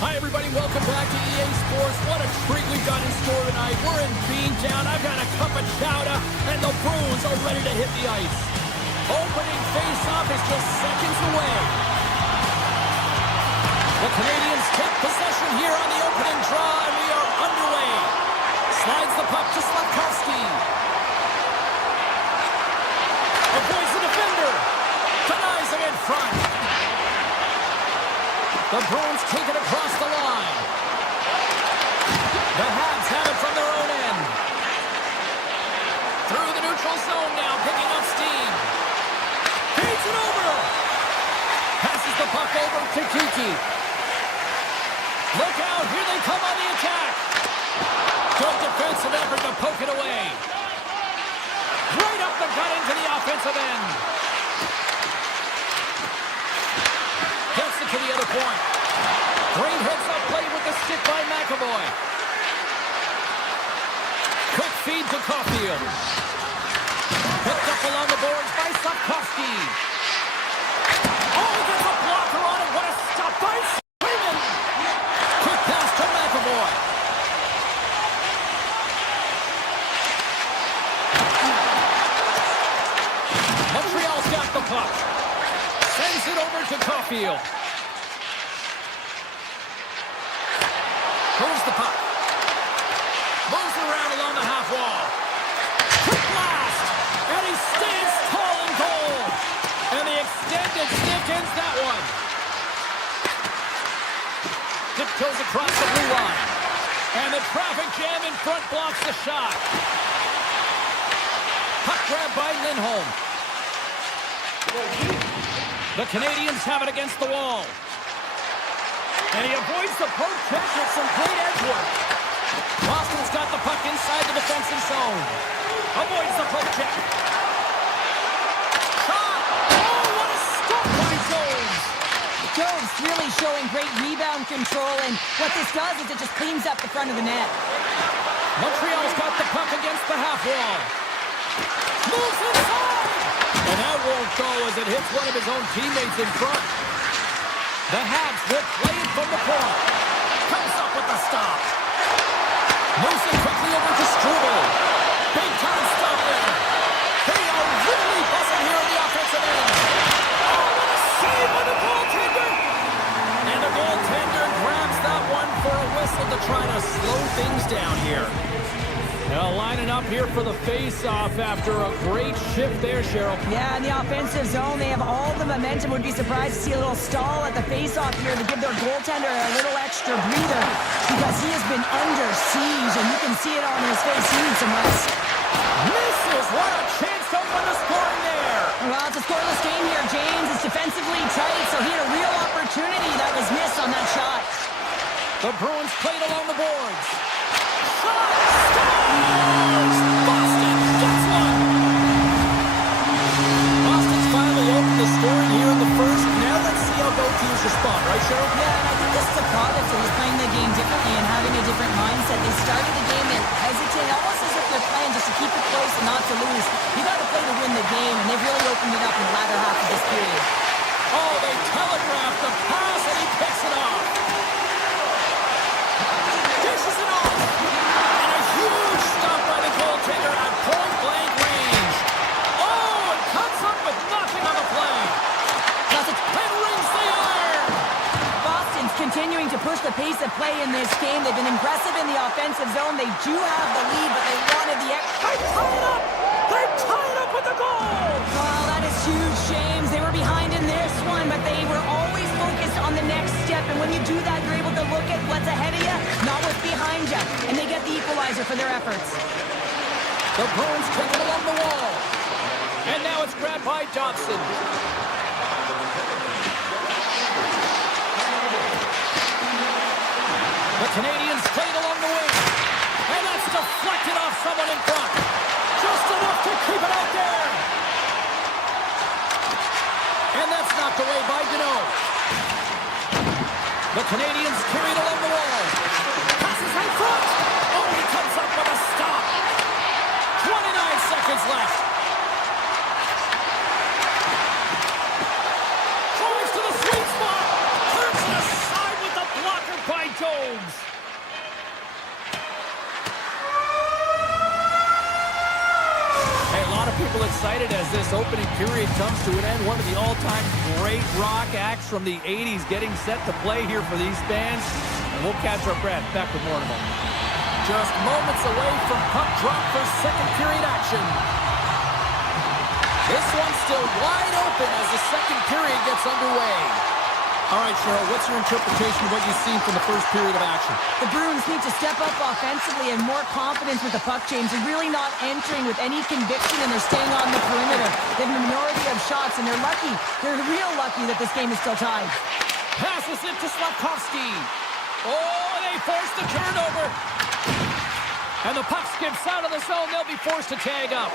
Hi, everybody. Welcome back to EA Sports. What a treat we've got in store tonight. We're in Beantown. I've got a cup of chowder, and the Bruins are ready to hit the ice. Opening face-off is just seconds away. The Canadiens take possession here on the opening draw, and we are underway. Slides the puck to Slavkovsky. Avoids the defender. Denies him in front. The Bruins take it across the line. The Habs have it from their own end. Through the neutral zone now, picking up steam. Feeds it over. Passes the puck over to Kiki. Look out, here they come on the attack. Good defensive effort to poke it away. Right up the gut into the offensive end. Gets it to the other point. Great heads-up play with the stick by McAvoy. Quick feed to Caulfield. Picked up along the boards by Slavkovsky. Oh, he gets a blocker on it. What a stop by Swayman. Quick pass to McAvoy. Montreal's got the puck. Sends it over to Caulfield. Moves the puck. Moves around along the half wall. Quick blast. And he stands tall in goal. And the extended stick ends that one. Tiptoes across the blue line. And the traffic jam in front blocks the shot. Puck grab by Lindholm. The Canadiens have it against the wall. And he avoids the poke check with some great edge work. Boston's got the puck inside the defensive zone. Avoids the poke check. Shot! Oh, what a stop by Jones! Jones really showing great rebound control, and what this does is it just cleans up the front of the net. Montreal's got the puck against the half wall. Moves inside! And that won't go as it hits one of his own teammates in front. The Habs will play it from the point. Comes up with the stop. Moves it quickly over to Struble. Big time stop there. They are really buzzing here in the offensive end. Oh, what a save on the goaltender. And the goaltender grabs that one for a whistle to try to slow things down here. Now lining up here for the face-off after a great shift there, Cheryl. Yeah, in the offensive zone, they have all the momentum. Would be surprised to see a little stall at the face-off here to give their goaltender a little extra breather because he has been under siege, and you can see it on his face. He needs some rest. Misses! What a chance to open the scoring there! Well, it's a scoreless game here. James is defensively tight, so he had a real opportunity that was missed on that shot. The Bruins played along the boards. Shot! Scores! Boston gets one! Boston's finally opened the scoring here in the first. Now let's see how both teams respond, right, Cheryl? Yeah, and I think this is a product of just playing the game differently and having a different mindset. They started the game and hesitant, almost as if they're playing just to keep it close and not to lose. You got to play to win the game, and they've really opened it up in the latter half of this period. Oh, they telegraph the pass, and he picks it off. Dishes it off. And a huge stop by the goaltender at point-blank range. Oh, it comes up with nothing on the play. And rings the iron. Boston's continuing to push the pace of play in this game. They've been impressive in the offensive zone. They do have the lead, but they wanted the extra. They tie it up. They tie it up with the goal. Oh, that is huge, James. They were behind in this one, but they were always focused on the next step. And when you do that, you're able to look at what's ahead of you, not what's behind you. And they get the equalizer for their efforts. The Bruins take it along the wall. And now it's grabbed by Dobson. The Canadiens played along the wing. And that's deflected off someone in front. Just enough to keep it out there. And that's knocked away by Deneau. The Canadiens carried along the wall. Passes in front. Oh, he comes up with a stop. 29 seconds left. Tries to the sweet spot. Turns it aside with the blocker by excited as this opening period comes to an end. One of the all-time great rock acts from the 80s getting set to play here for these fans. And we'll catch our breath. Back with more in a moment. Just moments away from puck drop for second period action. This one's still wide open as the second period gets underway. All right, Cheryl, what's your interpretation of what you've seen from the first period of action? The Bruins need to step up offensively and more confidence with the puck, James. They're really not entering with any conviction, and they're staying on the perimeter. They have a minority of shots, and they're lucky. They're real lucky that this game is still tied. Passes it to Slavkovsky. Oh, they forced the turnover. And the puck skips out of the zone. They'll be forced to tag up.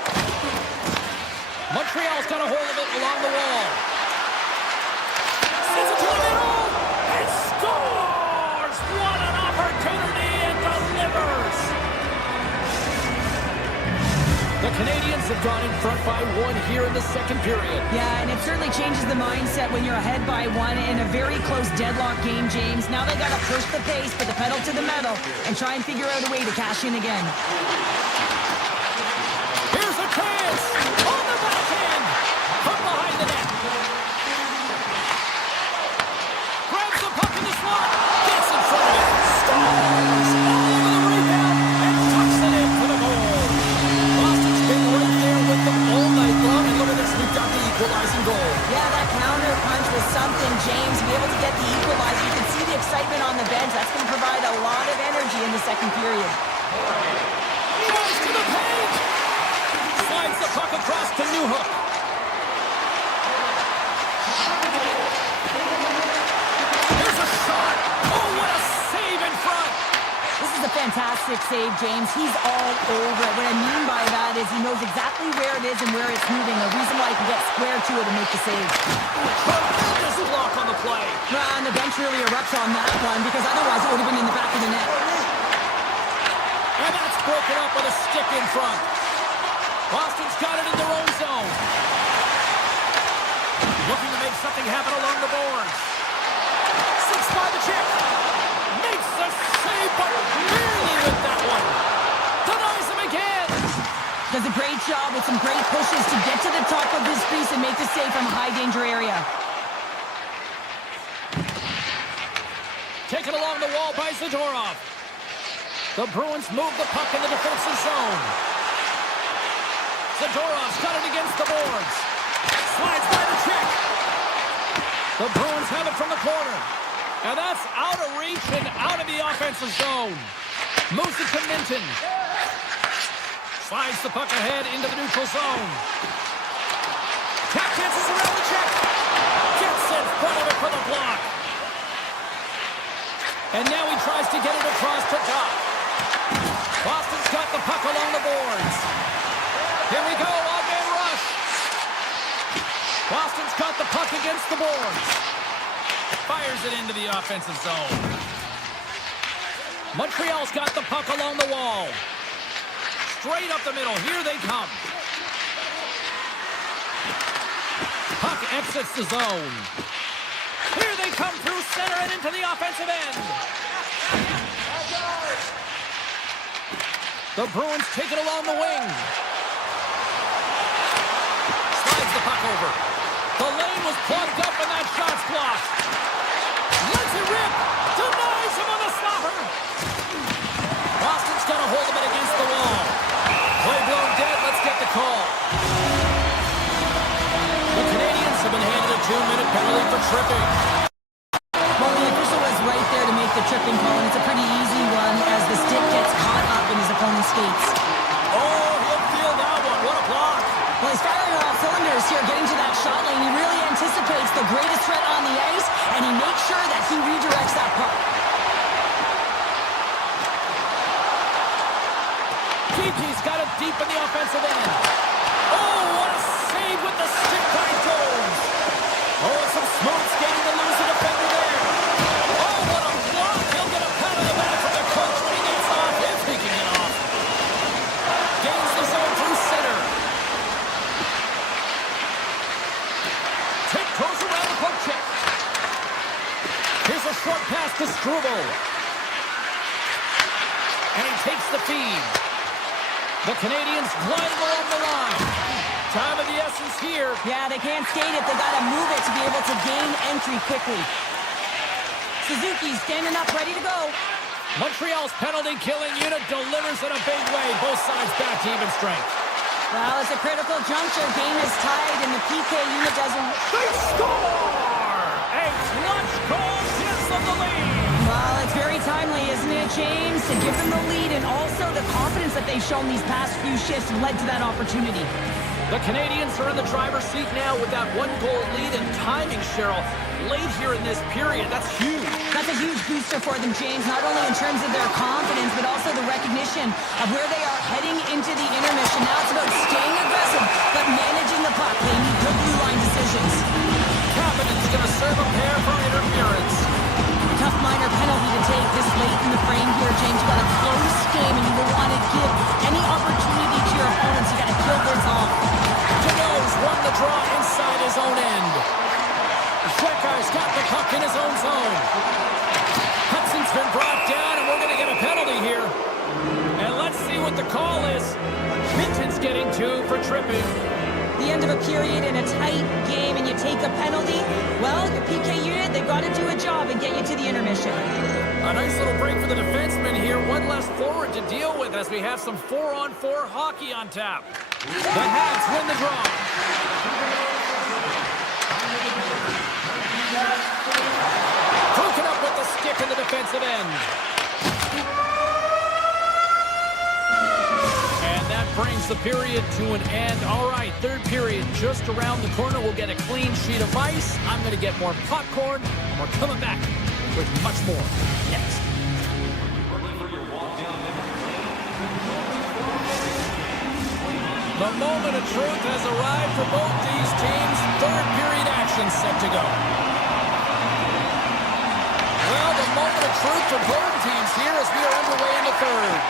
Montreal's got a hold of it along the wall. Sends it to the middle and scores! What an opportunity and delivers! The Canadiens have gone in front by one here in the second period. Yeah, and it certainly changes the mindset when you're ahead by one in a very close deadlock game, James. Now they got to push the pace, put the pedal to the metal, and try and figure out a way to cash in again. Here's a chance! On the backhand! From behind the net. Grabs the puck in the slot. Gets in front of it. Scores! All over the rebound and tucks it in for the goal. Boston's been right there with them all night long. And look at this. We've got the equalizing goal. Yeah, that counter punch was something, James. Be able to get the equalizer. You can see the excitement on the bench. That's going to provide a lot of energy in the second period. Goes to the paint. Slides the puck across to Newhook. Here's a shot. Oh, what a save in front. This is a fantastic save, James. He's all over it. What I mean by that is he knows exactly where it is and where it's moving. A reason why he can get square to it and make the save. Tremendous block on the play. And the bench really erupts on that one because otherwise it would have been in the back of the net. And that's broken up with a stick in front. Boston's got it in their own zone. Looking to make something happen along the boards. 6 by the check. Makes the save, but barely with that one. Denies him again. Does a great job with some great pushes to get to the top of his crease and make the save from a high-danger area. Taken along the wall by Zadorov. The Bruins move the puck in the defensive zone. Zadorov's got it against the boards. Slides by the check. The Bruins have it from the corner. And that's out of reach and out of the offensive zone. Moves it to Minton. Slides the puck ahead into the neutral zone. Tap dances around the check. Gets in front of it for the block. And now he tries to get it across to top. Boston's got the puck along the boards. Here we go, odd-man rush. Boston's got the puck against the boards. Fires it into the offensive zone. Montreal's got the puck along the wall. Straight up the middle. Here they come. Puck exits the zone. Here they come through center and into the offensive end. The Bruins take it along the wing. Slides the puck over. The lane was plugged up and that shot's blocked. Lets it rip. Denies him on the stopper. Boston's got a hold of it against the wall. Play blown dead. Let's get the call. The Canadiens have been handed a 2-minute penalty for tripping. Well, the official was right there to make the tripping call, and it's a pretty easy one as the stick gets caught up in his opponent's skates. Oh, he'll feel that one. What a block. Well, he's firing on all cylinders here, getting to that shot lane. He really anticipates the greatest threat on the ice, and he makes sure that he redirects that puck. Gigi's got it deep in the offensive end. Oh, what a save with the stick by Jones. Oh, some smooth skating to lose the defender there. Oh, what a block. He'll get a pat on the back from the coach when he gets off. If he can get off. Gains the zone through center. Tick goes around the poke check. Here's a short pass to Struble. And he takes the feed. The Canadiens gliding along the line. Time of the essence here. Yeah, they can't skate it. They got to move it to be able to gain entry quickly. Suzuki standing up, ready to go. Montreal's penalty-killing unit delivers in a big way. Both sides back to even strength. Well, it's a critical juncture. Game is tied, and the PK unit doesn't... They score! A clutch goal gives them the lead. Well, it's very timely, isn't it, James? To give them the lead, and also the confidence that they've shown these past few shifts led to that opportunity. The Canadiens are in the driver's seat now with that one-goal lead, and timing, Cheryl, late here in this period. That's huge. That's a huge booster for them, James, not only in terms of their confidence, but also the recognition of where they are heading into the intermission. Now it's about staying aggressive, but managing the puck. They need good blue line decisions. Kapanen's going to serve a pair for interference. Tough minor penalty to take this late in the frame here, James. You got a close game, and you don't want to give any opportunity to your opponents. You got to kill this off. Tano's won the draw inside his own end. Schwecker's got the puck in his own zone. Hudson's been brought down, and we're going to get a penalty here. And let's see what the call is. Minton's getting 2 for tripping. The end of a period in a tight game, and you take a penalty. Well, your PK unit, they've got to do a job and get you to the intermission. A nice little break for the defenseman here. One less forward to deal with as we have some 4-on-4 hockey on tap. The Habs win the draw. Broken up with the stick in the defensive end. And that brings the period to an end. All right, third period just around the corner. We'll get a clean sheet of ice. I'm going to get more popcorn, and we're coming back with much more next. The moment of truth has arrived for both these teams. Third period action set to go. Well, the moment of truth for both teams here as we are underway in the third.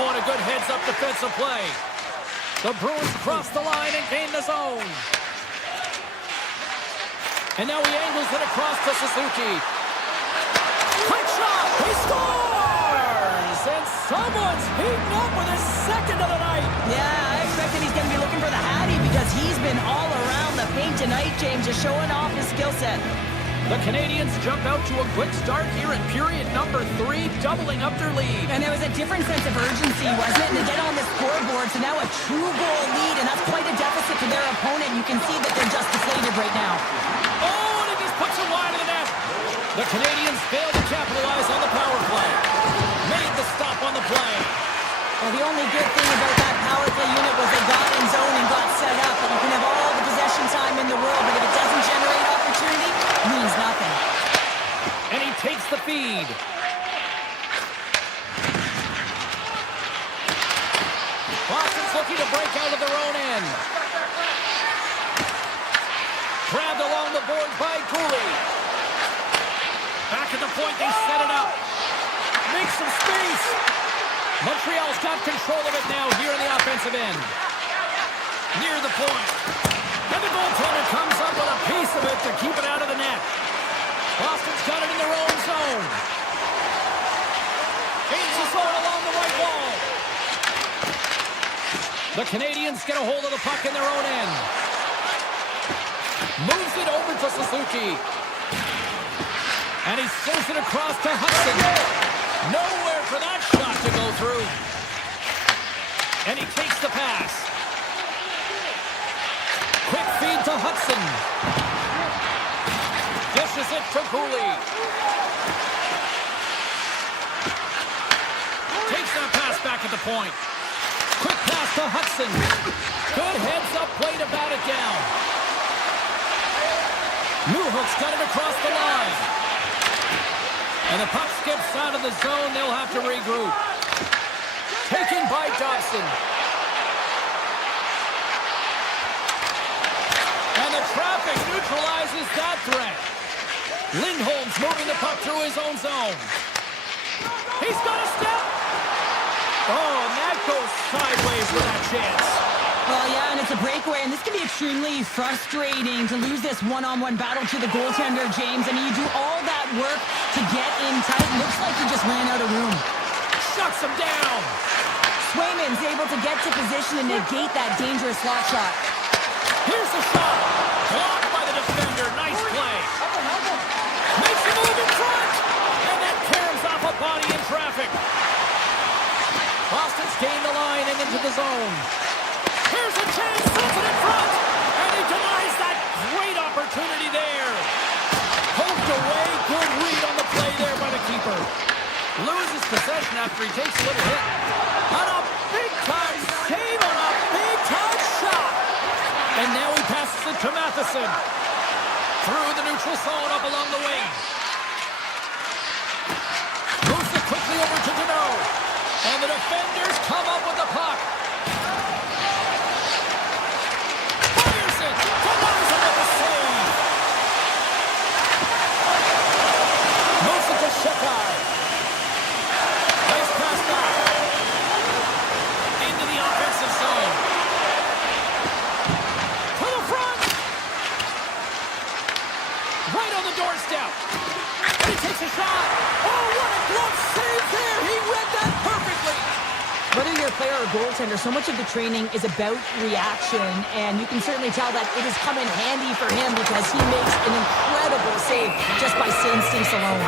Oh, and a good heads-up defensive play. The Bruins cross the line and gain the zone. And now he angles it across to Suzuki. Quick shot! He scores! And someone's heating up with his second of the night. Yeah, I expected he's going to be looking for the Hattie because he's been all around the paint tonight, James, just showing off his skill set. The Canadiens jump out to a quick start here in period number 3, doubling up their lead. And there was a different sense of urgency, wasn't it? And they get on the scoreboard, so now a 2-goal lead, and that's quite a deficit to their opponent. You can see that they're just deflated right now. Oh, and he just puts it wide of the net. The Canadiens fail to capitalize on the power play. Made the stop on the play. Well, the only good thing about that power play unit was they got in zone and got set up. And you can have all the possession time in the world, but if it doesn't generate opportunity, it means nothing. And he takes the feed. Boston's looking to break out of their own end. Grabbed along the board by Cooley. Back at the point, they set it up. Make some space. Montreal's got control of it now here in the offensive end. Near the point. And the goaltender comes up with a piece of it to keep it out of the net. Boston's got it in their own zone. Gains the zone along the right wall. The Canadiens get a hold of the puck in their own end. Moves it over to Suzuki. And he sends it across to Hudson. Nowhere for that shot to go through. And he takes the pass. Quick feed to Hudson. Dishes it to Cooley. Takes that pass back at the point. Quick pass to Hudson. Good heads-up play to bat it down. Newhook's got it across the line. And the puck skips out of the zone. They'll have to regroup. Taken by Dobson. And the traffic neutralizes that threat. Lindholm's moving the puck through his own zone. He's got a step. Oh, and that goes sideways with that chance. Well, yeah, and it's a breakaway, and this can be extremely frustrating to lose this one-on-one battle to the goaltender, James. I mean, you do all that work to get in tight. Looks like he just ran out of room. Shuts him down. Swayman's able to get to position and negate that dangerous slot shot. Here's the shot. Blocked by the defender. Nice play. Makes a move in front. And that caroms off a body in traffic. Boston's gained the line and into the zone. Here's a chance. Sets it in front. And he denies that great opportunity there. Poked away. Good read on the play there by the keeper. Loses possession after he takes a little hit. On a big-time save on a big-time shot. And now he passes it to Matheson. Through the neutral zone up along the wing. Moves it quickly over to Deneau. And the defenders come up with the puck. Fires it. Denies him with the save. Moves it to Shekai. Nice pass back. Into the offensive zone. To the front. Right on the doorstep. And he takes a shot. Oh, what a glove save there. He read that perfectly. Whether you're a player or goaltender, so much of the training is about reaction, and you can certainly tell that it has come in handy for him because he makes an incredible save just by instincts alone.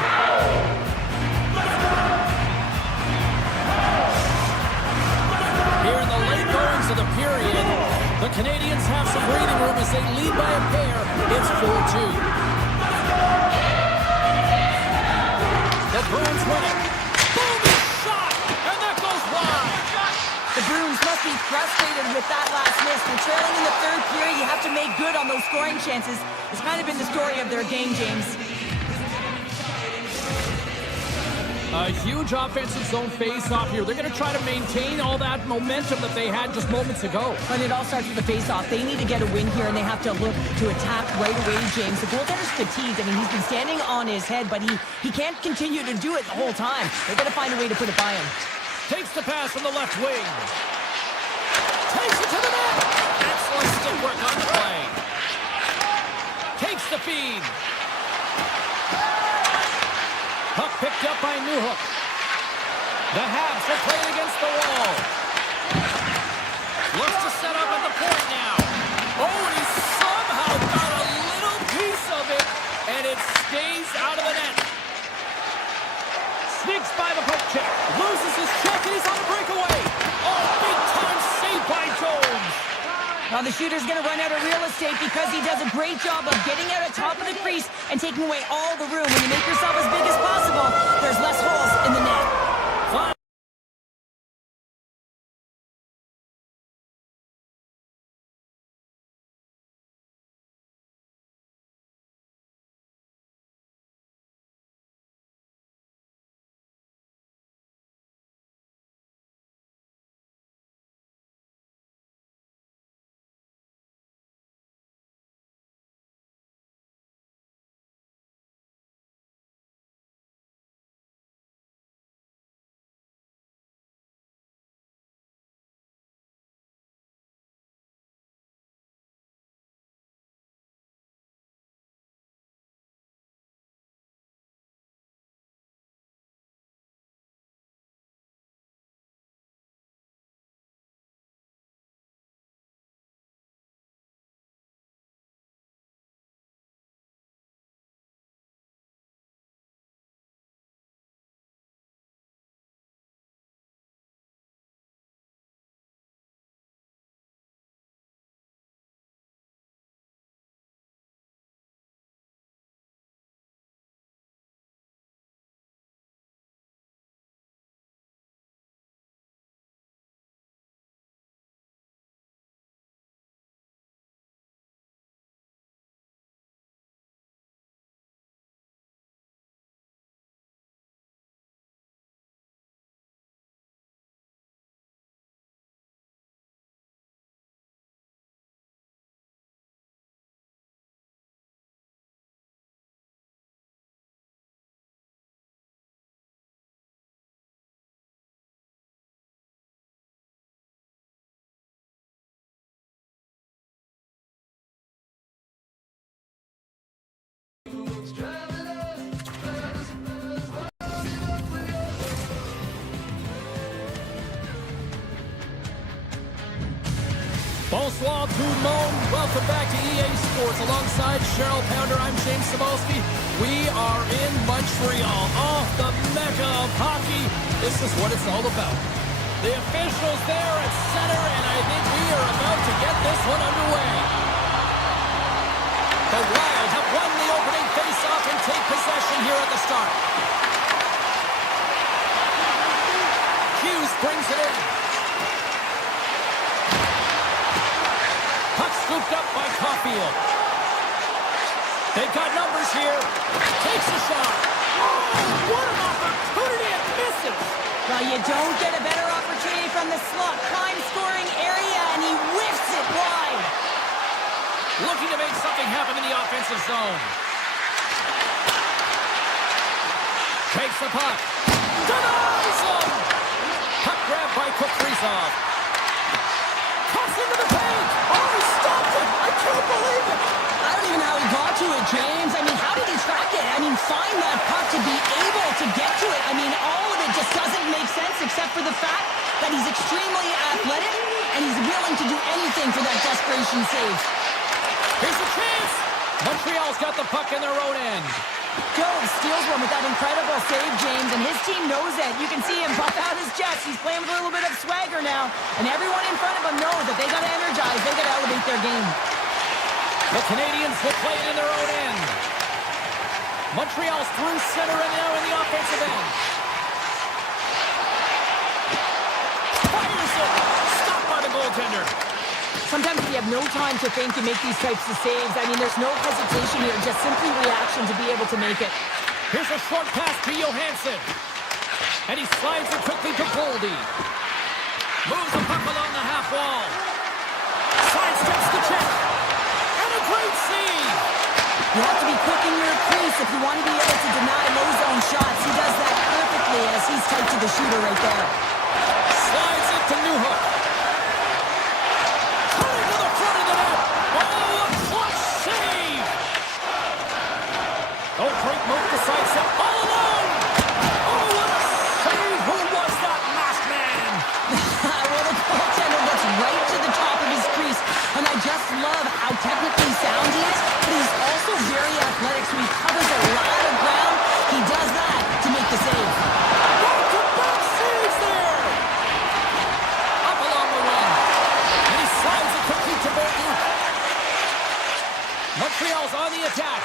Here in the late goings of the period, the Canadiens have some breathing room as they lead by a pair. It's 4-2. The Bruins win it. Boom, shot, and that goes wide. The Bruins must be frustrated with that last miss. They're trailing in the third period. You have to make good on those scoring chances. It's kind of been the story of their game, James. A huge offensive zone face-off here. They're going to try to maintain all that momentum that they had just moments ago. But it all starts with the face-off. They need to get a win here, and they have to look to attack right away, James. The goaltender's fatigued. I mean, he's been standing on his head, but he can't continue to do it the whole time. They're going to find a way to put it by him. Takes the pass from the left wing. Takes it to the net. Excellent stick work on the play. Takes the feed. Puck picked up by Newhook. The Habs are playing against the wall. Looks to set up at the point now. Oh, and he somehow got a little piece of it, and it stays out of the net. Sneaks by the poke check. Loses his check, and he's on a breakaway. Oh, big-time save by Jones. Now the shooter's going to run out of real estate because he does a great job of getting out of top of the crease and taking away all the room. When you make yourself as big as possible, there's less holes in the net. Bonsoir tout le monde. Welcome back to EA Sports. Alongside Cheryl Pounder, I'm James Cebulski. We are in Montreal, off the mecca of hockey. This is what it's all about. The officials there at center, and I think we are about to get this one underway. The Wild have won the opening face-off and take possession here at the start. Hughes brings it in. Puck scooped up by Caulfield. They've got numbers here. Takes a shot. Oh, what an opportunity, it misses. Well, you don't get a better opportunity from the slot. Prime scoring area, and he whiffs it wide. Looking to make something happen in the offensive zone. Takes the puck. Denies him. Puck grabbed by Kaprizov. Cuts into the paint. Oh, he stopped it. I can't believe it. I don't even know how he got to it, James. I mean, how did he track it? I mean, find that puck to be able to get to it. I mean, all of it just doesn't make sense except for the fact that he's extremely athletic and he's willing to do anything for that desperation save. Here's a chance. Montreal's got the puck in their own end. Jones steals one with that incredible save, James, and his team knows it. You can see him puff out his chest. He's playing with a little bit of swagger now, and everyone in front of him knows that they got to energize. They got to elevate their game. The Canadiens will play it in their own end. Montreal's through center and now in the offensive end. Fires it. Stopped by the goaltender. Sometimes we have no time to think and make these types of saves. I mean, there's no hesitation here, just simply reaction to be able to make it. Here's a short pass to Johansson. And he slides it quickly to Boldy. Moves the puck along the half wall. Sidesteps the check. And a great save. You have to be quick in your crease if you want to be able to deny low zone shots. He does that perfectly as he's tight to the shooter right there. Slides it to Newhook. Oh, great move to sidestep. All alone! Oh, what a save! Who was that masked man? Well, the goaltender gets right to the top of his crease, and I just love how technically sound he is, but he's also very athletic, so he covers a lot of ground. He does that to make the save. Back-to-back saves there! Up along the wing. And he slides it quickly to Boldy. Montreal's on the attack.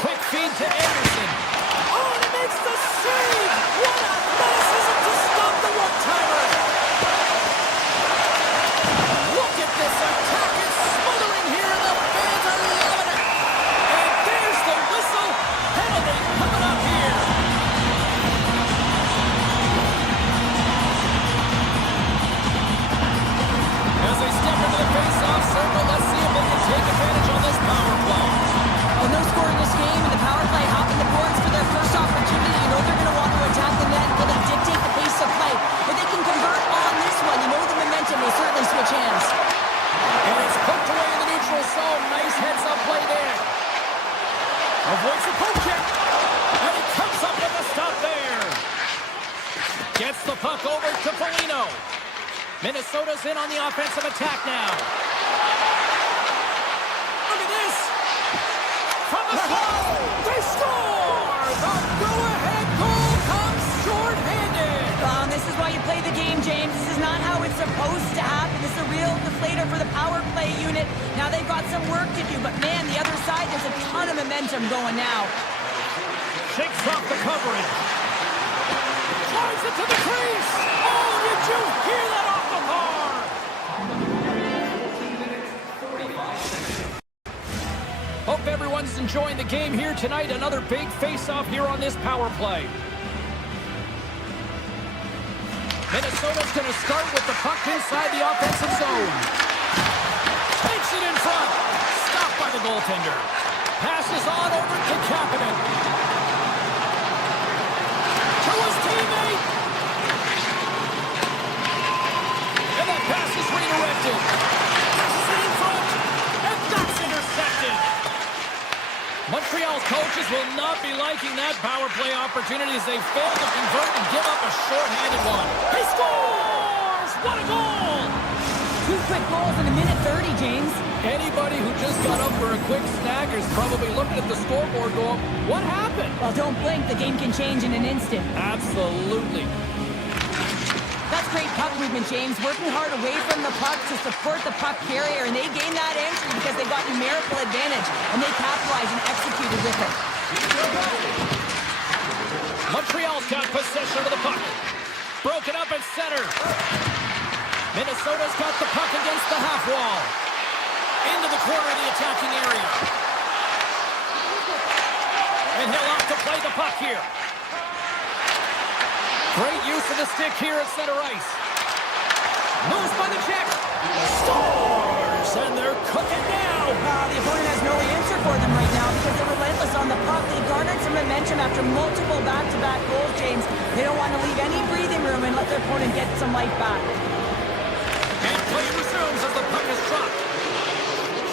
Quick feed to Anderson. Oh, and he makes the save! What athleticism to stop the one-timer! Look at this attack! It's smothering here, and the fans are loving it! And there's the whistle! Penalty coming up here! As they step into the face-off circle, let's see if they can take advantage on this power play. Oh, no score in this game, and the power play hopping the boards for their first opportunity. You know they're going to want to attack the net, really dictate the pace of play. If they can convert on this one, you know the momentum will certainly switch hands. And it's poked away in the neutral zone. Nice heads-up play there. Avoids the poke check. And he comes up with a stop there. Gets the puck over to Foligno. Minnesota's in on the offensive attack now. Look at this. From the slot, they score! The go-ahead goal comes short-handed. This is why you play the game, James. This is not how it's supposed to happen. This is a real deflator for the power play unit. Now they've got some work to do, but man, the other side, there's a ton of momentum going now. Shakes off the coverage. Drives it to the crease. Oh, did you hear that off the bar? Hope everyone's enjoying the game here tonight. Another big face-off here on this power play. Minnesota's going to start with the puck inside the offensive zone. Takes it in front. Stopped by the goaltender. Passes on over to Kapanen. To his teammate. And that pass is redirected. Passes it in front. And that's intercepted. Montreal's coaches will not be liking that power play opportunity as they fail to convert and give up a short-handed one. He scores! What a goal! quick goals in a minute 30, James. Anybody who just got up for a quick snack is probably looking at the scoreboard going, what happened? Well, don't blink. The game can change in an instant. Absolutely. That's great puck movement, James. Working hard away from the puck to support the puck carrier, and they gained that entry because they got numerical advantage, and they capitalized and executed with it. Montreal's got possession of the puck. Broken up at center. Minnesota's got the puck against the half wall. Into the corner of the attacking area. And he'll have to play the puck here. Great use of the stick here at center ice. Moves by the check. Scores! And they're cooking now. The opponent has no answer for them right now because they're relentless on the puck. They garnered some momentum after multiple back-to-back goals, James. They don't want to leave any breathing room and let their opponent get some life back. And play resumes as the puck is dropped.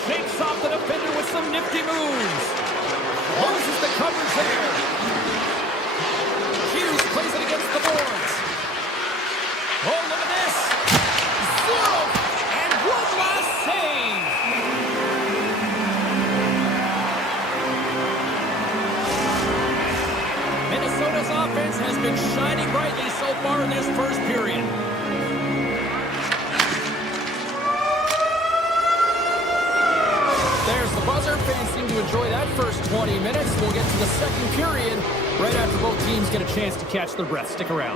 Shakes off the defender with some nifty moves. Loses the coverage there. Hughes plays it against the boards. Oh, look at this. Zero. And one last save. Minnesota's offense has been shining brightly so far in this first period. There's the buzzer. Fans seem to enjoy that first 20 minutes. We'll get to the second period right after both teams get a chance to catch their breath. Stick around.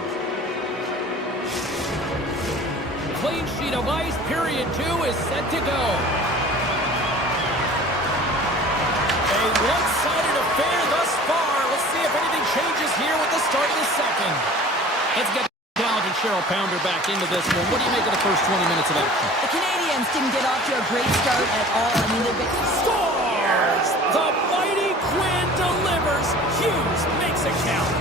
Clean sheet of ice. Period 2 is set to go. A one-sided affair thus far. Let's see if anything changes here with the start of the second. Let's get talented Cheryl Pounder back into this one. What do you make of the first 20 minutes of action? The Canadiens didn't get off to a great start at all. I mean, they've been... Scores! The mighty Quinn delivers. Hughes makes it count.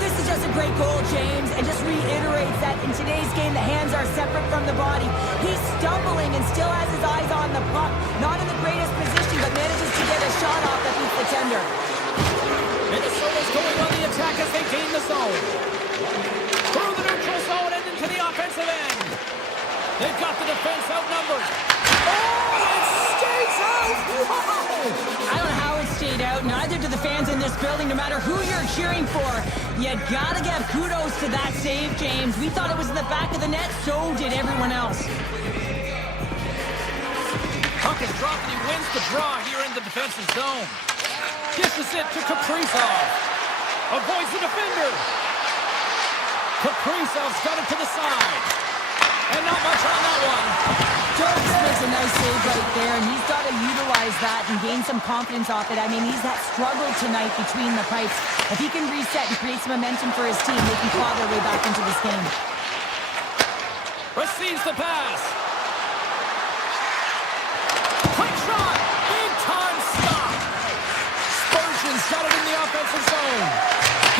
This is just a great goal, James, and just reiterates that in today's game, the hands are separate from the body. He's stumbling and still has his eyes on the puck. Not in the greatest position, but manages to get a shot off that beats the tender. Minnesota's going on the attack as they gain the zone. Through the neutral zone and into the offensive end. They've got the defense outnumbered. Oh, it stays out! Wow! I don't know how it stayed out. Neither do the fans in this building, no matter who you're cheering for. You gotta give kudos to that save, James. We thought it was in the back of the net, so did everyone else. Puck is dropped and he wins the draw here in the defensive zone. Dishes it to Kaprizov. Avoids the defender. Kaprizov's got it to the side. And not much on that one. Jones makes a nice save right there, and he's got to utilize that and gain some confidence off it. I mean, he's had struggle tonight between the pipes. If he can reset and create some momentum for his team, they can claw their way back into this game. Receives the pass. Quick shot. Big time stop. Spurgeon's got it in the offensive zone.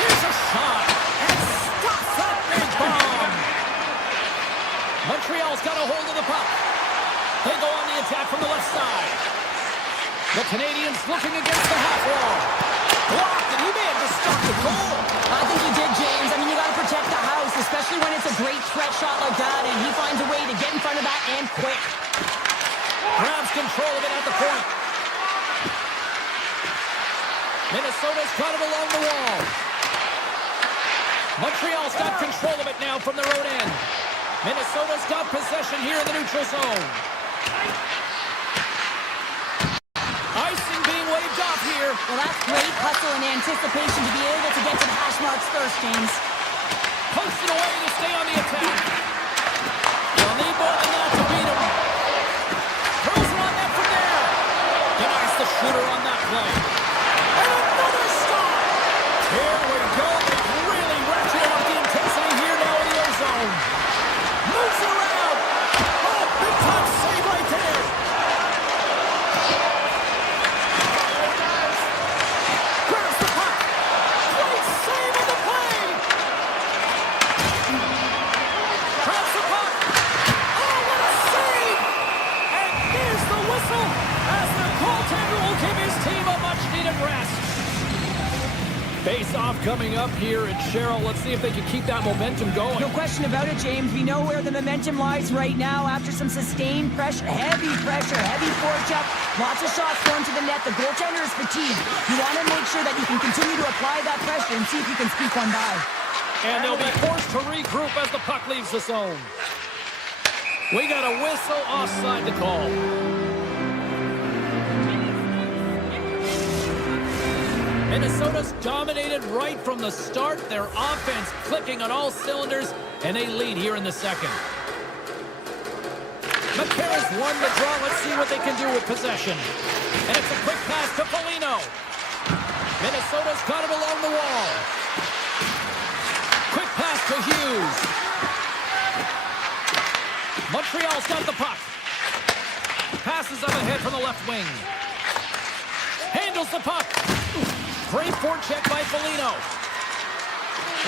Here's a shot. And stops that big bomb. Montreal's got a hold of the puck. They go on the attack from the left side. The Canadiens looking against the half wall. Blocked, and he may have just stopped the goal. I think he did, James. I mean, you got to protect the house, especially when it's a great threat shot like that, and he finds a way to get in front of that and quick. Grabs control of it at the point. Minnesota's got it along the wall. Montreal's got control of it now from their own end. Minnesota's got possession here in the neutral zone. Icing being waved off here. Well, that's great hustle and anticipation to be able to get to the hash marks first, James. Posted away to stay on the attack. They'll need more than that to beat him. Throws it on net from there. Denies the shooter on that play. And another stop. Here we go. They've really ratcheted up the intensity here now in the ozone. Moves around. Oh, big time save right there. Grabs the puck. Great save of the play. Grabs the puck. Oh, what a save. And there's the whistle as the goaltender will give his team a much-needed rest. Face-off coming up here, and Cheryl, let's see if they can keep that momentum going. No question about it, James. We know where the momentum lies right now after some sustained pressure, heavy forecheck, lots of shots thrown to the net. The goaltender is fatigued. You want to make sure that you can continue to apply that pressure and see if you can squeak one by. And they'll be forced to regroup as the puck leaves the zone. We got a whistle offside to call. Minnesota's dominated right from the start. Their offense clicking on all cylinders, and they lead here in the second. McCarron's won the draw. Let's see what they can do with possession. And it's a quick pass to Foligno. Minnesota's got it along the wall. Quick pass to Hughes. Montreal's got the puck. Passes up ahead from the left wing. Handles the puck. Great forecheck by Foligno.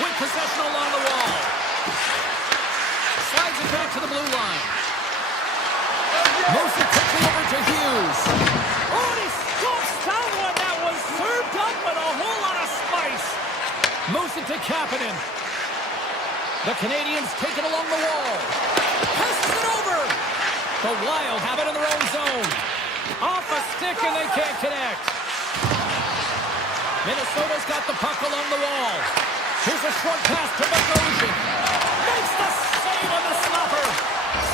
With possession along the wall. Slides it back to the blue line. Moves it quickly over to Hughes. Oh, and he scoops down one. That was served up with a whole lot of spice. Moves it to Kapanen. The Canadiens take it along the wall. Passes it over. The Wild have it in their own zone. Off a stick, and they can't connect. Minnesota's got the puck along the wall. Here's a short pass to Bogosian. Makes the save on the stopper.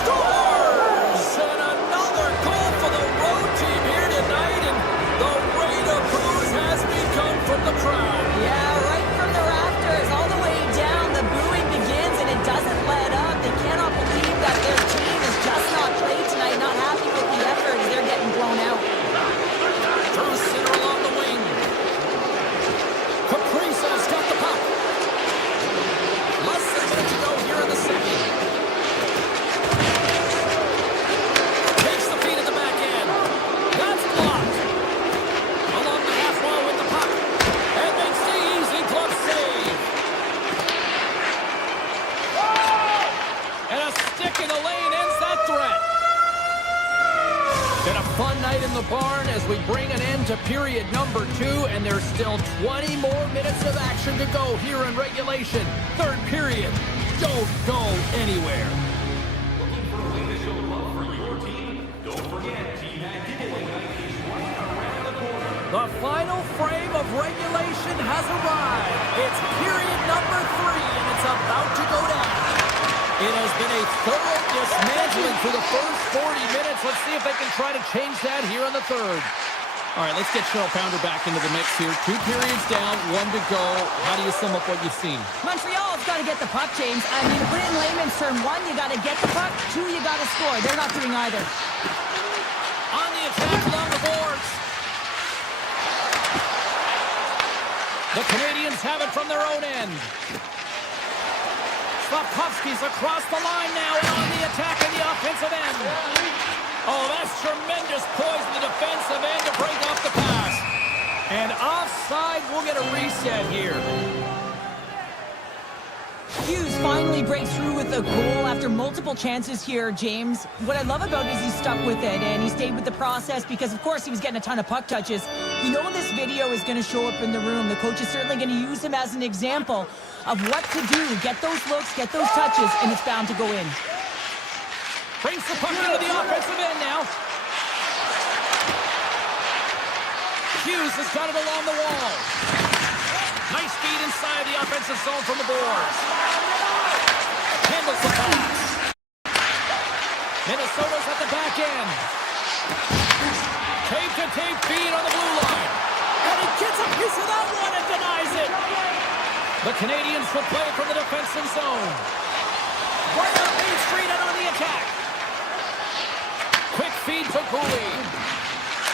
Scores! And another goal for the road team here tonight. And the rain of boos has begun from the crowd. Yeah, right from the rafters all the way down. The booing begins, and it doesn't let up. They cannot believe that their team is just not played tonight. Not happy with the effort as they're getting blown out. Through center along the wing. Kaprizov's got the puck. Less than a minute to go here in the second. Takes the feed at the back end. That's blocked. Along the half wall with the puck. And makes the easy glove save. And a stick in the lane ends that threat. Been a fun night in the barn as we bring an end to period number 2, and there's still 20 more minutes of action to go here in regulation. Third period. Don't go anywhere. Looking for a way to show love for your team? Don't forget, Team Hat Giveaway Night is right around the corner. The final frame of regulation has arrived. It's period number 3, and it's about to go down. It has been a thorough dismantling for the first 40 minutes. Let's see if they can try to change that here in the third. All right, let's get Cheryl Pounder back into the mix here. 2 periods down, 1 to go. How do you sum up what you've seen? Montreal's got to get the puck, James. I mean, to put it in layman's term, 1, you got to get the puck. 2, you got to score. They're not doing either. On the attack along the boards. The Canadiens have it from their own end. Slavkovsky's across the line now and on the attack in the offensive end. Oh, that's tremendous poise in the defensive end to break off the pass. And offside, we'll get a reset here. Hughes finally breaks through with a goal after multiple chances here, James. What I love about it is he stuck with it, and he stayed with the process because, of course, he was getting a ton of puck touches. You know this video is going to show up in the room. The coach is certainly going to use him as an example of what to do. Get those looks, get those touches, and it's bound to go in. Brings the puck into the offensive end now. Hughes has got it along the wall. Nice feed inside the offensive zone from the boards. Handles the pass. Minnesota's at the back end. Tape-to-tape feed on the blue line. And he gets a piece of that one and denies it. The Canadiens will play from the defensive zone. Right up Main Street and on the attack. Quick feed to Cooley.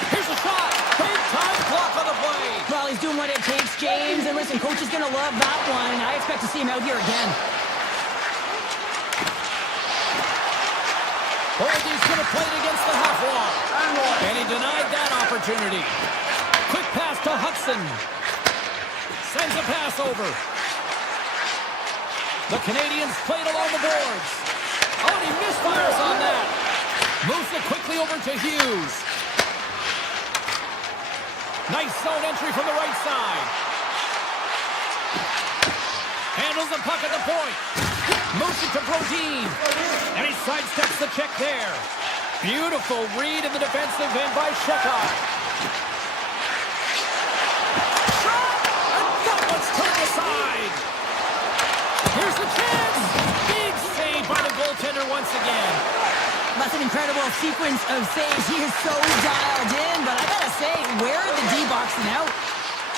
Here's a shot. Big time block on the play. Well, he's doing what it takes, James. And listen, coach is going to love that one. I expect to see him out here again. Boldy's going to play it against the half wall. And he denied that opportunity. Quick pass to Hudson. Sends a pass over. The Canadiens played along the boards. Oh, and he misfires on that. Moves it quickly over to Hughes. Nice zone entry from the right side. Handles the puck at the point. Motion to Brodin. And he sidesteps the check there. Beautiful read in the defensive end by Shekai. Shot! And that one's turned aside. Here's the chance. Big save by the goaltender once again. That's an incredible sequence of saves. He is so dialed in, but I gotta say, where are the D-boxing out?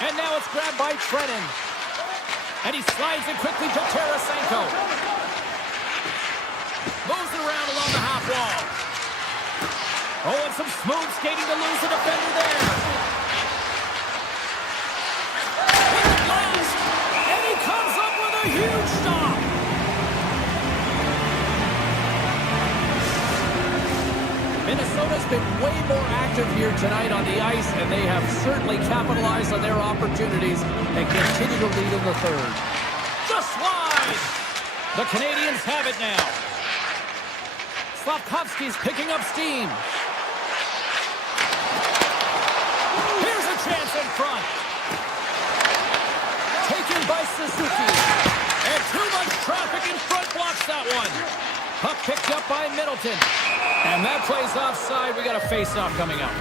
And now it's grabbed by Trennan. And he slides it quickly to Tarasenko. Moves it around along the half wall. Oh, and some smooth skating to lose the defender there. With the blast. And he comes up with a huge stop. Minnesota's been way more active here tonight on the ice, and they have certainly capitalized on their opportunities and continue to lead in the third. Just wide! The Canadiens have it now. Slafkovsky's picking up steam. Here's a chance in front. Taken by Suzuki. And too much traffic in front blocks that one. Puck picked up by Middleton. And that plays offside. We got a face-off coming up.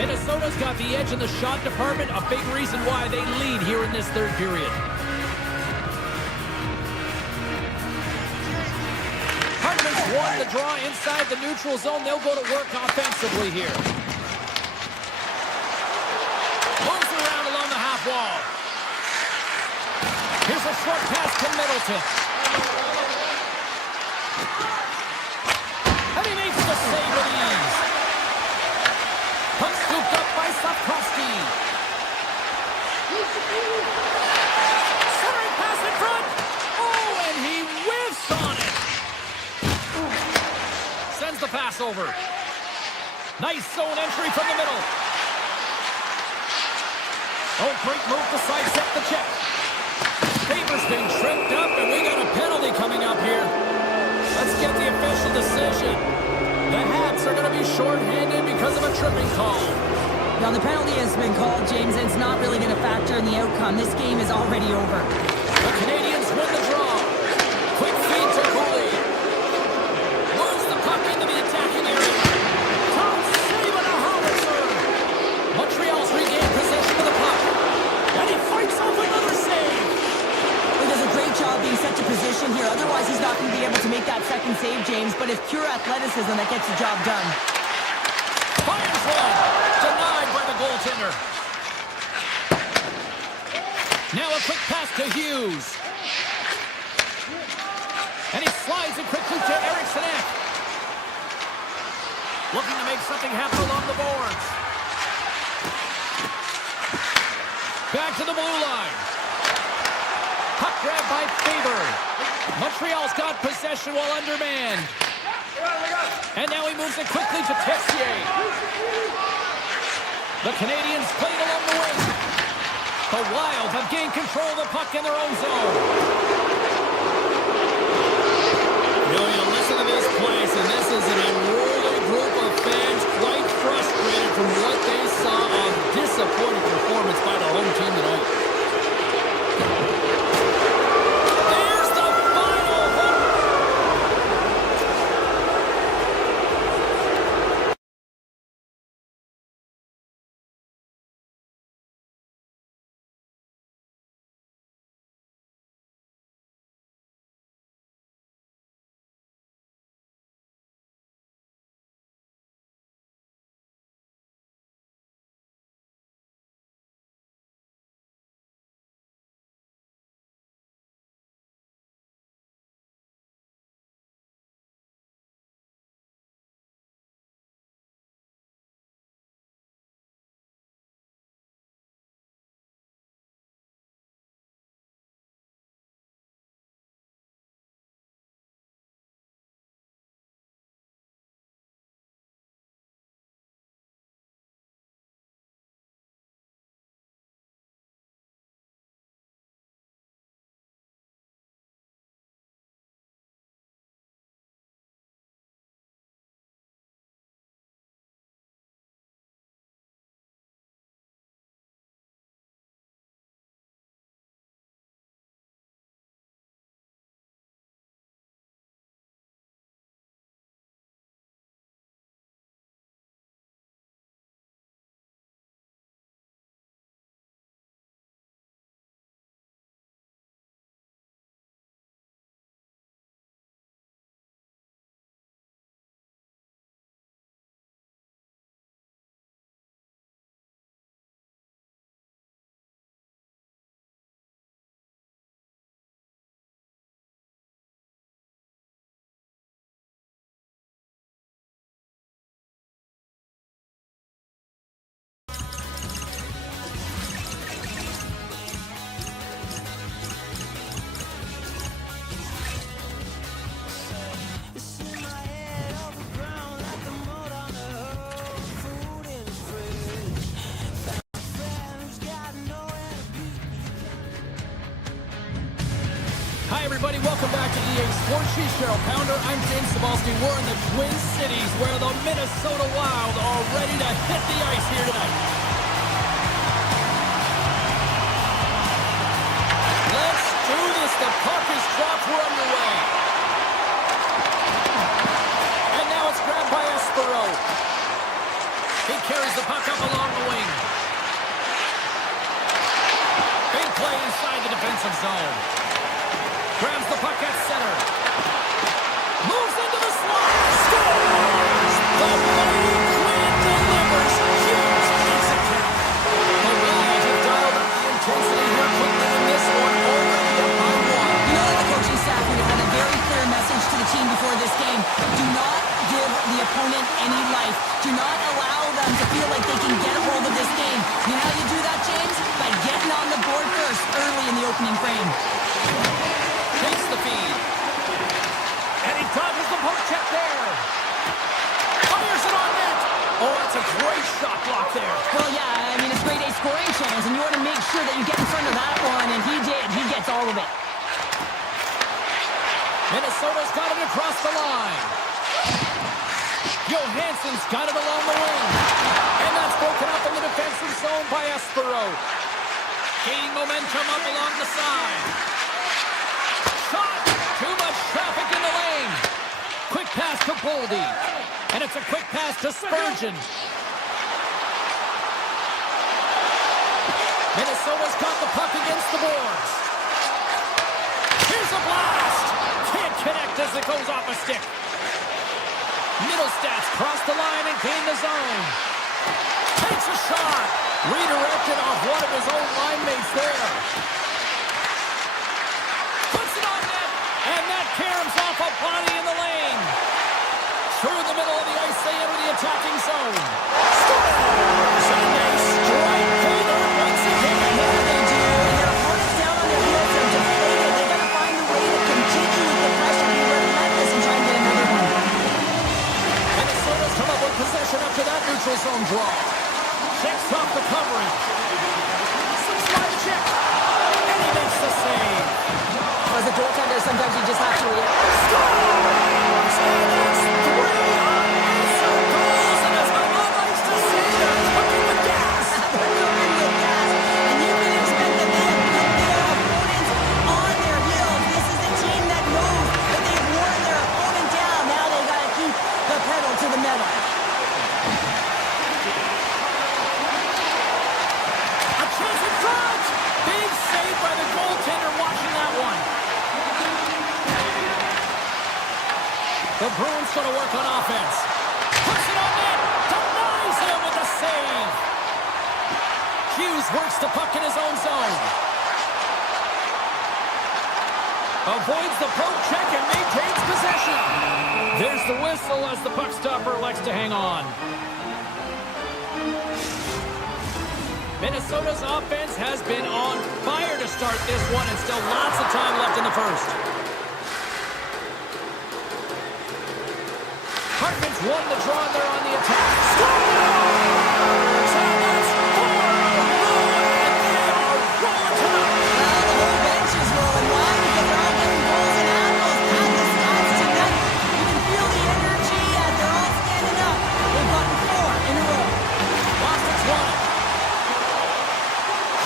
Minnesota's got the edge in the shot department. A big reason why they lead here in this third period. Hartman's won the draw inside the neutral zone. They'll go to work offensively here. Moves around along the half wall. Here's a short pass to Middleton. And he makes the save with ease. Puck scooped up by Slafkovsky. Centering pass in front. Oh, and he whiffs on it. Sends the pass over. Nice zone entry from the middle. Oh, great move to sidestep the check. Paper's been tripped up, and we got a penalty coming up here. Let's get the official decision. The Habs are going to be shorthanded because of a tripping call. Now, the penalty has been called, James, and it's not really going to factor in the outcome. This game is already over. The Canadiens win the draw. Quick feed to Cooley. Moves the puck into the attacking area. Top save and a howitzer. Montreal's regained possession of the puck. And he fights off another save. He does a great job being set to position here. Otherwise, he's not going to be able to make that second save, James. But it's pure athleticism that gets the job done. Fires one. Denied by the goaltender. Now a quick pass to Hughes. And he slides it quickly to Eriksson. Looking to make something happen along the boards. Back to the blue line. Puck grab by Faber. Montreal's got possession while undermanned. And now he moves it quickly to Tessier. The Canadiens played along the wing. The Wild have gained control of the puck in their own zone. You listen to this place, and this is an unruly group of fans quite frustrated from what they saw of disappointing performance by the home team tonight. Hi, everybody. Welcome back to EA Sports. She's Cheryl Pounder. I'm James Cebulski. We're in the Twin Cities where the Minnesota Wild are ready to hit the ice here tonight. Let's do this. The puck is dropped. We're underway. And now it's grabbed by Espero. He carries the puck up along the wing. Big play inside the defensive zone. Grabs the puck at center. Moves into the slot. Scores! The mighty Quinn delivers. Hughes makes it count. The Wild have dialed up the intensity here quickly in this one. Already up by one. You know, the coaching staff would have had a very clear message to the team before this game. Do not give the opponent any life. Do not allow them to feel like they can get a hold of this game. You know how you do that, James? By getting on the board first early in the opening frame. Takes the feed. And he dodges the poke check there. Fires it on net. Oh, that's a great shot block there. Well, yeah, I mean, it's grade A scoring chance, and you want to make sure that you get in front of that one, and he did. He gets all of it. Minnesota's got it across the line. Johansson's got it along the wing. And that's broken up in the defensive zone by Espero. Gaining momentum up along the side. Shot! Too much traffic in the lane. Quick pass to Boldy. And it's a quick pass to Spurgeon. Minnesota's got the puck against the boards. Here's a blast! Can't connect as it goes off a stick. Middlestats cross the line and gain the zone. Takes a shot. Redirected off one of his own line mates there. Puts it on net. And that caroms off a body in the lane. Through the middle of the ice, they enter the attacking zone. Scores! And they strike Taylor once again. Yeah, they do. And their opponents down on their heels are deflated. They got to find a way to continue with the pressure, be relentless, and try and get another one. Minnesota's come up with possession after that neutral zone draw. Checks off the coverage. Some slide check. And he makes the save. As a goaltender, sometimes you just have to react. Scores! And that's 3 unanswered goals. And as my mom likes to say, they're cooking with gas. They're cooking with gas. And you can expect that they have put their opponents on their heels. This is a team that knows that they've worn their opponent down. Now they got to keep the pedal to the metal. A chance in front. Big save by the goaltender watching that one. The Bruins going to work on offense. Puts it on net. Denies him with a save. Hughes works the puck in his own zone. Avoids the poke check and maintains possession. There's the whistle as the puck stopper elects to hang on. Minnesota's offense has been on fire to start this one, and still lots of time left in the first. Hartman's won the draw there on the attack. Scores! And that's 4 in a row, and they are rolling tonight. Well, the whole bench is rolling. Why? Because they're all getting goals and animals. Add the stats tonight. You can feel the energy as they're all standing up. They've gotten 4 in a row. Boston's won it.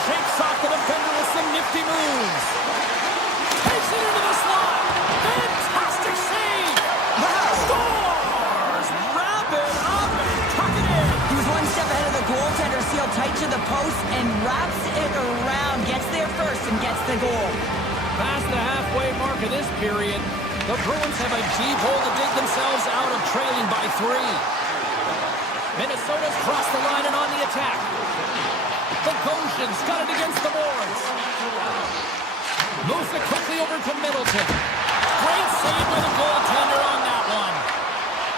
Shakes off the defender with some nifty moves. Takes it into the slot. Fantastic save. Wow. Scores! Wrap it up and tuck it in. He was one step ahead of the goaltender, sealed tight to the post, and wraps it around. Gets there first and gets the goal. Past the halfway mark of this period, the Bruins have a deep hole to dig themselves out of, trailing by 3. Minnesota's crossed the line and on the attack. The Goshen's got it against the boards. Moves it quickly over to Middleton. Great save by the goaltender on that one.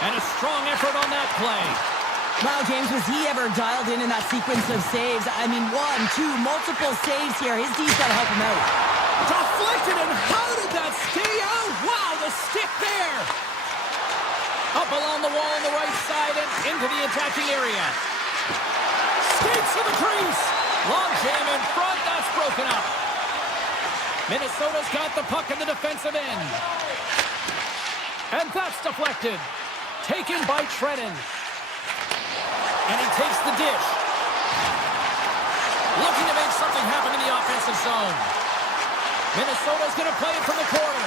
And a strong effort on that play. Wow, James, was he ever dialed in that sequence of saves? I mean, 1, 2, multiple saves here. His D's got to help him out. Deflected, and how did that stay out? Wow, the stick there. Up along the wall on the right side and into the attacking area. Skates to the crease. Long jam in front. That's broken up. Minnesota's got the puck in the defensive end. And that's deflected. Taken by Trennan. And he takes the dish. Looking to make something happen in the offensive zone. Minnesota's going to play it from the corner.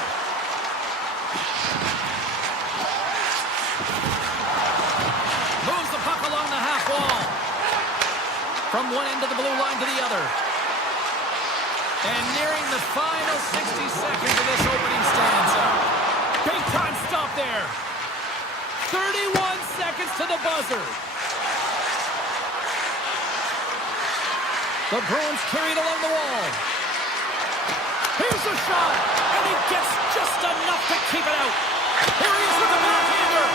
Moves the puck along the half wall. From one end of the blue line to the other. And nearing the final 60 seconds of this opening stanza. Big time stop there. 31 seconds to the buzzer. The Bruins carry it along the wall. Here's a shot, and he gets just enough to keep it out. Here he is with the backhander.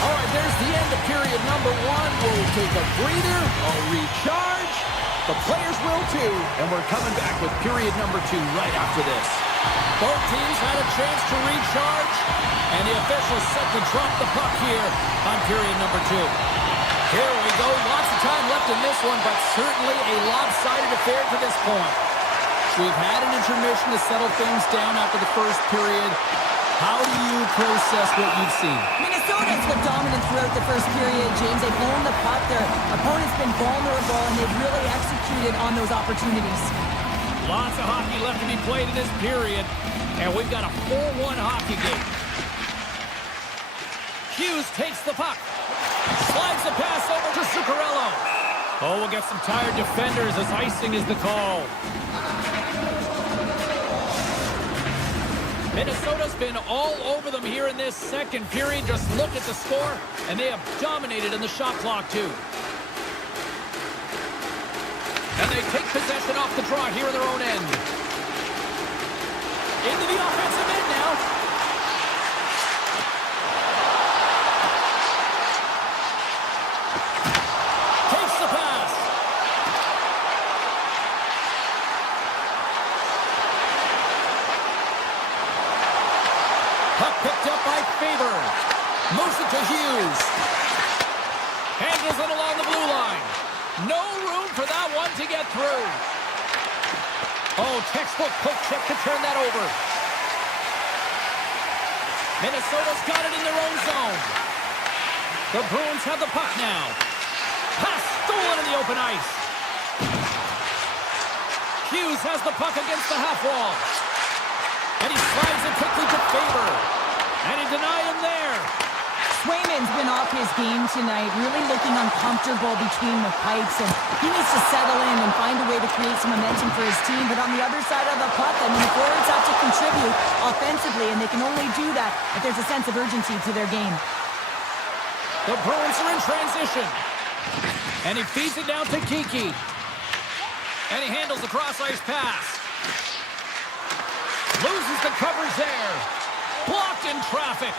All right, there's the end of period number one. We'll take a breather, a recharge. The players will too, and we're coming back with period number two right after this. Both teams had a chance to recharge, and the officials set to drop the puck here on period number two. Here we go. Lots of time left in this one, but certainly a lopsided affair to this point. We've had an intermission to settle things down after the first period. How do you process what you've seen? Minnesota's been dominant throughout the first period, James. They've owned the puck. Their opponent's been vulnerable, and they've really executed on those opportunities. Lots of hockey left to be played in this period, and we've got a 4-1 hockey game. Hughes takes the puck. Slides the pass over to Zuccarello. Oh, we'll get some tired defenders as icing is the call. Minnesota's been all over them here in this second period. Just look at the score, and they have dominated in the shot clock, too. And they take possession off the draw here in their own end. Into the offensive end now. Takes the pass. Puck picked up by Faber. Moves it to Hughes. Handles it along the blue line. No room for that one to get through. Oh, textbook poke check to turn that over. Minnesota's got it in their own zone. The Bruins have the puck now. Pass stolen in the open ice. Hughes has the puck against the half wall. And he slides it quickly to Faber. And he denied him there. Swayman's been off his game tonight, really looking uncomfortable between the pipes, and he needs to settle in and find a way to create some momentum for his team. But on the other side of the puck, I mean, the forwards have to contribute offensively, and they can only do that if there's a sense of urgency to their game. The Bruins are in transition. And he feeds it down to Kiki. And he handles the cross-ice pass. Loses the coverage there. Blocked in traffic.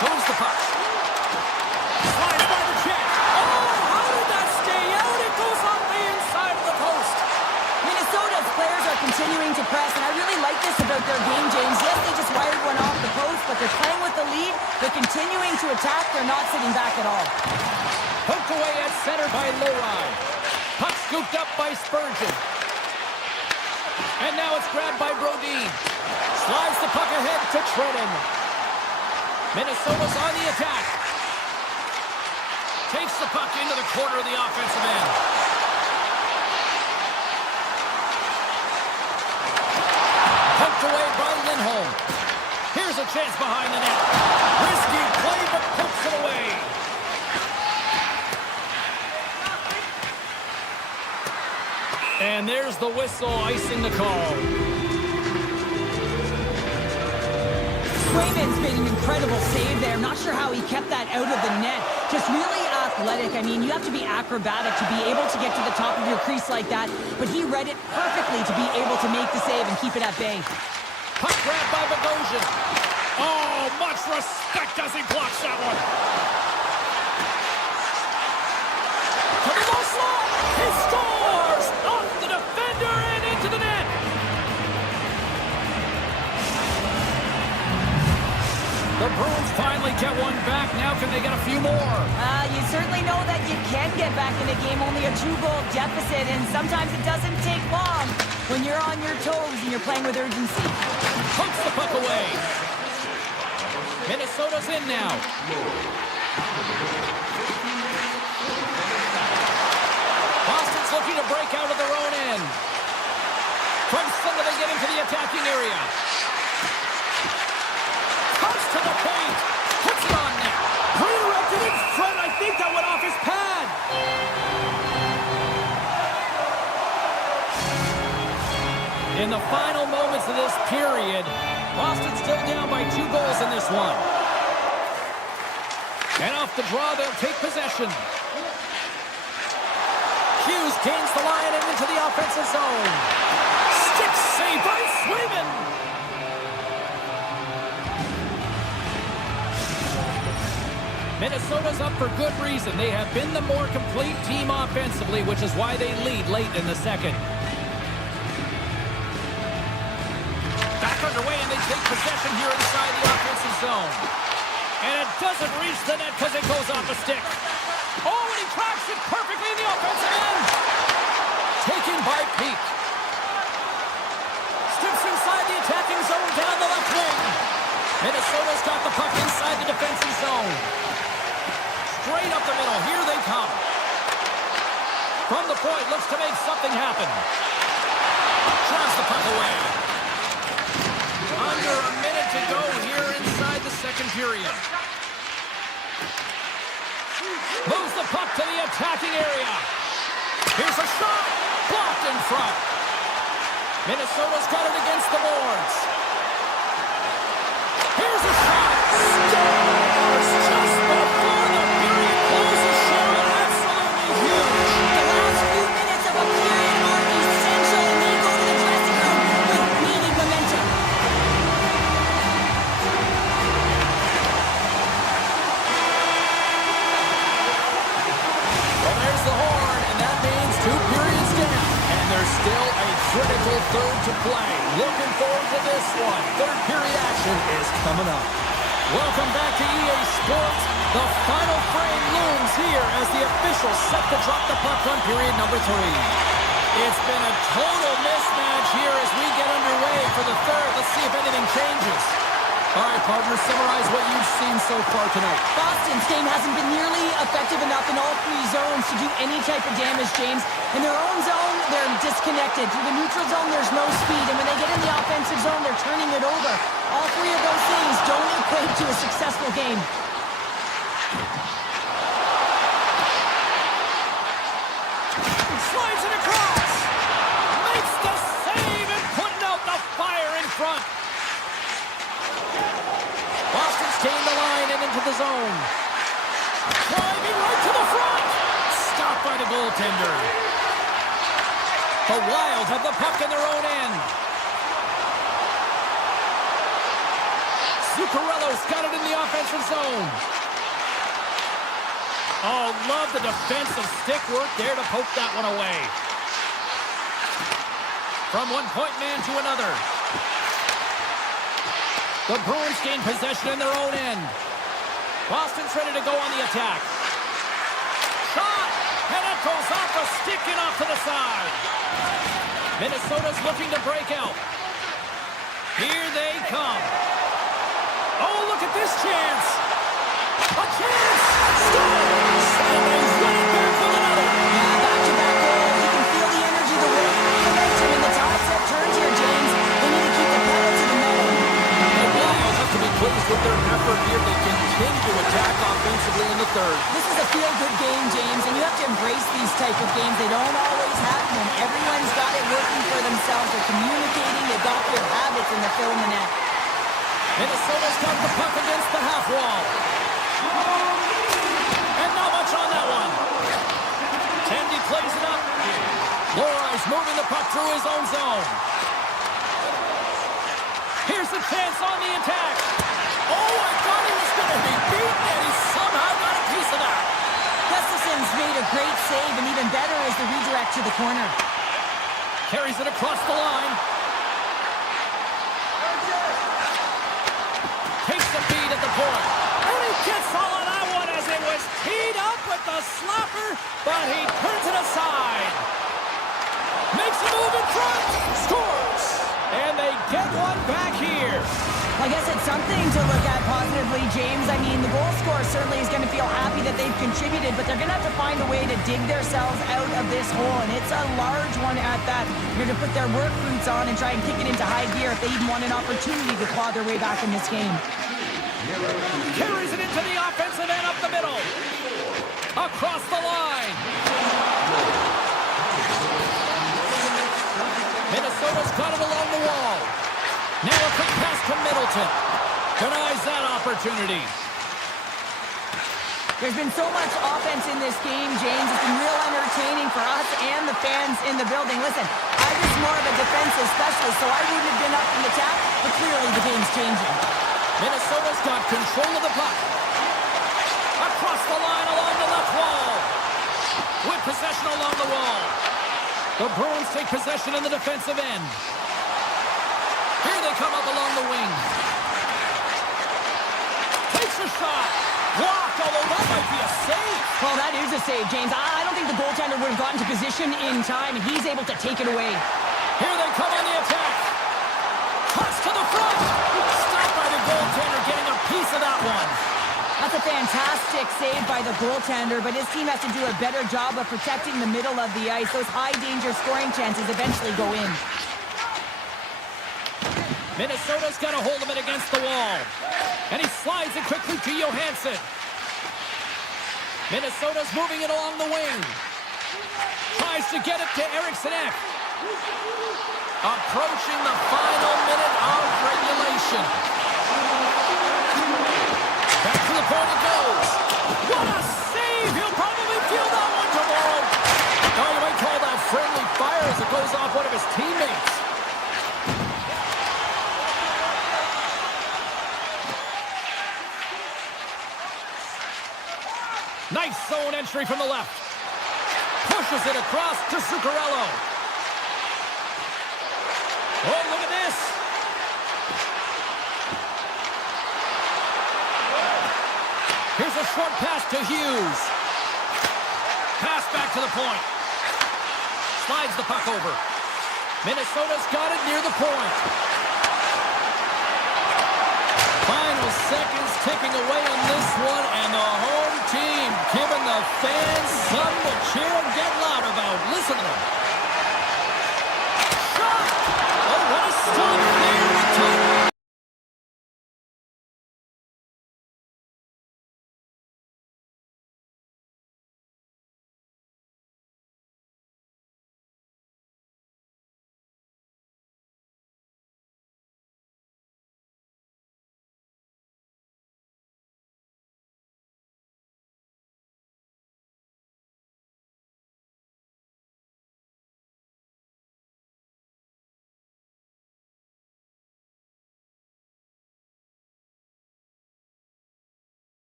Moves the puck. Slides by the check. Oh, how did that stay out? It goes on the inside of the post. Minnesota's players are continuing to press, and I really like this about their game, James. Yes, they just wired one off the post, but they're playing with the lead. They're continuing to attack. They're not sitting back at all. Poked away at center by Lowry. Puck scooped up by Spurgeon. And now it's grabbed by Brodin. Slides the puck ahead to Trennan. Minnesota's on the attack. Takes the puck into the corner of the offensive end. Poked away by Lindholm. Here's a chance behind the net. Risky play, but pokes it away. And there's the whistle, icing the call. Swayman's made an incredible save there. Not sure how he kept that out of the net. Just really athletic. I mean, you have to be acrobatic to be able to get to the top of your crease like that. But he read it perfectly to be able to make the save and keep it at bay. Puck grabbed by Bogosian. Oh, much respect as he blocks that one. To the low slot. He scores! Off the defender and into the net. The Bruins finally get one back. Now can they get a few more. You certainly know that you can get back in a game, only a 2-goal deficit, and sometimes it doesn't take long when you're on your toes and you're playing with urgency. Pumps the puck away. Minnesota's in now. Boston's looking to break out of their own end. From center, they get into the attacking area. Comes to the paint. Puts it on net. Redirected in front. I think that went off his pad. In the final moments of this period, Boston still down by 2 goals in this one. And off the draw, they'll take possession. Hughes gains the line and into the offensive zone. Stick save by Swayman. Minnesota's up for good reason. They have been the more complete team offensively, which is why they lead late in the second. Back underway, and they take possession here inside the offensive zone. And it doesn't reach the net because it goes off a stick. Oh, and he tracks it perfectly in the offensive end. Taken by Peak. Steps inside the attacking zone down the left wing. Minnesota's got the puck inside the defensive zone. Straight up the middle. Here they come. From the point, looks to make something happen. Drives the puck away. Under a minute to go here inside the second period. Moves the puck to the attacking area. Here's a shot. Blocked in front. Minnesota's got it against the boards. Here's a shot. Scores just before the period closes. Cheryl, absolutely huge. The last few minutes of a period are essential, and they go to the dressing room with needed momentum. Well, there's the horn, and that means 2 periods down. And there's still a critical third to play. Looking forward to this one. Third period action is coming up. Welcome back to EA Sports. The final frame looms here as the officials set to drop the puck on period number 3. It's been a total mismatch here as we get underway for the third. Let's see if anything changes. All right, partners, summarize what you've seen so far tonight. Boston's game hasn't been nearly effective enough in all 3 zones to do any type of damage, James. In their own zone, they're disconnected. Through the neutral zone, there's no speed. And when they get in the offensive zone, they're turning it over. All 3 of those things don't equate to a successful game. Slides it across. Makes the save and putting out the fire in front. Boston's gained the line and into the zone. Driving right to the front. Stopped by the goaltender. The Wild have the puck in their own end. Zuccarello's got it in the offensive zone. Oh, love the defensive stick work there to poke that one away. From one point man to another. The Bruins gain possession in their own end. Boston's ready to go on the attack. Shot! And it goes off a stick and off to the side. Minnesota's looking to break out. Here they come. Oh, look at this chance. A chance! Scores! And they run it back with another. Yeah, back-to-back goals. You can feel the energy, the weight, the momentum, and the tide set turns here, James. They need to keep the pedal to the metal. The Wild have to be pleased with their effort here. They continue to attack offensively in the third. This is a feel-good game, James, and you have to embrace these type of games. They don't always happen, and everyone's got it working for themselves. They're communicating, they've got good habits, and they're filling the net. Minnesota's got the puck against the half wall. And not much on that one. Tandy plays it up. Lorai's moving the puck through his own zone. Here's the chance on the attack. Oh, I thought he was going to be beaten, and he somehow got a piece of that. Gustafson's made a great save, and even better is the redirect to the corner. Carries it across the line. Takes the feed at the point. And he gets all of that one as it is teed up with the slapper, but he turns it aside. Makes a move in front. Scores. And they get one back here. I guess it's something to look at positively, James. I mean, the goal scorer certainly is going to feel happy that they've contributed, but they're going to have to find a way to dig themselves out of this hole, and it's a large one at that. They're going to put their work boots on and try and kick it into high gear if they even want an opportunity to claw their way back in this game. Carries it into the offensive end up the middle. Across the line. Minnesota's got it along the wall. Now a quick pass to Middleton. Denies that opportunity. There's been so much offense in this game, James. It's been real entertaining for us and the fans in the building. Listen, I was more of a defensive specialist, so I wouldn't have been up in the tap, but clearly the game's changing. Minnesota's got control of the puck. Across the line along the left wall. With possession along the wall. The Bruins take possession in the defensive end. Here they come up along the wing. Takes a shot. Blocked, although that might be a save. Well, that is a save, James. I don't think the goaltender would have gotten to position in time, and he's able to take it away. Here they come on the attack. Cuts to the front. Stopped by the goaltender, getting a piece of that one. That's a fantastic save by the goaltender, but his team has to do a better job of protecting the middle of the ice. Those high-danger scoring chances eventually go in. Minnesota's got a hold of it against the wall. And he slides it quickly to Johansson. Minnesota's moving it along the wing. Tries to get it to Eriksson Ek. Approaching the final minute of regulation. Back to the point it goes. What a save! He'll probably feel that one tomorrow. Oh, you might call that friendly fire as it goes off one of his teammates. Nice zone entry from the left. Pushes it across to Zuccarello. Oh, look at this. Here's a short pass to Hughes. Pass back to the point. Slides the puck over. Minnesota's got it near the point. Final seconds ticking away on this one, and the home team giving the fans something to cheer and get loud about. Listen to them. Shot! Oh, what a stop there.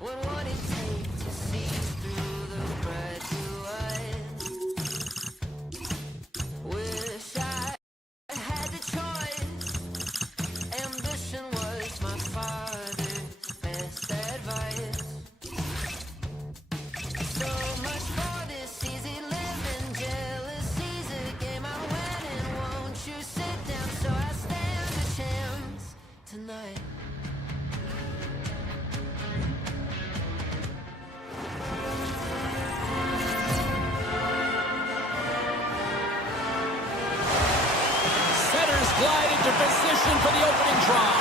What would it take to see through the red blue eyes? Wish I had the choice. Ambition was my father's best advice. So much for this easy living, jealousy's a game I win and won't you sit down so I stand a chance tonight. Centers glide into position for the opening draw.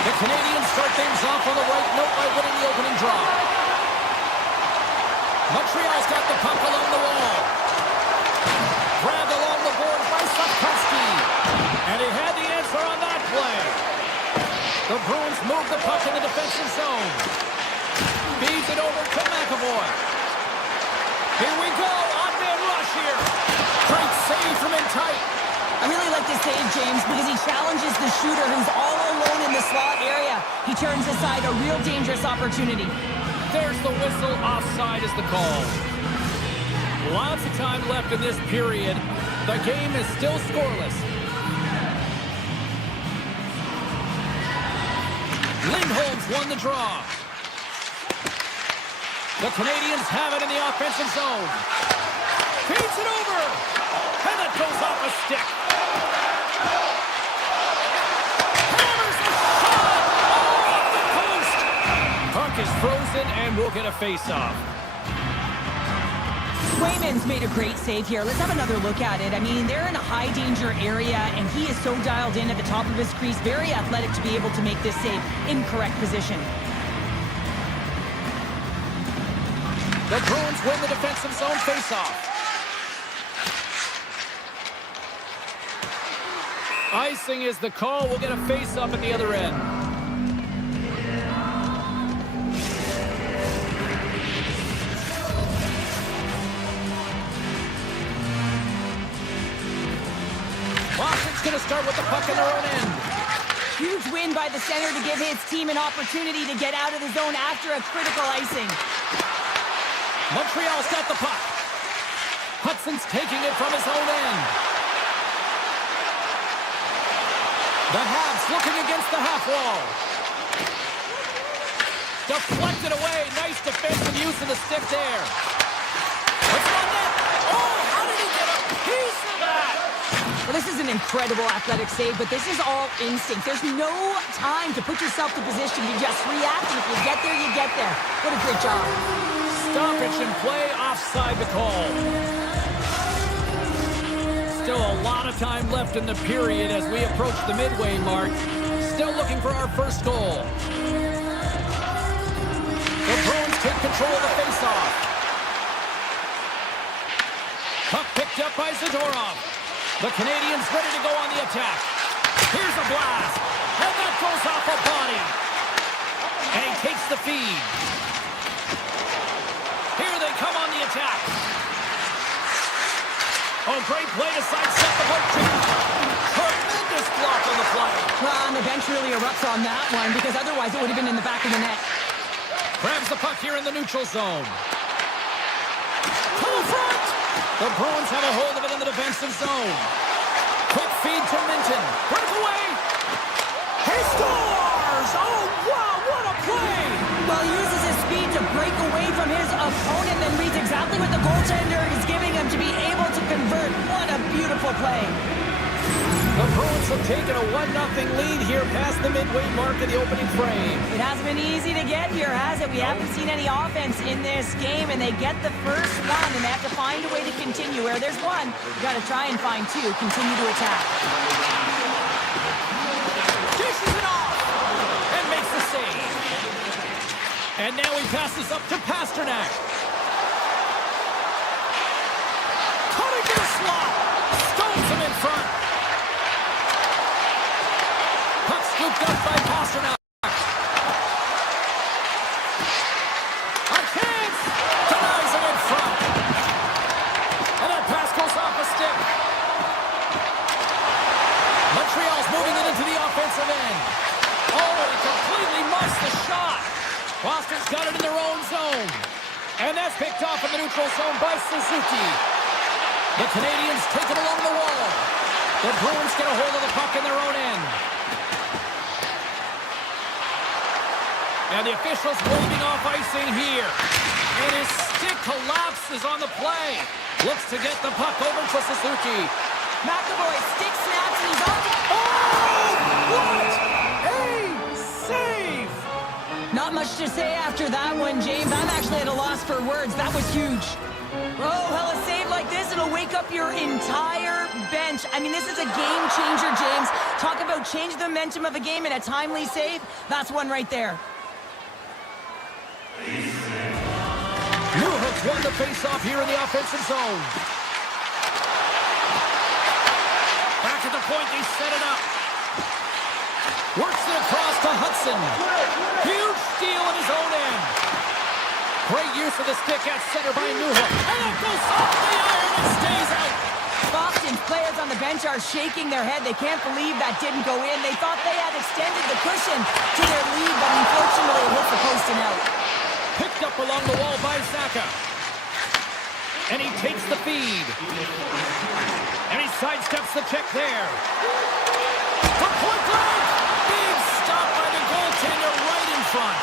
The Canadiens start things off on the right note by winning the opening draw. Montreal's got the puck along the wall. Grabbed along the boards by Sat.NHL. And he had the answer on that play. The Bruins move the puck in the defensive zone. Feeds it over to McAvoy. Here we go, on-man rush here. Great save from in tight. I really like this save, James, because he challenges the shooter who's all alone in the slot area. He turns aside a real dangerous opportunity. There's the whistle. Offside is the call. Lots of time left in this period. The game is still scoreless. Lindholm's won the draw. The Canadiens have it in the offensive zone. Feeds it over. And it goes off a stick. Hammers a shot. Oh, off the post. Puck is frozen and we'll get a face-off. Swayman's made a great save here. Let's have another look at it. I mean, they're in a high-danger area, and he is so dialed in at the top of his crease. Very athletic to be able to make this save in correct position. The Bruins win the defensive zone face-off. Icing is the call. We'll get a face-off at the other end. Boston's going to start with the puck in their own end. Huge win by the center to give his team an opportunity to get out of the zone after a critical icing. Montreal's got the puck. Hudson's taking it from his own end. The Habs looking against the half wall. Deflected away. Nice defensive use of the stick there. What's on net? Oh, how did he get a piece of that? Well, this is an incredible athletic save, but this is all instinct. There's no time to put yourself to position. You just react, and if you get there, you get there. What a great job. Stoppage and play, offside the call. Still a lot of time left in the period as we approach the midway mark. Still looking for our first goal. The Bruins take control of the faceoff. Puck picked up by Zadorov. The Canadiens ready to go on the attack. Here's a blast. And that goes off a body. And he takes the feed. Here they come on the attack. Oh, great play to sidestep the boat. Tremendous block on the play. Well, and the bench really erupts on that one because otherwise it would have been in the back of the net. Grabs the puck here in the neutral zone. To the front. The Bruins have a hold of it in the defensive zone. Quick feed to Minton. Breakaway. He scores! Oh, wow, what a play! Well, he uses his speed to break away from his opponent and reads exactly what the goaltender is giving him to be able to convert. What a beautiful play. The Bruins have taken a 1-0 lead here past the midway mark of the opening frame. It hasn't been easy to get here, has it? We haven't seen any offense in this game, and they get the first one, and they have to find a way to continue. Where there's one, you got to try and find two. Continue to attack. Dishes it off and makes the save. And now he passes up to Pasternak. Cutting to the slot. Stones him in front. Puck scooped up by Pasternak. A chance. Denies him in front. And that pass goes off a stick. Montreal's moving it into the offensive end. Oh, he completes Boston's got it in their own zone. And that's picked off in the neutral zone by Suzuki. The Canadiens take it along the wall. The Bruins get a hold of the puck in their own end. And the official's waving off icing here. And his stick collapses on the play. Looks to get the puck over to Suzuki. McAvoy stick snaps and he's on. Oh! What a save! Not much to say after that one, James. I'm actually at a loss for words. That was huge. Oh, hell, a save like this, it'll wake up your entire bench. I mean, this is a game changer, James. Talk about change the momentum of a game in a timely save. That's one right there. Newhook's won the face-off here in the offensive zone. Back at the point, they set it up. Works it across to Hudson. Huge steal in his own end. Great use of the stick at center by Newhook. And it goes off the iron and stays out. Boston's players on the bench are shaking their head. They can't believe that didn't go in. They thought they had extended the cushion to their lead, but unfortunately it hit the post and out. Picked up along the wall by Zaka. And he takes the feed. And he sidesteps the check there. From point blank! Big stop by the goaltender right in front.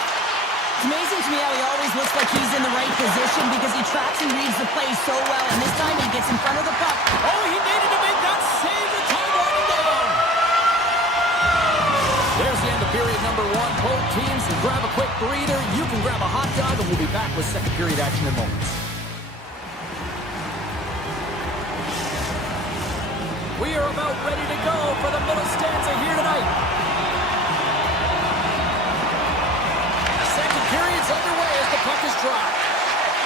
It's amazing to me how he always looks like he's in the right position because he tracks and reads the play so well. And this time he gets in front of the puck. Oh, he needed to make that save. The time running down. There's the end of period number one. Both teams can grab a quick breather. You can grab a hot dog, and we'll be back with second period action in moments. We are about ready to go for the middle stanza here tonight. Second period's underway as the puck is dropped.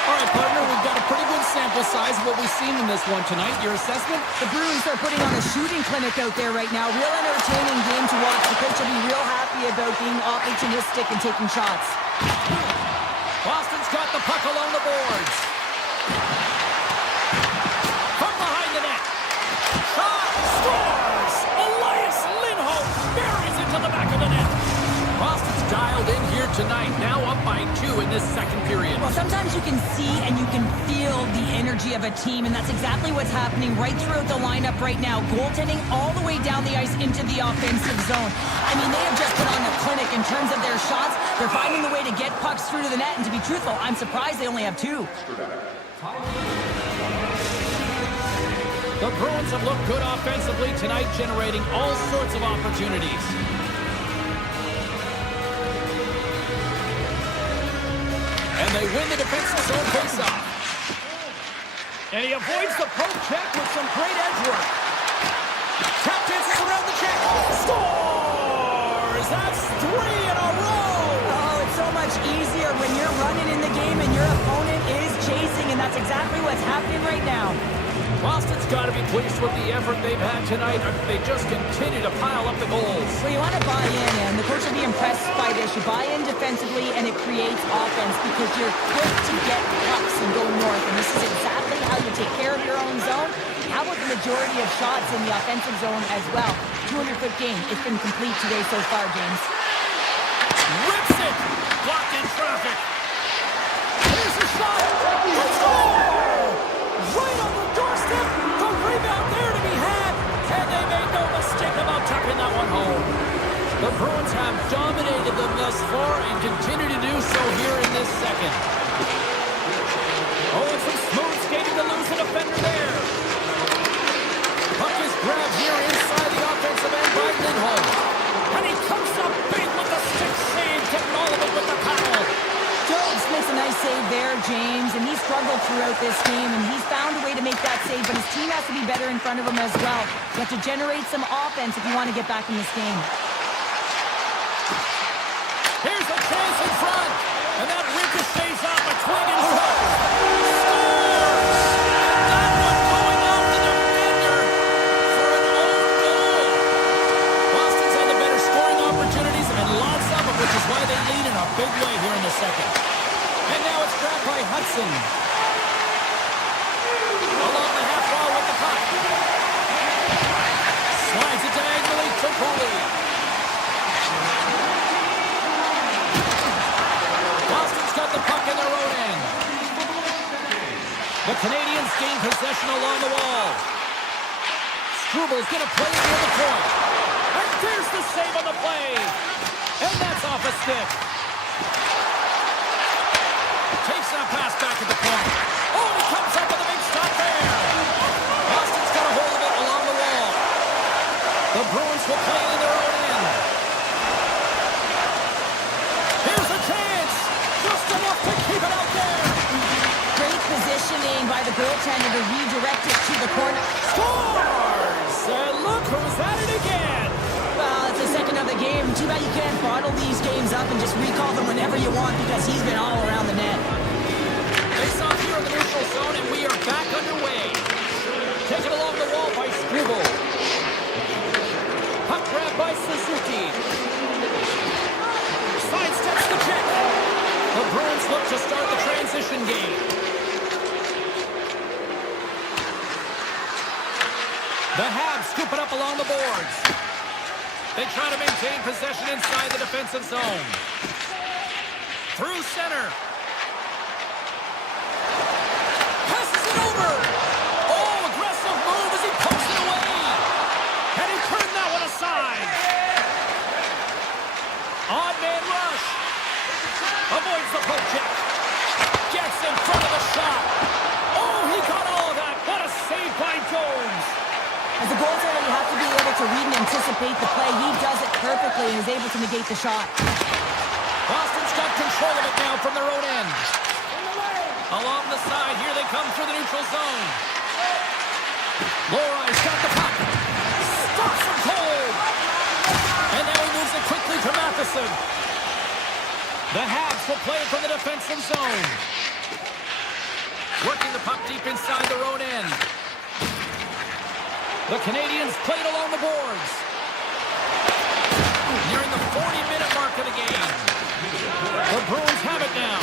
All right, partner, we've got a pretty good sample size of what we've seen in this one tonight. Your assessment? The Bruins are putting on a shooting clinic out there right now. Real entertaining game to watch. The coach will be real happy about being opportunistic and taking shots. Boston's got the puck along the boards. From behind the net. Shot! Scores! Elias Lindholm buries it to the back of the net. Boston's dialed in here tonight. Now up by 2 in this second period. Well, sometimes you can see and you can feel the energy of a team, and that's exactly what's happening right throughout the lineup right now. Goaltending all the way down the ice into the offensive zone. I mean, they have just put on a clinic in terms of their shots. They're finding the way to get pucks through to the net, and to be truthful, I'm surprised they only have 2. The Bruins have looked good offensively tonight, generating all sorts of opportunities. And they win the defensive zone faceoff. And he avoids the poke check with some great edge work. Tap dances around the check. Scores! That's 3 in a row! Oh, it's so much easier when you're running in the game and your opponent is chasing, and that's exactly what's happening right now. Boston's got to be pleased with the effort they've had tonight. They just continue to pile up the goals. Well, you want to buy in, and the coach will be impressed by this. You buy in defensively, and it creates offense because you're quick to get pucks and go north, and this is exactly how you take care of your own zone. How about the majority of shots in the offensive zone as well? 200-foot game. It's been complete today so far, James. Rips it! Blocked in traffic. Here's the shot! Let's go! Right on the doorstep! The rebound there to be had! And they made no mistake about tucking that one home. The Bruins have dominated them thus far and continue to do so here in this second. Oh, it's some smooth skating to lose a defender there. Puck is grabbed here inside the offensive end by Lindholm. And he comes up big with the stick save, getting all of it with the paddle. Jones makes a nice save there, James, and he struggled throughout this game, and he's found a way to make that save, but his team has to be better in front of him as well. You have to generate some offense if you want to get back in this game. Here's a chance in front, and that ricochets off a twig and hook. Scores! That one going off the defender for an own goal. Boston's had the better scoring opportunities and lots of them, which is why they lead in a big way here in the second. And now it's grabbed by Hudson. Along the half wall with the puck. Slides it diagonally to Foley. possession along the wall. Strubal's going to play it near the point. And there's the save on the play. And that's off a stick. Takes that pass back at the point. Oh, and he comes up with a big stop there. Boston's got a hold of it along the wall. The Bruins will play it in their own end. Here's a chance. Just enough to keep it out there. Great positioning by the goaltender to redirect it to the corner. Scores! And look who's at it again. Well, it's the second of the game. Too bad you can't bottle these games up and just recall them whenever you want because he's been all around the net. Face off here in the neutral zone, and we are back underway. Taken along the wall by Strubel. Puck grab by Suzuki. Sidesteps the check. The Bruins look to start the transition game. The Habs scoop it up along the boards. They try to maintain possession inside the defensive zone. Through center. Passes it over. Oh, aggressive move as he pokes it away. And he turned that one aside. Odd man rush. Avoids the poke check. Gets in front of the shot. Oh, he got all of that. What a save by Jones. As a goaltender, you have to be able to read and anticipate the play. He does it perfectly and is able to negate the shot. Boston's got control of it now from their own end. Along the side, here they come through the neutral zone. Lorai's got the puck. Stops him cold. And now he moves it quickly to Matheson. The Habs will play it from the defensive zone. Working the puck deep inside their own end. The Canadiens play it along the boards. Nearing the 40-minute mark of the game. The Bruins have it now.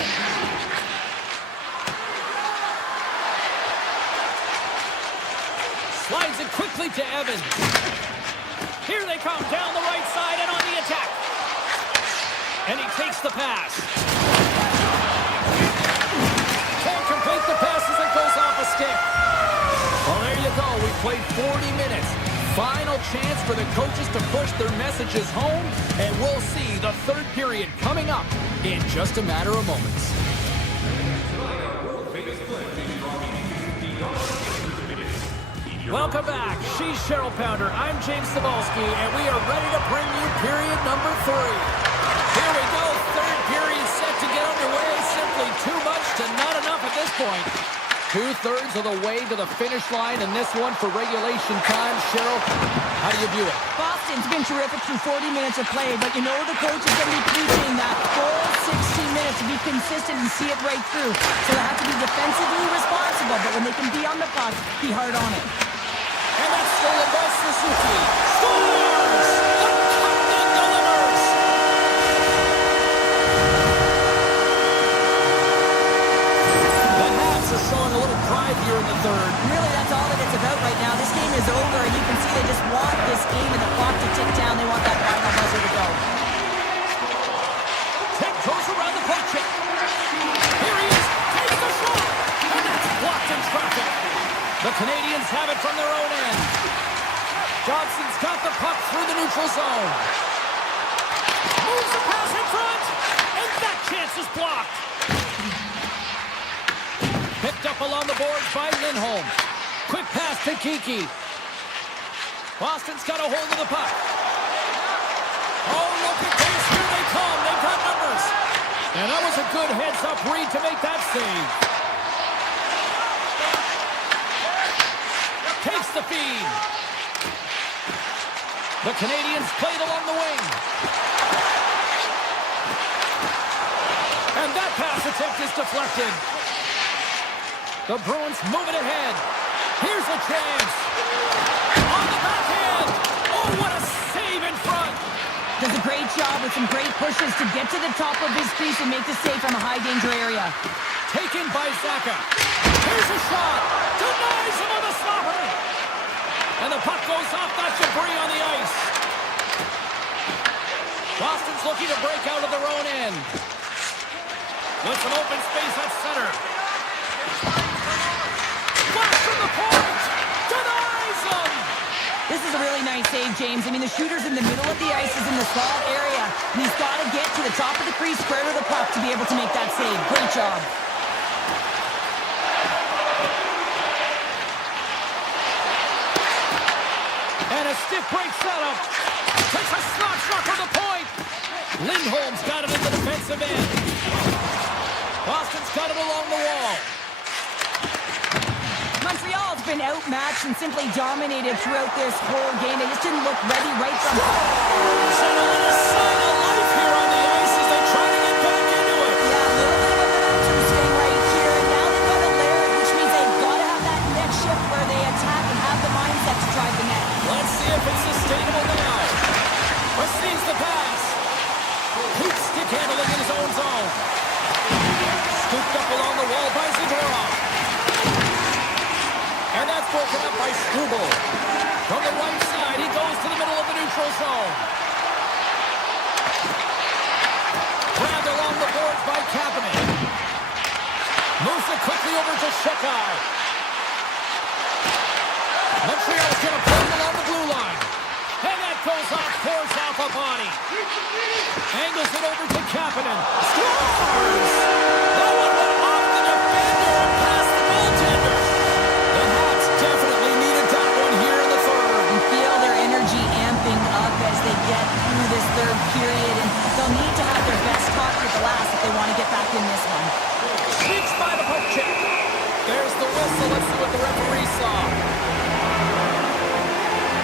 Slides it quickly to Evans. Here they come down the right side and on the attack. And he takes the pass. Can't complete the pass as it goes off a stick. Well, there you go. We played 40 minutes. Final chance for the coaches to push their messages home, and we'll see the third period coming up in just a matter of moments. Welcome back. She's Cheryl Pounder. I'm James Cebulski, and we are ready to bring you period number 3. Here we go. Third period set to get underway. Simply too much to not enough at this point. 2/3 of the way to the finish line in this one for regulation time. Cheryl, how do you view it? Boston's been terrific through 40 minutes of play, but you know the coach is going to be preaching that full 60 minutes to be consistent and see it right through. So they have to be defensively responsible, but when they can be on the puck, be hard on it. And that's stolen by Suzuki. Scores! The captain delivers! The Habs are showing a little pride here in the third. Really, that's all that it's about right now. This game is over, and you can see they just want this game and the clock to tick down. They want that final buzzer to go. Ted goes around the poke check. Here he is. Takes the shot. And that's blocked in traffic. The Canadiens have it from their own end. Johnson's got the puck through the neutral zone. Moves the pass in front. And that chance is blocked. Picked up along the boards by Lindholm. Quick pass to Kiki. Boston's got a hold of the puck. Oh, look at this. Here they come. They've got numbers. And that was a good heads-up read to make that save. Takes the feed. The Canadiens played along the wing. And that pass attempt is deflected. The Bruins move it ahead. Here's a chance. On the backhand. Oh, what a save in front. Does a great job with some great pushes to get to the top of his crease and make the save from a high-danger area. Taken by Zaka. Here's a shot. Denies him on the stopper. And the puck goes off that debris on the ice. Boston's looking to break out of their own end. With some open space at center. Flash from the point! Denies him! This is a really nice save, James. I mean, the shooter's in the middle of the ice, is in the slot area, and he's got to get to the top of the crease square to the puck to be able to make that save. Great job. And a stiff break setup. Takes a slap shot from the point. Lindholm's got it in the defensive end. Boston's got it along the wall. Montreal's been outmatched and simply dominated throughout this whole game. They just didn't look ready right from the And a little sign of life here on the ice as they try to get back into it. Yeah, a little bit of a momentum swing right here. And now they've got to layer it, which means they've got to have that next shift where they attack and have the mindset to drive the net. Let's see if it's sustainable now. Receives the pass. Keeps stick handling in his own zone. Scooped up along the wall by Zadorov. And that's broken up by Struble. From the right side, he goes to the middle of the neutral zone. Grabbed along the boards by Kapanen. Moves it quickly over to Shekai. Montreal's going to play him along the blue line. And that goes off, pours off a body. Angles it over to Kapanen. Scores! That one went off the defender and past the goaltender. The Habs definitely needed that one here in the third. You feel their energy amping up as they get through this third period, and they'll need to have their best talk with the last if they want to get back in this one. Sneaks by the poke check. There's the whistle. Let's see what the referee saw.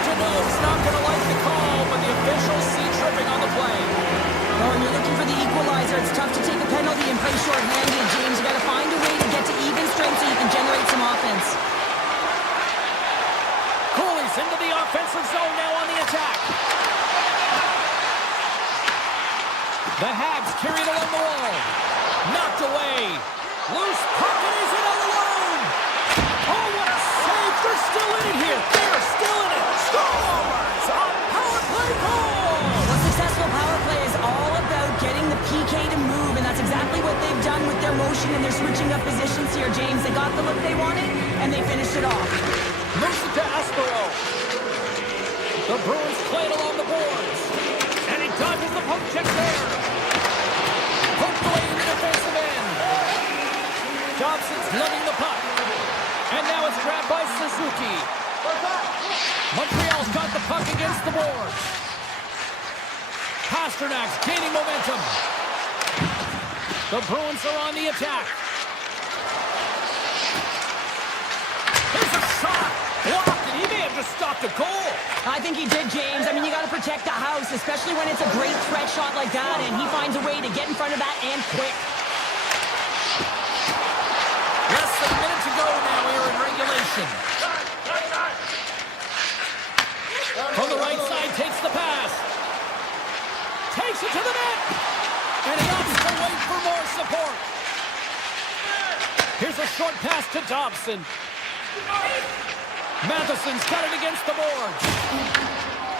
Jano's not going to like the call, but the officials see tripping on the play. Oh, and you're looking for the equalizer. It's tough to take a penalty and play short-handed, James. You got to find a way to get to even strength so you can generate some offense. Cooley's into the offensive zone now on the attack. The Habs carried along the wall. Knocked away. Loose puck and he's in all alone. Oh, what a save. They're still in it here. They're still in it. Scores on power play goal. Well, successful power play is all about getting the PK to move, and that's exactly what they've done with their motion and their switching up positions here, James. They got the look they wanted, and they finished it off. Moves it to Aspero. The Bruins play it along the boards. And he dodges the poke check there. Poked away in the defensive end. Dobson's lugging the puck. And now it's grabbed by Suzuki. Montreal's got the puck against the boards. Pasternak's gaining momentum. The Bruins are on the attack. Here's a shot. Blocked, and he may have just stopped a goal. I think he did, James. I mean, you got to protect the house, especially when it's a great threat shot like that, and he finds a way to get in front of that and quick. Less than a minute to go now here in regulation. From the right side, takes the pass. Takes it to the net. And he opts to wait for more support. Here's a short pass to Dobson. Matheson's got it against the boards.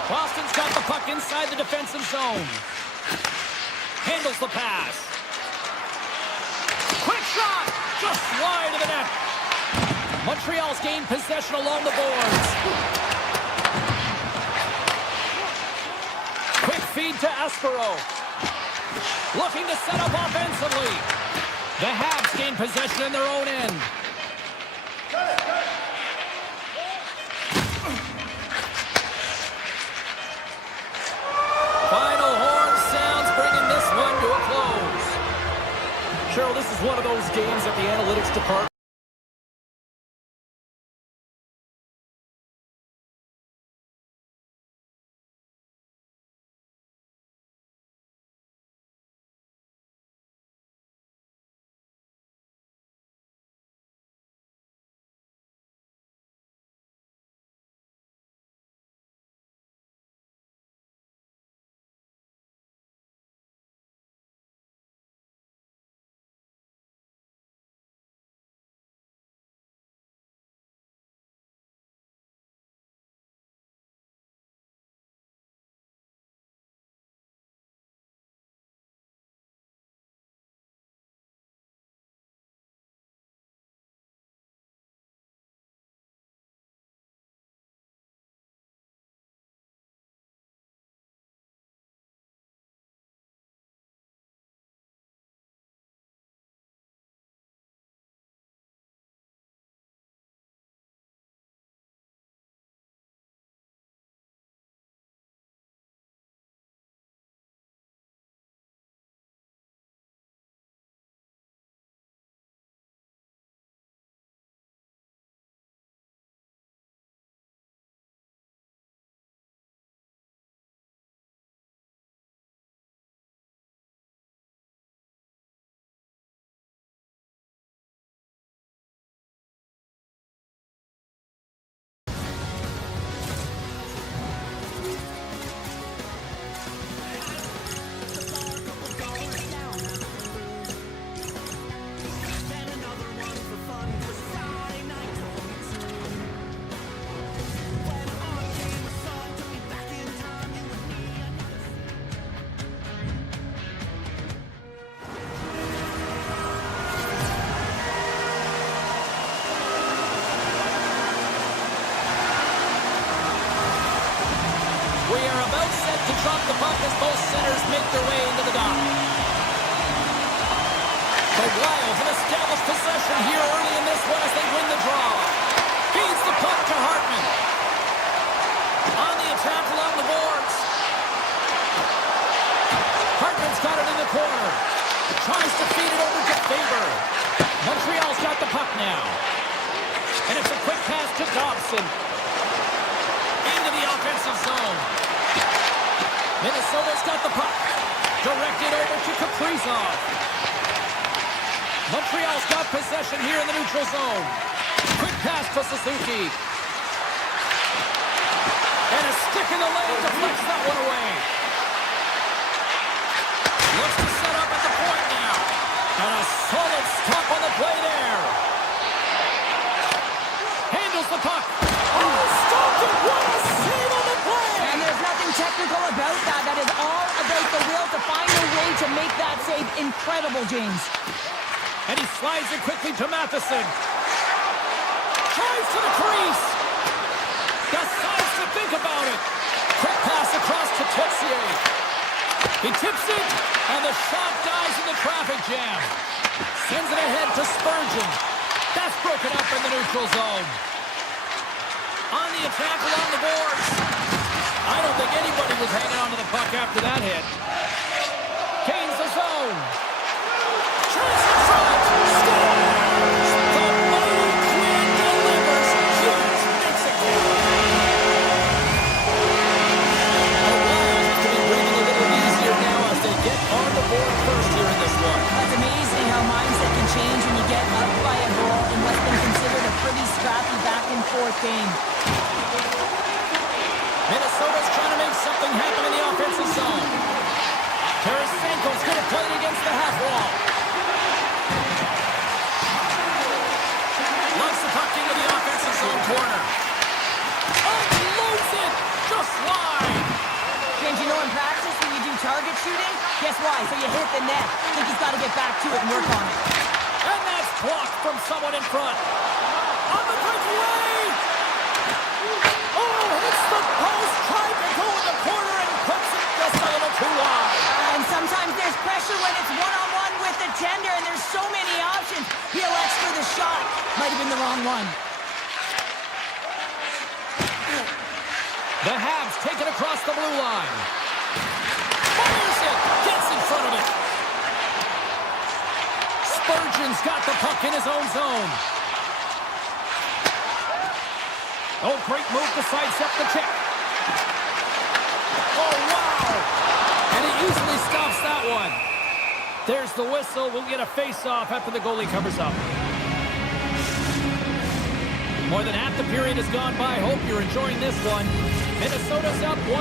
Boston's got the puck inside the defensive zone. Handles the pass. Quick shot! Just wide of the net. Montreal's gained possession along the boards. Quick feed to Aspero. Looking to set up offensively. The Habs gain possession in their own end. Final horn sounds, bringing this one to a close. Cheryl, this is one of those games that the analytics department to drop the puck as both centers make their way into the dock. The Wild have established possession here early in this one as they win the draw. Feeds the puck to Hartman. On the attack along the boards. Hartman's got it in the corner. Tries to feed it over to Faber. Montreal's got the puck now. And it's a quick pass to Dobson. Into the offensive zone. Minnesota's got the puck. Directed over to Kaprizov. Montreal's got possession here in the neutral zone. Quick pass to Suzuki. And a stick in the lane deflects that one away. Looks to set up at the point now. And a solid stop on the play there. Handles the puck. Oh, stopped it. What a save on the play. And there's nothing technical about that. That is all about the will to find a way to make that save incredible, James. And he slides it quickly to Matheson. Drives to the crease. Decides to think about it. Quick pass across to Tissier. He tips it, and the shot dies in the traffic jam. Sends it ahead to Spurgeon. That's broken up in the neutral zone. On the attack along the boards. I don't think anybody was hanging on to the puck after that hit. Kane's the zone. Tries in front. Scores! The mighty Quinn delivers. Hughes makes it good. The Wild have to be breathing a little easier now as they get on the board first here in this one. It's amazing how mindset can change when you get up by a goal in what's been considered a pretty scrappy back-and-forth game. Minnesota's trying to make something happen in the offensive zone. Tarasenko's going to play it against the half wall. Loves the puck into the offensive zone corner. Unloads it! Just wide! James, you know in practice when you do target shooting, guess why? So you hit the net. I think he's got to get back to it and work on it. And that's blocked from someone in front. On the breakaway! Oh, hits the post, tried to go in the corner and puts it just a little too wide. And sometimes there's pressure when it's one-on-one with the tender, and there's so many options. He elects for the shot. Might have been the wrong one. The Habs take it across the blue line. Fires it, gets in front of it. Spurgeon's got the puck in his own zone. Oh, great move to sidestep the check. Oh, wow. And he easily stops that one. There's the whistle. We'll get a face-off after the goalie covers up. More than half the period has gone by. Hope you're enjoying this one. Minnesota's up 1-0.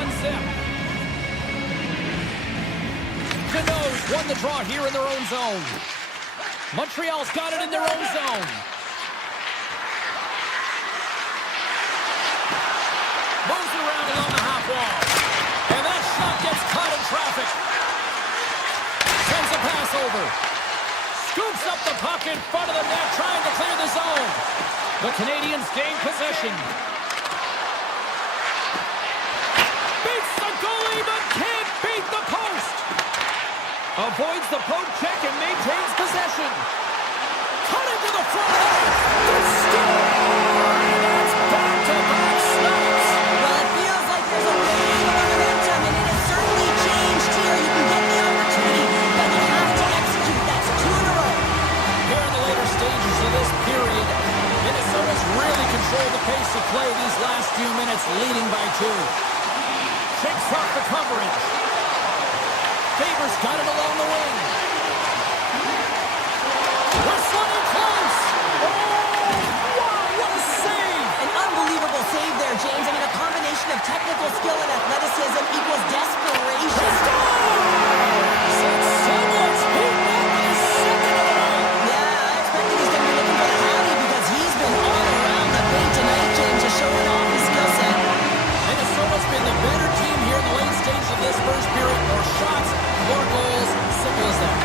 Canoes won the draw here in their own zone. Montreal's got it in their own zone. Moves it around along the half wall. And that shot gets caught in traffic. Sends a pass over. Scoops up the puck in front of the net, trying to clear the zone. The Canadiens gain possession. Beats the goalie, but can't beat the post. Avoids the poke check and maintains possession. Cut into the front of the net. The score! That's back-to-back snaps. Well, it feels like there's a wave of momentum, and it has certainly changed here. You can get the opportunity, but you have to execute. That's 2 in a row. Here in the later stages of this period, Minnesota's really controlled the pace of play these last few minutes, leading by 2. Shakes off the coverage. Faber's got it along the wing. Wrestling in close. Oh, wow, what a save. An unbelievable save there, James. I mean, a combination of technical skill and athleticism equals desperation. Someone's beaten up in the second of the night. Yeah, I expected he's going to be looking for the Hattie because he's been all around the paint tonight, James, just showing off his skill set. Minnesota's been the better team here in the late stages of this first period. More shots, more goals, simple as that.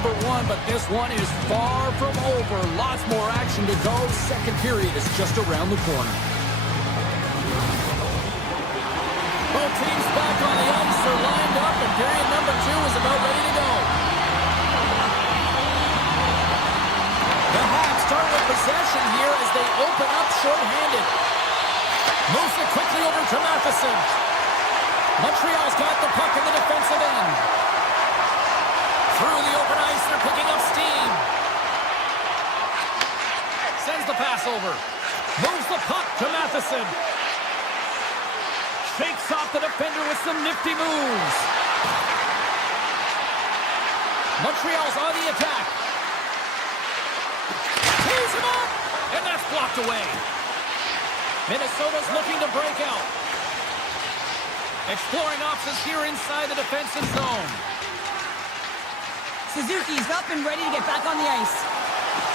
number one, but this one is far from over. Lots more action to go. Second period is just around the corner. Both teams back on the ice. They're lined up, and period number 2 is about ready to go. The Habs start with possession here as they open up short-handed. Moves it quickly over to Matheson. Montreal's got the puck in the defensive end. Through the open ice, they're picking up steam. Sends the pass over. Moves the puck to Matheson. Shakes off the defender with some nifty moves. Montreal's on the attack. Tees him up! And that's blocked away. Minnesota's looking to break out. Exploring options here inside the defensive zone. Suzuki's up and ready to get back on the ice.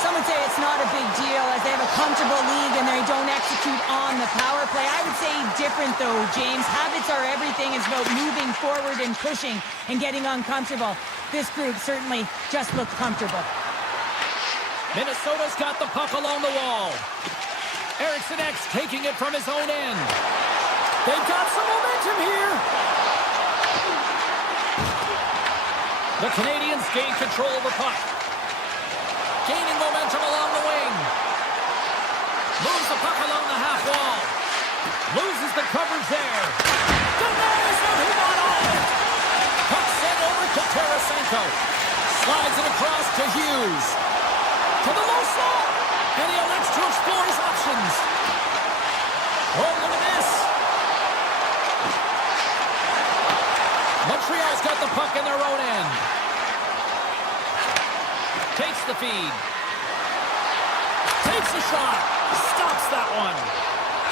Some would say it's not a big deal as they have a comfortable lead and they don't execute on the power play. I would say different though, James. Habits are everything. It's about moving forward and pushing and getting uncomfortable. This group certainly just looked comfortable. Minnesota's got the puck along the wall. Eriksson X taking it from his own end. They've got some momentum here. The Canadiens gain control of the puck. Gaining momentum along the wing. Moves the puck along the half wall. Loses the coverage there. Denies him. He got all of it. Puck sent over to Tarasenko. Slides it across to Hughes. To the low slot. And he elects to explore his options. Oh, look at this. Montreal's got the puck in their own end. Takes the feed. Takes a shot. Stops that one.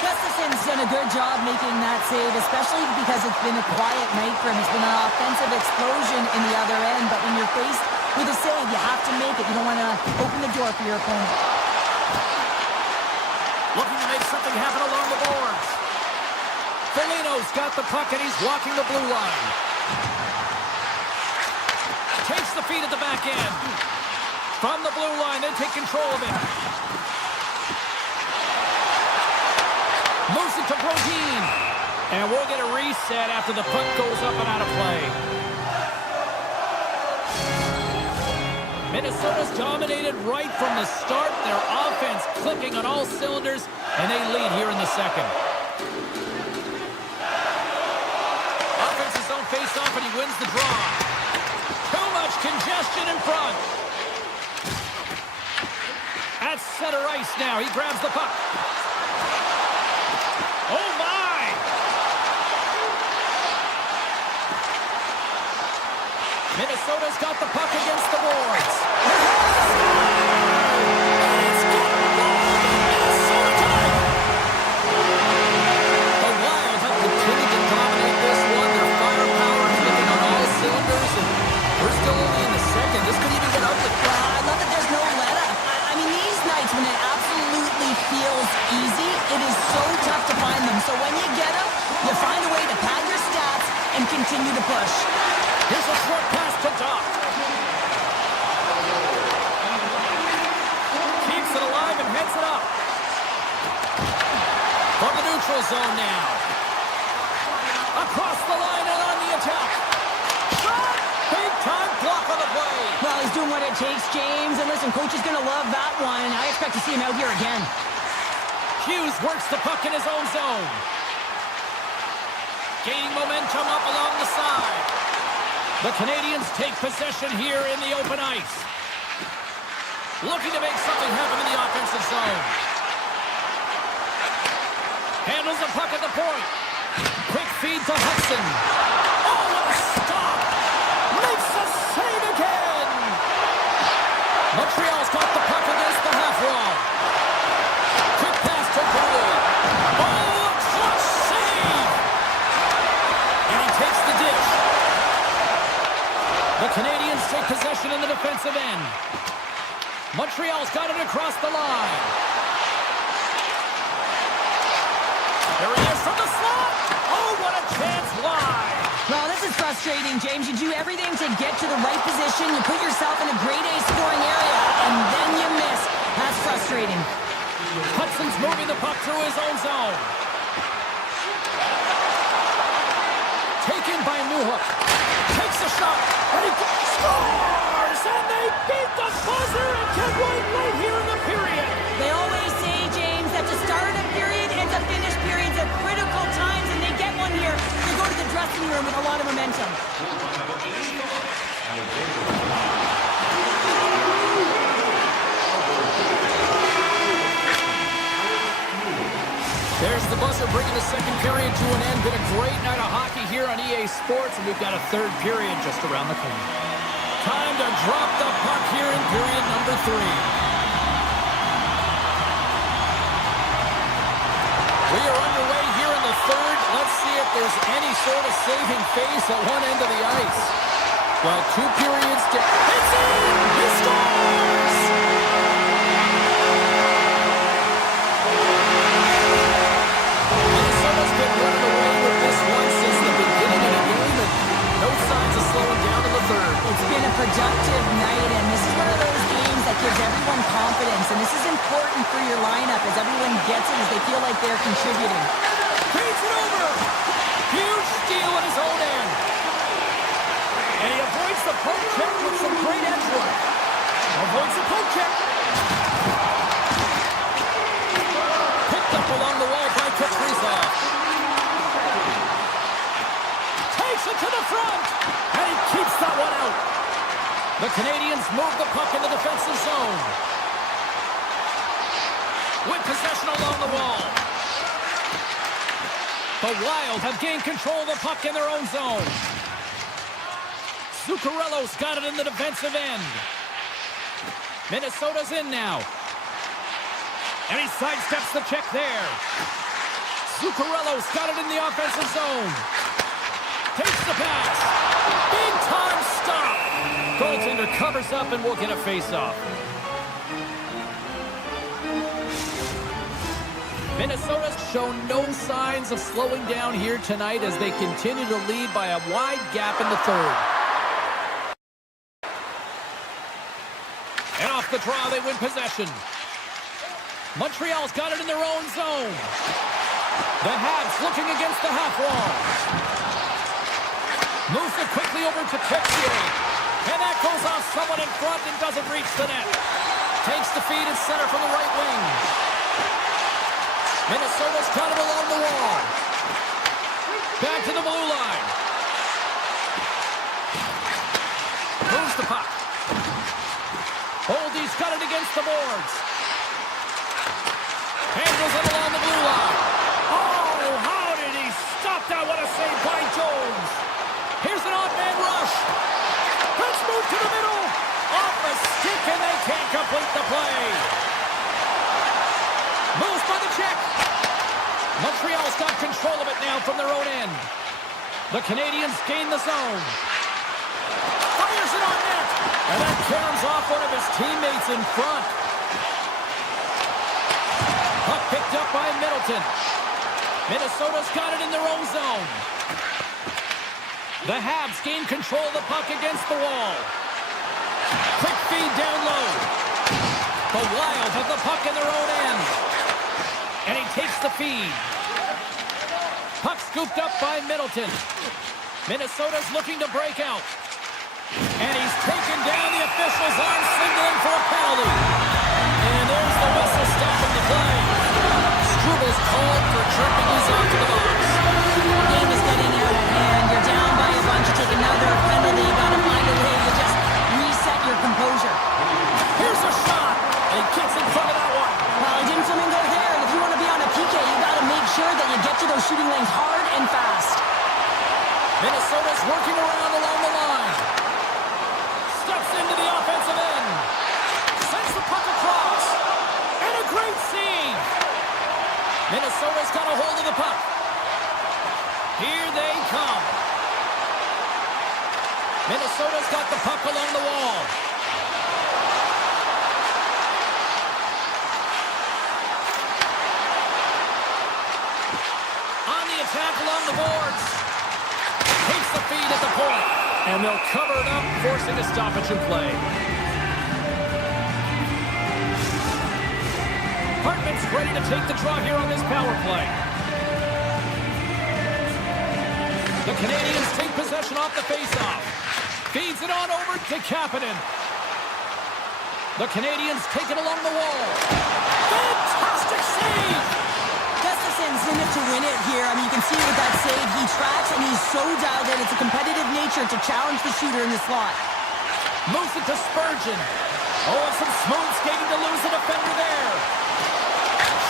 Gustafson's done a good job making that save, especially because it's been a quiet night for him. It's been an offensive explosion in the other end, but when you're faced with a save, you have to make it. You don't want to open the door for your opponent. Looking to make something happen along the boards. Foligno's got the puck and he's walking the blue line. Takes the feed at the back end. From the blue line, they take control of it. Moves it to Brodin. And we'll get a reset after the puck goes up and out of play. Minnesota's dominated right from the start. Their offense clicking on all cylinders, and they lead here in the second. Offensive zone face-off, and he wins the draw. Too much congestion in front. At center ice now. He grabs the puck. Oh, my! Minnesota's got the puck against the boards. And it's got Minnesota tonight. The Wild have continued to dominate this one. Their firepower is looking on all cylinders, and we're still only in the second. This could even get ugly. I love that there's no let-up. I mean, these nights when it absolutely feels easy, it is so tough to find them. So when you get them, you find a way to pad your stats and continue to push. Here's a short pass to Doc. Keeps it alive and heads it up. From the neutral zone now. Across the line and on the attack. Shot! Big time block on the play. Well, he's doing what it takes, James. And listen, coach is going to love that one. I expect to see him out here again. Hughes works the puck in his own zone. Gaining momentum up along the side. The Canadiens take possession here in the open ice. Looking to make something happen in the offensive zone. Handles the puck at the point. Quick feed to Hudson. Oh, what a stop! Makes a save again! Montreal's got the puck against the half wall. Quick pass to Gould. Oh, a clutch save! And he takes the dish. The Canadiens take possession in the defensive end. Montreal's got it across the line. There he is from the slot. Oh, what a chance wide. Well, this is frustrating, James. You do everything to get to the right position. You put yourself in a great Hudson's moving the puck through his own zone. Taken by Newhook. Takes a shot. And he scores! And they beat the buzzer and get one right here in the period. They always say, James, that the start of a period and the finish periods are critical times, and they get one here. They go to the dressing room with a lot of momentum. There's the buzzer bringing the second period to an end. Been a great night of hockey here on EA Sports, and we've got a third period just around the corner. Time to drop the puck here in period number 3. We are underway here in the third. Let's see if there's any sort of saving face at one end of the ice. Well, 2 periods down. It's in! He scores! Minnesota's been running away with this one since the beginning of the game, and no signs of slowing down in the third. It's been a productive night, and this is one of those games that gives everyone confidence, and this is important for your lineup as everyone gets it, as they feel like they're contributing. Feeds it over! Huge steal at his own end. And he avoids the poke check with some great edge work. Avoids the poke check. Picked up along the wall by Kaprizov. Takes it to the front. And he keeps that one out. The Canadiens move the puck in the defensive zone. With possession along the wall. The Wild have gained control of the puck in their own zone. Zuccarello's got it in the defensive end. Minnesota's in now. And he sidesteps the check there. Zuccarello's got it in the offensive zone. Takes the pass. Big time stop. Goaltender covers up and will get a face-off. Minnesota's shown no signs of slowing down here tonight as they continue to lead by a wide gap in the third. And off the draw, they win possession. Montreal's got it in their own zone. The Habs looking against the half wall. Moves it quickly over to Texier. And that goes off someone in front and doesn't reach the net. Takes the feed and center from the right wing. Minnesota's got it along the wall. Back to the blue line. Moves the puck. Holdy's got it against the boards. Handles it along the blue line. Oh, how did he stop that? What a save by Jones. Here's an odd man rush. Let's move to the middle. Off a stick, and they can't complete the play. Moves by the check. Montreal's got control of it now from their own end. The Canadiens gain the zone. Fires it on net. And that caroms off one of his teammates in front. Puck picked up by Middleton. Minnesota's got it in their own zone. The Habs gain control of the puck against the wall. Quick feed down low. The Wild have the puck in their own end. And he takes the feed. Puck scooped up by Middleton. Minnesota's looking to break out. And he's taken down. The officials arm signaling for a penalty. And there's the whistle stopping the play. Strubal's called for tripping his off to the box. The game is getting out of hand. You're down by a bunch. You take another penalty. You got to find a way to just reset your composure. Here's a shot. And he gets in front of that one. Well, he didn't flamingo there. And if you want to be on a PK, you got to make sure that you get to those shooting lanes hard and fast. Minnesota's working around along the line. Steps into the offensive end. Sends the puck across. And a great save. Minnesota's got a hold of the puck. Here they come. Minnesota's got the puck along the wall. On the attack along the boards. Takes the feed at the point. And they'll cover it up, forcing a stoppage in play. Hartman's ready to take the draw here on this power play. The Canadiens take possession off the faceoff. Feeds it on over to Kapanen. The Canadiens take it along the wall. Fantastic save! Gustafson's in it to win it here. I mean, you can see with that save, he tracks and he's so dialed in. It's a competitive nature to challenge the shooter in the slot. Moves it to Spurgeon. Oh, and some smooth skating to lose the defender there.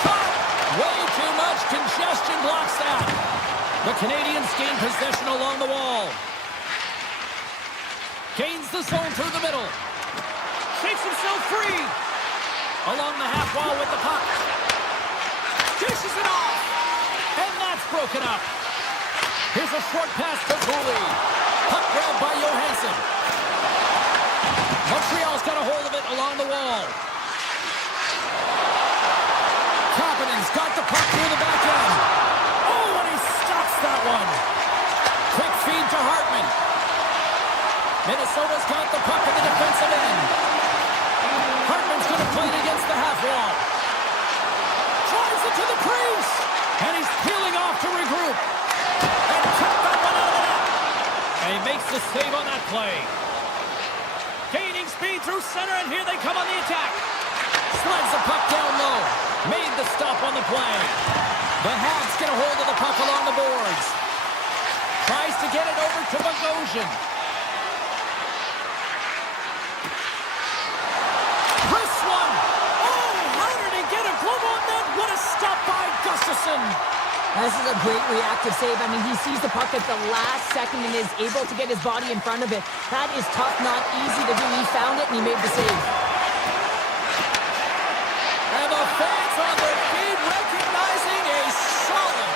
Shot! Way too much congestion blocks that. The Canadiens gain possession along the wall. Gains the zone through the middle. Shakes himself free. Along the half wall with the puck. Dishes it off. And that's broken up. Here's a short pass to Cooley. Puck grabbed by Johansson. Montreal's got a hold of it along the wall. Kapanen's got the puck through the back end. Oh, and he stops that one. Quick feed to Hartman. Minnesota's got the puck in the defensive end. Hartman's going to play it against the half wall. Drives it to the crease. And he's peeling off to regroup. And kept that one out of the net. And he makes the save on that play. Gaining speed through center, and here they come on the attack. Slides the puck down low. Made the stop on the play. The Habs get a hold of the puck along the boards. Tries to get it over to Bogosian. Chris one. Oh, how did he get a glove on that? What a stop by Gustafsson. This is a great reactive save. I mean, he sees the puck at the last second and is able to get his body in front of it. That is tough, not easy to do. He found it and he made the save. And the fans on their feet recognizing a solid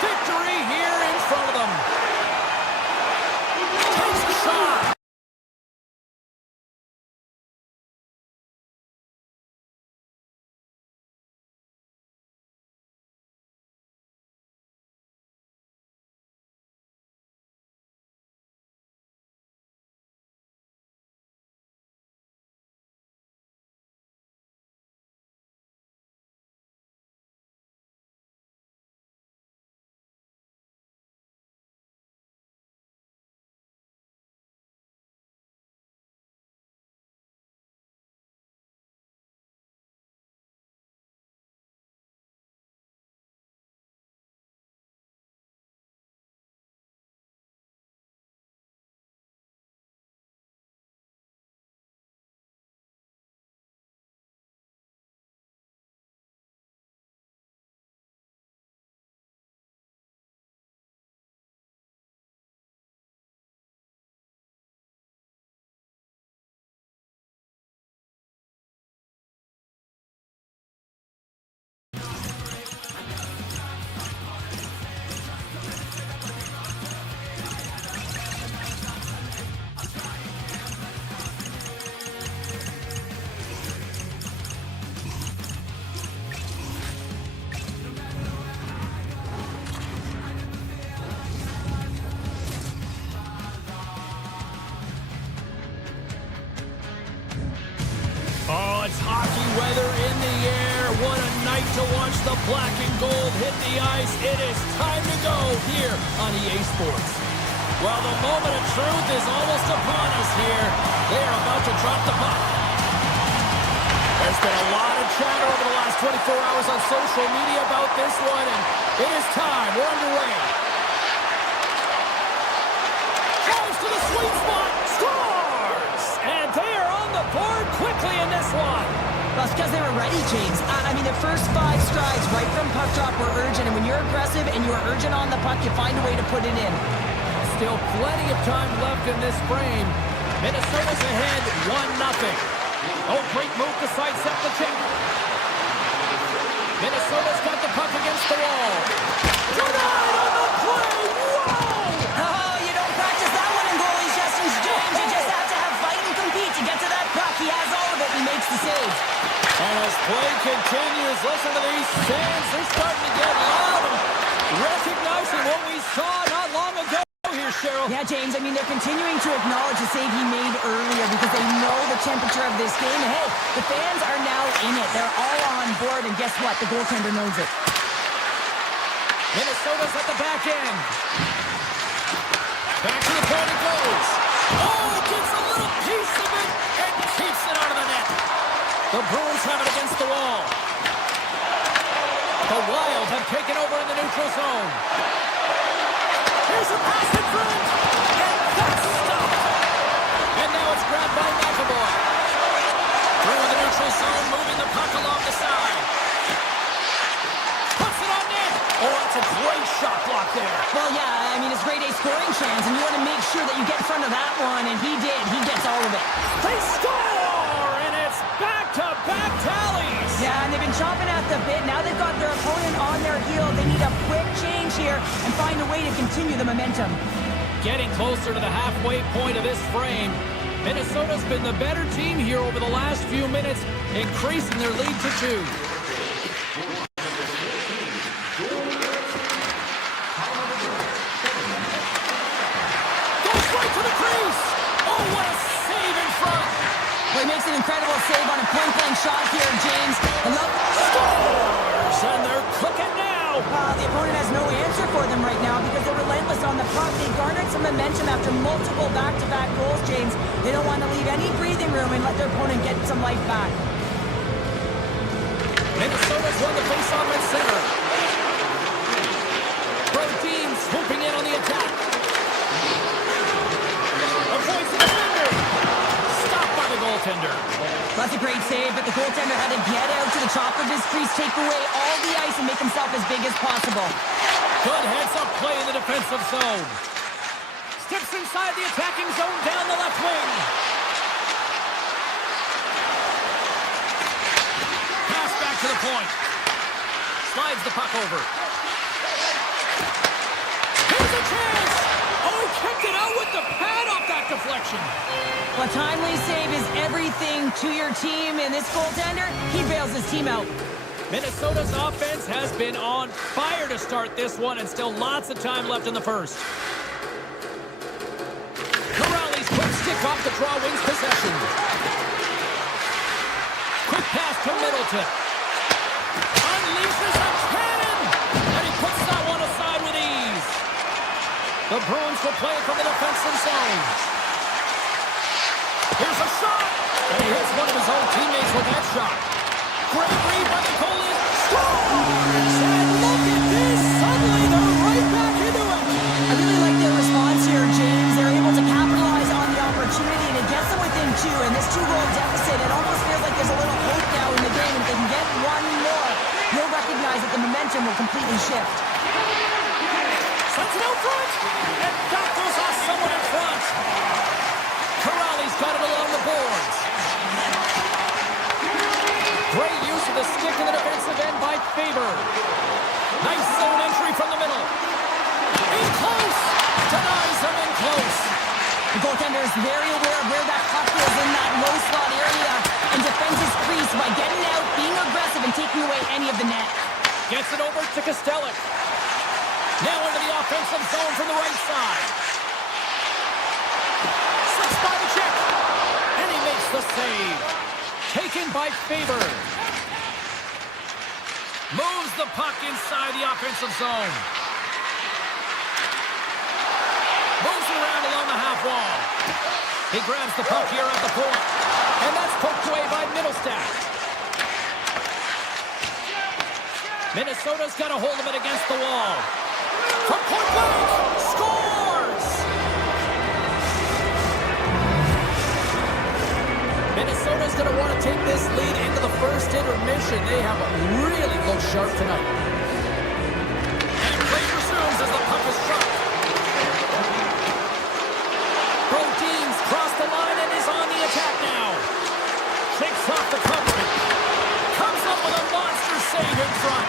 victory here in front of them. Takes a shot. Oh, it's hockey weather in the air. What a night to watch the black and gold hit the ice. It is time to go here on EA Sports. Well, the moment of truth is almost upon us here. They are about to drop the puck. There's been a lot of chatter over the last 24 hours on social media about this one, and it is time. We're underway. Drives to the sweet spot. Scores! And they are on the board quickly in this one. Well, it's because they were ready, James. I mean, the first 5 strides right from puck drop were urgent, and when you're aggressive and you're urgent on the puck, you find a way to put it in. Still plenty of time left in this frame. Minnesota's ahead 1-0. Oh, great move to sidestep the check. Minnesota's got the puck against the wall. Denied on the play. Whoa! Oh, you don't practice that one in goalie sessions, James. You just have to have fight and compete to get to that puck. He has all of it. He makes the save. And as play continues, listen to these fans. They're starting to get loud and recognizing what we saw not long ago here, Cheryl. Yeah, James, I mean, they're continuing to acknowledge the save he made earlier because they know the temperature of this game. And hey, the fans are now in it. They're all on board, and guess what? The goaltender knows it. Minnesota's at the back end. Back to the point it goes. Oh, gets a little piece of it and keeps it out of the net. The Bruins have it against the wall. The Wild have taken over in the neutral zone. Here's a pass in front. And that's stopped. And now it's grabbed by McAvoy. Through the neutral zone, moving the puck along the side. Puts it on net. Oh, that's a great shot block there. Well, yeah, I mean, it's grade A scoring chance, and you want to make sure that you get in front of that one, and he did. He gets all of it. They score, and it's back-to-back tallies. Yeah, and they've been chomping at the bit. Now they've got their opponent on their heel. They need a quick change here and find a way to continue the momentum. Getting closer to the halfway point of this frame. Minnesota's been the better team here over the last few minutes, increasing their lead to 2. Well, he makes an incredible save on a point-blank shot here, James. Scores! And they're cooking now! The opponent has no answer for them right now because they're relentless on the puck. They garnered some momentum after multiple back-to-back goals, James. They don't want to leave any breathing room and let their opponent get some life back. Minnesota's won the face-off at center. Both teams swooping in on the attack. Avoids the defender. Stopped by the goaltender. That's a great save, but the goaltender had to get out to the top of his crease, take away all the ice, and make himself as big as possible. Good heads-up play in the defensive zone. Steps inside the attacking zone down the left wing. Pass back to the point. Slides the puck over. Here's a chance! Oh, he kept it out with the pad off that deflection. A timely save is everything to your team, and this goaltender, he bails his team out. Minnesota's offense has been on fire to start this one, and still lots of time left in the first. Corrales quick stick off the draw wings possession. Quick pass to Middleton. Unleashes a cannon, and he puts that one aside with ease. The Bruins will play from the defensive zone. Here's a shot, and he hits one of his own teammates with that shot. Great read by the goalie. Scores! And look at this. Suddenly they're right back into it. I really like their response here, James. They're able to capitalize on the opportunity, and it gets them within 2. And this 2-goal deficit, it almost feels like there's a little hope now in the game. If they can get one more, you'll recognize that the momentum will completely shift. Sends it out front, and that goes off someone in front. Corrales got it along the boards. Great use of the stick in the defensive end by Faber. Nice zone entry from the middle. In close. Denies him in close. The goaltender is very aware of where that puck is in that low slot area and defends his crease by getting out, being aggressive, and taking away any of the net. Gets it over to Kostelic. Now into the offensive zone from the right side. Slips by the check. And he makes the save. Taken by Faber. Moves the puck inside the offensive zone. Moves around along the half wall. He grabs the puck here at the point. And that's poked away by Middlestat. Minnesota's got a hold of it against the wall. From point blank. Scores! Minnesota's going to want to take this lead into the first intermission. They have really looked sharp tonight. And play resumes as the puck is dropped. Both teams cross the line and is on the attack now. Takes off the coverage. Comes up with a monster save in front.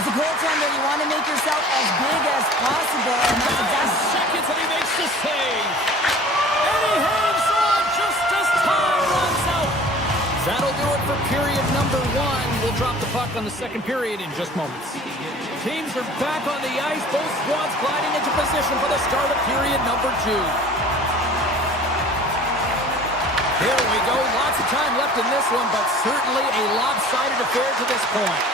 As a goaltender, you want to make yourself as big as possible, and that's exactly... Seconds and he makes the save. And he hangs on just as time runs out. That'll do it for for period number 1. We'll drop the puck on the second period in just moments. Teams are back on the ice. Both squads gliding into position for the start of period number 2. Here we go. Lots of time left in this one, but certainly a lopsided affair to this point.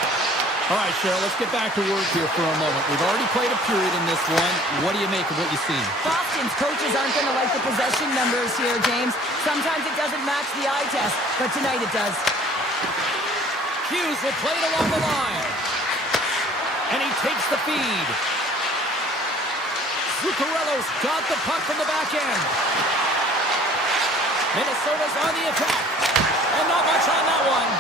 All right, Cheryl, let's get back to work here for a moment. We've already played a period in this one. What do you make of what you see? Boston's coaches aren't going to like the possession numbers here, James. Sometimes it doesn't match the eye test, but tonight it does. Hughes will play it along the line. And he takes the feed. Zuccarello's got the puck from the back end. Minnesota's on the attack. And not much on that one.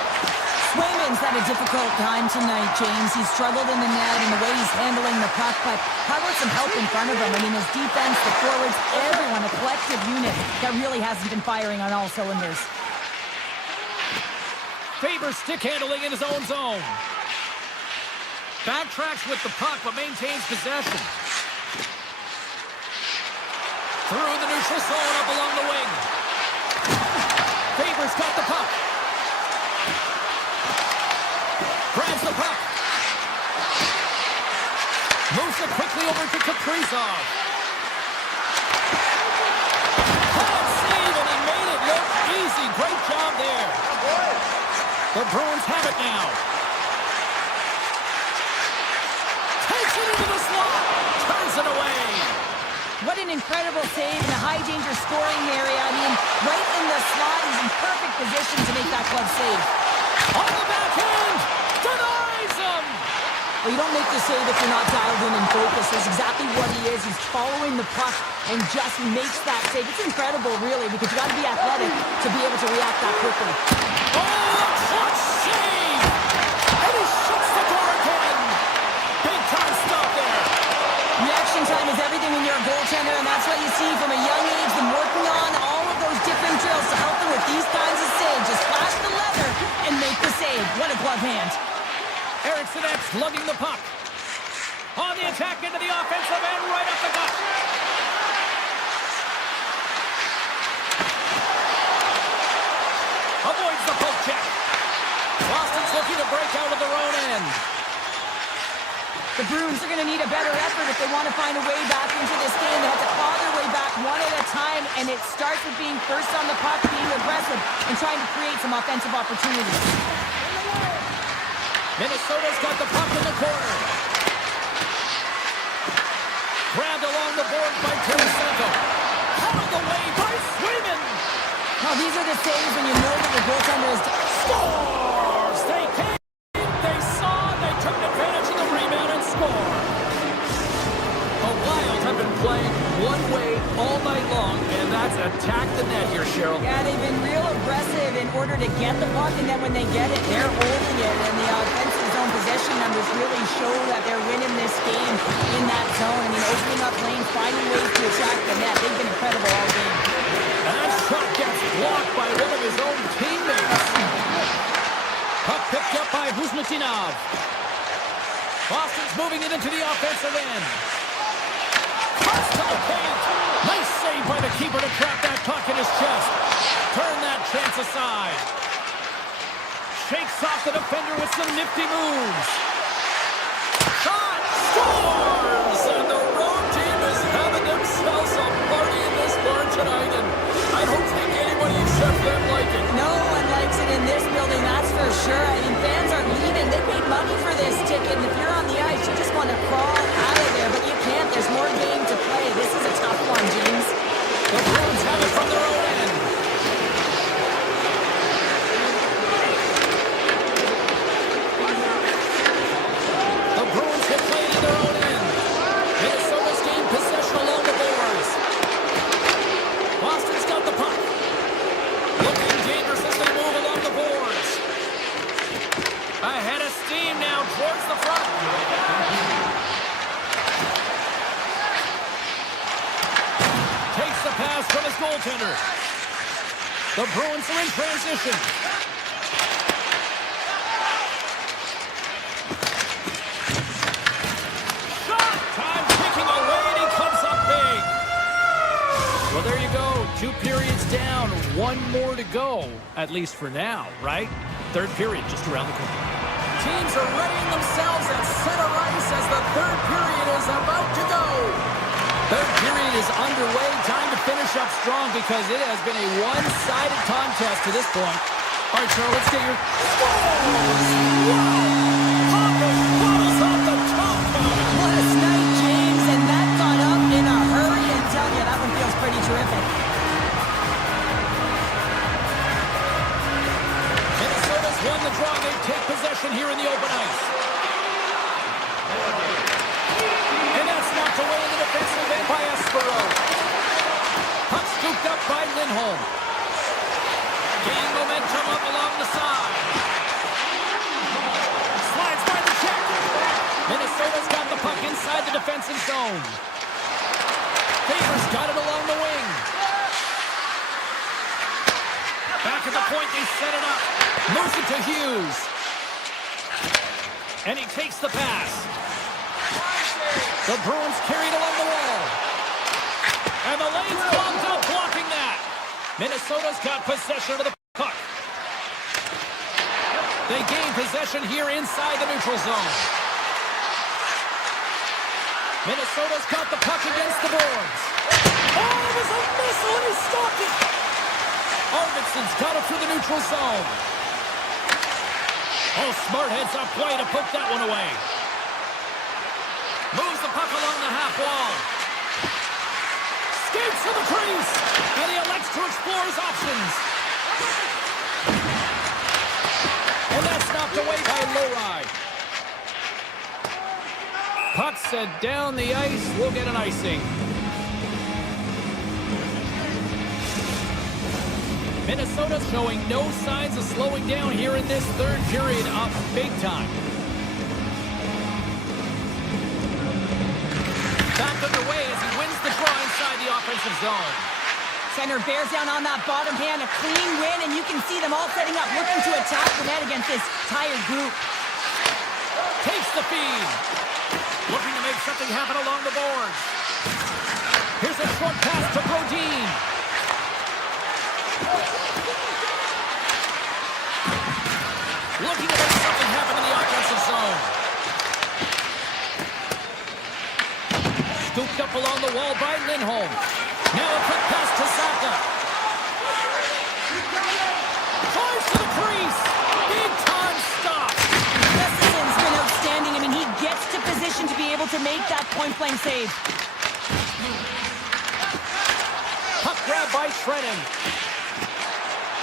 Swayman's had a difficult time tonight, James. He's struggled in the net and the way he's handling the puck, but how about some help in front of him? I mean, his defense, the forwards, everyone, a collective unit that really hasn't been firing on all cylinders. Faber stick handling in his own zone. Backtracks with the puck, but maintains possession. Through the neutral zone, up along the wing. Faber's got the puck. Grabs the puck. Moves it quickly over to Kaprizov. Hard save, and he made it look easy. Great job there. The Bruins have it now. Takes it into the slot. Turns it away. What an incredible save in a high-danger scoring area. I mean, right in the slot, he's in perfect position to make that glove save. On the backhand. Denies him. Well, you don't make the save if you're not dialed in and focused. That's exactly what he is. He's following the puck and just makes that save. It's incredible, really, because you got to be athletic to be able to react that quickly. Oh, clutch save! And he shuts the door again. Big time stop there. Reaction time is everything when you're a goaltender, and that's what you see from a young age, them working on all of those different drills to help them with these kinds of saves. Just flash the leather and make the save. What a glove hand. Eriksson X lugging the puck. On the attack into the offensive end, right up the gut. Avoids the poke check. Boston's looking to break out of their own end. The Bruins are going to need a better effort if they want to find a way back into this game. They have to claw their way back one at a time, and it starts with being first on the puck, being aggressive, and trying to create some offensive opportunities. Minnesota's got the puck in the corner. Grabbed along the board by Tarasenko. Hauled away by Swayman. Now, these are the saves when you know that your goaltender is... Scores! They came, they saw, they took advantage of the rebound and scored. The Wild have been playing one way all night long, and that's attack the net here, Cheryl. Yeah, they've been real aggressive in order to get the puck, and then when they get it, they're holding it, and the offensive zone possession numbers really show that they're winning this game in that zone. I mean, opening up lanes, finding ways to attack the net. They've been incredible all game. And that shot gets blocked by one of his own teammates. Puck picked up by Huzmatinov. Boston's moving it into the offensive end. Cross to the paint. Nice save by the keeper to trap that puck in his chest. Turn that chance aside. Shakes off the defender with some nifty moves. Shot! Scores! And the road team is having themselves a party in this bar tonight, and I don't think anybody except them like it. No one likes it in this building, that's for sure. I mean, fans are leaving. They paid money for this ticket, and if you're on the ice, you just want to crawl out of there, but you can't. There's more game to play. This is a tough one, James. The Bruins have it from their own end. The Bruins have played in their own end. Minnesota's gained possession along the boards. Boston's got the puck. Looking dangerous as they move along the boards. Ahead of steam now towards the front. Takes the pass from his goaltender. The Bruins are in transition. Shot! Time ticking away, and he comes up big. Well, there you go. 2 periods down. 1 more to go, at least for now, right? Third period just around the corner. Teams are readying themselves at center ice as the third period is about to go. Third period is underway. Time to finish up strong because it has been a one-sided contest to this point. All right, Charles, let's get your... Bottles off the top. What a snipe, James, and that got up in a hurry. I tell you, that one feels pretty terrific. Minnesota's won the draw. They take possession here in the open ice. And that's knocked away in the defensive end by Espero. Puck scooped up by Lindholm. Gaining momentum up along the side. Slides by the check. Minnesota's got the puck inside the defensive zone. Favors got it along the wing. Back at the point, they set it up. Moves it to Hughes. And he takes the pass. The Bruins carried along the wall. And the lane's clogged up, blocking that. Minnesota's got possession of the puck. They gain possession here inside the neutral zone. Minnesota's got the puck against the boards. Oh, it was a missile and he stopped it. Arvidsson's got it through the neutral zone. Oh, smart heads up play to put that one away. Moves the puck along the half wall. Skates to the crease. And he elects to explore his options. And that's knocked away by Lowry. Puck set down the ice. We'll get an icing. Minnesota showing no signs of slowing down here in this third period, up big time. Back underway as he wins the draw inside the offensive zone. Center bears down on that bottom hand, a clean win, and you can see them all setting up, looking to attack the net against this tired group. Takes the feed. Looking to make something happen along the boards. Here's a short pass to Brodin. Looking to make something happen in the offensive zone. Scooped up along the wall by Lindholm. Now a quick pass to Saka. Drives to the crease. Big time stop. Gustafson's been outstanding. I mean, he gets to position to be able to make that point-blank save. Puck grab by Trennan.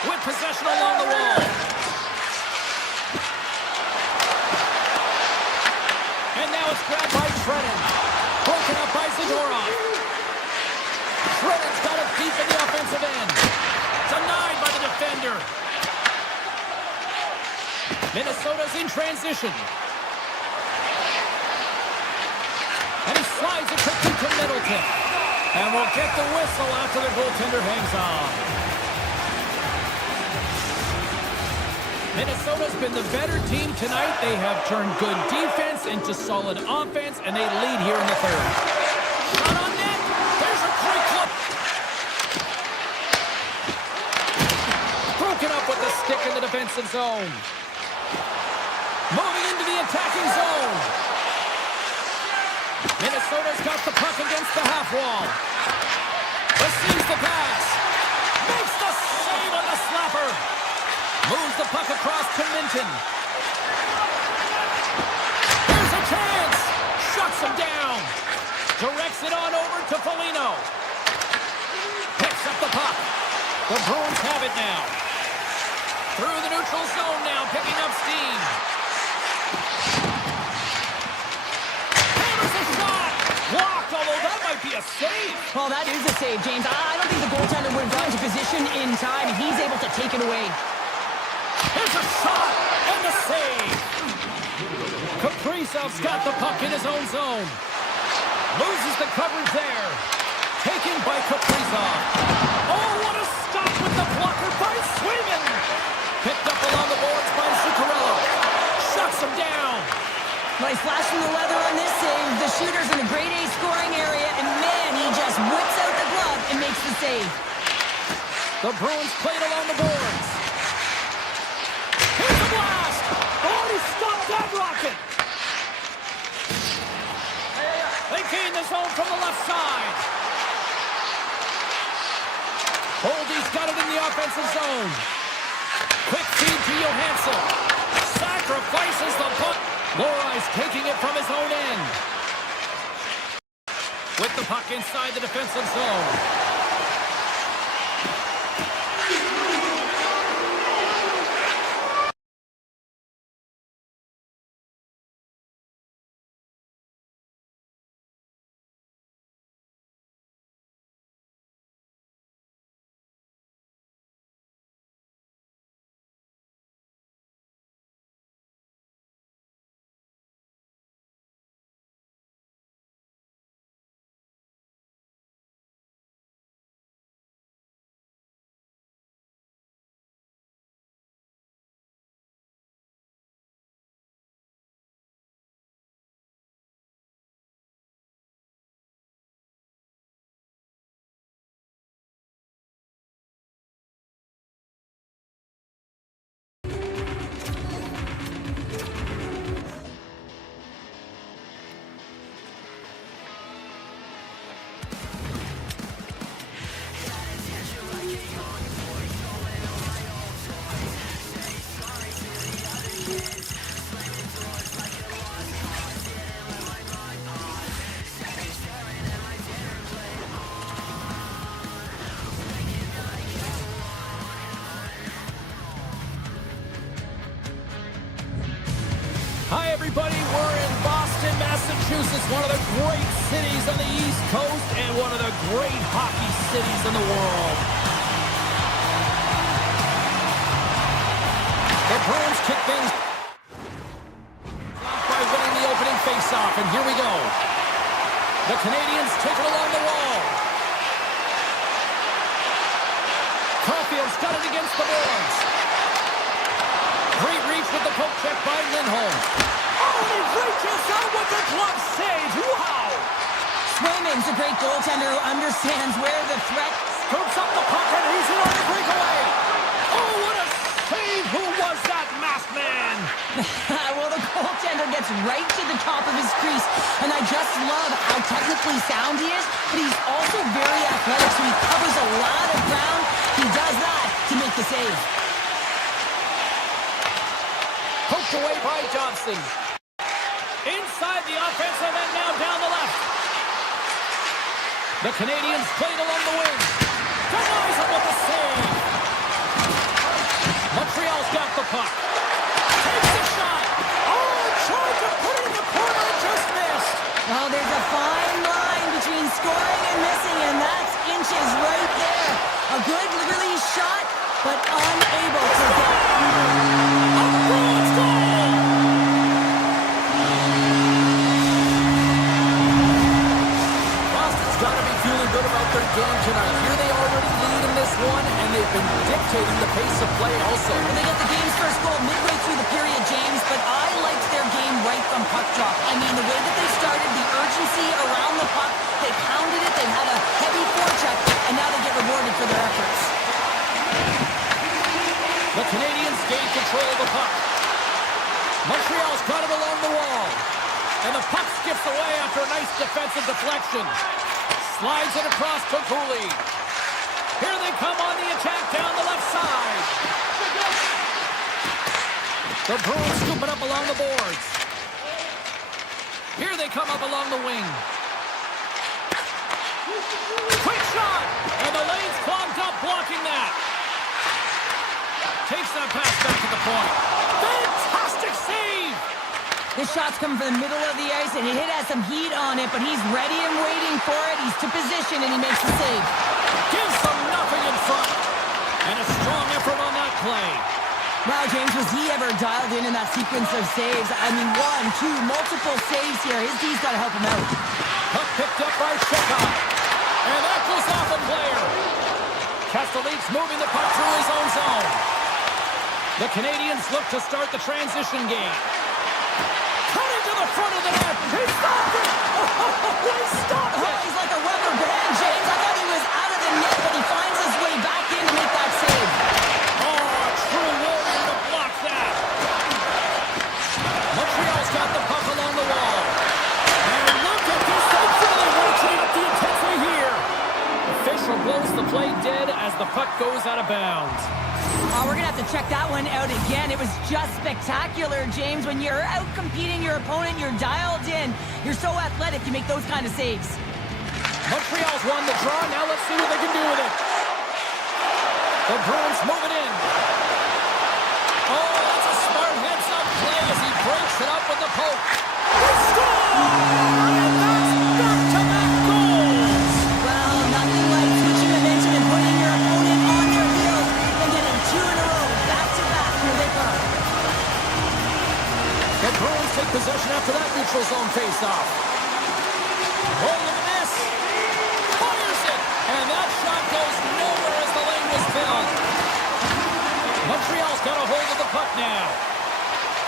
With possession along the wall. And now it's grabbed by Trennan. Broken up by Zadorov. Trennan's got it deep in the offensive end. Denied by the defender. Minnesota's in transition. And he slides it quickly to Middleton. And we'll get the whistle after the goaltender hangs on. Minnesota's been the better team tonight. They have turned good defense into solid offense, and they lead here in the third. Shot on net. There's a quick look. Broken up with the stick in the defensive zone. Moving into the attacking zone. Minnesota's got the puck against the half wall. Receives the pass. Makes the save on the slapper. Moves the puck across to Minton. Here's a chance. Shuts him down. Directs it on over to Foligno. Picks up the puck. The Bruins have it now. Through the neutral zone now, picking up steam. Hammers a shot. Blocked, although that might be a save. Well, that is a save, James. I don't think the goaltender would have gotten to position in time, and he's able to take it away. Here's a shot and the save. Kaprizov's got the puck in his own zone. Loses the coverage there. Taken by Kaprizov. Oh, what a stop with the blocker by Swayman. Picked up along the boards by Zuccarello. Shuts him down. Nice flash from the leather on this save. The shooter's in a grade A scoring area, and man, he just whips out the glove and makes the save. The Bruins played along the boards. Here's a gain the zone from the left side. Holdy's got it in the offensive zone. Quick feed to Johansson. Sacrifices the puck. Lori's taking it from his own end. With the puck inside the defensive zone. Hi, everybody. We're in Boston, Massachusetts, one of the great cities on the East Coast and one of the great hockey cities in the world. The Bruins kick things off by winning the opening faceoff, and here we go. The Canadiens take it along the wall. Caulfield's got it against the boards. Great reach with the poke check by Lindholm. Oh, he reaches out with the glove save. Wow! Swayman's a great goaltender who understands where the threat... Scoops up the puck and he's in on the breakaway. Oh, what a save! Who was that masked man? Well, the goaltender gets right to the top of his crease, and I just love how technically sound he is, but he's also very athletic, so he covers a lot of ground. He does that to make the save. Poked away by Johnson. Inside the offensive end, now down the left. The Canadiens played along the wing. Denies him with the save. Montreal's got the puck. Takes a shot. Oh, tried to put it in the corner and just missed. Well, there's a fine line between scoring and missing, and that's inches right there. A good release shot, but unable to get... Bruins goal! Boston's got to be feeling good about their game tonight. Here they already lead in this one, and they've been dictating the pace of play also. Well, they get the game's first goal midway through the period, James, but I liked their game right from puck drop. I mean, the way that they started, the urgency around the puck, they pounded it, they had a heavy forecheck, and now they get rewarded for their efforts. The Canadiens gain control of the puck. Montreal's got it along the wall. And the puck skips away after a nice defensive deflection. Slides it across to Cooley. Here they come on the attack down the left side. The Bruins scoop it up along the boards. Here they come up along the wing. Quick shot! And the lane's clogged up blocking that. Takes that pass back to the point. Fantastic save! This shot's coming from the middle of the ice, and it has some heat on it, but he's ready and waiting for it. He's to position, and he makes the save. Gives them nothing in front. And a strong effort on that play. Wow, James, was he ever dialed in that sequence of saves? I mean, one, two, multiple saves here. His D's got to help him out. Puck picked up by Chekhov. And that goes off a player. Castelline's moving the puck through his own zone. The Canadiens look to start the transition game. Cutting to the front of the net. He stopped it! Oh, he stopped it! Oh, he's like a rubber band, James. I thought he was out of the net, but he finds his way back in to make that save. Oh, a true warrior to block that. Montreal's got the puck along the wall. And look at this save. puck goes out of bounds. Oh, we're going to have to check that one out again. It was just spectacular, James. When you're out competing your opponent, you're dialed in. You're so athletic, you make those kind of saves. Montreal's won the draw. Now let's see what they can do with it. The Bruins move it in. Oh, that's a smart heads-up play as he breaks it up with the poke. They score! And that's back-to-back goals! Well, nothing like switching momentum and putting your opponent on their heels and getting two in a row, back-to-back. Here they come. The Bruins take possession after that neutral zone face-off. Oh, look at this. Fires it. And that shot goes nowhere as the lane was filled. Montreal's got a hold of the puck now.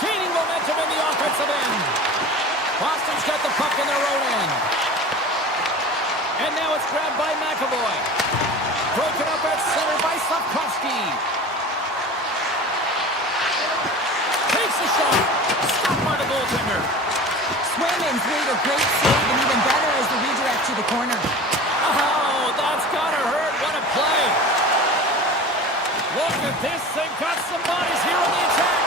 Gaining momentum in the offensive end. Boston's got the puck in their own end. And now it's grabbed by McAvoy. Broken up at center by Slavkovsky. Takes a shot. Stopped by the goaltender. Swayman's made a great save, and even better is the redirect to the corner. Oh, that's gotta hurt. What a play. Look at this. They've got some bodies here on the attack.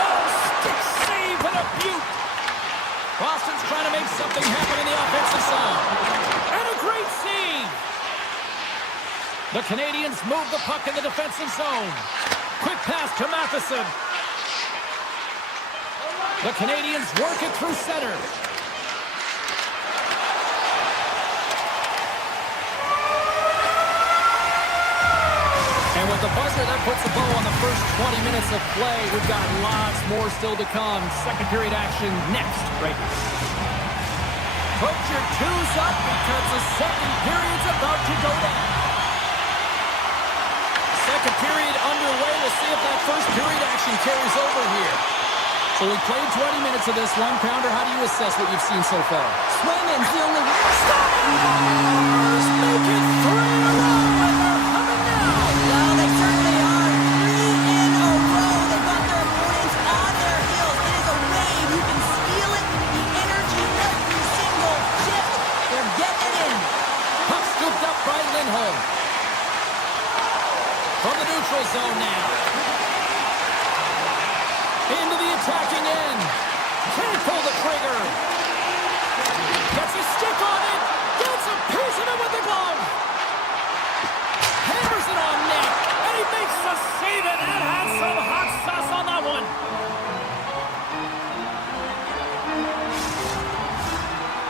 Oh, stick save and a beaut. Boston's trying to make something happen in the offensive zone. And a great save. The Canadiens move the puck in the defensive zone. Quick pass to Matheson. The Canadiens work it through center. And with the buzzer, that puts a bow on the first 20 minutes of play. We've got lots more still to come. Second period action next, right here. Put your twos up because the second period's about to go down. Second period underway. We'll see if that first period action carries over here. So we played 20 minutes of this one. Pounder, how do you assess what you've seen so far? Swayman's the only one. Stars make it 3 in a row, and they're coming now. Well, they certainly are. 3 in a row. They've got their opponents on their heels. It is a wave. You can feel it. The energy every single shift. They're getting it in. Puck scooped up by Lindholm. From the neutral zone now. Into the attacking end. Can't pull the trigger. Gets a stick on it. Gets a piece of it with the glove. Hammers it on net. And he makes the save, and that had some hot sauce on that one.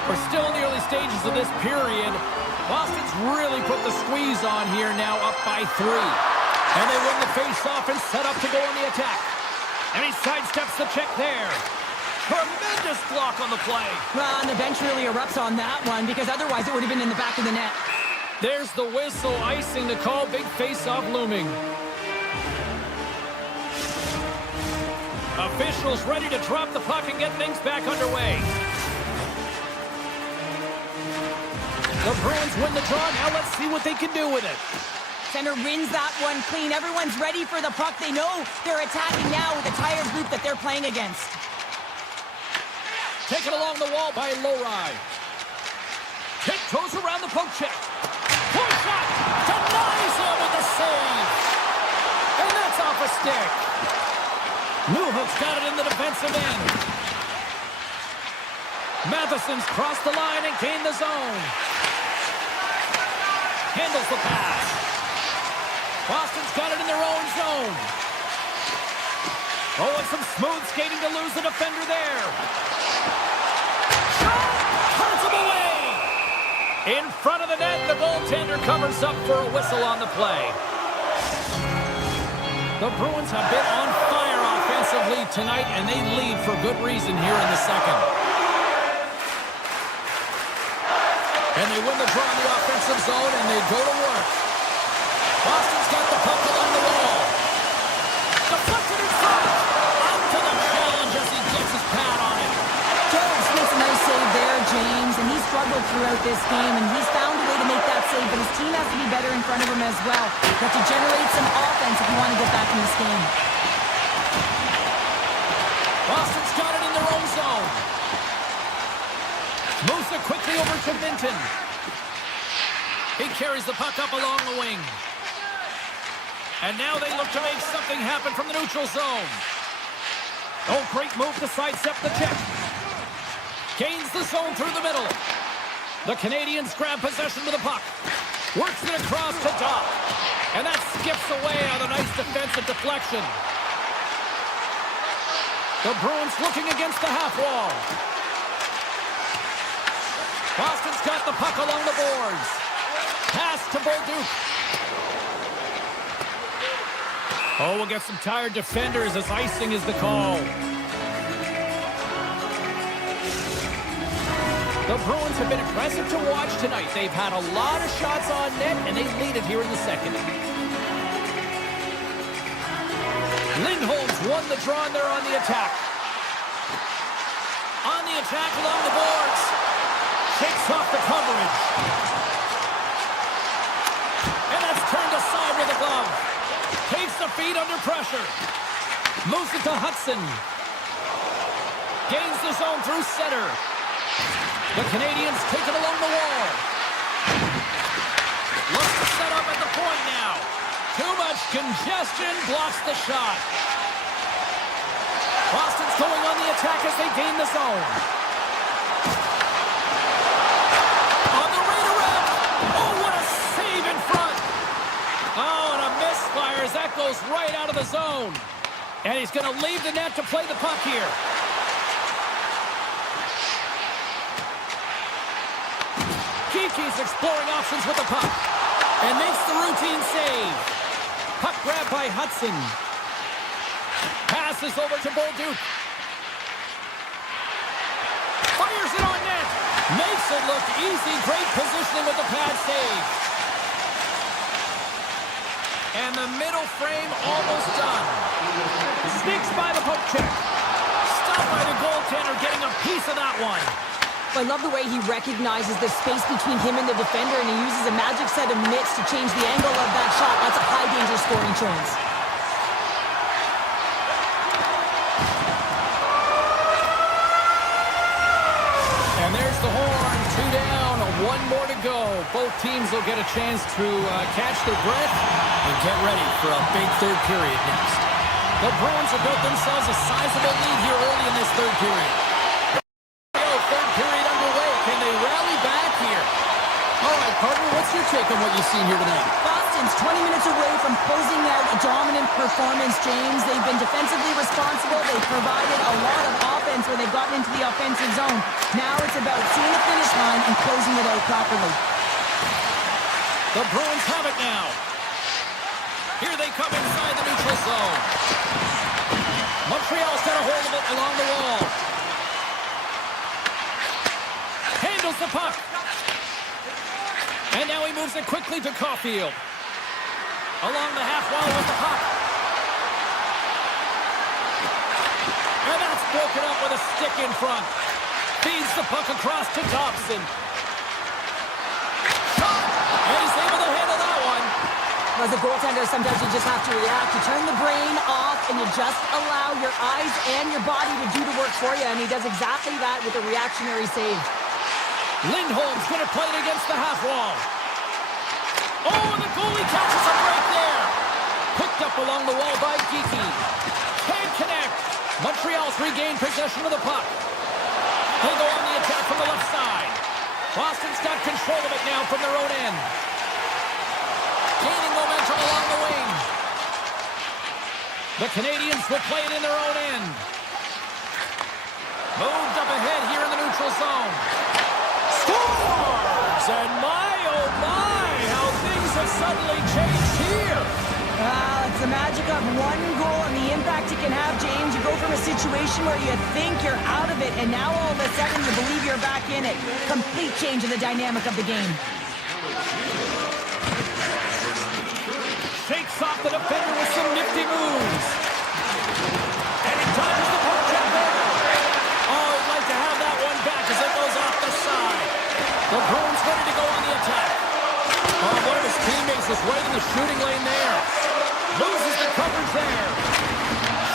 We're still in the early stages of this period. Boston's really put the squeeze on here, now up by 3. And they win the face-off and set up to go on the attack. And he sidesteps the check there. Tremendous block on the play. Well, and the bench really erupts on that one because otherwise it would have been in the back of the net. There's the whistle, icing the call. Big face-off looming. Officials ready to drop the puck and get things back underway. The Bruins win the draw. Now let's see what they can do with it. Center wins that one clean. Everyone's ready for the puck. They know they're attacking now with the tired group that they're playing against. Taken along the wall by Lowry. Tiptoes around the poke check. Point shot. Denies him with the save. And that's off a stick. Newhook's got it in the defensive end. Matheson's crossed the line and gained the zone. Handles the pass. Boston's got it in their own zone. Oh, and some smooth skating to lose the defender there. Shot! Turns him away! In front of the net, the goaltender covers up for a whistle on the play. The Bruins have been on fire offensively tonight, and they lead for good reason here in the second. And they win the draw in the offensive zone, and they go to work. Boston's got the puck along the wall. Deflected in front. Out to the challenge as he gets his pad on it. Jones makes a nice save there, James, and he struggled throughout this game, and he's found a way to make that save, but his team has to be better in front of him as well. You have to generate some offense if you want to get back in this game. Boston's got it in their own zone. Moves it quickly over to Minton. He carries the puck up along the wing. And now they look to make something happen from the neutral zone. Oh, great move to sidestep the check. Gains the zone through the middle. The Canadiens grab possession of the puck. Works it across to Doc. And that skips away on a nice defensive deflection. The Bruins looking against the half wall. Boston's got the puck along the boards. Pass to Bolduc. Oh, we'll get some tired defenders as icing is the call. The Bruins have been impressive to watch tonight. They've had a lot of shots on net, and they lead it here in the second. Lindholm's won the draw, and they're on the attack. On the attack along the boards. Takes off the coverage. And that's turned aside with a glove. Takes the feed under pressure. Moves it to Hudson. Gains the zone through center. The Canadiens take it along the wall. Looks to set up at the point now. Too much congestion blocks the shot. Boston's going on the attack as they gain the zone. On the redirect. Oh, what a save in front. Oh, and a misfire as that goes right out of the zone. And he's going to leave the net to play the puck here. Kiki's exploring options with the puck. And makes the routine save. Puck grab by Hudson. Passes over to Bolduc. Fires it on net. Makes it look easy. Great positioning with the pad save. And the middle frame almost done. Sneaks by the poke check. Stopped by the goaltender, getting a piece of that one. I love the way he recognizes the space between him and the defender, and he uses a magic set of mitts to change the angle of that shot. That's a high-danger scoring chance. And there's the horn. 2 down, 1 more to go. Both teams will get a chance to catch their breath and get ready for a big third period next. The Bruins have built themselves a sizable lead here early in this third period. Third period underway. Can they rally back here? All right, partner, what's your take on what you've seen here tonight? Boston's 20 minutes away from closing out a dominant performance, James. They've been defensively responsible. They've provided a lot of offense when they've gotten into the offensive zone. Now it's about seeing the finish line and closing it out properly. The Bruins have it now. Here they come inside the neutral zone. Montreal's got a hold of it along the wall. Handles the puck. And now he moves it quickly to Caulfield. Along the half wall with the puck. And that's broken up with a stick in front. Feeds the puck across to Dobson. Shot! And he's able to handle that one. As a goaltender, sometimes you just have to react. You turn the brain off, and you just allow your eyes and your body to do the work for you. And he does exactly that with a reactionary save. Lindholm's going to play it against the half wall. Oh, and the goalie catches a break there. Picked up along the wall by Geeky. Can't connect. Montreal's regained possession of the puck. They go on the attack from the left side. Boston's got control of it now from their own end. Gaining momentum along the wing. The Canadiens will play it in their own end. Moved up ahead here in the neutral zone. Scores! And my, oh my, how things have suddenly changed here. Well, it's the magic of one goal and the impact it can have, James. You go from a situation where you think you're out of it, and now all of a sudden you believe you're back in it. Complete change in the dynamic of the game. Shakes off the defender with some nifty moves. And he dodges the poke check there. Oh, he'd like to have that one back as it goes off the side. The Bruins ready to go on the attack. Oh, one of his teammates is right in the shooting lane there. Loses the coverage there.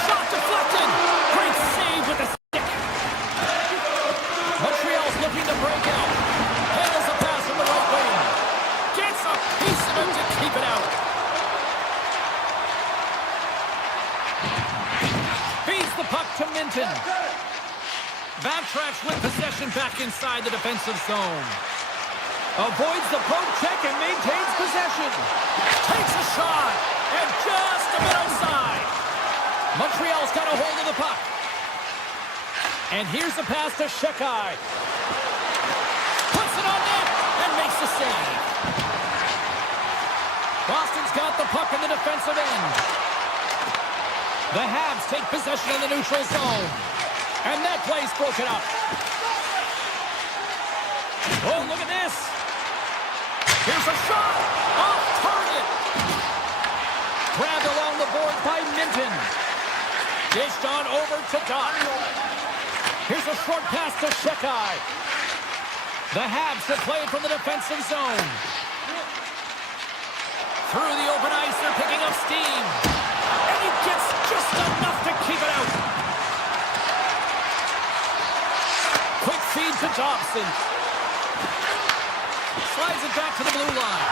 Shot deflected. Great save with the stick. Montreal's looking to break out. Handles the pass from the right wing. Gets a piece of it to keep it out. to Minton. Backtracks with possession back inside the defensive zone. Avoids the poke check and maintains possession. Takes a shot, and just a bit outside. Montreal's got a hold of the puck. And here's the pass to Shekai. Puts it on net and makes the save. Boston's got the puck in the defensive end. The Habs take possession in the neutral zone. And that play's broken up. Oh, look at this. Here's a shot. Off target. Grabbed along the board by Minton. Dished on over to Doc. Here's a short pass to Shekai. The Habs are playing from the defensive zone. Through the open ice, they're picking up steam. And he gets just enough to keep it out. Quick feed to Dobson. Slides it back to the blue line.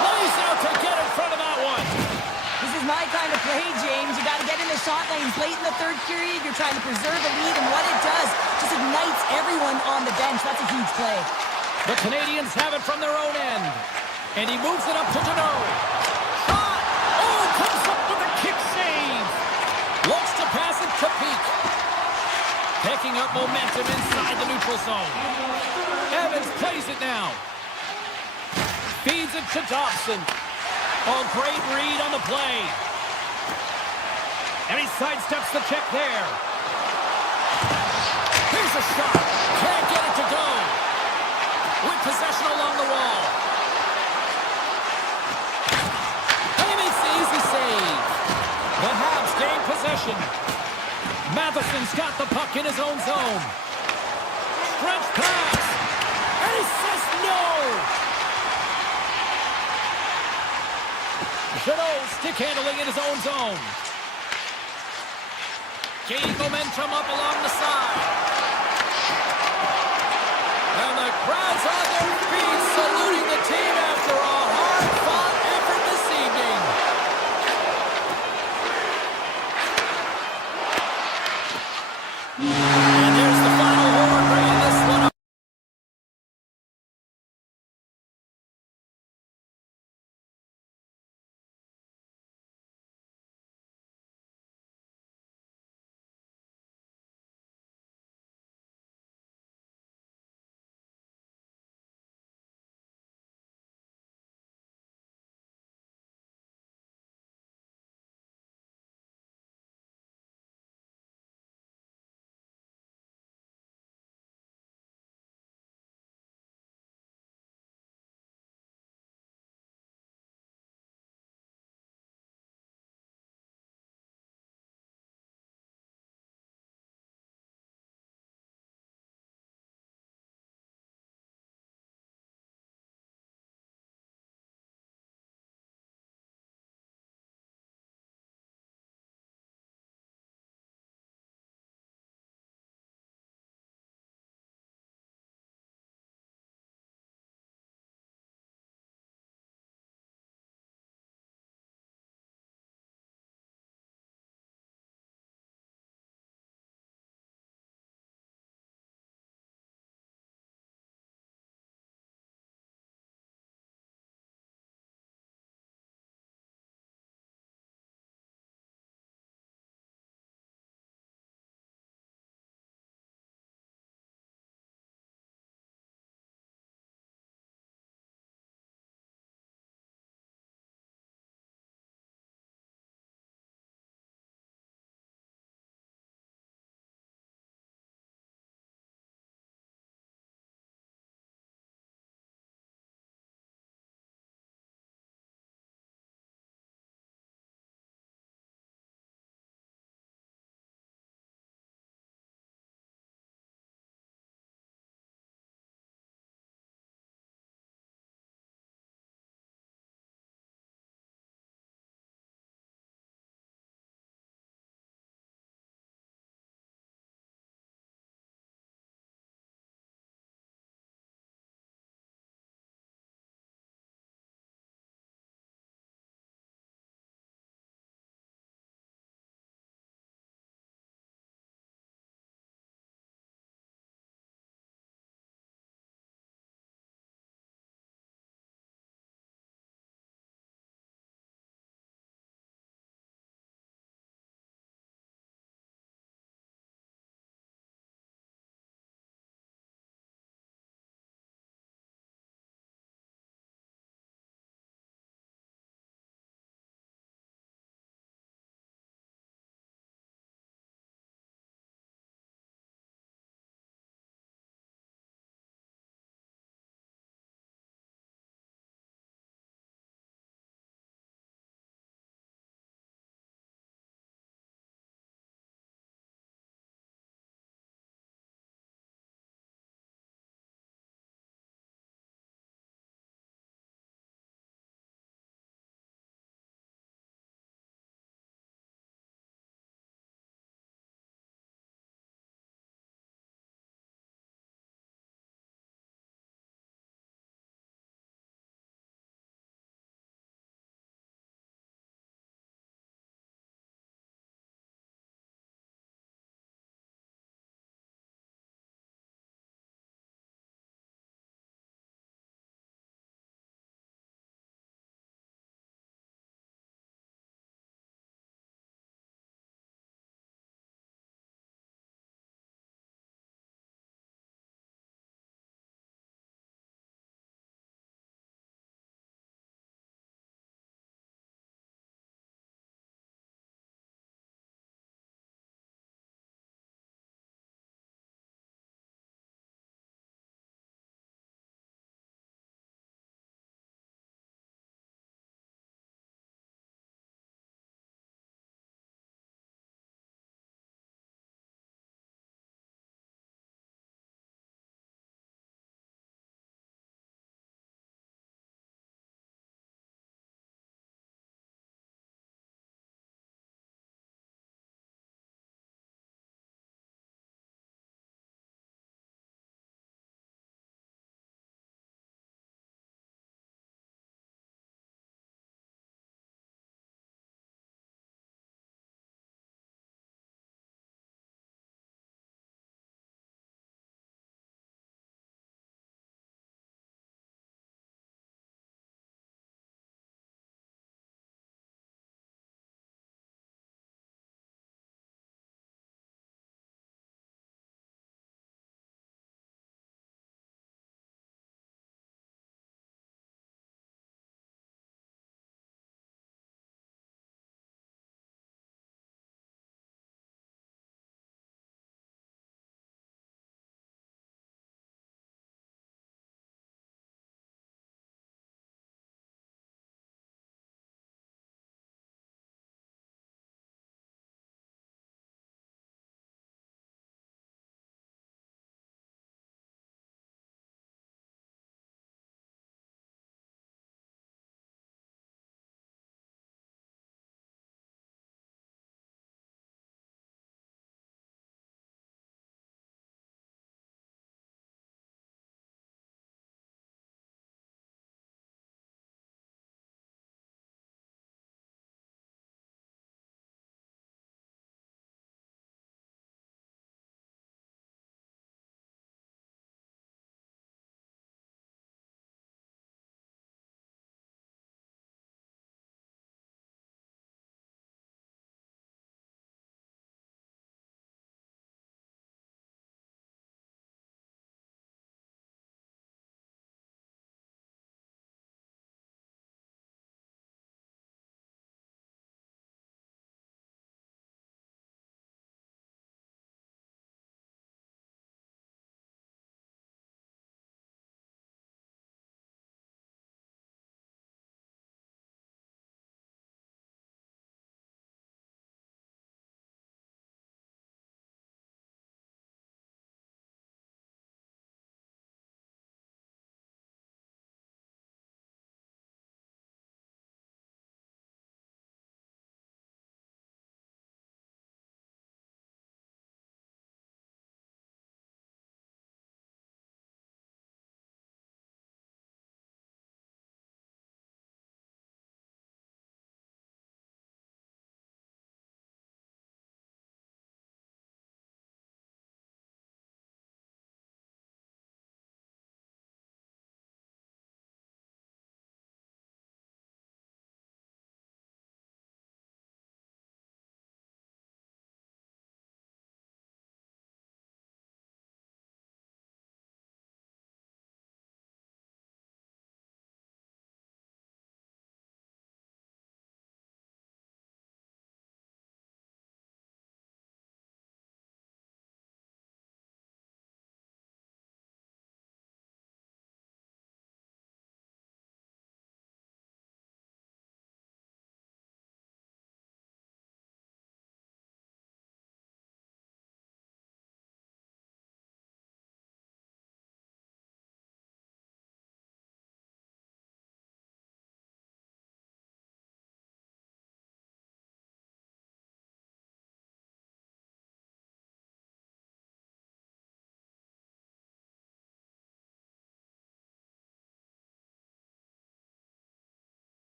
Lays out to get in front of that one. This is my kind of play, James. You got to get in the shot lanes late in the third period. You're trying to preserve a lead, and what it does just ignites everyone on the bench. That's a huge play. The Canadiens have it from their own end. And he moves it up to Deneau. Shot! Oh, comes up with a kick save. Looks to pass it to Peak. Picking up momentum inside the neutral zone. Evans plays it now. Feeds it to Dobson. Oh, great read on the play. And he sidesteps the check there. Here's a shot. Can't get it to go. With possession along the wall. And he makes the easy save. The Habs gain possession. Matheson's got the puck in his own zone. Stretch pass. And he says no. Janot stick handling in his own zone. Gain momentum up along the side. And the crowd's on their feet saluting the team after a hard-fought effort this evening.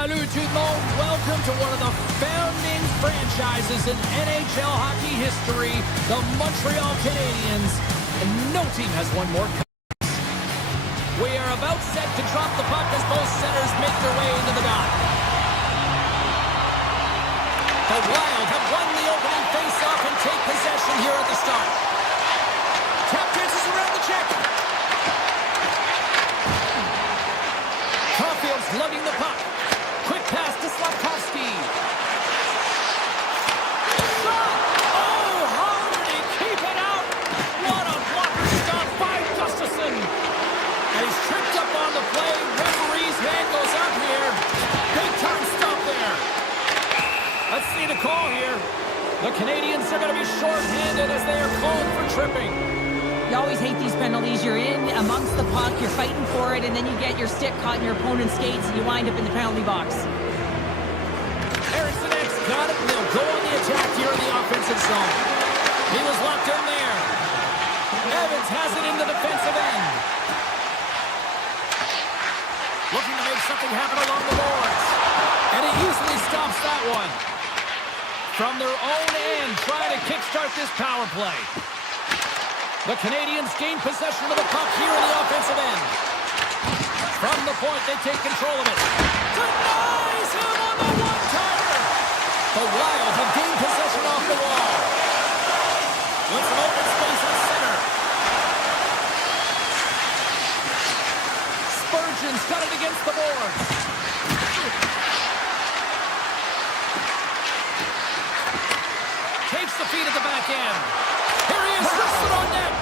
Salut tout le monde. Welcome to one of the founding franchises in NHL hockey history, the Montreal Canadiens. And no team has won more cups. We are about set to drop the puck as both centers make their way into the dot. The Wild have won the opening faceoff and take possession here at the start. Tap dances around the check. Caulfield's lugging the puck. Quick pass to Slafkovsky. Shot! Oh, how did he keep it out? What a blocker stop by Gustafsson. And he's tripped up on the play. Referee's hand goes up here. Big time stop there. Let's see the call here. The Canadiens are going to be short-handed as they are called for tripping. You always hate these penalties. You're in amongst the puck, you're fighting for it, and then you get your stick caught in your opponent's skates, and you wind up in the penalty box. Eriksson X got it, and they'll go on the attack here in the offensive zone. He was locked in there. Evans has it in the defensive end. Looking to make something happen along the boards. And he easily stops that one. From their own end, trying to kickstart this power play. The Canadiens gain possession of the puck here in the offensive end. From the point, they take control of it. Denies him on the one-timer. The Wild have gained possession off the wall. With some open space in center. Spurgeon's got it against the boards. Takes the feed at the back end. Here he is, wristed on net.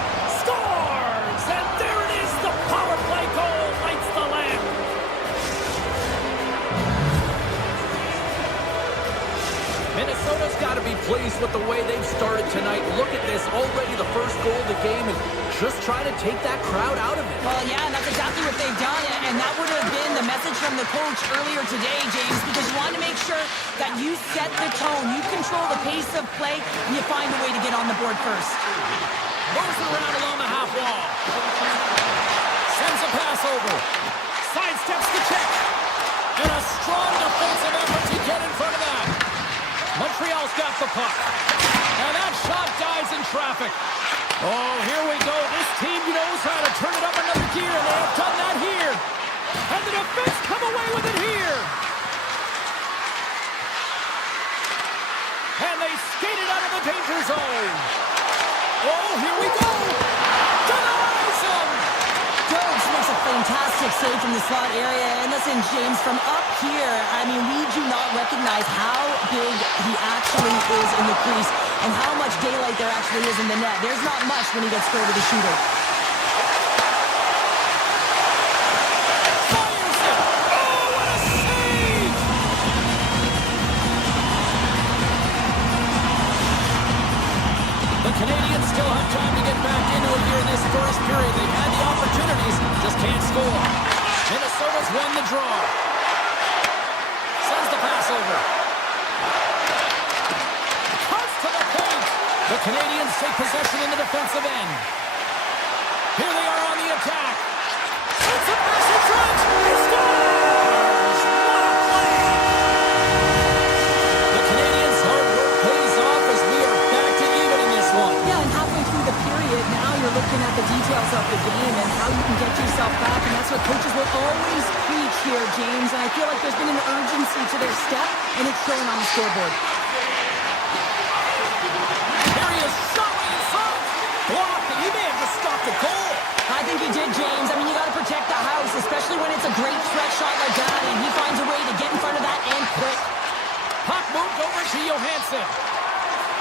Scores! And there it is, the power play goal lights the lamp. Minnesota's got to be pleased with the way they've started tonight. Look at this, already the first goal of the game, and just trying to take that crowd out of it. Well, yeah, and that's exactly what they've done, and that would have been the message from the coach earlier today, James, because you want to make sure that you set the tone, you control the pace of play, and you find a way to get on the board first. Moves around along the half wall. Sends a pass over. Sidesteps the check. And a strong defensive effort to get in front of that. Montreal's got the puck. And that shot dies in traffic. Oh, here we go. This team knows how to turn it up another gear, and they have done that here. And the defense come away with it here. And they skated out of the danger zone. Oh, here we go. Denies him. Jones makes a fantastic save from the slot area. And listen, James, from up here, I mean, we do not recognize how big he actually is in the crease and how much daylight there actually is in the net. There's not much when he gets thrown to the shooter. Fires it. Oh, what a save. The Canadiens still have time to get back into it here in this first period. They've had the opportunities, just can't score. Minnesota's won the draw. Sends the pass over. Cuts to the paint. The Canadiens take possession in the defensive end. Here they are on the attack. Sends a pass in front. He scores! What a play! The Canadiens' hard work pays off as we are back to even in this one. Yeah, and halfway through the period, now you're looking at the details of the game and how you can get yourself back, and that's what coaches will always preach here, James, and I feel like there's been an urgency to their step, and it's showing on the scoreboard. Here he is, shot way in front. Blocked, and he may have just stopped the goal. I think he did, James. I mean, you got to protect the house, especially when it's a great threat shot like that, and he finds a way to get in front of that and quick. Puck moved over to Johansson.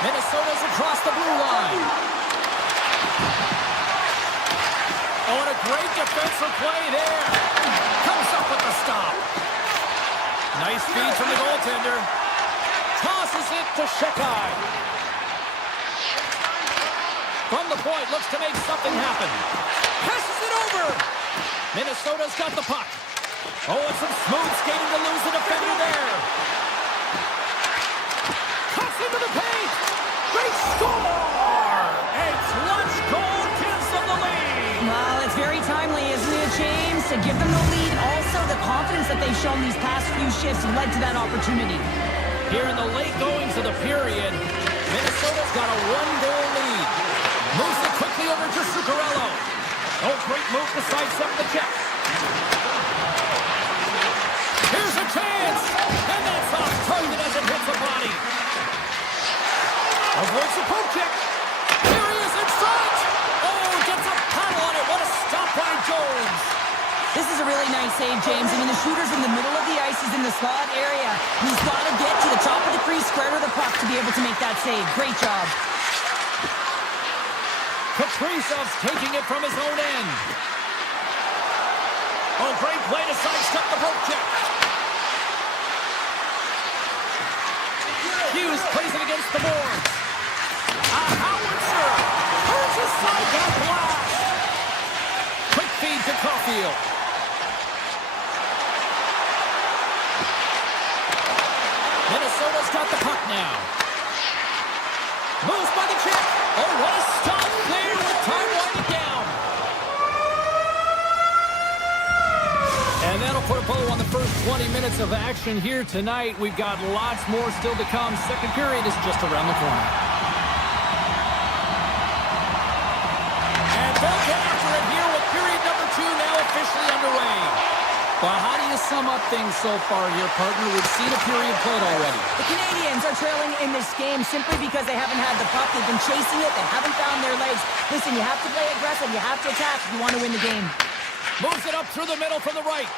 Minnesota's across the blue line. Oh, and a great defensive play there. Comes up with the stop. Nice feed from the goaltender. Tosses it to Shekai. From the point, looks to make something happen. Passes it over. Minnesota's got the puck. Oh, and some smooth skating to lose the defender there. Cuts into the paint. Great score! A clutch goal gives them the lead. Well, it's very timely, isn't it, James? To give them the lead, also the confidence that they've shown these past few shifts led to that opportunity. Here in the late goings of the period, Minnesota's got a one-goal lead. Moves it quickly over to Zuccarello. Oh, great move to sidestep the check. Here's a chance! And that's off target as it hits the body. Avoids the poke check. Here he is in front! Oh, gets a paddle on it. What a stop by Jones. This is a really nice save, James. I mean, the shooter's in the middle of the ice. He's in the slot area. He's got to get to the top of the crease, square to the puck to be able to make that save. Great job. Kaprizov's taking it from his own end. Oh, great play to sidestep the poke check. Hughes plays it against the boards. A howitzer turns aside that blast. Quick feed to Caulfield. Minnesota's got the puck now. Moves by the check. Oh, what a stop there with time winding down. And that'll put a bow on the first 20 minutes of action here tonight. We've got lots more still to come. Second period is just around the corner. And they'll get after it here with period number 2 now officially underway. Well, how do you sum up things so far here, partner? We've seen a period played already. The Canadiens are trailing in this game simply because they haven't had the puck. They've been chasing it. They haven't found their legs. Listen, you have to play aggressive. You have to attack if you want to win the game. Moves it up through the middle from the right.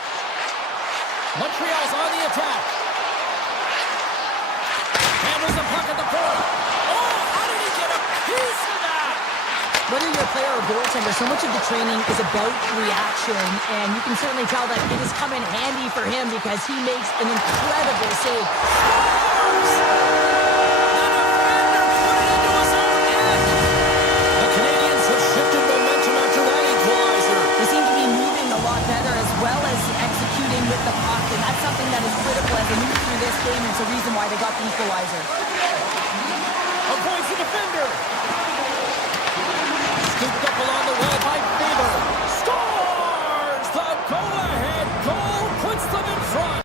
Montreal's on the attack. Handles the puck at the point. Oh, how did he get a piece of that? Whether you're a player or goaltender, so much of the training is about reaction, and you can certainly tell that it has come in handy for him because he makes an incredible save. The Canadiens have shifted momentum after that equalizer. They seem to be moving a lot better as well as executing with the puck, and that's something that is critical as they move through this game, and it's a reason why they got the equalizer. Avoids the defender. Scooped up along the wall by Faber. Scores! The go-ahead goal puts them in front.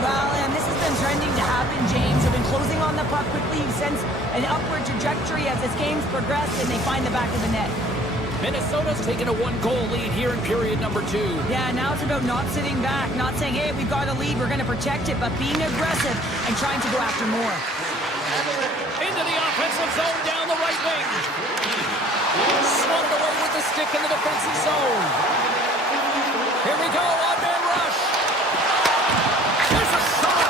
Well, and this has been trending to happen, James. They've been closing on the puck quickly. You sense an upward trajectory as this game's progressed, and they find the back of the net. Minnesota's taken a one-goal lead here in period number 2. Yeah, now it's about not sitting back, not saying, hey, we've got a lead, we're going to protect it, but being aggressive and trying to go after more. Into the offensive zone down the right wing. Swatted away with the stick in the defensive zone. Here we go, on-man rush. There's a shot.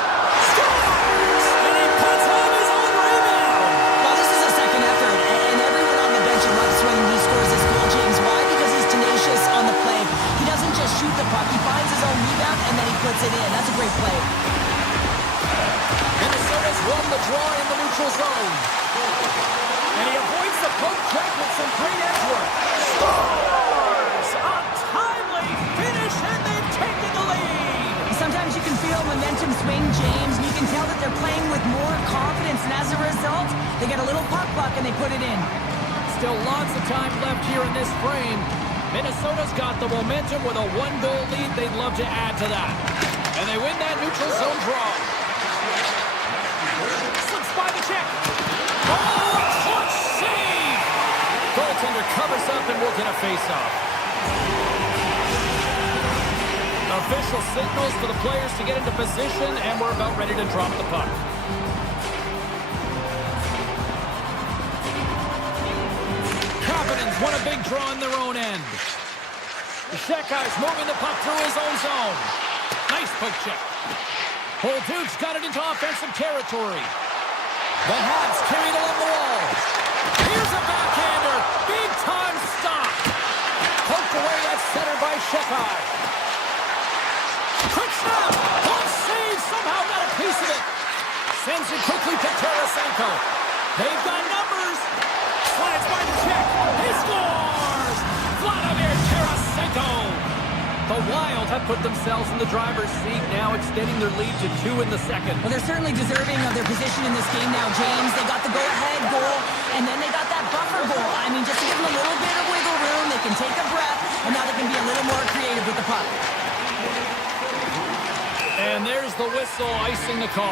Scores! And he puts on his own rebound. Well, this is a second effort, and everyone on the bench loves when he scores this goal, James. Why? Because he's tenacious on the play. He doesn't just shoot the puck. He finds his own rebound, and then he puts it in. That's a great play. Minnesota's won the draw in the neutral zone. And he avoids the poke check with some great edge work. Scores! A timely finish, and they've taken the lead. Sometimes you can feel momentum swing, James, and you can tell that they're playing with more confidence, and as a result, they get a little puck luck and they put it in. Still lots of time left here in this frame. Minnesota's got the momentum with a one-goal lead. They'd love to add to that. And they win that neutral zone draw. Slips by the check. Oh, clutch save! Goaltender covers up and will get a face-off. Official signals for the players to get into position, and we're about ready to drop the puck. Capitans won a big draw in their own end. Shekhar's moving the puck through his own zone. Nice poke check. Holduke's got it into offensive territory. The Habs carried along the wall. Here's a backhander. Big time stop. Poked away at center by Shekhar. Quick snap. One save. Somehow got a piece of it. Sends it quickly to Tarasenko. They've got numbers. Slides by the check. He scores. Vladimir Tarasenko. The Wild have put themselves in the driver's seat now, extending their lead to 2 in the second. Well, they're certainly deserving of their position in this game now, James. They got the go-ahead goal, and then they got that buffer goal. I mean, just to give them a little bit of wiggle room, they can take a breath, and now they can be a little more creative with the puck. And there's the whistle icing the call.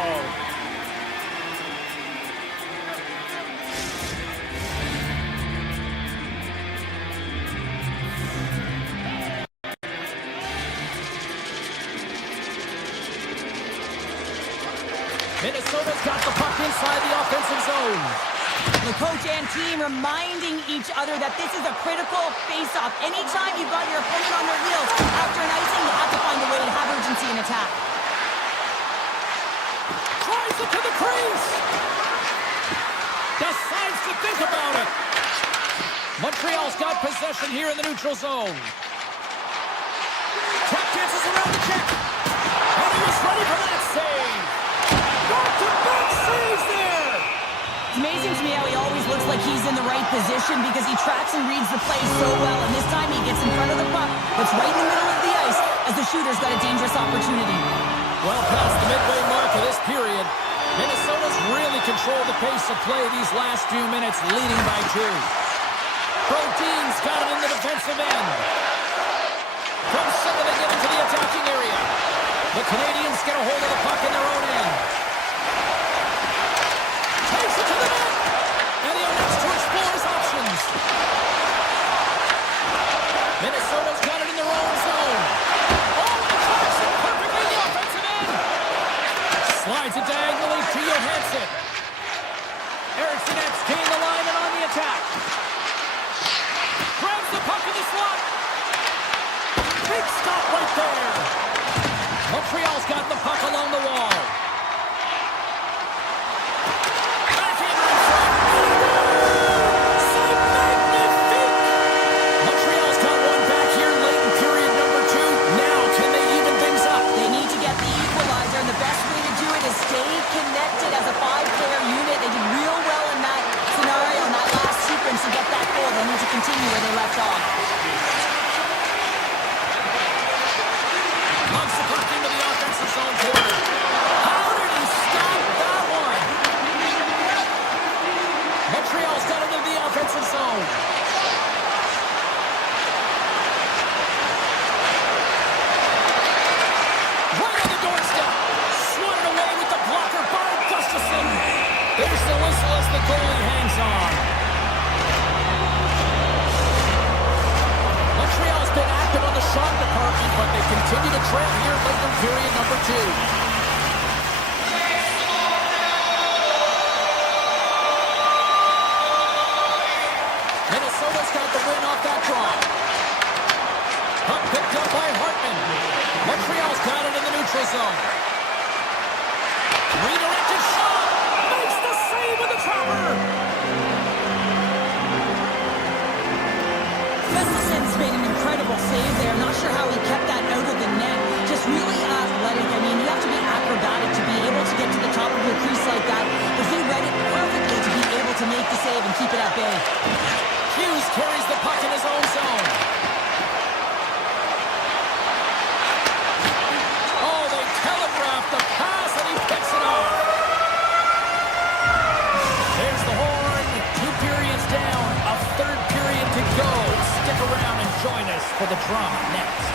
Minnesota's got the puck inside the offensive zone. The coach and team reminding each other that this is a critical face-off. Anytime you've got your opponent on their heels after an icing, you have to find a way to have urgency in attack. Tries it to the crease. Decides to think about it. Montreal's got possession here in the neutral zone. Tap dances around the check. And he was ready for that save. Back-to-back saves there. It's amazing to me how he always looks like he's in the right position because he tracks and reads the play so well. And this time he gets in front of the puck, that's right in the middle of the ice as the shooter's got a dangerous opportunity. Well past the midway mark of this period, Minnesota's really controlled the pace of play these last few minutes, leading by 2. Brodin's got it in the defensive end. From center they get into the attacking area. The Canadiens get a hold of the puck in their own end. Takes it to the net. And he elects to explore his options. Minnesota's got it in their own zone. Oh, and tracks it perfectly in the offensive end. Slides it diagonally to Johansson. Eriksson gained the line and on the attack. Grabs the puck in the slot. Big stop right there. Montreal's got the puck along the wall. Backhand in front. C'est magnifique. Montreal's got one back here late in period number 2. Now, can they even things up? They need to get the equalizer, and the best way to do it is stay connected as a 5-player unit. They did real well in that scenario, in that last sequence to get that goal. They need to continue where they left off. Pumps the puck into the offensive zone corner. How did he stop that one? Montreal's got it into the offensive zone. Right on the doorstep. Swatted away with the blocker by Gustafsson. There's the whistle as the goalie hangs on. Montreal's been active on the shot department, but they continue to trail here late in period number 2. Minnesota's got the win off that draw. Puck picked up by Hartman. Montreal's got it in the neutral zone. Redirected shot. Makes the save with the trapper. Gustafsson's made an incredible save there. I'm not sure how he kept that out of the net. Just really athletic. I mean, you have to be acrobatic to be able to get to the top of your crease like that. But he read it perfectly to be able to make the save and keep it at bay. Hughes carries the puck in his own zone. Oh, they telegraphed the pass and he picks it off. There's the horn. 2 periods down. A 3rd period to go. Stick around and join us for the drama next.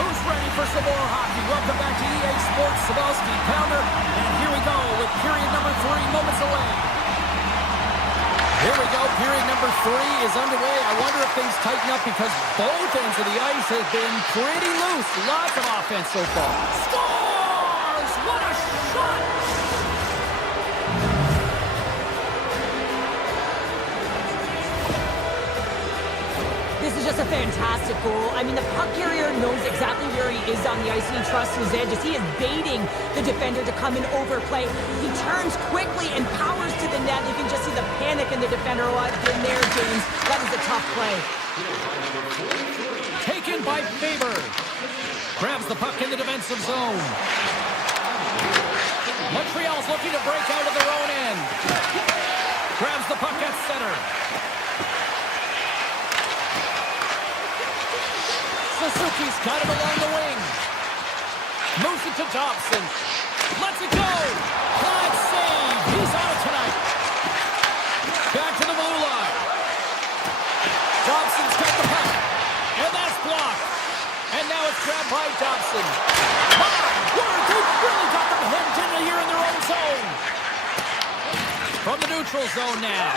Who's ready for some more hockey? Welcome back to EA Sports. Sabowski, Pounder, and here we go with period number 3 moments away. Here we go. Period number 3 is underway. I wonder if things tighten up because both ends of the ice have been pretty loose. Lots of offense so far. Scores! What a shot! This is just a fantastic goal. I mean, the puck carrier knows exactly where he is on the ice, and he trusts his edges. He is baiting the defender to come and overplay. He turns quickly and powers to the net. You can just see the panic in the defender. Oh, I've been there, James. That is a tough play. Taken by Faber. Grabs the puck in the defensive zone. Montreal's looking to break out of their own end. Grabs the puck at center. Suzuki's got it along the wing. Moves it to Dobson. Lets it go. High save. He's on it tonight. Back to the blue line. Dobson's got the puck. And that's blocked. And now it's grabbed by Dobson. My word, they've really got them hemmed in here in their own zone. From the neutral zone now.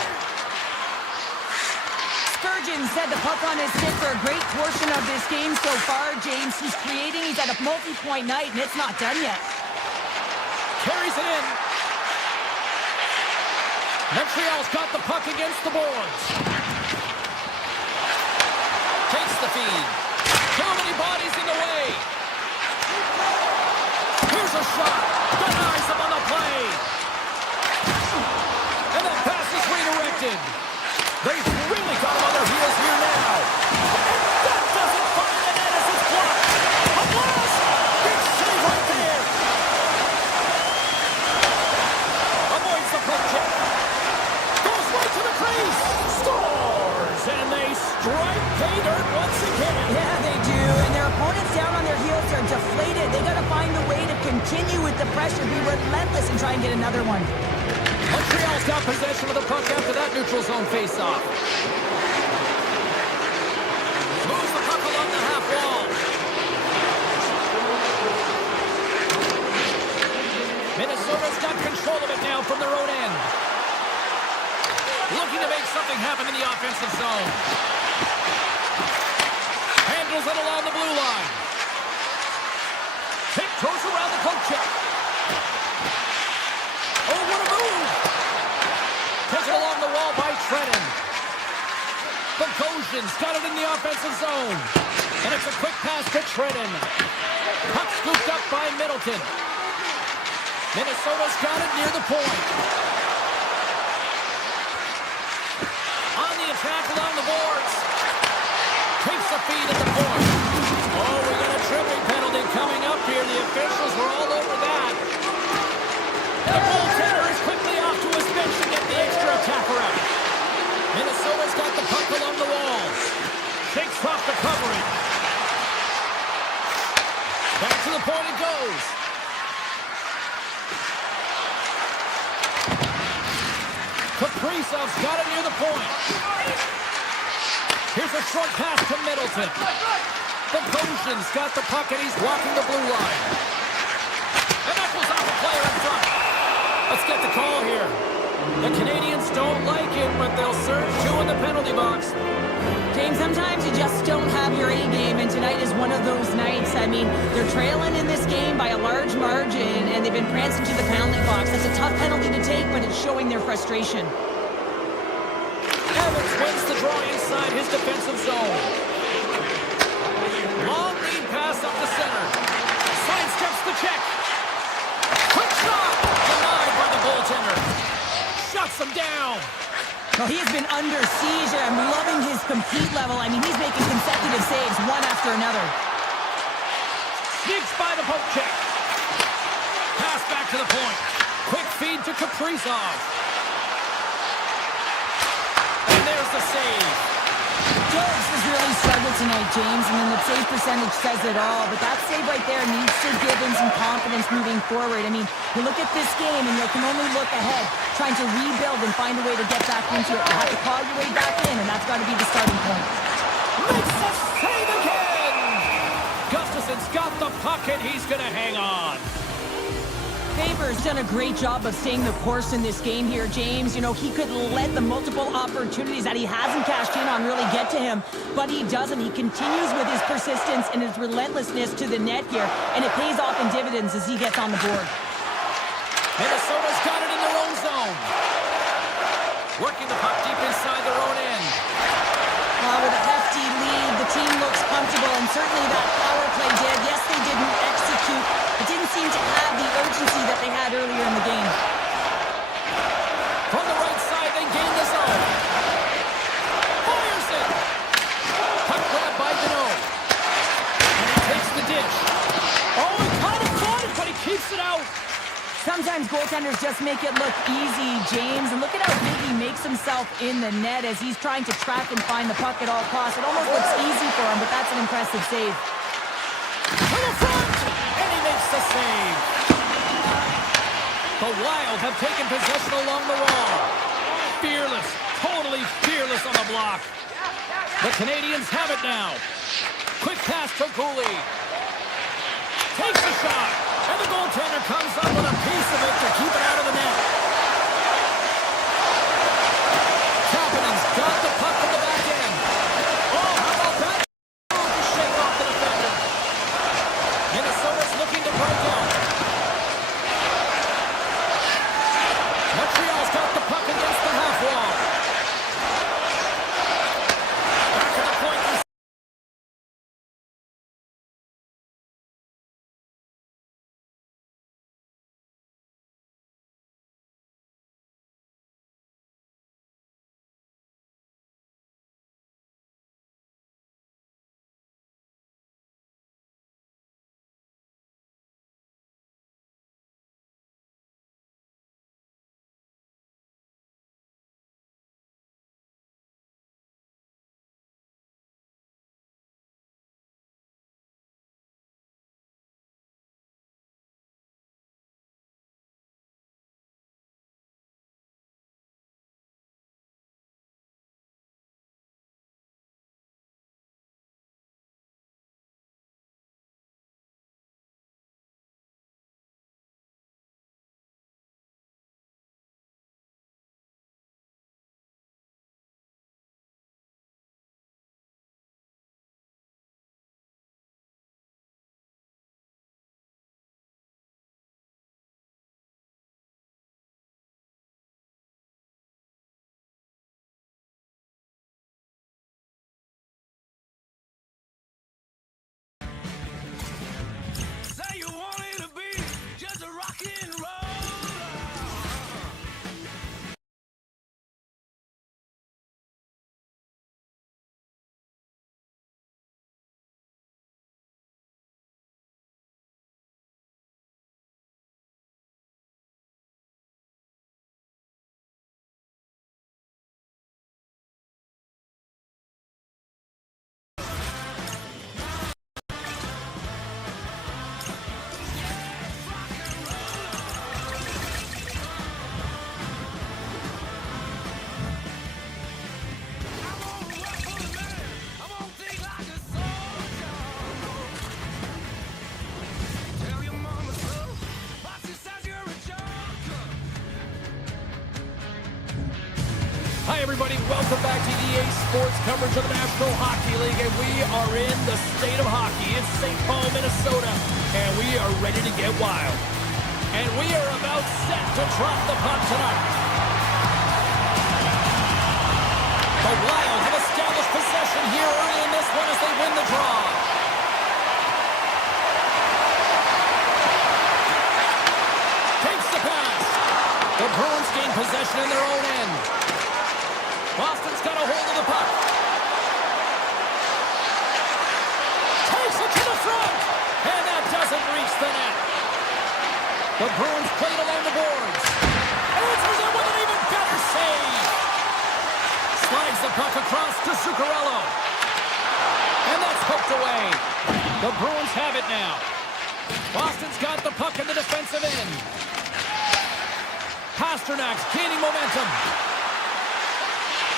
Spurgeon said the puck on his stick for a great portion of this game so far, James. He's creating, he's at a multi-point night, and it's not done yet. Carries it in. Montreal's got the puck against the boards. Takes the feed. Too many bodies in the way. Here's a shot. Denies him on the play. And that pass is redirected. They've really got him on their heels here now. And that doesn't find the net as it's blocked. A blast! Big save right there. Avoids the poke check. Goes right to the crease. Scores! And they strike pay dirt once again. Yeah, they do, and their opponents down on their heels are deflated. They got to find a way to continue with the pressure, be relentless, and try and get another one. Montreal's got possession of the puck after that neutral zone faceoff. Moves the puck along the half wall. Minnesota's got control of it now from their own end. Looking to make something happen in the offensive zone. Handles it along the blue line. Tiptoes around the poke check. Oh, what a move! Taken along the wall by Trenton. Bogosian's got it in the offensive zone. And it's a quick pass to Trenton. Puck scooped up by Middleton. Minnesota's got it near the point. On the attack along the boards. Takes the feed at the point. Oh, we got a tripping penalty coming up here. The officials were all over that. The goaltender is quickly off to his bench to get the extra attacker out. Minnesota's got the puck along the wall. Shakes off the coverage. Back to the point it goes. Kaprizov's got it near the point. Here's a short pass to Middleton. Bogosian's got the puck and he's walking the blue line. And that goes off the player in front. Let's get the call here. The Canadiens don't like it, but they'll serve two in the penalty box. James, sometimes you just don't have your A game, and tonight is one of those nights. I mean, they're trailing in this game by a large margin, and they've been prancing to the penalty box. That's a tough penalty to take, but it's showing their frustration. Evans wins the draw inside his defensive zone. Long lead pass up the center. Sidesteps the check. Quick shot! Denied by the goaltender. Shuts him down. Well, he has been under siege, and I'm loving his compete level. I mean, he's making consecutive saves, one after another. Sneaks by the poke check. Pass back to the point. Quick feed to Kaprizov. And there's the save. Jones has really struggled tonight, James, and then the save percentage says it all. But that save right there needs to give him some confidence moving forward. I mean, you look at this game, and you can only look ahead, trying to rebuild and find a way to get back into it. You have to claw your way back in, and that's got to be the starting point. Makes the save again! Gustafson's got the puck, and he's going to hang on. Faber's done a great job of staying the course in this game here, James. You know, he could let the multiple opportunities that he hasn't cashed in on really get to him, but he doesn't. He continues with his persistence and his relentlessness to the net here, and it pays off in dividends as he gets on the board. Minnesota's got it in their own zone. Working the puck deep inside their own end. With a hefty lead, the team looks comfortable, and certainly that power play did. Yes, they didn't execute. It didn't seem to have the urgency that they had earlier in the game. From the right side, they gain the zone. Fires it. Puck grab by Deneau. And he takes the dish. Oh, he kind of caught it, but he keeps it out. Sometimes goaltenders just make it look easy, James. And look at how big he makes himself in the net as he's trying to track and find the puck at all costs. It almost looks easy for him, but that's an impressive save. To the front! And he makes the save. The Wild have taken possession along the wall. Fearless, totally fearless on the block. The Canadiens have it now. Quick pass to Cooley. Takes a shot. And the goaltender comes up with a piece of it to keep it out of the net. Kapanen's got the puck from the back end. Oh, how about that? To shake off the defender. Minnesota's looking to break out. Montreal's got the puck against the half wall. Back to the point. Hi, everybody. Welcome back to EA Sports coverage of the National Hockey League, and we are in the state of hockey. It's St. Paul, Minnesota, and we are ready to get wild. And we are about set to drop the puck tonight. The Wild have established possession here early in this one as they win the draw. Takes the pass. The Bruins gain possession in their own end. Boston's got a hold of the puck. Takes it to the front. And that doesn't reach the net. The Bruins played along the boards. Answers it with an even better save. Slides the puck across to Zuccarello. And that's hooked away. The Bruins have it now. Boston's got the puck in the defensive end. Pasternak's gaining momentum.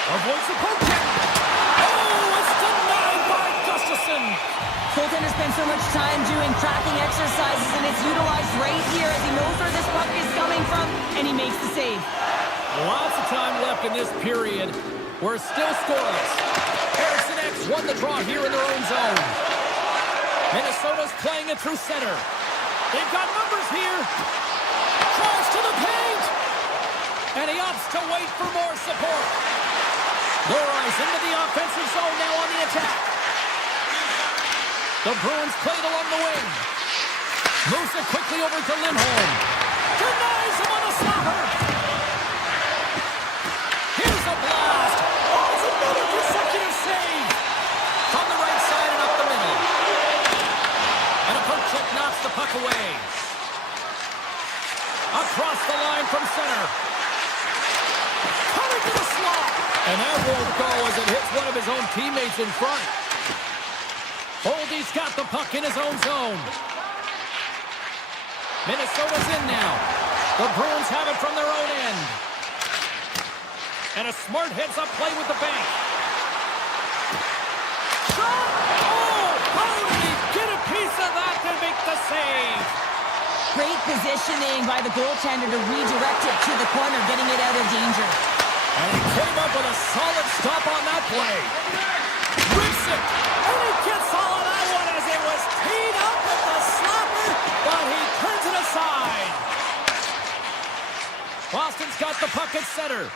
Avoids the poke check. Oh, it's denied by Gustafsson. Goaltender spends so much time doing tracking exercises, and it's utilized right here as he knows where this puck is coming from, and he makes the save. Lots of time left in this period. We're still scoreless. Harrison X won the draw here in their own zone. Minnesota's playing it through center. They've got numbers here. Tries to the paint. And he opts to wait for more support. Loris into the offensive zone now on the attack. The Bruins played along the wing. Moves it quickly over to Lindholm. Denies him on a slapper. Here's a blast. Oh, it's another consecutive save. From the right side and up the middle. And a poke check knocks the puck away. Across the line from center. Coming to the slot. And that won't go as it hits one of his own teammates in front. Holdy's got the puck in his own zone. Minnesota's in now. The Bruins have it from their own end. And a smart heads-up play with the bank. Shot! Oh! How did he get a piece of that and make the save. Great positioning by the goaltender to redirect it to the corner, getting it out of danger. And he came up with a solid stop on that play. Rips it, and he gets all of that one as it was teed up with the slapper, but he turns it aside. Boston's got the puck at center.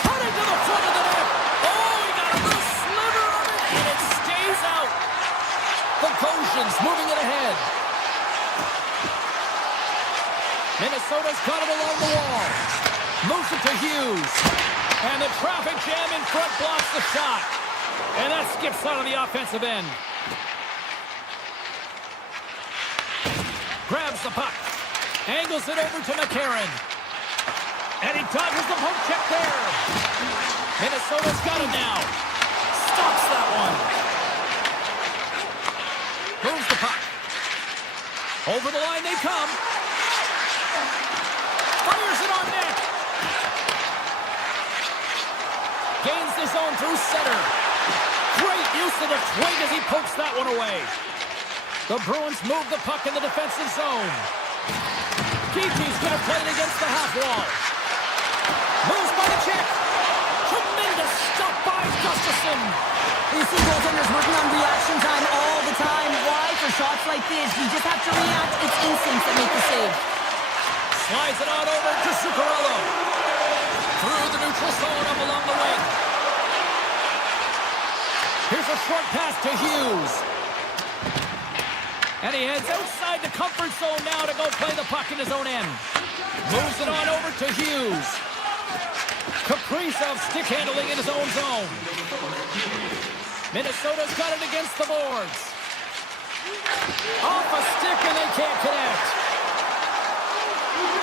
Cutting to the front of the net. Oh, he got a little sliver of it, and it stays out. The Goshen's moving it ahead. Minnesota's got him along the wall. Moves it to Hughes. And the traffic jam in front blocks the shot. And that skips out of the offensive end. Grabs the puck. Angles it over to McCarron. And he dodges the poke check there. Minnesota's got him now. Stops that one. Moves the puck. Over the line they come. Fires it on net. Gains the zone through center. Great use of the twig as he pokes that one away. The Bruins move the puck in the defensive zone. Keeche's going to play it against the half wall. Moves by the check. Tremendous stop by Gustafsson. You see goaltenders working on reaction time all the time. Why? For shots like this, you just have to react. It's instincts that make the save. Slides it on over to Zuccarello. Through the neutral zone up along the wing. Here's a short pass to Hughes. And he heads outside the comfort zone now to go play the puck in his own end. Moves it on over to Hughes. Kaprizov stick handling in his own zone. Minnesota's got it against the boards. Off a stick and they can't connect.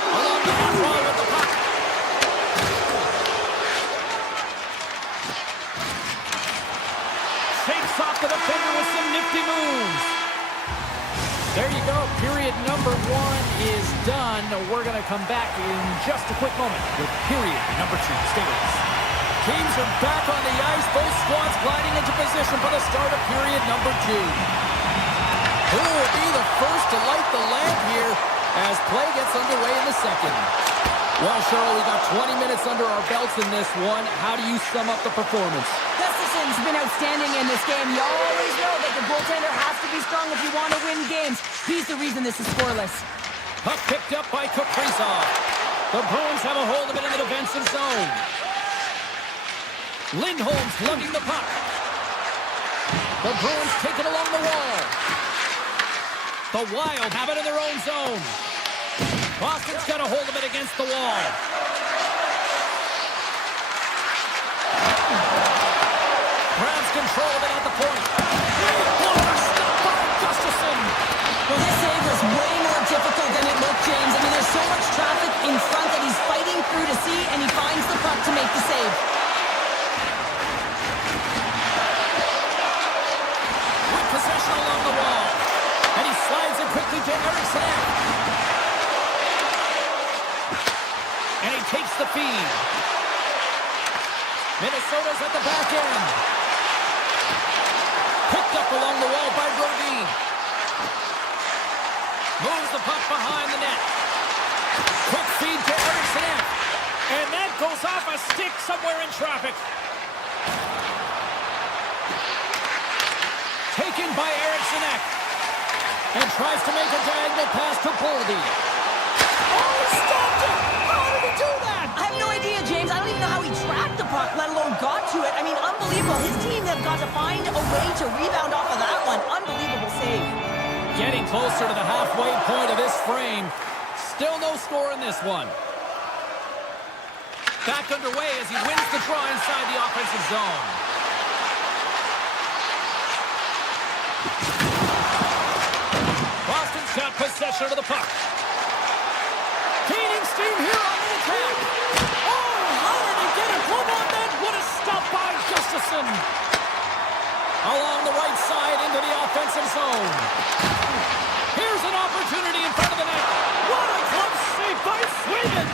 Along the half wall with the puck. Shakes off the defender with some nifty moves. There you go. Period number 1 is done. We're going to come back in just a quick moment with period number 2. Stay with us. Teams are back on the ice. Both squads gliding into position for the start of period number 2. Who will be the first to light the lamp here as play gets underway in the second? Well, Cheryl, we got 20 minutes under our belts in this one. How do you sum up the performance? Gustafsson's been outstanding in this game. You always know that the goaltender has to be strong if you want to win games. He's the reason this is scoreless. Puck picked up by Kaprizov. The Bruins have a hold of it in the defensive zone. Lindholm's lugging the puck. The Bruins take it along the wall. The Wild have it in their own zone. Boston's got a hold of it against the wall. Grabs control of it at the point. Great blocker stop by Gustafsson. Well, this save was way more difficult than it looked, James. I mean, there's so much traffic in front that he's fighting through to see, and he finds the puck to make the save. With possession along the wall. And he slides it quickly to Eriksson. And he takes the feed. Minnesota's at the back end. Picked up along the wall by Brodin. Moves the puck behind the net. Quick feed to Eriksson. And that goes off a stick somewhere in traffic. Taken by Eriksson. And tries to make a diagonal pass to Boldy. Oh, he stopped it! How did he do that? I have no idea, James. I don't even know how he tracked the puck, let alone got to it. I mean, unbelievable. His team have got to find a way to rebound off of that one. Unbelievable save. Getting closer to the halfway point of this frame. Still no score in this one. Back underway as he wins the draw inside the offensive zone. Boston's got possession of the puck. Gaining steam here on the attack. Oh, how did he get a glove on that? What a stop by Gustafsson. Along the right side into the offensive zone. Here's an opportunity in front of the net. What a glove save by Swayman.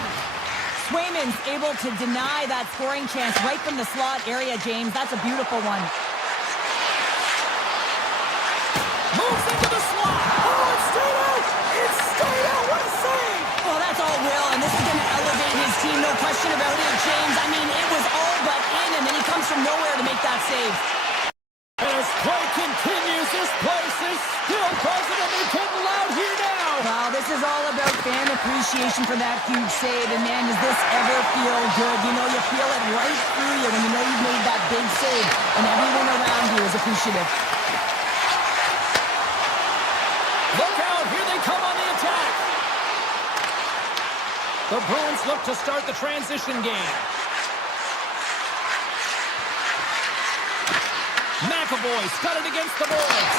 Swayman's able to deny that scoring chance right from the slot area, James. That's a beautiful one. Moves into the slot. Oh, it's straight out. It's straight out. What a save. Well, that's all Will, and this is going to elevate his team, no question about it, James. I mean, it was all but in, and then he comes from nowhere to make that save. As play continues, this place is still buzzing, and they're getting loud here now. Wow, this is all about fan appreciation for that huge save, and man, does this ever feel good. You know, you feel it right through you when you know you've made that big save, and everyone around you is appreciative. Look out, here they come on the attack. The Bruins look to start the transition game. McAvoy's got it against the boards.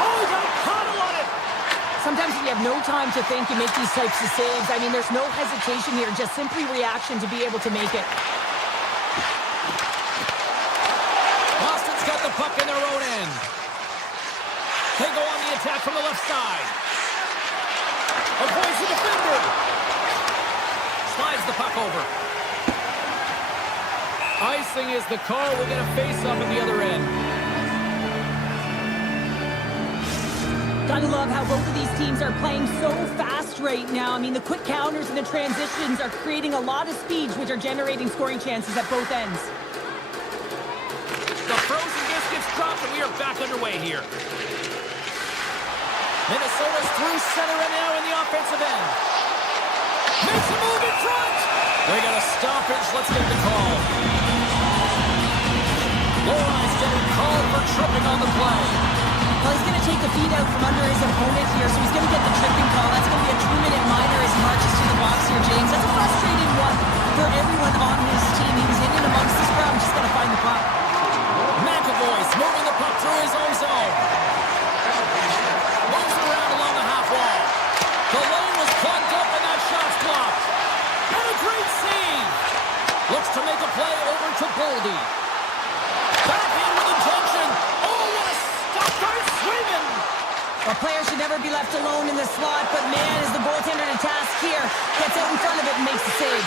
Oh, he got a paddle on it. Sometimes when you have no time to think, you make these types of saves. I mean, there's no hesitation here, just simply reaction to be able to make it. Boston's got the puck in their own end. They go on the attack from the left side. Avoids the defender. Slides the puck over. Icing is the call. We'll get a face-off at the other end. Gotta love how both of these teams are playing so fast right now. I mean, the quick counters and the transitions are creating a lot of speeds, which are generating scoring chances at both ends. The frozen disc gets dropped, and we are back underway here. Minnesota's through center and now in the offensive end. Makes a move in front. They got a stoppage. Let's get the call. Lori's getting called for tripping on the play. Well, he's going to take the feet out from under his opponent here, so he's going to get the tripping call. That's going to be a 2-minute minor as he marches to the box here, James. That's a frustrating one for everyone on his team. He was in and amongst the scrum, just got to find the puck. McAvoy's moving the puck through his own zone. Moves around along the half wall. The lane was plugged up and that shot's blocked. And a great save. Looks to make a play over to Boldy. Back in with intention. Oh, what a stop by Swayman. A player should never be left alone in the slot, but man, is the goaltender to task here. Gets out in front of it and makes the save.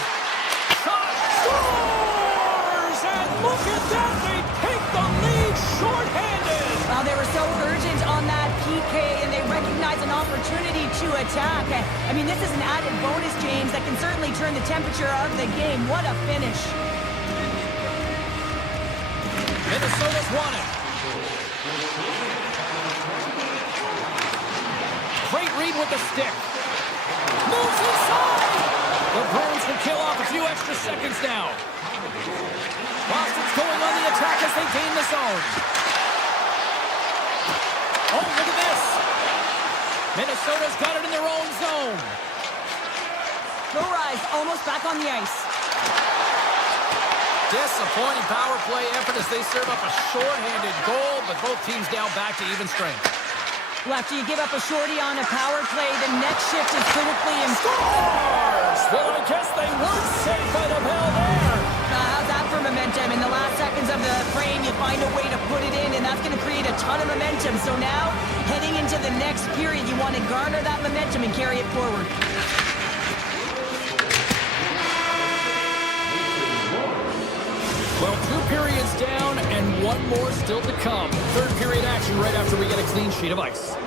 Shot scores! And look at that. They take the lead shorthanded. Well, they were so urgent on that PK, and they recognize an opportunity to attack. I mean, this is an added bonus, James, that can certainly turn the temperature of the game. What a finish. Minnesota's won it. Great read with the stick. Moves inside. The Bruins can kill off a few extra seconds now. Boston's going on the attack as they gain the zone. Oh, look at this. Minnesota's got it in their own zone. No rise, almost back on the ice. Disappointing power play effort as they serve up a shorthanded goal, but both teams now back to even strength. Well, after you give up a shorty on a power play, the next shift is critically important. Scores! Well, I guess they weren't safe by the bell there. How's that for momentum? In the last seconds of the frame, you find a way to put it in, and that's going to create a ton of momentum. So now, heading into the next period, you want to garner that momentum and carry it forward. Well, 2 periods down and 1 more still to come. Third period action right after we get a clean sheet of ice.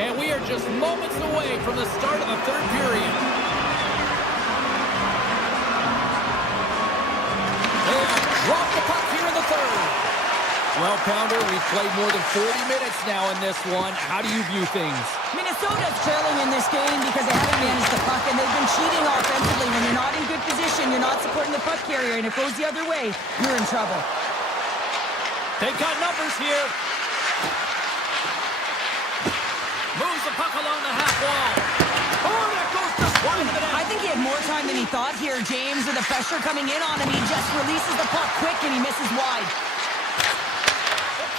And we are just moments away from the start of the third period. They have dropped the puck here in the third. Well, Pounder, we've played more than 40 minutes now in this one. How do you view things? Minnesota's trailing in this game because they haven't managed the puck, and they've been cheating offensively. When you're not in good position, you're not supporting the puck carrier, and it goes the other way, you're in trouble. They've got numbers here. Moves the puck along the half wall. Oh, that goes just wide of the net. I think he had more time than he thought here, James. With the pressure coming in on him, he just releases the puck quick, and he misses wide.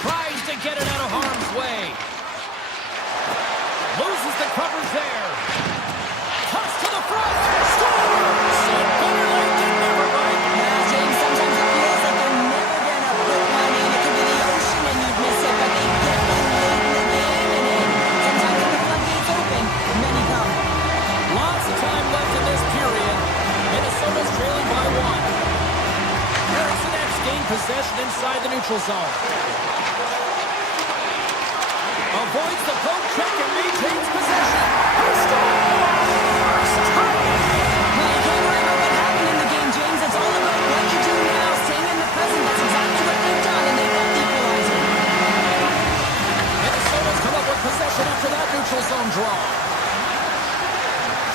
Tries to get it out of harm's way. Loses the covers there. Toss to the front. Scores! And better late than never, right? Yeah, James, sometimes it feels like they're never going to put one in. It could be the ocean and you'd miss it, but they get one late in the game, and then sometimes when the floodgates open, many come. Lots of time left in this period. Minnesota's trailing by 1. Harrison X gained possession inside the neutral zone. avoids the poke check and maintains possession. He scores! Tie-it! Well, you can't worry about what happened in the game, James. It's all about what you do now, staying in the present. That's exactly what they've done, and they've got the equalizer. Minnesota's come up with possession after that neutral zone draw.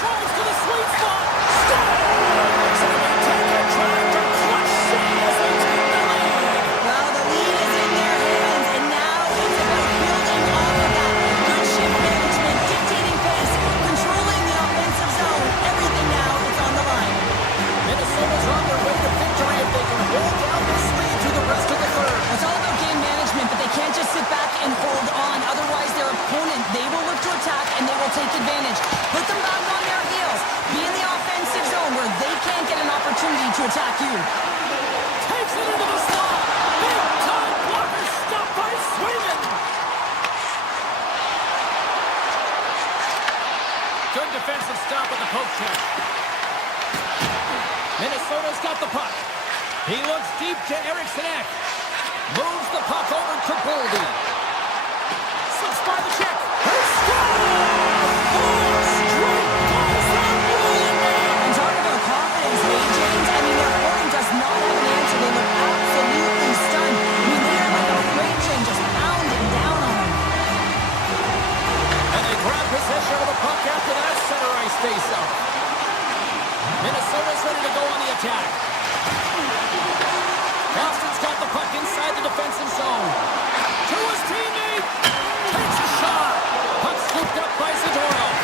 Drives to the sweet spot. Scores! And they take a drive to clutch save as they take the lead. Well, the lead is in their hands, and now it's about building off of that. Good shift management, dictating pace, controlling the offensive zone. Everything now is on the line. Minnesota's on their way to victory if they can hold down this lead through the rest of the third. It's all about game management, but they can't just sit back and hold on. Otherwise, their opponent, they will look to attack, and they will take advantage. Put them back on their heels. Be in the offensive zone where they can't get an opportunity to attack you. Takes it into the slot. Big time blocker stopped by Swayman. Good defensive stop with the poke check. Minnesota's got the puck. He looks deep to Eriksson. Moves the puck over to Boldy. Slips by the check. He scores! 4 straight goals are rolling now. And talk about confidence, hey, James. I mean, their opponent does not have an answer. They look absolutely stunned. I mean, they are like a freight train just pounding down on them. And they grab possession of the puck after that center ice face-off. Minnesota's ready to go on the attack. Boston's got the puck inside the defensive zone. To his teammate. Takes a shot. Puck scooped up by Zadorov.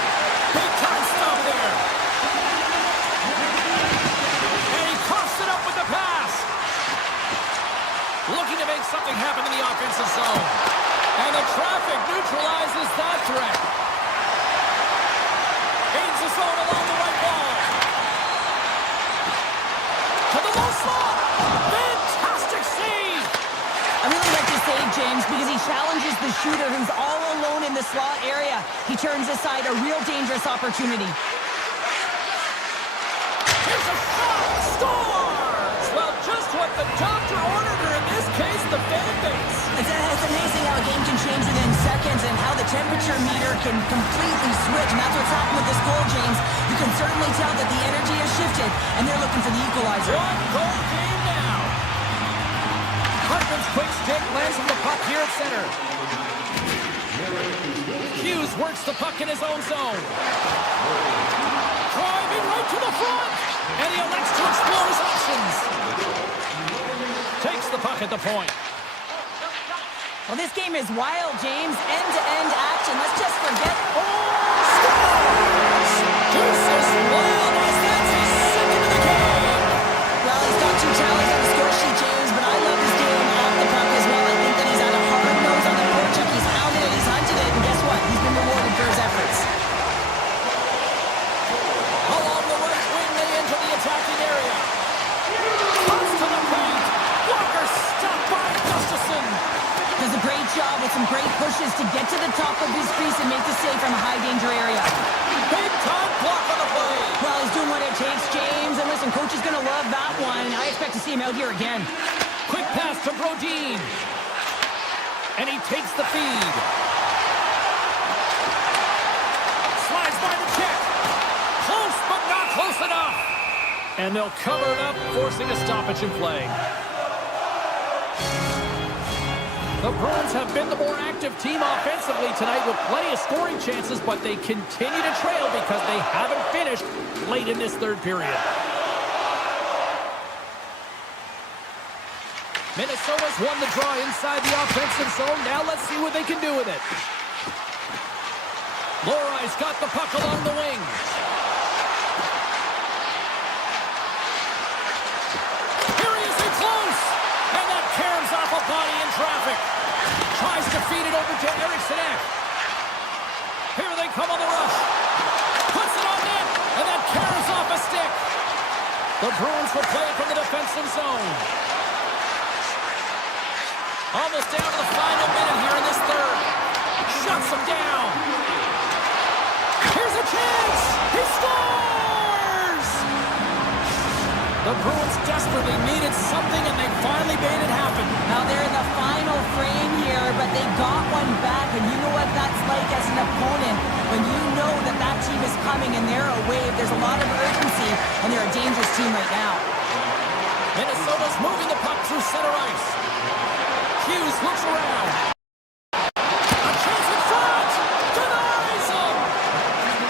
Big time stop there. And he coughs it up with the pass. Looking to make something happen in the offensive zone. And the traffic neutralizes that threat. Gains the zone along the right wall. To the low slot. Fantastic save. I really like this save, James, because he challenges the shooter who's all alone in the slot area. He turns aside a real dangerous opportunity. Here's a shot. Scores! Well, just what the doctor ordered, or in this case, the fan base. It's amazing how a game can change within seconds and how the temperature meter can completely switch. And that's what's happened with this goal, James. You can certainly tell that the energy has shifted, and they're looking for the equalizer. One-goal game now. Hartman's quick stick lands on the puck here at center. Hughes works the puck in his own zone. Driving right to the front. And he elects to explore his options. Takes the puck at the point. Well, this game is wild, James. End-to-end action. Let's just forget. Scores! Deuces wild as that's his second of the game. Well, he's got 2 tallies on the score sheet, James, but I love his game off the puck as well. I think that he's had a hard nose on the forecheck. He's hounded it, he's hunted it, and guess what? He's been rewarded for his efforts. Along the right wing, they enter the attacking area. Cuts to the paint. Blocker stopped by Gustafsson. Does a great job with some great pushes to get to the top of his crease and make the save from a high-danger area. Big time block on the play. Well, he's doing what it takes, James. And listen, coach is going to love that one. I expect to see him out here again. Quick pass to Brodin. And he takes the feed. Slides by the check. Close, but not close enough. And they'll cover it up, forcing a stoppage in play. The Bruins have been the more active team offensively tonight with plenty of scoring chances, but they continue to trail because they haven't finished late in this third period. Minnesota's won the draw inside the offensive zone. Now let's see what they can do with it. Lorai's got the puck along the wing. Here he is in close. And that caroms off a body in traffic. Tries to feed it over to Eriksson. Here they come on the rush. Puts it on net. And that caroms off a stick. The Bruins will play it from the defensive zone. Almost down to the final minute here in this third. Shuts him down. Here's a chance. He scores! The Bruins desperately needed something, and they finally made it happen. Now they're in the final frame here, but they got one back, and you know what that's like as an opponent. When you know that that team is coming and they're a wave, there's a lot of urgency, and they're a dangerous team right now. Minnesota's moving the puck through center ice. Hughes looks around. A chance in front! Denies him!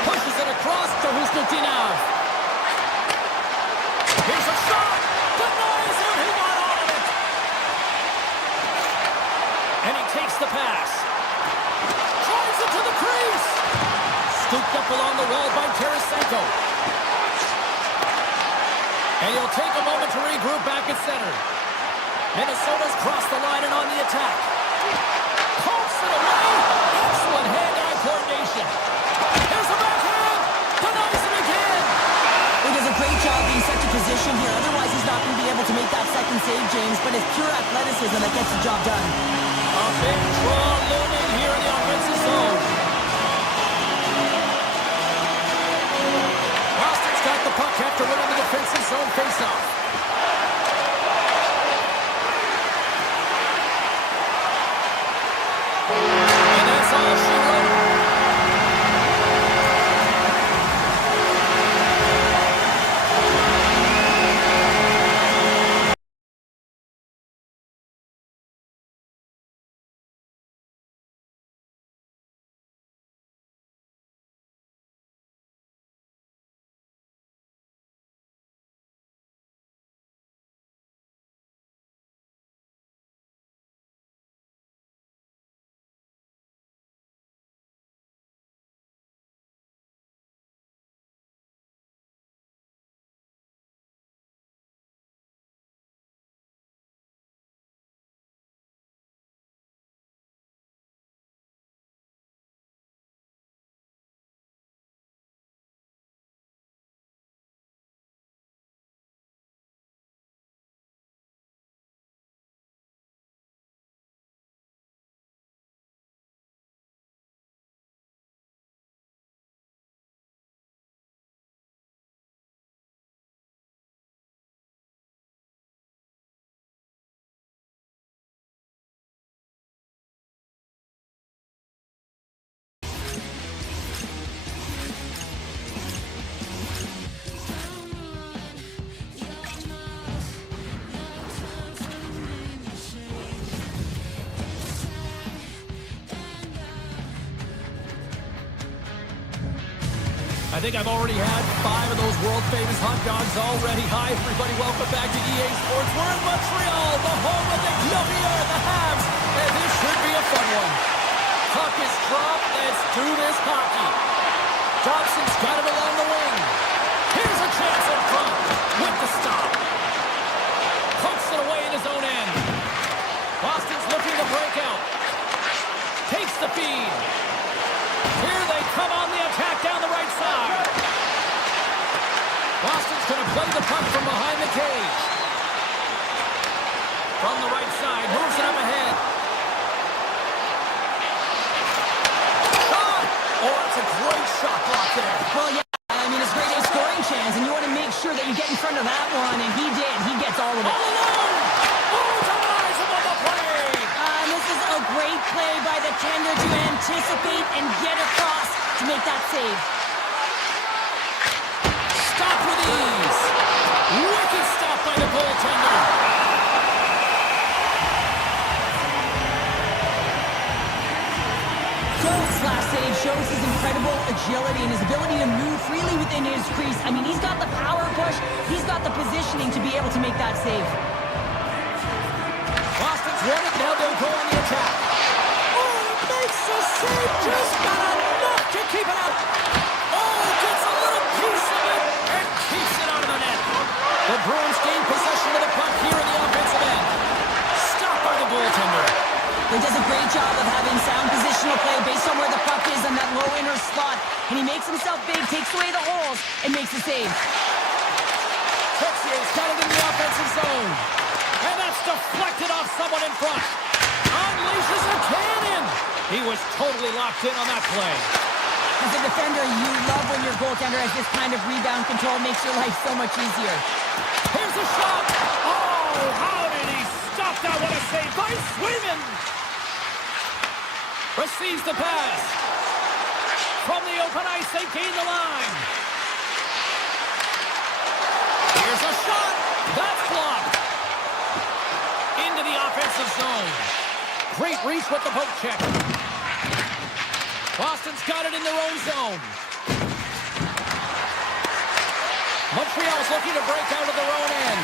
Pushes it across to Husnutinov. Here's a shot! Denies him! He got out of it! And he takes the pass. Drives it to the crease! Scooped up along the wall by Tarasenko. And he'll take a moment to regroup back at center. Minnesota's crossed the line and on the attack. Pumps it away! Excellent hand-eye coordination. Here's a backhand! Denies him again! He does a great job being such a position here. Otherwise, he's not going to be able to make that second save, James. But it's pure athleticism that gets the job done. A big draw looming here in the offensive zone. Boston's got the puck after winning the defensive zone faceoff. And that's all she wrote. I think I've already had 5 of those world-famous hot dogs already. Hi, everybody. Welcome back to EA Sports. We're in Montreal, the home of the Canadiens, the Habs, and this should be a fun one. Puck is dropped. Let's do this hockey. Dobson's got it along the wing. Here's a chance in front with the stop. Pumps it away in his own end. Boston's looking to break out. Takes the feed. Here they come on the attack down the right side. Boston's going to play the puck from behind the cage. From the right side, moves it up ahead. Shot! Oh, it's a great shot block there. Well, yeah, I mean, it's a great scoring chance, and you want to make sure that you get in front of that one, and he did. He gets all of it. All alone! Oh, denies him on the play! And this is a great play by the tender to anticipate and get across to make that save. Stop with ease. Wicked stop by the goaltender. Jones' last save shows his incredible agility and his ability to move freely within his crease. I mean, he's got the power push. He's got the positioning to be able to make that save. Boston's won it. Now they'll go on the attack. Oh, makes the save. Just not enough to keep it out. Oh, gets a little piece of it and keeps it out of the net. The Bruins gain possession of the puck here in the offensive end. Stopped by the goaltender. He does a great job of having sound positional play based on where the puck is on that low inner slot. And he makes himself big, takes away the holes, and makes the save. Texier's got it in the offensive zone. And that's deflected off someone in front. Unleashes a cannon. He was totally locked in on that play. As a defender, you love when your goaltender has this kind of rebound control. Makes your life so much easier. Here's a shot. Oh, how did he stop that? What a save by Swayman. Receives the pass. From the open ice, they gain the line. Here's a shot. That's blocked. Into the offensive zone. Great reach with the poke check. Boston's got it in their own zone. Montreal's looking to break out of their own end.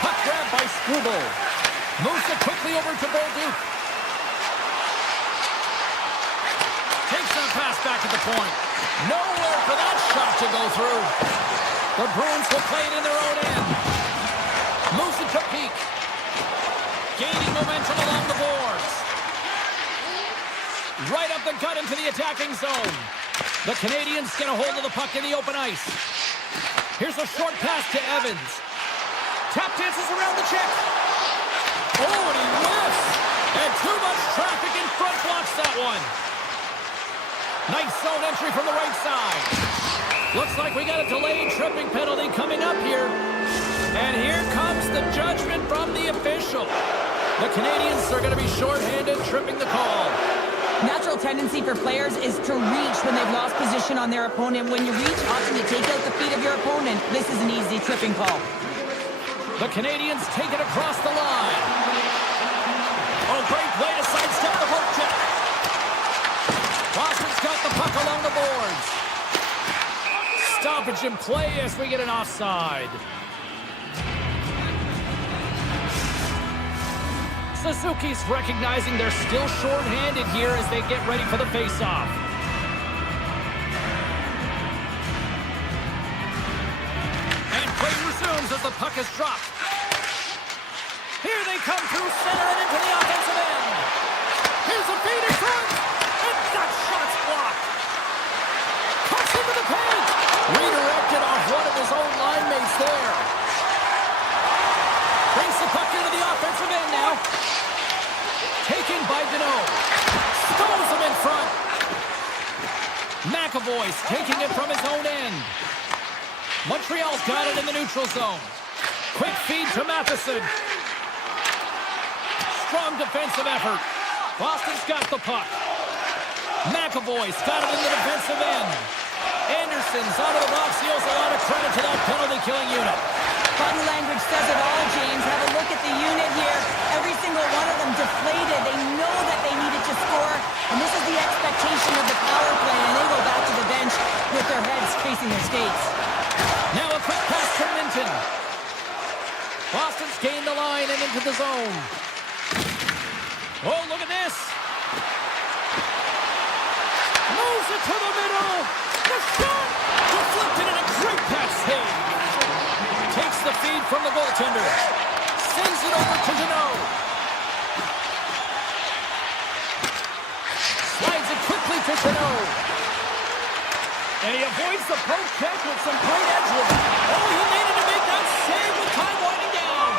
Puck grab by Struble. Moves it quickly over to Bolduc. Takes that pass back at the point. Nowhere for that shot to go through. The Bruins will play it in their own end. Moves it to Peak. Gaining momentum along the boards. Right up the gut into the attacking zone. The Canadiens get a hold of the puck in the open ice. Here's a short pass to Evans. Tap dances around the check. Oh, and he whiffs. And too much traffic in front blocks that one. Nice zone entry from the right side. Looks like we got a delayed tripping penalty coming up here. And here comes the judgment from the official. The Canadiens are going to be shorthanded, tripping the call. Natural tendency for players is to reach when they've lost position on their opponent. When you reach, often you take out the feet of your opponent. This is an easy tripping call. The Canadiens take it across the line. Oh, great way to sidestep the poke check. Boston's got the puck along the boards. Stoppage in play as we get an offside. Suzuki's recognizing they're still short-handed here as they get ready for the face-off. And play resumes as the puck is dropped. Here they come through center and into the offensive end. Here's a feed in front. And that shot's blocked. Cuts into the paint. Redirected off one of his own line mates there. Brings the puck into the offensive end now. Taken by Deneau. Stones him in front. McAvoy's taking it from his own end. Montreal's got it in the neutral zone. Quick feed to Matheson. Strong defensive effort. Boston's got the puck. McAvoy's got it in the defensive end. Anderson's out of the box. He owes a lot of credit to that penalty-killing unit. Body language says it all, James. Have a look at the unit here. Every single one of them deflated. They know that they needed to score, and this is the expectation of the power play, and they go back to the bench with their heads facing their skates. Now a quick pass to Minton. Boston's gained the line and into the zone. Oh, look at this. Moves it to the middle. The shot! Deflected and a great pass save. Takes the feed from the goaltender. Sends it over to Deneau. Slides it quickly to Deneau. And he avoids the poke check with some great edge work. Oh, he made it to make that save with time winding down.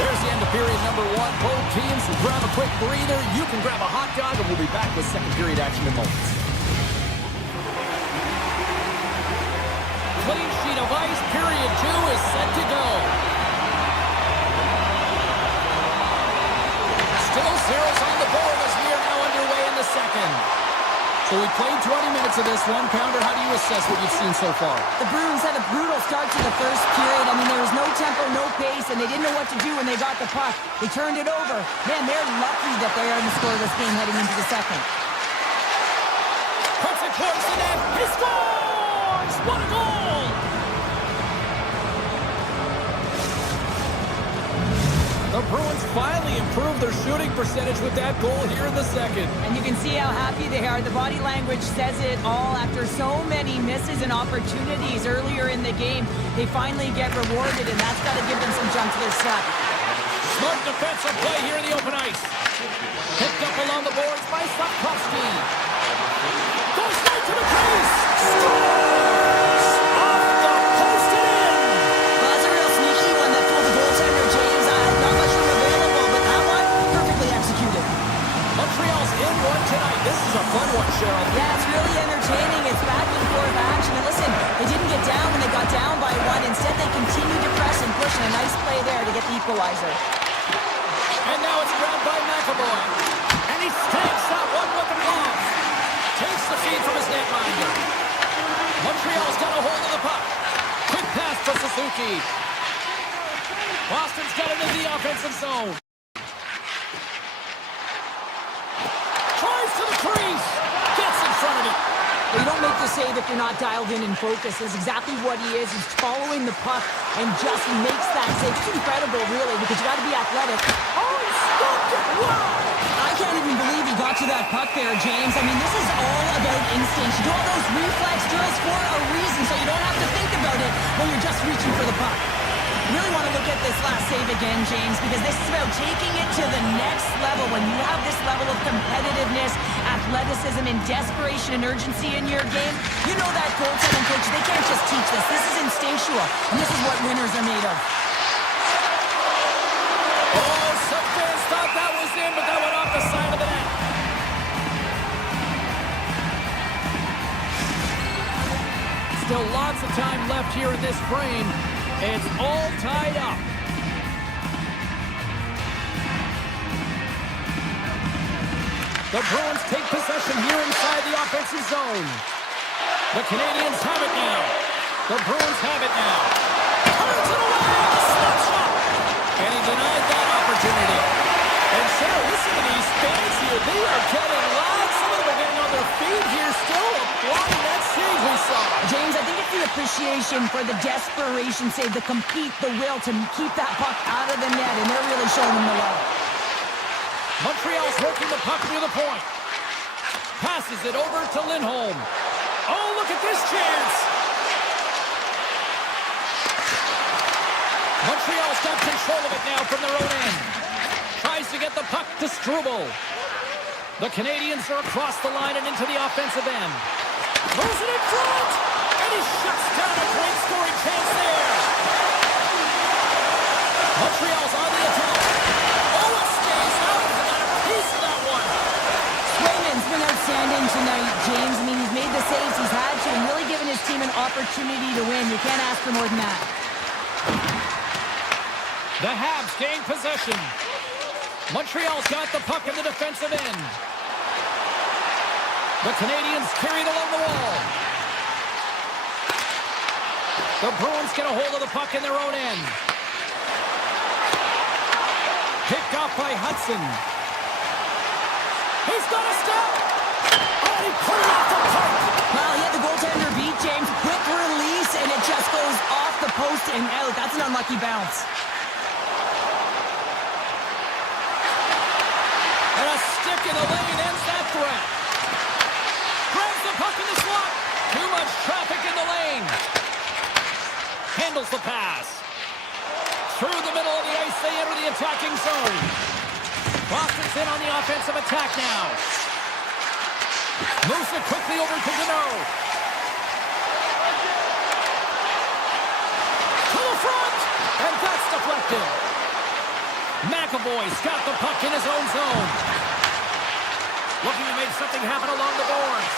There's the end of period number one. Both teams will grab a quick breather. You can grab a hot dog, and we'll be back with second period action in moments. Clean sheet of ice. Period two is set to go. Still zeros on the board as we are now underway in the second. So we played 20 minutes of this one. Pounder, how do you assess what you've seen so far? The Bruins had a brutal start to the first period. I mean, there was no tempo, no pace, and they didn't know what to do when they got the puck. They turned it over. Man, they're lucky that they are in the scoreless game heading into the second. Puts it towards the net. He scores! What a goal! The Bruins finally improved their shooting percentage with that goal here in the second. And you can see how happy they are. The body language says it all. After so many misses and opportunities earlier in the game, they finally get rewarded, and that's got to give them some jump to their step. Smart defensive play here in the open ice. Picked up along the boards by Sapkowski. Goes right to the crease. Scores! Off the post and in. Well, that's a real sneaky one that fooled the goaltender, James. Not much room available, but that one perfectly executed. Montreal equalizer. And now it's grabbed by McAvoy. And he stakes that one with the glove. Takes the feed from his netminder. Montreal's got a hold of the puck. Quick pass to Suzuki. Boston's got it in the offensive zone. Tries to the crease. Gets in front of it. Well, you don't make the save if you're not dialed in and focused. That's exactly what he is. He's following the puck and just makes that save. It's incredible, really, because you got to be athletic. Oh, he stopped it! Wow! I can't even believe he got to that puck there, James. I mean, this is all about instinct. You do all those reflex drills for a reason, so you don't have to think about it when you're just reaching for the puck. You really want to look at this last save again, James, because this is about taking it to the next level. When you have this level of competitiveness, athleticism, and desperation and urgency in your game, you know that goaltending coach, they can't just teach this. This is instinctual, and this is what winners are made of. Oh, some fans thought that was in, but that went off the side of the net. Still lots of time left here in this frame. It's all tied up. The Bruins take possession here inside the offensive zone. The Canadiens have it now. The Bruins have it now. Turns it away. A slap shot. And he denied that opportunity. And so, listen to these fans here. They are getting loud. Some of them are getting on their feet here still, applauding that save we saw. James, I think it's the appreciation for the desperation save, the compete, the will to keep that puck out of the net, and they're really showing them the love. Montreal's working the puck near the point. Passes it over to Lindholm. Oh, look at this chance. Montreal's got control of it now from their own end. Tries to get the puck to Struble. The Canadiens are across the line and into the offensive end. Moves it in front. And he shuts down a great scoring chance there. Montreal's on the attack. Oh, it stays out. He got a piece of that one. Swayman's been outstanding tonight, James. I mean, he's made the saves he's had to and really given his team an opportunity to win. You can't ask for more than that. The Habs gain possession. Montreal's got the puck in the defensive end. The Canadiens carry it along the wall. The Bruins get a hold of the puck in their own end. Picked off by Hudson. He's got a step. Oh, he put it off the puck. Well, he had the goaltender beat, James. Quick release, and it just goes off the post and out. That's an unlucky bounce. And a stick in the lane ends that threat. Grabs the puck in the slot. Too much traffic in the lane. Handles the pass. Through the middle of the ice, they enter the attacking zone. Boston's in on the offensive attack now. Moves it quickly over to Deneau. To the front. And that's deflected. McAvoy's got the puck in his own zone. Looking to make something happen along the boards.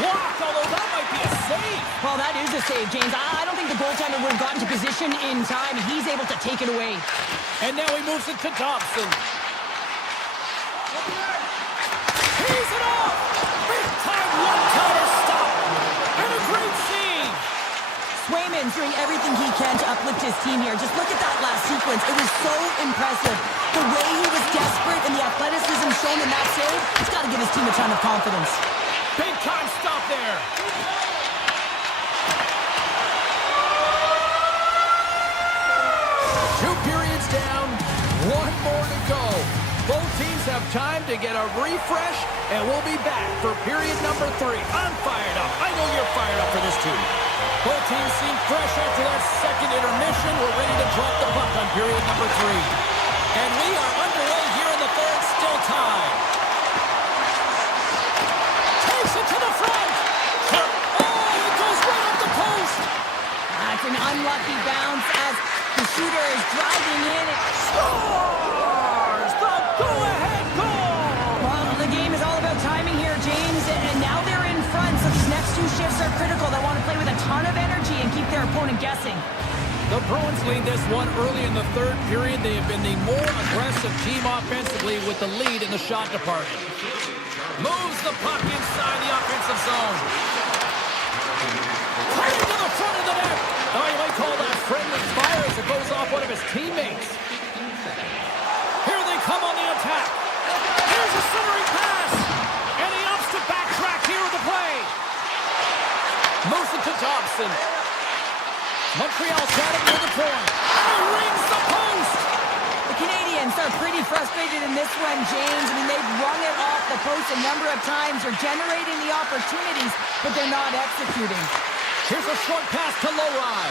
Blocked, although that might be a save. Well, that is a save, James. I don't think the goaltender would have gotten to position in time. He's able to take it away. And now he moves it to Dobson. He's it off. Big time one-timer stop. And a great save. Swayman's doing everything he can to uplift his team here. Just look at that last sequence. It was so impressive. The way he was desperate and the athleticism shown in that save, it's got to give his team a ton of confidence. Big time stop there. Two periods down, one more to go. Both teams have time to get a refresh, and we'll be back for period number 3. I'm fired up. I know you're fired up for this too. Both teams seem fresh after that second intermission. We're ready to drop the puck on period number 3. And we are underway here in the third, still tied. Takes it to the front. Oh, it goes right up the post. That's an unlucky bounce as the shooter is driving in. And Scores the go-ahead goal. well, the game is all about timing here, James. And now they're in front, so these next two shifts are critical. They want to play with a ton of energy and keep their opponent guessing. The The Bruins lead this one early in the third period. They have been the more aggressive team offensively with the lead in the shot department. Moves the puck inside the offensive zone. Right into the front of the net. Oh, you might call that friendly fire as it goes off one of his teammates. Here they come on the attack. Here's a centering pass. And he opts to backtrack here with the play. Moves it to Dobson. Montreal's got it near the point. And he rings the post. The Canadiens are pretty frustrated in this one, James. I mean, they've rung it off the post a number of times. They're generating the opportunities, but they're not executing. Here's a short pass to Lowry.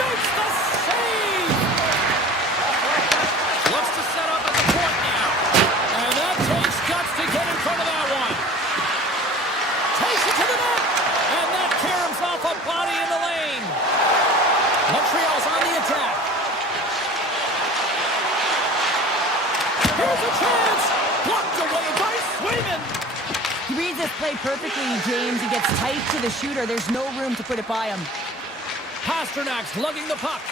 Makes the save! Looks to set up at the point now. And that takes guts to get in front of that one. Takes it to the net. And that caroms off a body in the lane. Montreal's on the attack. Here's a chance. Blocked away by Swayman. He reads this play perfectly, James. He gets tight to the shooter. There's no room to put it by him. Pasternak's lugging the puck.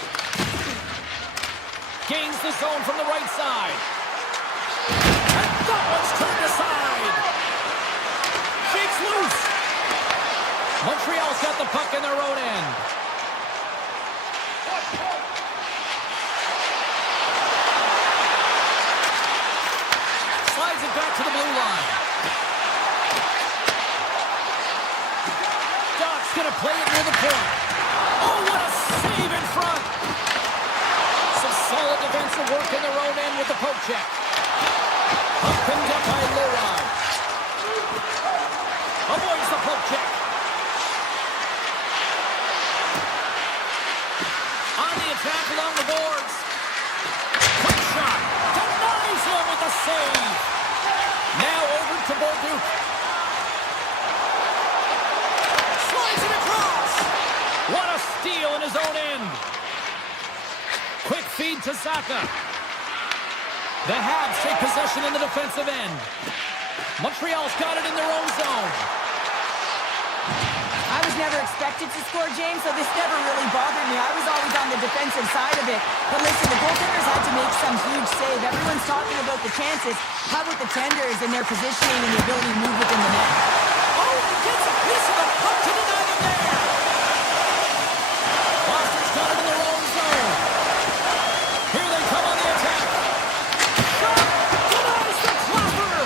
Gains the zone from the right side. And that one's turned aside. Shakes loose. Montreal's got the puck in their own end. Slides it back to the blue line. Doc's going to play it near the point. Oh, what a save in front. Some solid defensive work in their own end with the poke check. Puck pinned up by Lowry. Avoids the poke check. On the attack along the boards. Quick shot. Denies him with the save. Now over to Bolduc. Slides it across. What a steal in his own end. Quick feed to Saka. The Habs take possession in the defensive end. Montreal's got it in their own zone. I was never expected to score, James, so this never really bothered me. I was always on the defensive side of it. But listen, the goaltenders had to make some huge save. Everyone's talking about the chances. How about the tenders and their positioning and the ability to move within the net? Oh, he gets a piece of the puck to deny them there. Boston's got it in their own zone. Here they come on the attack. Shot! Denies the clapper!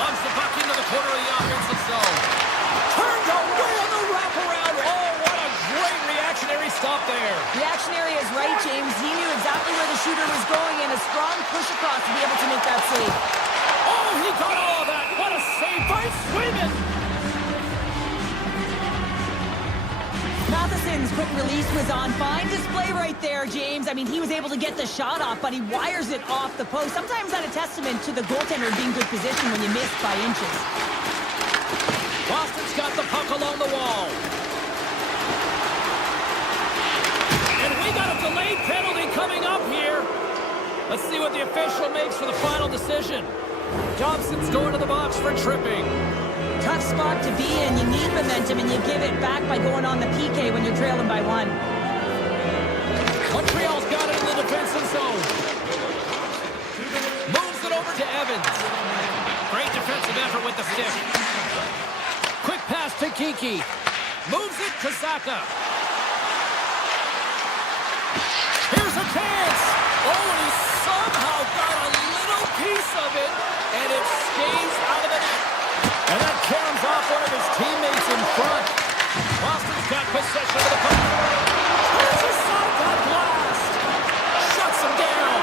Loves the puck into the corner of the offensive zone. Turned away on the wraparound. Oh, what a great reactionary stop there. Reactionary is right, James. He knew exactly where the shooter was going and a strong push across to be able to make that save. Oh, he got all of that. What a save by Swayman. Matheson's quick release was on. Fine display right there, James. I mean, he was able to get the shot off, but he wires it off the post. Sometimes that's a testament to the goaltender being good position when you miss by inches. Boston's got the puck along the wall. And we got a delayed penalty coming up here. Let's see what the official makes for the final decision. Dobson's going to the box for tripping. Tough spot to be in. You need momentum, and you give it back by going on the PK when you're trailing by one. Montreal's got it in the defensive zone. Moves it over to Evans. Great defensive effort with the stick. Quick pass to Kiki. Moves it to Saka. Here's a chance. Oh, and he somehow got a little piece of it, and it stays out of the net. And that caroms off one of his teammates in front. Boston's got possession of the puck. There's a shot on blast. Shuts him down.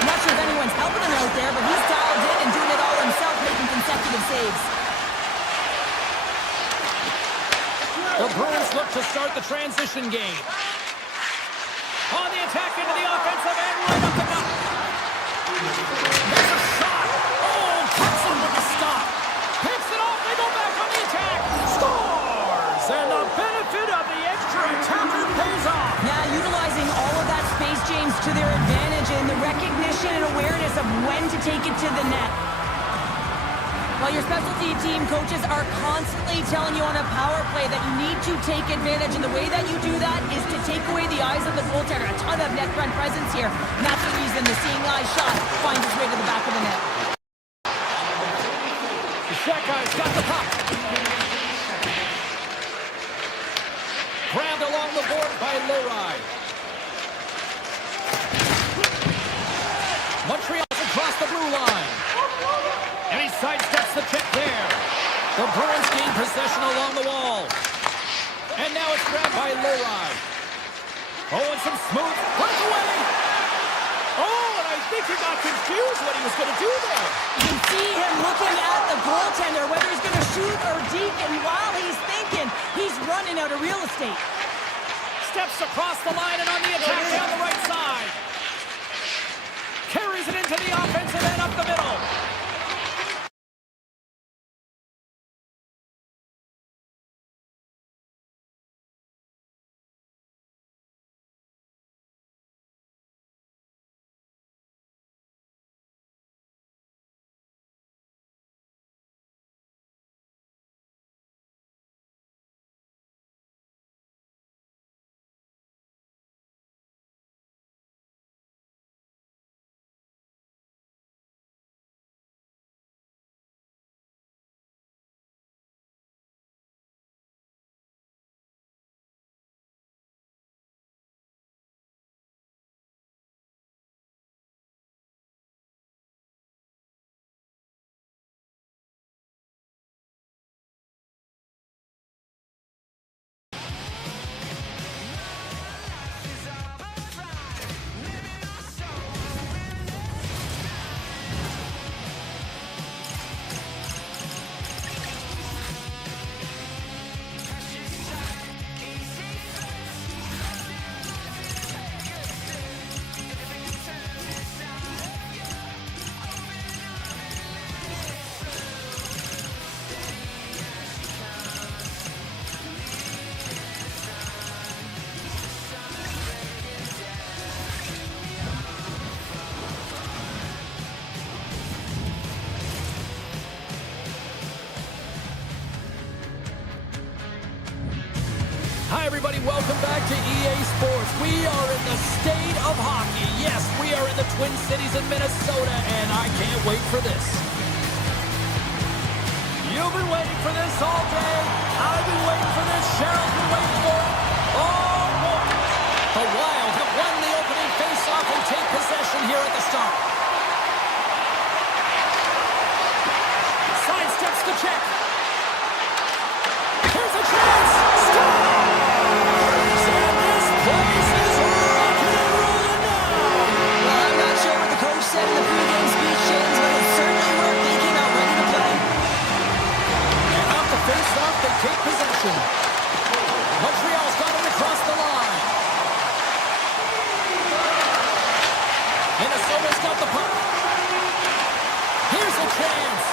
I'm not sure if anyone's helping him out there, but he's dialed in and doing it all himself, making consecutive saves. The Bruins look to start the transition game. On the attack into the offensive end, right up the gut. There's a shot. Oh, cuts him with a stop. Picks it off. They go back on the attack. Scores! And the benefit of the extra attacker pays off. Yeah, utilizing all of that space, James, to their advantage and the recognition and awareness of when to take it to the net. Well, your specialty team coaches are constantly telling you on a power play that you need to take advantage, and the way that you do that is to take away the eyes of the goaltender. A ton of net front presence here, and that's the reason the seeing eye shot finds its way to the back of the net. The shot guy's got the puck. Grabbed along the board by Lowry. Montreal's across the blue line. And he sidesteps the check there. The Bruins gain possession along the wall. And now it's grabbed by Lowry. Oh, and some smooth runs away. Oh, and I think he got confused what he was going to do there. You can see him looking at the goaltender, whether he's going to shoot or deke, and while he's thinking, he's running out of real estate. Steps across the line and on the attack down the right side. Carries it into the offensive end up the middle. Hi, everybody. Welcome back to EA Sports. We are in the state of hockey. Yes, we are in the Twin Cities in Minnesota, and I can't wait for this. You've been waiting for this all day. I've been waiting for this. Cheryl's been waiting for it. Oh, boy. The Wild have won the opening face-off and take possession here at the start. Sidesteps the check. Here's a chance. Stop! Said in the pregame speech, James, but it certainly worked. They came out ready to play. And off the face-off, they take possession. Montreal's got it across the line. Minnesota's got the puck. Here's a chance.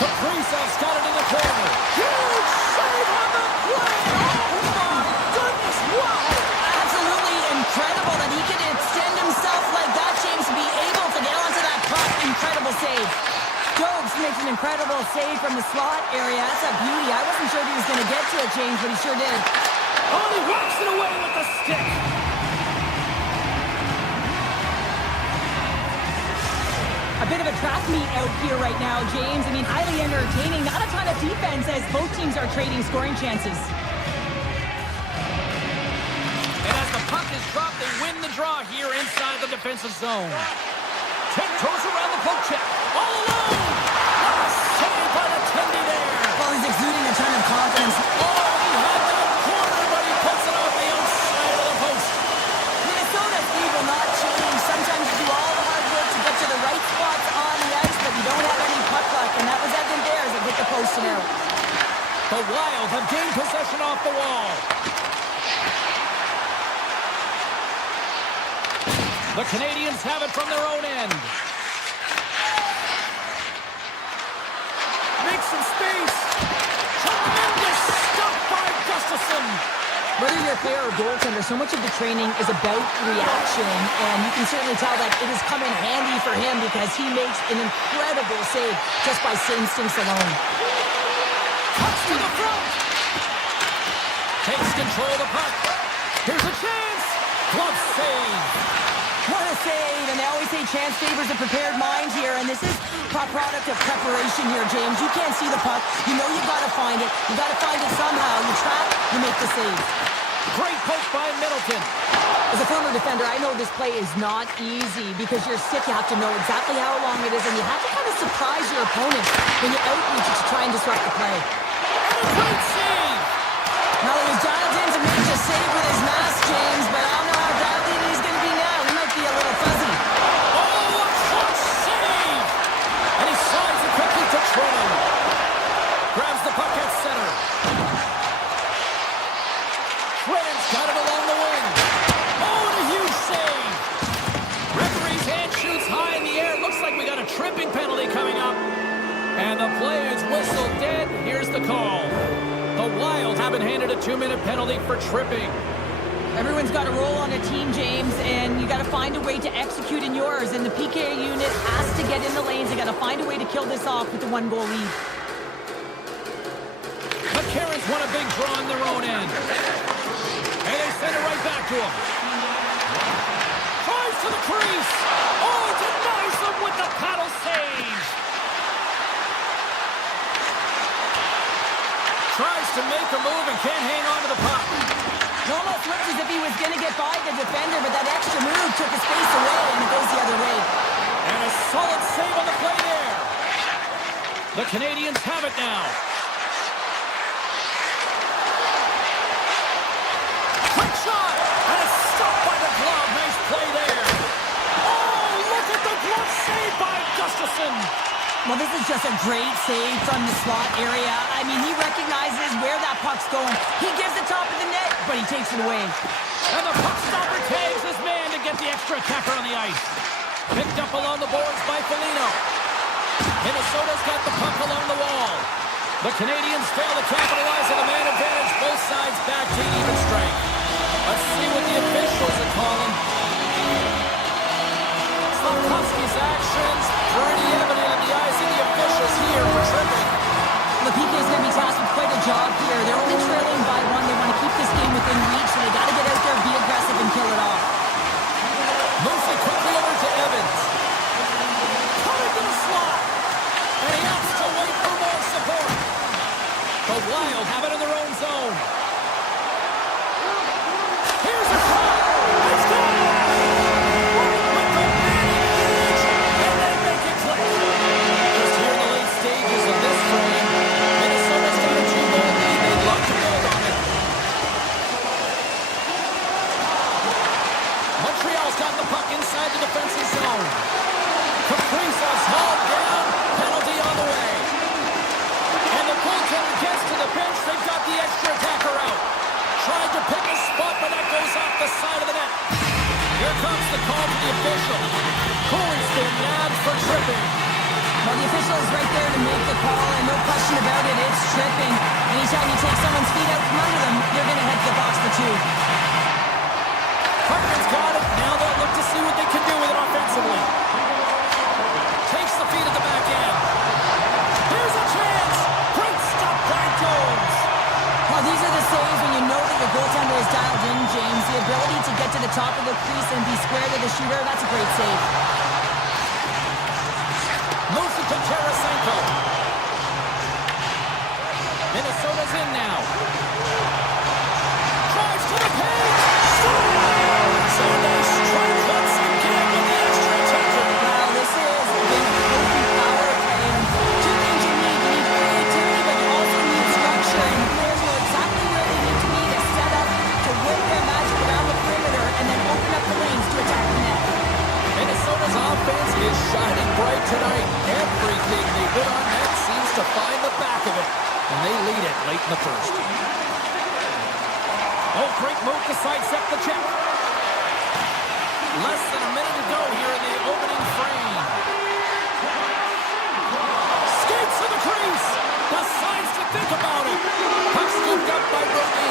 Kaprizov's got it in the corner. Huge save on the play. Oh, my goodness. Wow. Absolutely incredible that he could extend himself like that, James, to be able to get onto that puck. Incredible save. Dobes makes an incredible save from the slot area. That's a beauty. I wasn't sure if he was going to get to it, James, but he sure did. Oh, he whacks it away with the stick. A bit of a track meet out here right now, James. I mean, highly entertaining. Not a ton of defense as both teams are trading scoring chances. And as the puck is dropped, they win the draw here inside the defensive zone. Tiptoes around the poke check. All alone. What a save by the Tendy there. Well, he's exuding a ton of confidence. Oh, he had that corner, but he puts it off the outside of the post. Minnesota's lead will not change. Sometimes you do all the hard work to get to the right spots on the ice, but you don't have any puck luck, and that was evident there as it hit the post and out. The Wild have gained possession off the wall. The Canadiens have it from their own end. Makes some space. Tremendous stop by Gustafsson. Whether you're a player or goaltender, so much of the training is about reaction, and you can certainly tell that it has come in handy for him because he makes an incredible save just by instincts alone. Cuts to the front. Takes control of the puck. Here's a chance. Glove save. What a save, and they always say chance favors a prepared mind here, and this is a product of preparation here, James. You can't see the puck. You know you got to find it. You got to find it somehow. You trap, you make the save. Great poke by Middleton. As a former defender, I know this play is not easy because you're sick. You have to know exactly how long it is, and you have to kind of surprise your opponent when you outreach it to try and disrupt the play. And a great save. Now he was dialed in to make the save with his mask, James, but I don't know how dialed in he's going to be now. He might be a little fuzzy. Oh, a clutch save. And he slides it quickly to Trenton. Grabs the puck at center. Trenton's got it along the wing. Oh, and a huge save. Referee's hand shoots high in the air. Looks like we got a tripping penalty coming up. And the play is whistled dead. Here's the call. The Wild have been handed a 2-minute penalty for tripping. Everyone's got a role on a team, James, and you got to find a way to execute in yours. And the PK unit has to get in the lanes. They got to find a way to kill this off with the 1-goal lead. The Canadiens won a big draw on their own end. And they send it right back to him. Tries to the crease. Oh, denies them with the paddle save. Tries to make a move and can't hang on to the puck. It almost looks as if he was going to get by the defender, but that extra move took his space away, and it goes the other way. And a solid save on the play there. The Canadiens have it now. Quick shot! And it's stopped by the glove. Nice play there. Oh, look at the glove save by Gustafsson. Well, this is just a great save from the slot area. I mean, he recognizes where that puck's going. He gives it top of the net, but he takes it away. And the puck stopper tags his man to get the extra attacker on the ice. Picked up along the boards by Foligno. Minnesota's got the puck along the wall. The Canadiens fail to capitalize on the man advantage. Both sides back to even strength. Let's see what the officials are calling. Slavkovsky's actions pretty evident in the eyes of the officials here for tripping. The PK is going to be tasked with quite a job here. They're only trailing by 1. They want to keep this game within reach, so they got to get out there, be aggressive, and kill it off. Moves it quickly over to Evans. Cut into the slot. And he opts to wait for more support. The Wild have it in their own zone. Here's a shot. It's gone. With the managed, and they make it click. Just here in the late stages of this frame, Minnesota's got a 2-goal lead. They'd love to build on it. Montreal's got the puck inside the defensive zone. Kaprizov's hauled down. Penalty on the way. And the goaltender gets to the bench. They've got the extra attacker out. Tried to pick a spot, but that goes off the side of the net. Here comes the call to the official. Cooley's been nabbed for tripping. Well, the official is right there to make the call, and no question about it, it's tripping. Anytime you take someone's feet out from under them, you're going to head to the box for 2. Hartman's got it. Now they'll look to see what they can do with it offensively. Takes the feet at the back end. Here's a chance. Great stop by Jones. Well, these are the saves when you know that your goaltender is dialed in, James. The ability to get to the top of the crease and be square to the shooter, that's a great save. Moves it to Tarasenko. Minnesota's in now. Drives to the paint. So they strike once again with the extra attacker. Wow, this is a big open power play. And 2 things you need. You need creativity, but you also need structure. And players know exactly where they need to be to set up, to work their magic around the perimeter, and then open up the lanes to attack the net. Minnesota's offense is shining bright tonight. Everything they put on net seems to find the back of it, and they lead it late in the first. Oh, great move to sidestep the check. Less than a minute to go here in the opening frame. Skates to the crease. Decides to think about it. Puck scooped up by Brody.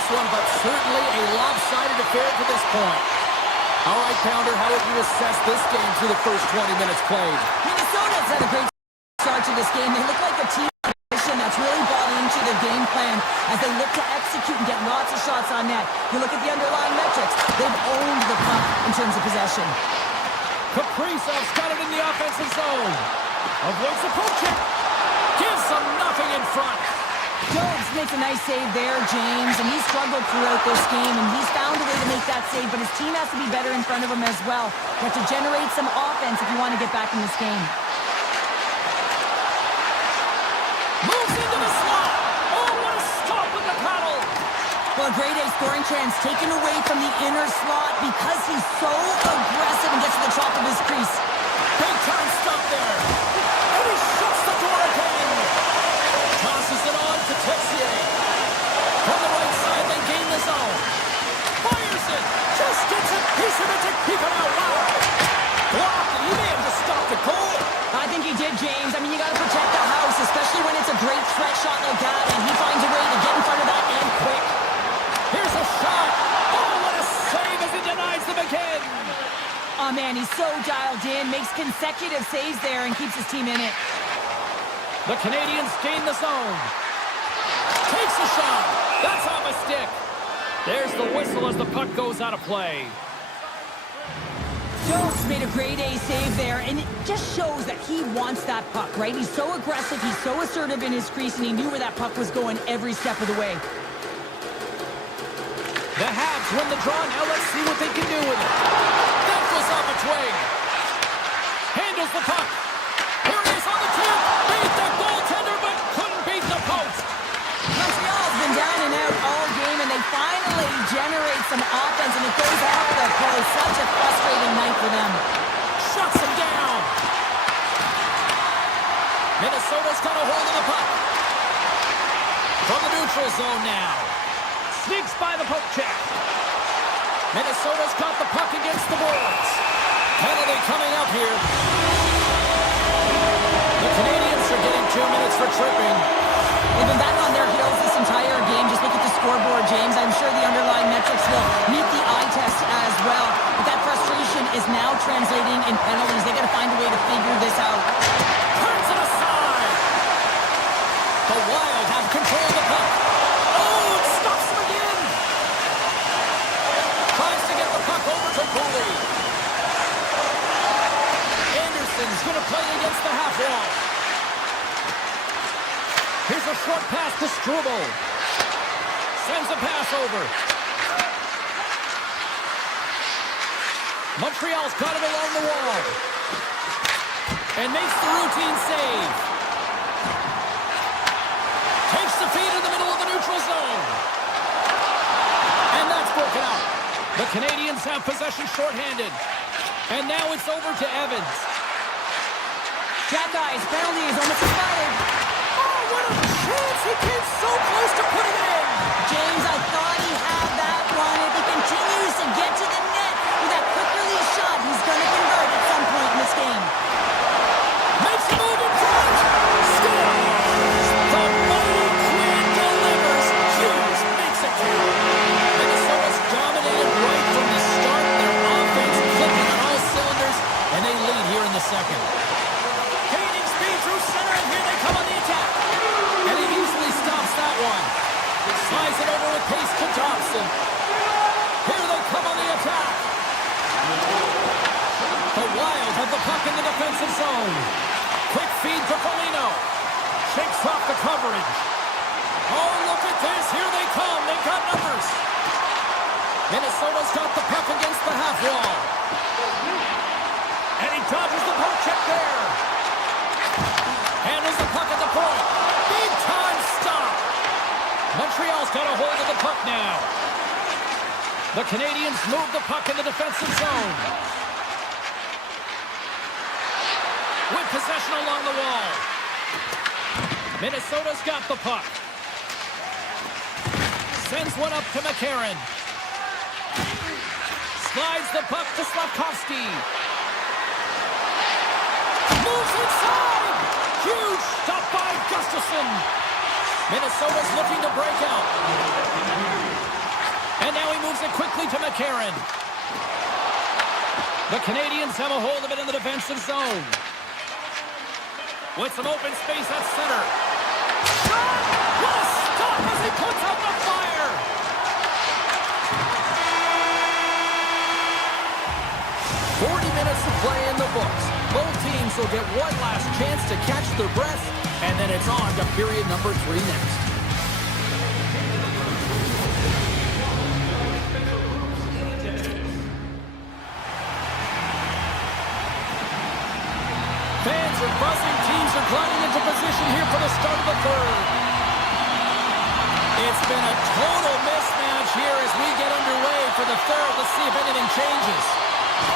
this one, but certainly a lopsided affair to this point. All right, Pounder, how would you assess this game through the first 20 minutes played? Minnesota's had a great start to this game. They look like a team that's really bought into the game plan as they look to execute and get lots of shots on net. You look at the underlying metrics. They've owned the puck in terms of possession. Kaprizov's got it in the offensive zone. Avoids the poke check. Gives them nothing in front. Jones makes a nice save there, James, and he's struggled throughout this game, and he's found a way to make that save, but his team has to be better in front of him as well. You have to generate some offense if you want to get back in this game. Moves into the slot. Oh, what a stop with the paddle. Well, a grade A scoring chance taken away from the inner slot because he's so aggressive and gets to the top of his crease. Big time stop there. And he shuts the door again. Tosses it on to Texier. From the right side, they gain the zone. Fires it. Just gets a piece of it to keep it out. Wow. Blocked, and he may have just stopped the goal. I think he did, James. I mean, you got to protect the house, especially when it's a great threat shot like that, and he finds a way to get in front of that and quick. Here's a shot. Oh, what a save as he denies them again. Oh, man, he's so dialed in, makes consecutive saves there, and keeps his team in it. The Canadiens gain the zone. Takes a shot. That's off a stick. There's the whistle as the puck goes out of play. Jones made a grade A save there, and it just shows that he wants that puck, right? He's so aggressive, he's so assertive in his crease, and he knew where that puck was going every step of the way. The Habs win the draw. Now let's see what they can do with it. That goes off a twig. Handles the puck. Here it is on the tip. Beat the goaltender, but couldn't beat the post. Montreal's been down and out all game, and they finally generate some offense, and it goes off the post. Such a frustrating night for them. Shuts him down. Minnesota's got a hold of the puck. From the neutral zone now. Sneaks by the poke check. Minnesota's got the puck against the boards. Penalty coming up here. The Canadiens are getting 2 minutes for tripping. They've been back on their heels this entire game. Just look at the scoreboard, James. I'm sure the underlying metrics will meet the eye test as well. But that frustration is now translating in penalties. They've got to find a way to figure this out. Turns it aside. The Wild have control of the puck. Oh, it stops him again. Tries to get the puck over to Cooley. Anderson's going to play against the half wall. Here's a short pass to Struble. Sends a pass over. Montreal's got it along the wall. And makes the routine save. Takes the feed in the middle of the neutral zone. And that's broken out. The Canadiens have possession shorthanded. And now it's over to Evans. That guy's penalty is almost expired. Oh, what a chance! He came so close to putting it in. James, I thought he had that one. If he continues to get to the net with that quick release shot, he's going to convert at some point in this game. Makes a move in front. Scores! The mighty Quinn delivers. Hughes makes it count. Minnesota's dominated right from the start. Their offense clicking on all cylinders, and they lead here in the second. Gaining speed through center, and here they come on the attack. And he easily stops that one. Slides it over with pace to Thompson. Here they come on the attack. The Wild have the puck in the defensive zone. Quick feed to Foligno. Shakes off the coverage. Oh, look at this. Here they come. They've got numbers. Minnesota's got the puck against the half wall. And he dodges the poke check there. Handles the puck at the point. Big time stop. Montreal's got a hold of the puck now. The Canadiens move the puck in the defensive zone. With possession along the wall. Minnesota's got the puck. Sends one up to McCarron. Slides the puck to Slavkovsky. Moves inside. Huge stop by Gustafsson. Minnesota's looking to break out. And now he moves it quickly to McCarron. The Canadiens have a hold of it in the defensive zone. With some open space at center. Shot! What a stop as he puts out the fire! Minutes to play in the books. Both teams will get one last chance to catch their breath, and then it's on to period number 3 next. Fans are buzzing. Teams are climbing into position here for the start of the third. It's been a total mismatch here as we get underway for the third. Let's see if anything changes.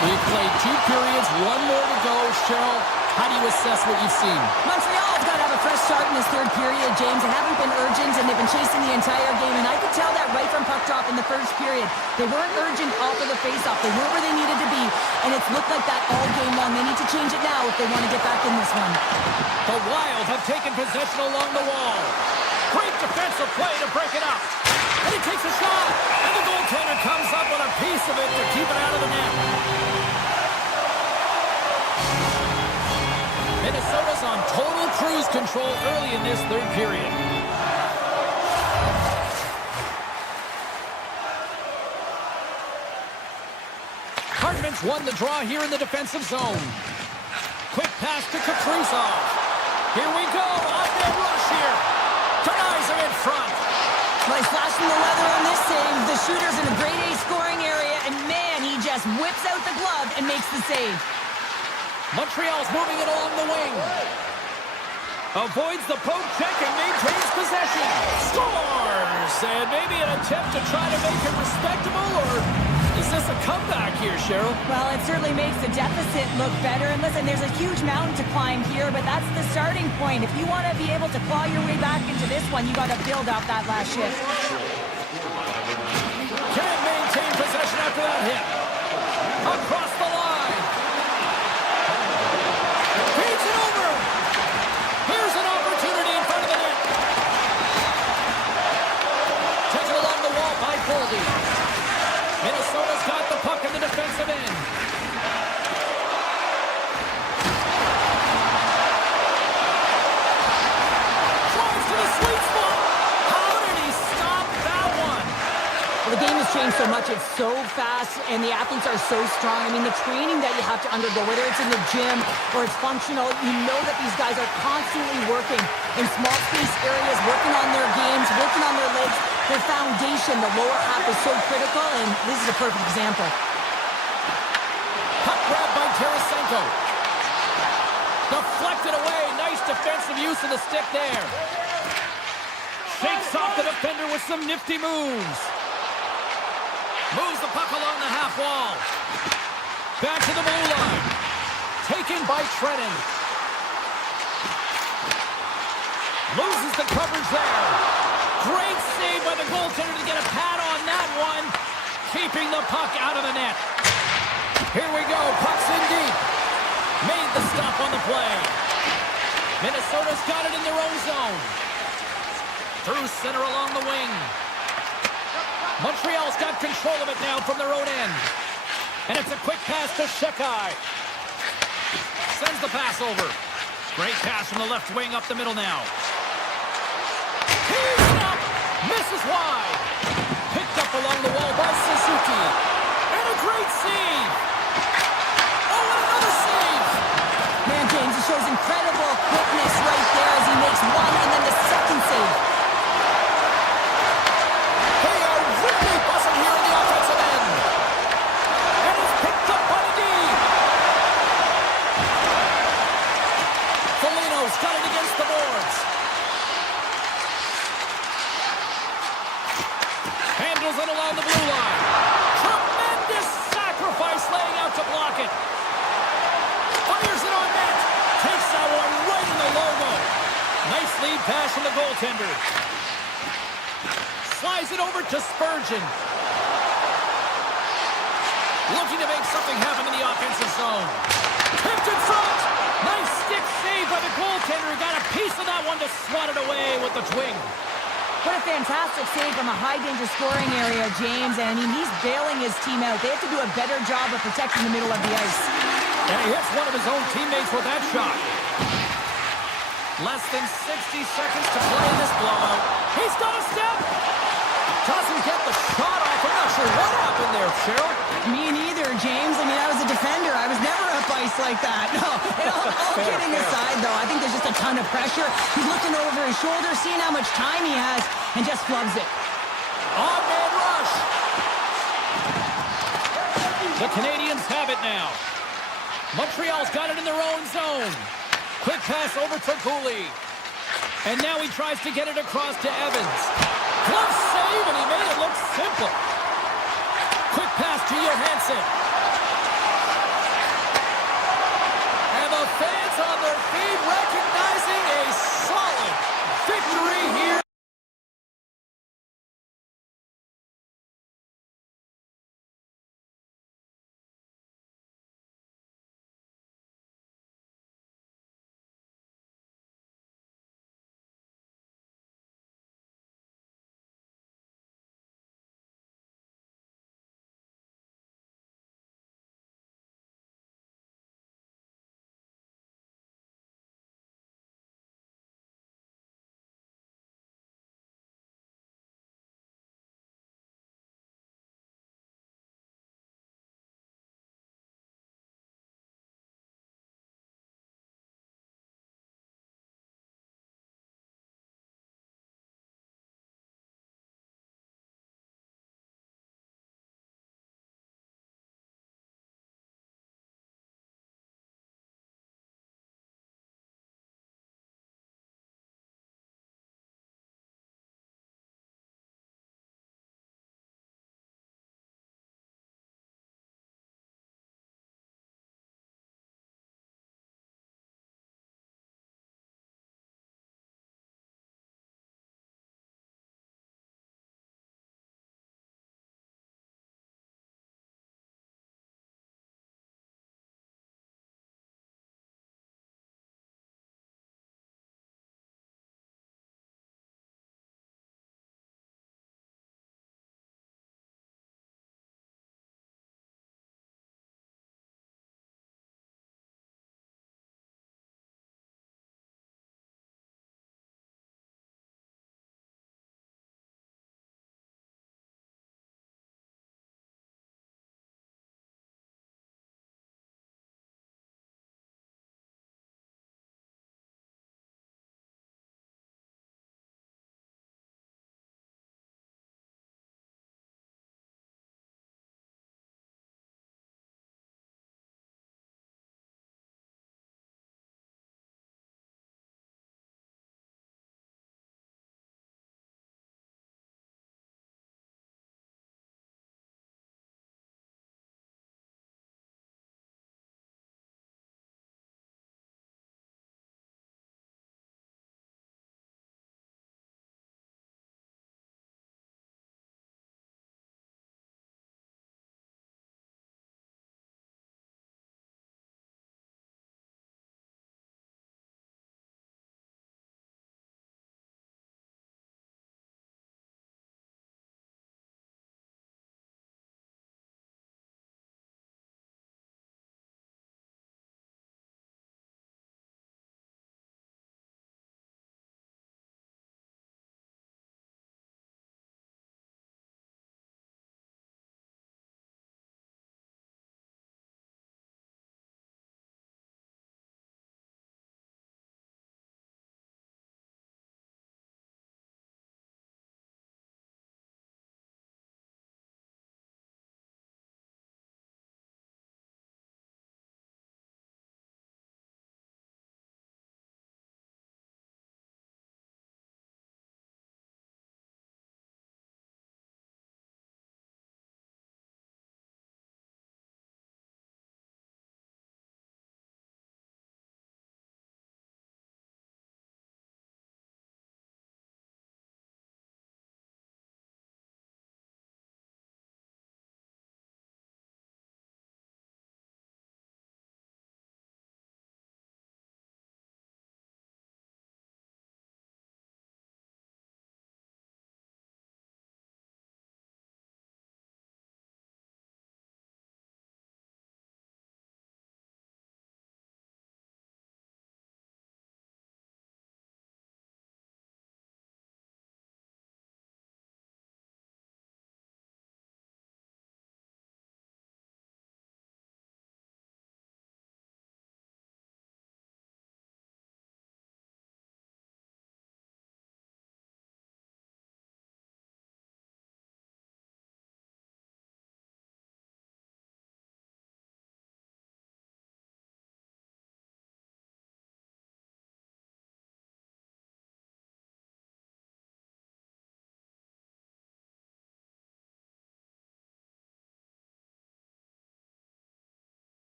We've played 2 periods, 1 more to go. Cheryl, how do you assess what you've seen? Montreal's got to have a fresh start in this third period, James. They haven't been urgent, and they've been chasing the entire game, and I could tell that right from puck drop in the first period. They weren't urgent off of the faceoff. They weren't where they needed to be, and it's looked like that all game long. They need to change it now if they want to get back in this one. The Wild have taken possession along the wall. Great defensive play to break it up. And he takes a shot. And the goaltender comes up with a piece of it to keep it out of the net. Minnesota's on total cruise control early in this third period. Hartman's won the draw here in the defensive zone. Quick pass to Kaprizov. Here we go. Off-field rush here. Denies him in front. Well, he's flashing the leather on this save. The shooter's in a grade A scoring area, and man, he just whips out the glove and makes the save. Montreal's moving it along the wing. Avoids the poke check and maintains possession. Scores! And maybe an attempt to try to make it respectable, or is this a comeback here, Cheryl? Well, it certainly makes the deficit look better. And listen, there's a huge mountain to climb here, but that's the starting point. If you want to be able to claw your way back into this one, you got to build up that last shift. Can't maintain possession after that hit. Across the line. Feeds it over. Here's an opportunity in front of the net. Taken along the wall by Goldie. Minnesota's got the puck in the defensive end. Drives to the sweet spot. How did he stop that one? Well, the game has changed so much. It's so fast, and the athletes are so strong. I mean, the training that you have to undergo, whether it's in the gym or it's functional, you know that these guys are constantly working in small space areas, working on their games, working on their legs. Their foundation, the lower half, is so critical, and this is a perfect example. Puck grab by Tarasenko. Deflected away. Nice defensive use of the stick there. Shakes off the defender with some nifty moves. Moves the puck along the half wall. Back to the blue line. Taken by Trenton. Loses the coverage there. Great save by the goaltender to get a pad on that one. Keeping the puck out of the net. Here we go. Puck's in deep. Made the stop on the play. Minnesota's got it in their own zone. Through center along the wing. Montreal's got control of it now from their own end. And it's a quick pass to Shekai. Sends the pass over. Great pass from the left wing up the middle now. He's up. Misses wide. Picked up along the wall by Suzuki. And a great save. Oh, and another save. Man, James, he shows incredible quickness right there as he makes one and then the second save. They are really buzzing here in the offensive end. And it's picked up by the D. Foligno's got it against the boards. Handles it along the blue line. Tremendous sacrifice laying out to block it. Fires it on net. Takes that one right in the logo. Nice lead pass from the goaltender. Slides it over to Spurgeon. Looking to make something happen in the offensive zone. Tipped in front. Nice stick save by the goaltender. Got a piece of that one to swat it away with the twing. What a fantastic save from a high-danger scoring area, James. And I mean, he's bailing his team out. They have to do a better job of protecting the middle of the ice. And he hits one of his own teammates with that shot. Less than 60 seconds to play in this blowout. He's got a step. Doesn't get the shot off. I'm not sure what happened there, Cheryl. Me neither, James. I mean, I was a defender. I was never up ice like that. No, and all kidding aside, though, I think there's just a ton of pressure. He's looking over his shoulder, seeing how much time he has, and just flubs it. On-man rush. The Canadiens have it now. Montreal's got it in their own zone. Quick pass over to Cooley. And now he tries to get it across to Evans. Glove save, and he made it look simple. Quick pass to Johansson. And the fans on their feet recognizing a solid victory here.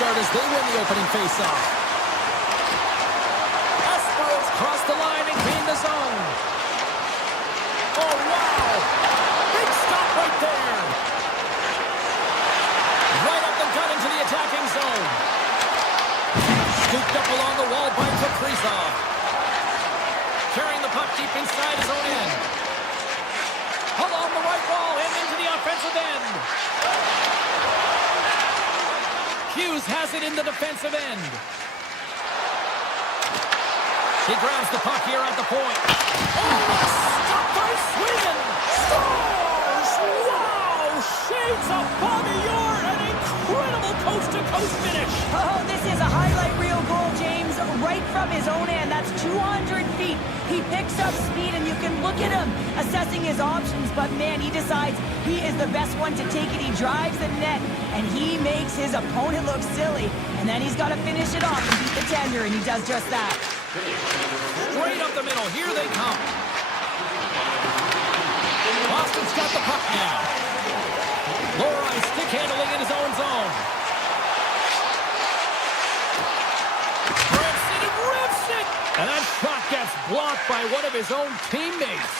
start as they win the opening faceoff. Esperos cross the line and gain the zone. Oh, wow! Big stop right there. Right up the gut into the attacking zone. Scooped up along the wall by Kaprizov. Carrying the puck deep inside his own end. Along the right wall and into the offensive end. Hughes has it in the defensive end. He grabs the puck here at the point. Oh, a stop by Sweden! Stars! Wow! Shades of Bobby Orr! An incredible coast-to-coast finish! Oh, this is a highlight reel goal, James. Right from his own end. That's 200 feet. He picks up speed, and you can look at him assessing his options, but man, he decides he is the best one to take it. He drives the net, and he makes his opponent look silly, and then he's got to finish it off and beat the tender, and he does just that. Straight up the middle. Here they come. Boston's got the puck now. Lower ice stick handling in his own zone. Rips it and rips it! And that shot gets blocked by one of his own teammates.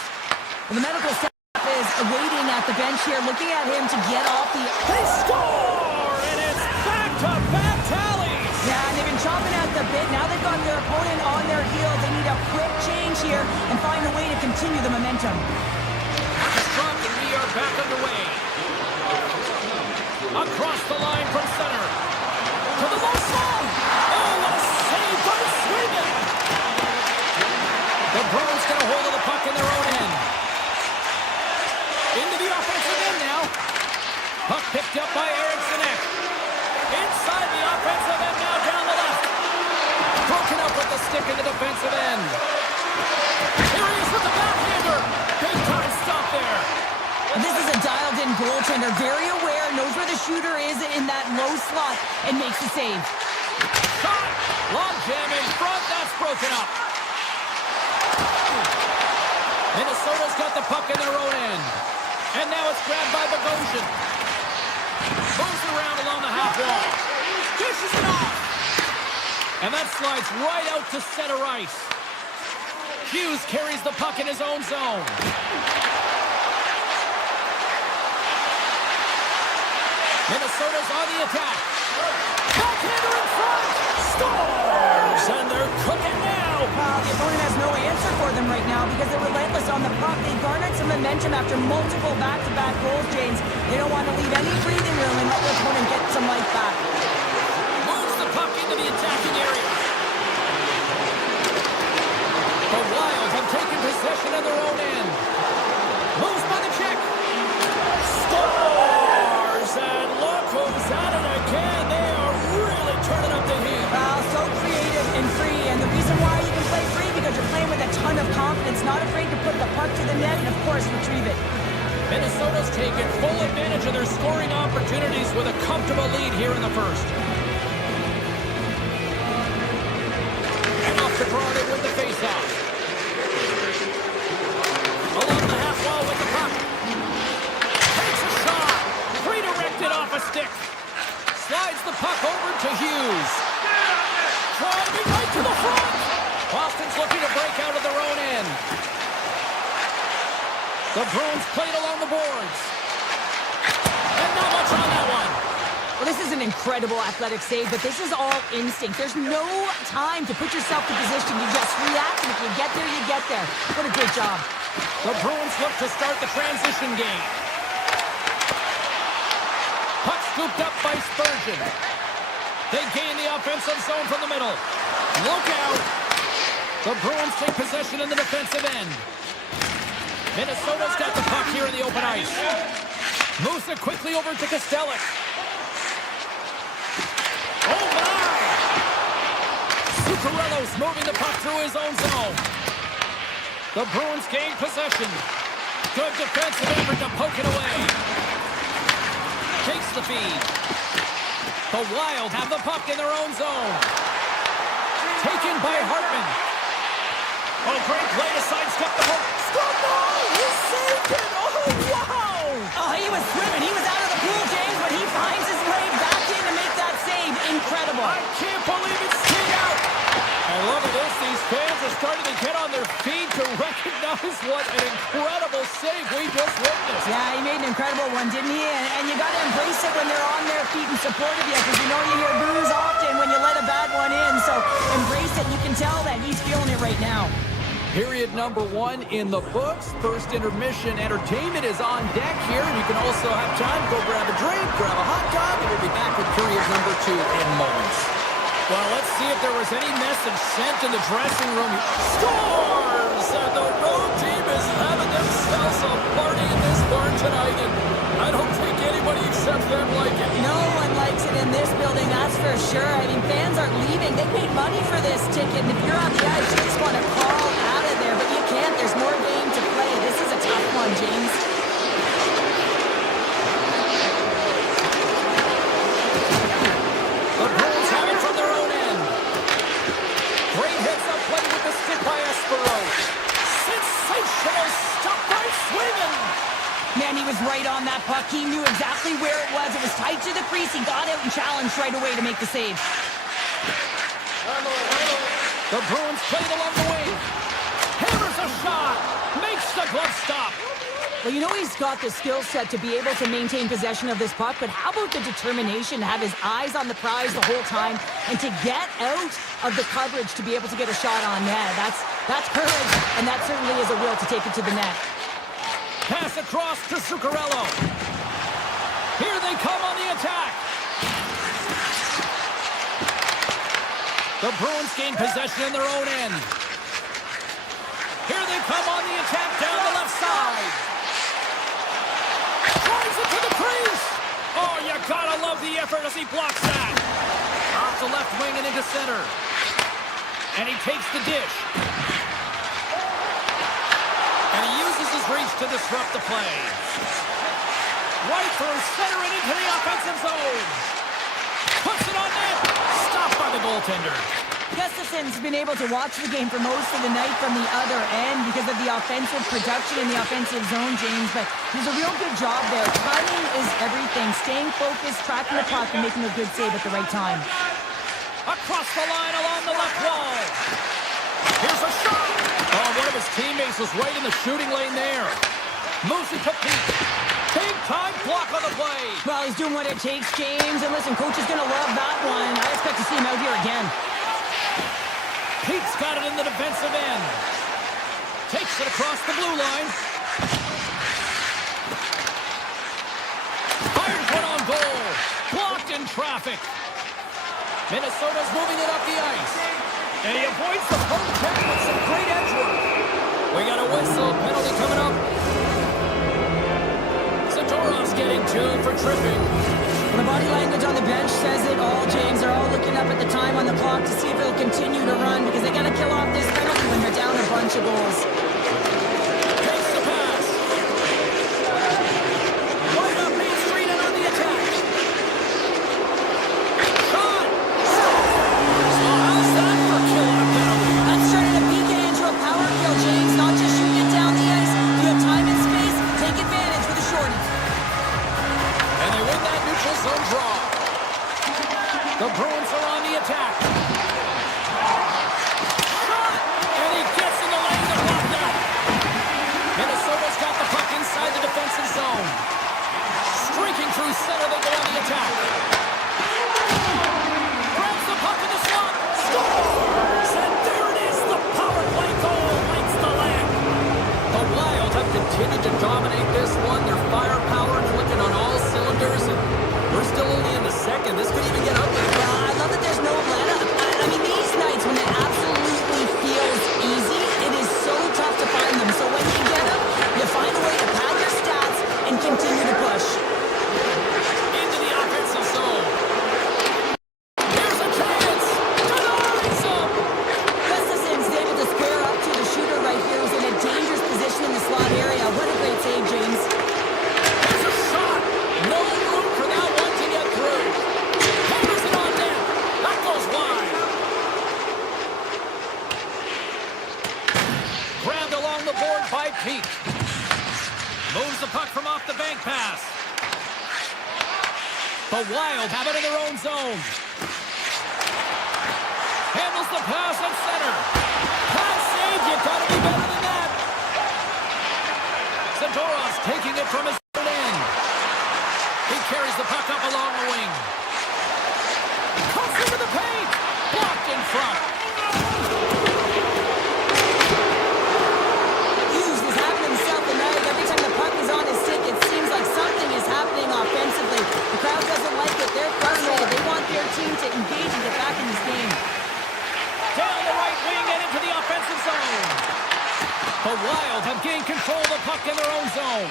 Well, the medical staff is waiting at the bench here, looking at him to get off the... They score! And it's back-to-back tallies! Yeah, and they've been chomping at the bit. Now they've got their opponent on their heels. They need a quick change here and find a way to continue the momentum. It's dropped and we are back underway. Across the line from center. To the low slot! Oh, what a save by Sweden! The Bruins get a hold of the puck in their own end. Into the offensive end now. Puck picked up by Eriksson. Inside the offensive end now down the left. Broken up with the stick in the defensive end. Here he is with the backhander. Big time stop there. This is a dialed-in goaltender, very aware, knows where the shooter is in that low slot, and makes the save. Shot! Long jam in front. That's broken up. Minnesota's got the puck in their own end. And now it's grabbed by Bogosian. Moves around along the half wall. Dishes it off. And that slides right out to center ice. Hughes carries the puck in his own zone. Minnesota's on the attack. Backhander in front. Scores! And they're cooking now. The opponent has no answer for them right now because they're relentless on the puck. They garnered some momentum after multiple back-to-back goals, James. They don't want to leave any breathing room and let the opponent get some life back. Moves the puck into the attacking area. The Wild have taken possession of their own end. Moves by the check. Scores! And look who's at it again. They are really turning up the heat. So creative and free, and the reason why you can play free because you're playing with a ton of confidence, not afraid to put the puck to the net and, of course, retrieve it. Minnesota's taken full advantage of their scoring opportunities with a comfortable lead here in the first. And off the draw, they win the faceoff. Along the half wall with the puck. Takes a shot. Redirected off a stick. Slides the puck over to Hughes. Driving right to the front. Boston's looking to break out of their own end. The Bruins played along the boards. And not much on that one. Well, this is an incredible athletic save, but this is all instinct. There's no time to put yourself in position. You just react, and if you get there, you get there. What a great job. The Bruins look to start the transition game. Puck scooped up by Spurgeon. They gain the offensive zone from the middle. Look out! The Bruins take possession in the defensive end. Minnesota's got the puck here in the open ice. Moves it quickly over to Kostelic. Oh, my! Zuccarello's moving the puck through his own zone. The Bruins gain possession. Good defensive effort to poke it away. Takes the feed. The Wild have the puck in their own zone. Taken by Hartman. Oh, great play to sidestep the hook. He saved it! Oh, wow! Oh, he was swimming. He was out of the pool, James, but he finds his way back in to make that save. Incredible. Fans are starting to get on their feet to recognize what an incredible save we just witnessed. Yeah, he made an incredible one, didn't he? And you got to embrace it when they're on their feet in support of you, because you know you hear boos often when you let a bad one in. So embrace it. You can tell that he's feeling it right now. Period number 1 in the books. First intermission entertainment is on deck here. And you can also have time to go grab a drink, grab a hot dog, and we'll be back with period number 2 in moments. Well, let's see if there was any message sent in the dressing room. Scores! And the road team is having themselves a party in this barn tonight, and I don't think anybody except them like it. No one likes it in this building, that's for sure. I mean, fans aren't leaving. They paid money for this ticket, and if you're on the ice, you just want to crawl out of there, but you can't. There's more game to play. This is a tough one, James. The Bruins have it from their own end. Great hits up play with the stick by Espero. Sensational stop by Sweden. Man, he was right on that puck. He knew exactly where it was. It was tight to the crease. He got out and challenged right away to make the save. The Bruins play it along the wing. Hammers a shot. Makes the glove stop. Well, you know he's got the skill set to be able to maintain possession of this puck, but how about the determination to have his eyes on the prize the whole time and to get out of the coverage to be able to get a shot on net? That's courage, and that certainly is a will to take it to the net. Pass across to Zuccarello. Here they come on the attack. The Bruins gain possession in their own end. Here they come on the attack down the left side. Drives it to the crease. Oh, you gotta love the effort as he blocks that. Off the left wing and into center. And he takes the dish. And he uses his reach to disrupt the play. Right through center and into the offensive zone. Puts it on net. Stopped by the goaltender. Gustafson's been able to watch the game for most of the night from the other end because of the offensive production in the offensive zone, James, but he's a real good job there. Timing is everything. Staying focused, tracking the puck, and making a good save at the right time. Across the line along the left wall. Here's a shot. Oh, one of his teammates was right in the shooting lane there. Moves it to Pete. Big time block on the play. Well, he's doing what it takes, James, and listen, coach is going to love that one. I expect to see him out here again. Pete's got it in the defensive end. Takes it across the blue line. Fires one on goal. Blocked in traffic. Minnesota's moving it up the ice. And he avoids the poke check with some great edge work. We got a whistle. Penalty coming up. Zadorov's getting 2 for tripping. The body language on the bench says it all, James. They're all looking up at the time on the clock to see if it'll continue to run because they got to kill off this penalty when they're down a bunch of goals. Takes the pass. Right up Main Street and on the attack. Shot. Well, how's that for killing a penalty? That's turning a peek into a power kill, James. Not just shooting it down the ice. You have time and space. Take advantage with a shorty. And they win that neutral zone draw. The Bruins are on the attack. Shot! And he gets in the lane to block that. Minnesota's got the puck inside the defensive zone. Streaking through center, they go on the attack. Grabs the puck in the slot. Scores! And there it is, the power play goal lights the lamp. The Wild have continued to dominate this one. Their firepower clicking on all cylinders, and we're still only in the second. This could even get ugly. I love that there's no let-up. I mean, these nights when it absolutely feels easy, it is so tough to find them. So when you get them, you find a way to pad your stats and continue to push. Into the offensive zone. Here's a chance. Denies him. Gustafson's able to square up to the shooter right here who's in a dangerous position in the slot area. What a great save, James. There's a shot. No room for that one to get through. Hammers it on net. That goes wide. Grabbed along the board by Pete. Moves the puck from off the bank pass. The Wild have it in their own zone. Handles the pass at center. from his own end. He carries the puck up along the wing. Cuts into the paint. Blocked in front. Hughes is having himself a night. Every time the puck is on his stick, it seems like something is happening offensively. The crowd doesn't like it. They're frustrated. They want their team to engage and get back in this game. Down the right wing and into the offensive zone. The Wild have gained control of the puck in their own zone.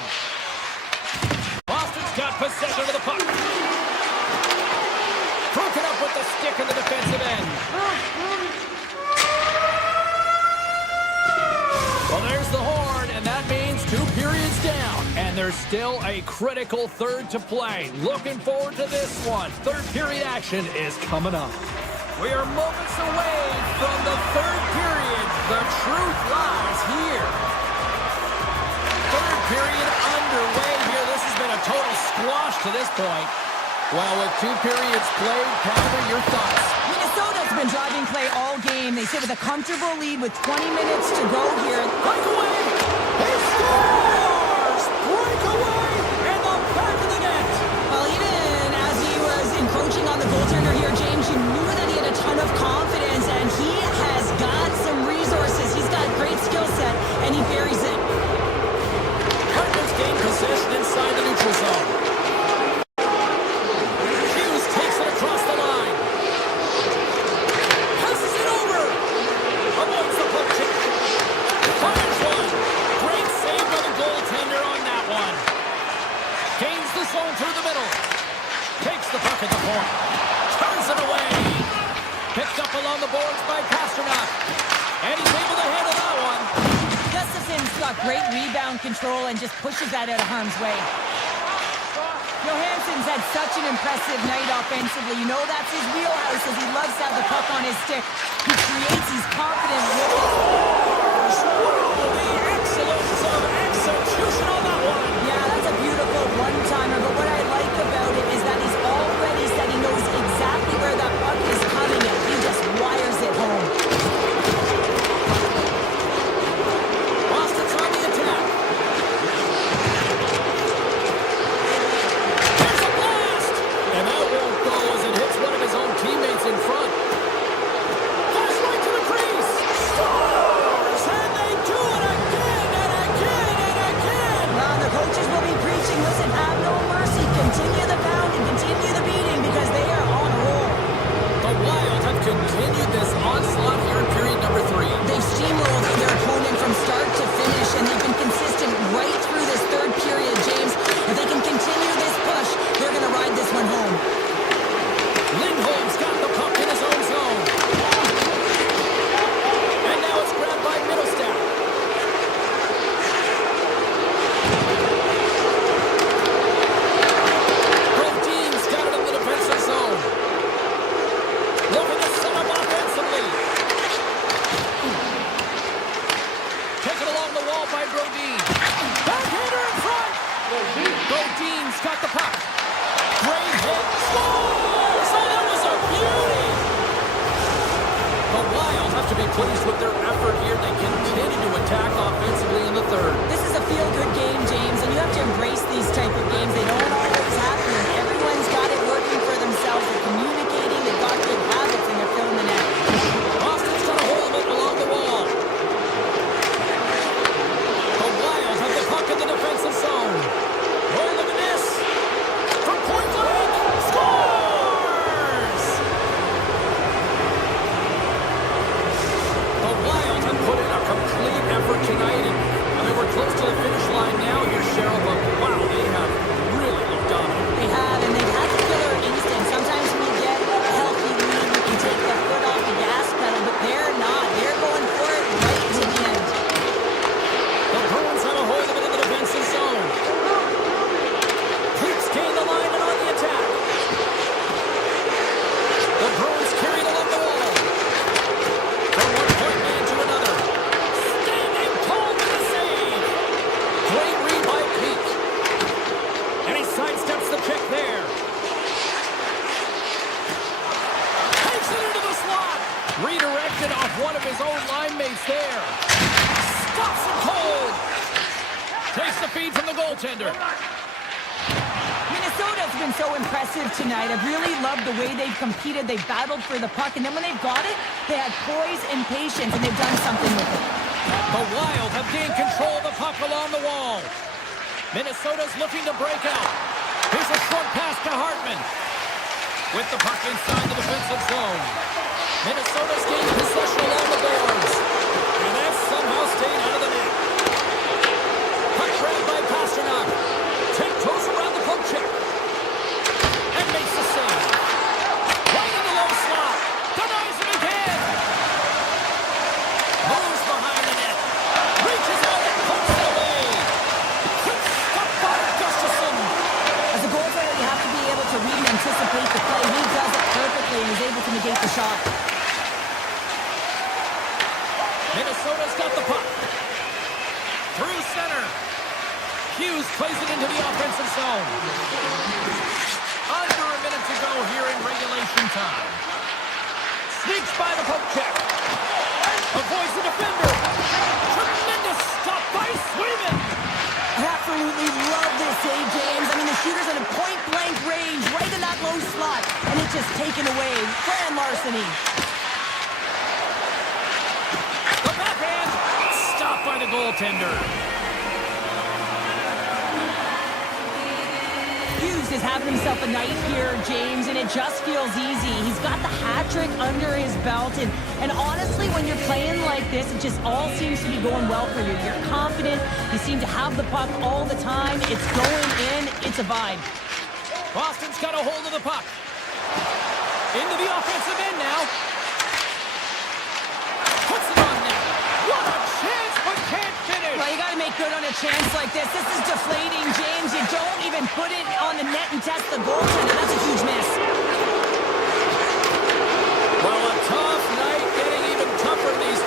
Boston's got possession of the puck. Broken up with the stick in the defensive end. Well, there's the horn, and that means 2 periods down. And there's still a critical third to play. Looking forward to this one. Third period action is coming up. We are moments away from the third period. The truth lies here. Third period underway here. This has been a total squash to this point. Well, with 2 periods played, Pounder, your thoughts? Minnesota's been driving play all game. They sit with a comfortable lead with 20 minutes to go here. Breakaway! He scores! Breakaway! And the back of the net! Well, even as he was encroaching on the goaltender here, James, you knew that he had a ton of confidence, and he has got some resources. He's got great skill set, and he buries it. Hartman's gained possession inside the neutral zone. Hughes takes it across the line. Passes it over. Avoids the puck check. Fires one. Great save by the goaltender on that one. Gains the zone through the middle. Takes the puck at the point. Turns it away. Picked up along the boards by Pasternak. And he's able to handle that one. Gustafson's got great rebound control and just pushes that out of harm's way. Johansson's had such an impressive night offensively. You know that's his wheelhouse as he loves to have the puck on his stick. He creates, he's confident with it. The excellence of execution on that one. Yeah, that's a beautiful one-timer, but what I like about it is that he's already said he knows exactly where that puck is coming and he just wires it home. Boston's on the attack. There's a blast! And that won't go as it hits one of his own teammates in front. Goes right to the crease. Scores! And they do it again and again and again. Well, the coaches will be preaching, listen, have no mercy. Continue the pound and continue the beating because they are on a roll. The Wild have continued this onslaught here in period number 3. They've steamrolled their opponent from start to finish, and they've been consistent right through this third period, James. If they can continue this push, they're going to ride this one home. Lindholm's got the puck in his own zone. And now it's grabbed by Middlestat. Brodin's got it in the defensive zone. Looking to set up offensively. Taken along the wall by Brodin. Backhander in front. Brodin's got the puck. Great hit. Scores! Oh, that was a beauty! The Wild have to be pleased with their effort here. They continue to attack offensively in the third. This is a feel-good game, James, and you have to embrace these type of games. They don't always happen. Everyone's got it working for themselves. They're communicating. They've got good habits, and they're filling the net. Boston's got a hold of it along the wall. The Wild have the puck in the defensive zone. Oh, look at this. From point blank. Scores! The Wild have put the feed from the goaltender. Minnesota's been so impressive tonight. I've really loved the way they've competed. They've battled for the puck, and then when they've got it, they had poise and patience, and they've done something with it. The Wild have gained control of the puck along the wall. Minnesota's looking to break out. Here's a short pass to Hartman. With the puck inside the defensive zone. Minnesota's gained possession along the boards. And that's somehow stayed out of the net. Puck grabbed by Pasternak. Tiptoes around the poke check. And makes the save. Right in the low slot. Denies him again. Moves behind the net. Reaches out and pokes it away. Quick stop by Gustafsson. As a goaltender, you have to be able to read and anticipate the play. He does it perfectly and is able to negate the shot. Minnesota's got the puck. Through center. Hughes plays it into the offensive zone. Under a minute to go here in regulation time. Sneaks by the poke check. Avoids the defender. Tremendous stop by Swayman. I absolutely love this save, James. I mean, the shooter's in a point-blank range, right in that low slot, and it's just taken away. Grand larceny. The backhand. Stopped by the goaltender. Hughes is having himself a night here, James, and it just feels easy. He's got the hat trick under his belt, and honestly, when you're playing like this, it just all seems to be going well for you. You're confident. You seem to have the puck all the time. It's going in. It's a vibe. Boston's got a hold of the puck. Into the offensive end now. Puts it on net. What a chance, but can't finish. Well, you got to make good on a chance like this. This is deflating, James. You don't even put it on the net and test the goaltender. That's a huge miss. Well, a tough night getting even tougher these.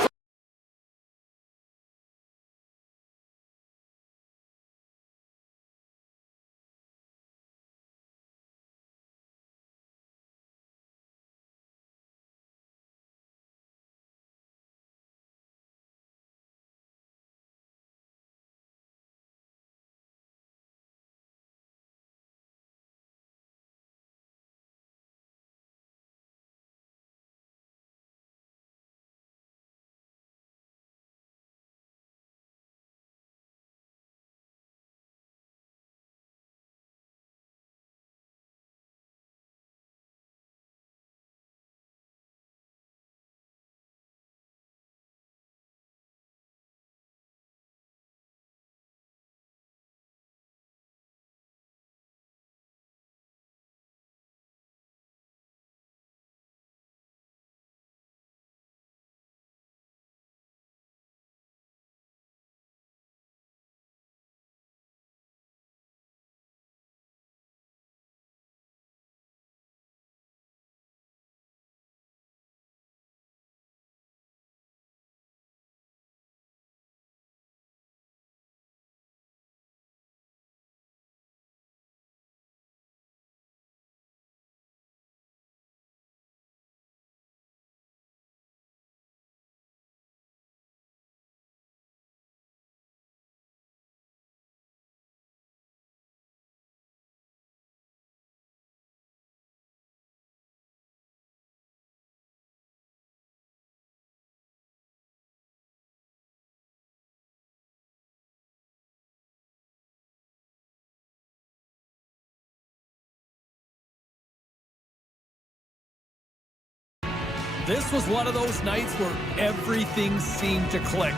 This was one of those nights where everything seemed to click.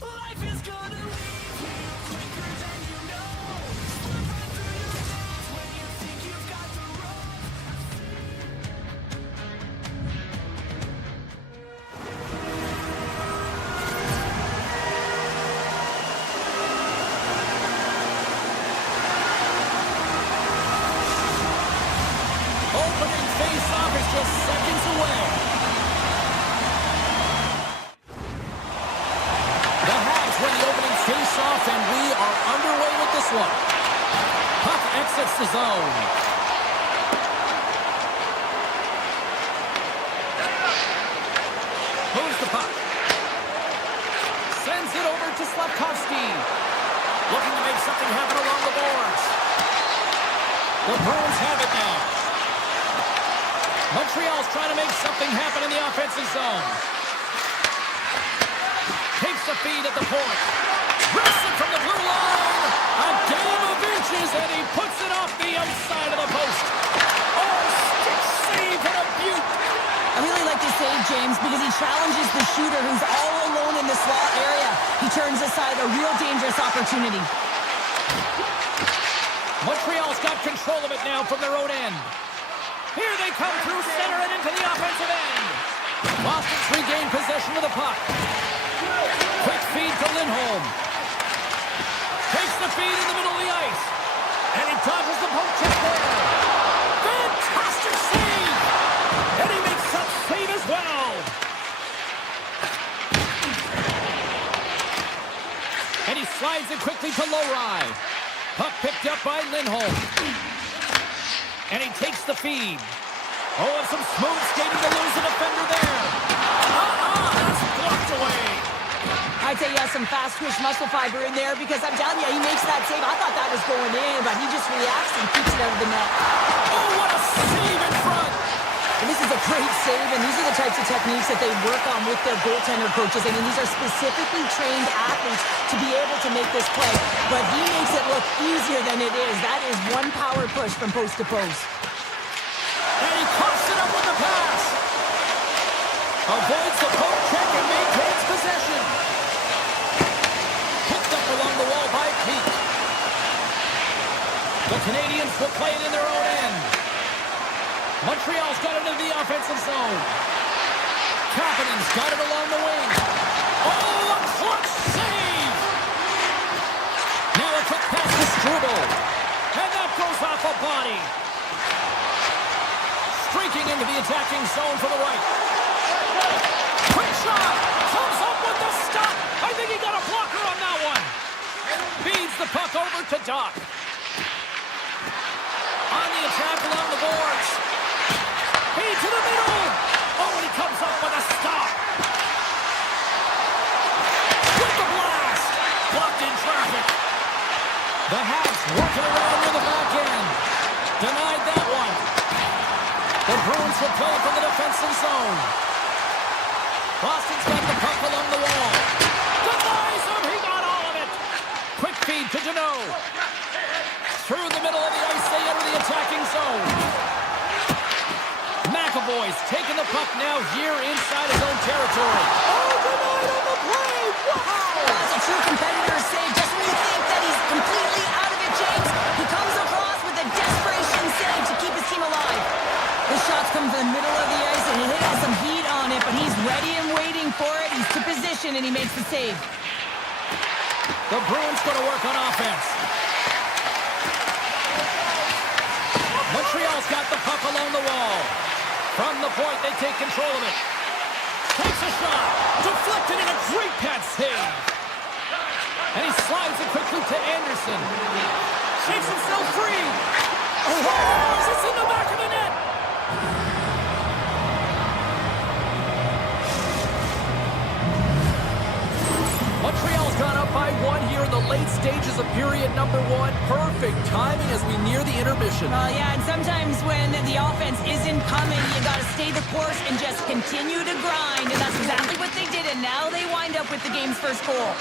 Life is this one. Puck exits the zone. Moves the puck. Sends it over to Slafkovsky. Looking to make something happen along the boards. The Bruins have it now. Montreal's trying to make something happen in the offensive zone. Takes the feed at the point. Rips it from the blue line. A game of inches, and he puts it off the outside of the post. Oh, stick save and a beaut. I really like this save, James, because he challenges the shooter who's all alone in the slot area. He turns aside a real dangerous opportunity. Montreal's got control of it now from their own end. Here they come through center and into the offensive end. Boston's regained possession of the puck. Quick feed to Lindholm. Takes the feed in the middle of the ice. And he dodges the poke check there. Fantastic save! And he makes that save as well. And he slides it quickly to Lowry. Puck picked up by Lindholm. And he takes the feed. Oh, and some smooth skating to lose a defender there. That's blocked away. I'd say he has some fast twitch muscle fiber in there because I'm telling you, he makes that save. I thought that was going in, but he just reacts and keeps it out of the net. Oh, what a save in front. And this is a great save, and these are the types of techniques that they work on with their goaltender coaches. I mean, these are specifically trained athletes to be able to make this play, but he makes it look easier than it is. That is one power push from post to post. And he coughs it up with the pass. Avoids the poke check and maintains possession. Picked up along the wall by Pete. The Canadiens will play it in their own end. Montreal's got it into the offensive zone. Kapanen's got it along the wing. Oh, a clutch save! Now a quick pass to Struble. And that goes off a body. Streaking into the attacking zone for the right. Quick shot! Comes up with the stop! I think he got a blocker on that one. Feeds the puck over to Doc. On the attack along the boards. Feed to the middle! Oh, and he comes up with a stop. With the blast! Blocked in traffic. The Habs working around near the back end. Denied that one. The Bruins will play from the defensive zone. Boston's got the puck along the wall. Denies him! He got all of it! Quick feed to Deneau. Through the middle of the ice, they enter the attacking zone. McAvoy's taking the puck now here inside his own territory. Oh, denied on the play! Wow! That's a true competitor's save. Just when you think that he's completely out of it, James, he comes across with a desperation save to keep his team alive. The shots come from the middle of the ice, and he has some heat on it, but he's ready and waiting for it. He's to position, and he makes the save. The Bruins going to work on offense. Montreal's got the puck along the wall. From the point, they take control of it. Takes a shot. Deflected in a great pad save. And he slides it quickly to Anderson. Shakes himself free. Oh, it's in the back of the net. Montreal's gone up by one here in the late stages of period number one. Perfect timing as we near the intermission. Yeah, and sometimes when the offense isn't coming, you got to stay the course and just continue to grind. And that's exactly what they did, and now they wind up with the game's first goal.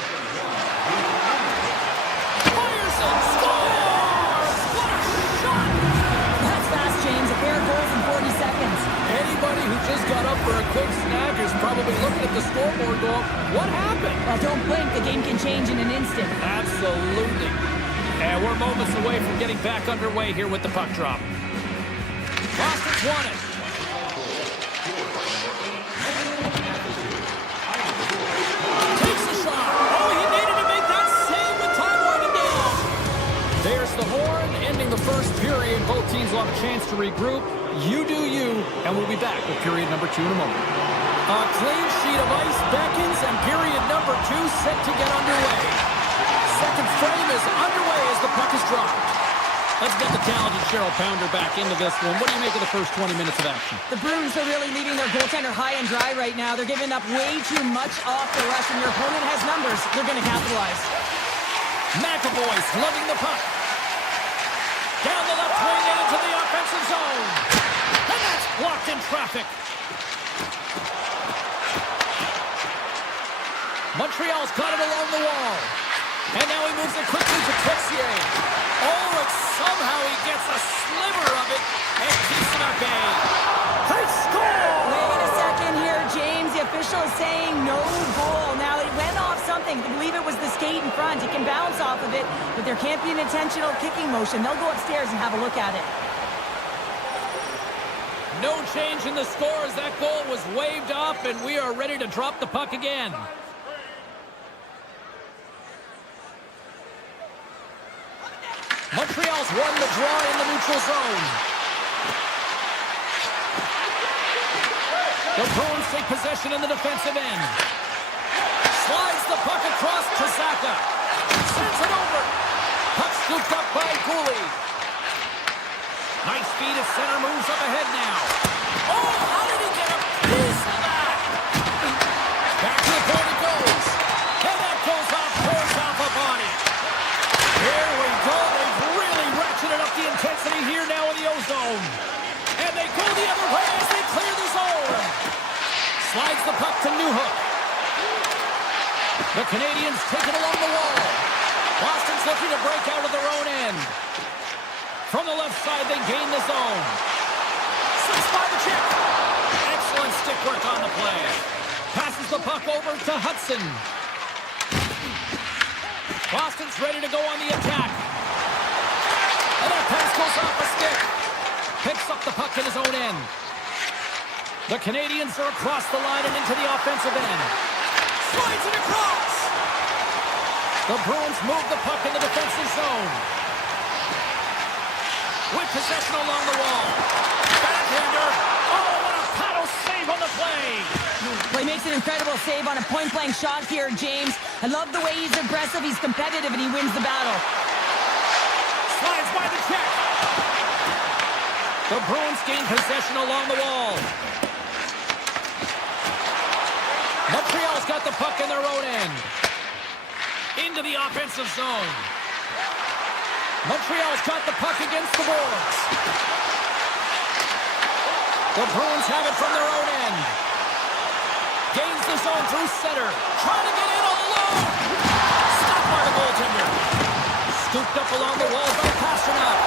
Fires and scores! What a shot! That's fast, James. A pair of goals in 40 seconds. Anybody who just got up for a quick snack is probably looking at the scoreboard going, what happened? Well, don't blink. The game can change in an instant. Absolutely. And we're moments away from getting back underway here with the puck drop. Boston's won it. Takes the shot. Oh, he needed to make that save with time winding down. There's the horn, ending the first period. Both teams will have a chance to regroup. You do you, and we'll be back with period number 2 in a moment. A clean sheet of ice beckons, and period number 2 set to get underway. Second frame is underway as the puck dropped. Let's get the talented Cheryl Pounder back into this one. What do you make of the first 20 minutes of action? The Bruins are really leaving their goaltender high and dry right now. They're giving up way too much off the rush, and your opponent has numbers. They're going to capitalize. McAvoy slugging the puck. Down the left wing and into the offensive zone. And that's blocked in traffic. Montreal's got it along the wall. And now he moves it quickly to Texier. Oh, and somehow he gets a sliver of it and keeps it at bay. They score! Wait a second here, James. The official is saying no goal. Now, it went off something. I believe it was the skate in front. He can bounce off of it, but there can't be an intentional kicking motion. They'll go upstairs and have a look at it. No change in the score as that goal was waved off, and we are ready to drop the puck again. Montreal's won the draw in the neutral zone. The Bruins take possession in the defensive end. Slides the puck across to Zaka. Sends it over. Puck scooped up by Cooley. Nice feed at center, moves up ahead now. Oh, how did he get a piece of that? Back to the point it goes. And that goes off, pours off a body. Here we go. They've really ratcheted up the intensity here now in the O-zone. And they go the other way as they clear the zone. Slides the puck to Newhook. The Canadiens take it along the wall. Boston's looking to break out of their own end. From the left side, they gain the zone. Slips by the check. Excellent stick work on the play. Passes the puck over to Hudson. Boston's ready to go on the attack. And that pass goes off a stick. Picks up the puck in his own end. The Canadiens are across the line and into the offensive end. Slides it across. The Bruins move the puck in the defensive zone. With possession along the wall. Backhander. Oh, what a paddle save on the play. Well, he makes an incredible save on a point-blank shot here, James. I love the way he's aggressive, he's competitive, and he wins the battle. Slides by the check. The Bruins gain possession along the wall. Montreal's got the puck in their own end. Into the offensive zone. Montreal's got the puck against the boards. The Bruins have it from their own end. Gains the zone through center. Trying to get in all alone. Stopped by the goaltender. Scooped up along the wall by Pasternak.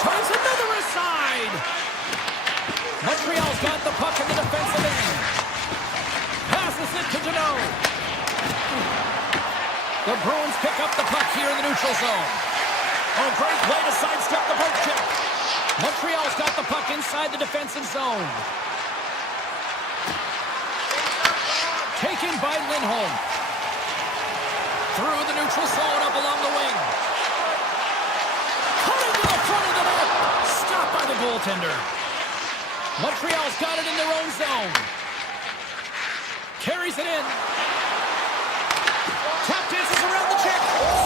Turns another aside. Montreal's got the puck in the defensive end. Passes it to Janot. The Bruins pick up the puck here in the neutral zone. Oh, great way to sidestep the poke check. Montreal's got the puck inside the defensive zone. Taken by Lindholm. Through the neutral zone, up along the wing. Cutting to the front of the net. Stopped by the goaltender. Montreal's got it in their own zone. Carries it in. Tap dances around the check.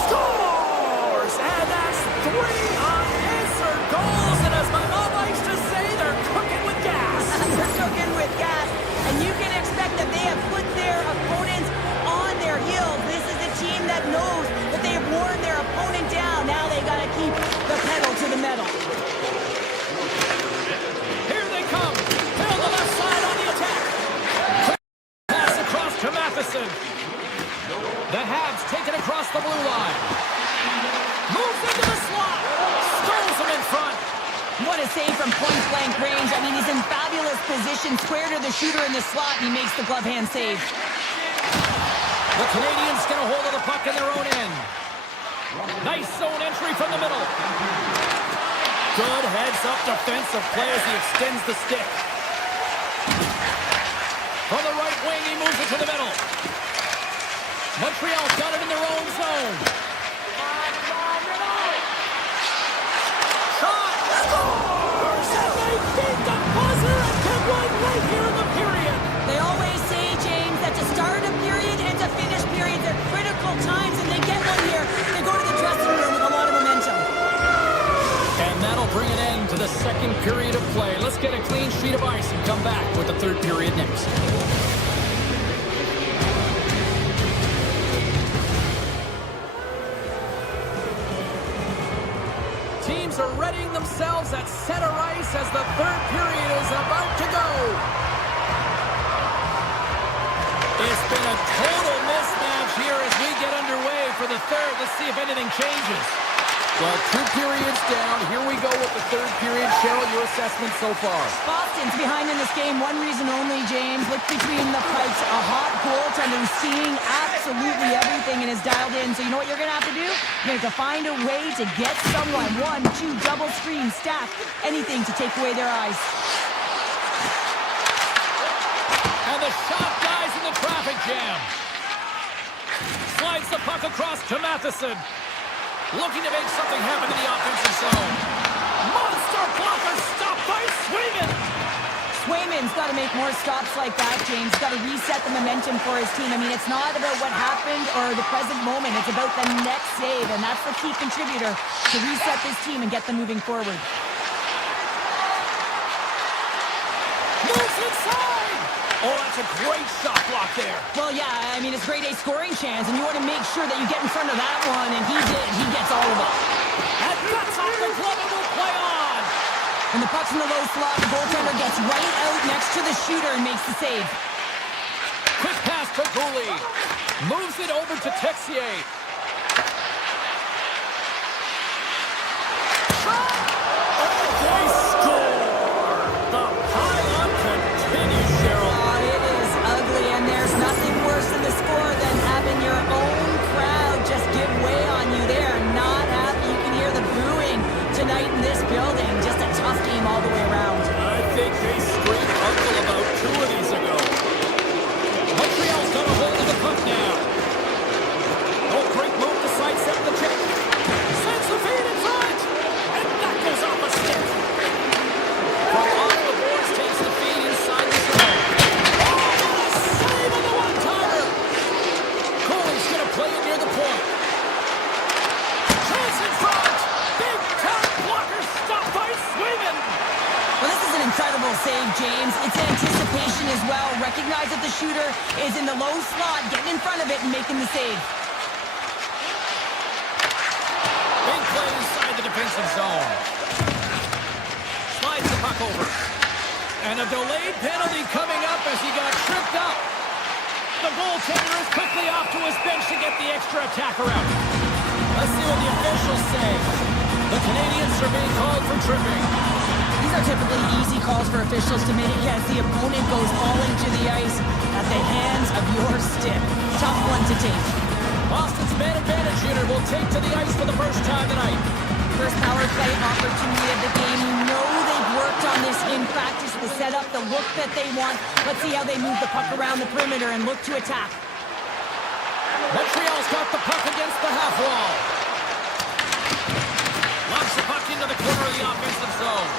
Scores! And that's 3 unanswered goals. And as my mom likes to say, they're cooking with gas. They're cooking with gas. And you can expect that they have put their opponents on their heels. This is a team that knows that they have worn their opponent down. Now they got to keep the pedal to the metal. Here they come. They're on the left side on the attack. Pass across to Matheson. The Habs take it across the blue line. Moves into the slot. Skulls him in front. What a save from point-blank range. I mean, he's in fabulous position, square to the shooter in the slot, and he makes the glove hand save. The Canadiens get a hold of the puck in their own end. Nice zone entry from the middle. Good heads-up defensive play as he extends the stick. From the right wing, he moves it to the middle. Montreal's got it in their own zone. Shot! Scores! And they beat the buzzer and get one right here in the period. They always say, James, that to start a period and to finish periods are critical times, and they get one here. They go to the dressing room with a lot of momentum. second period of play. Let's get a clean sheet of ice and come back with the third period next. Teams are readying themselves at center ice as the third period is about to go. It's been a total mismatch here as we get underway for the third. Let's see if anything changes. Well, 2 periods down. Here we go with the third period. Cheryl, your assessment so far? Boston's behind in this game. One reason only, James. Look between the pipes. A hot goaltender who's seeing absolutely everything and is dialed in. So you know what you're going to have to do? You're going to have to find a way to get someone. 1, 2, double screen, stack, anything to take away their eyes. And the shot dies in the traffic jam. Slides the puck across to Matheson. Looking to make something happen in the offensive zone. Monster blocker stop by Swayman. Swayman's got to make more stops like that, James. Got to reset the momentum for his team. I mean, it's not about what happened or the present moment. It's about the next save, and that's the key contributor to reset this team and get them moving forward. Moves inside. Oh, that's a great shot block there. Well, yeah, I mean, it's grade A scoring chance, and you want to make sure that you get in front of that one, and he did. He gets all of it. And cuts off the glove and will play on. When the puck's in the low slot, the goaltender gets right out next to the shooter and makes the save. Quick pass to Gooley. Moves it over to Texier. Shot! Oh, they score! The pile-on continues, Cheryl. Oh, it is ugly, and there's nothing worse in the score than having your own crowd just give way on you. They are not happy. You can hear the booing tonight in this building. Just a tough game all the way around. I think they screamed uncle about 2 of these ago. Montreal's got a hold of the puck now. Oh, great move to sidestep the check. Sends the feed in front. And that goes off a stick. From off the boards, takes the feed inside the zone. Oh, what a save on the one-timer. Coley's going to play it near the point. Chance in front. Big time blocker stop by Swayman. Well, this is an incredible save, James. It's anticipation as well. Recognize that the shooter is in the low slot, getting in front of it and making the save. Big play inside the defensive zone. Slides the puck over. And a delayed penalty coming up as he got tripped up. The goaltender is quickly off to his bench to get the extra attacker out. Let's see what the officials say. The Canadiens are being called for tripping. These are typically easy calls for officials to make as the opponent goes falling to the ice at the hands of your stick. Tough one to take. Boston's man advantage unit will take to the ice for the first time tonight. First power play opportunity of the game. You know they've worked on this in practice to set up the look that they want. Let's see how they move the puck around the perimeter and look to attack. Montreal's got the puck against the half wall. Lobs the puck into the corner of the offensive zone.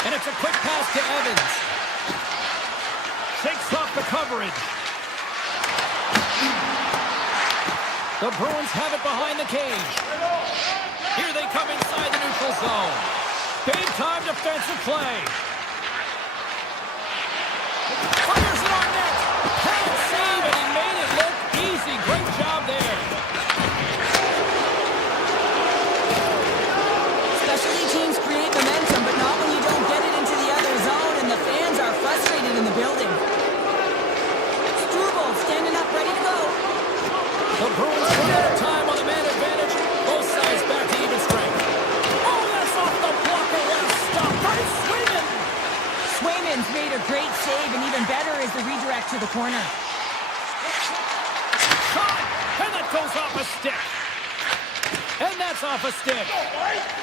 And it's a quick pass to Evans. Shakes off the coverage. The Bruins have it behind the cage. Here they come inside the neutral zone. Big time defensive play. Fires it on net. Pad save, and he made it look easy. Great job there. Specialty teams create momentum, but not when you don't get it into the other zone, and the fans are frustrated in the building. Struble standing up, ready to go. The Bruins run out of time on the man advantage. Both sides back to even strength. Oh, that's off the blocker. What a stop by Swayman. Swayman's made a great save, and even better is the redirect to the corner. Shot, and that goes off a stick. And that's off a stick.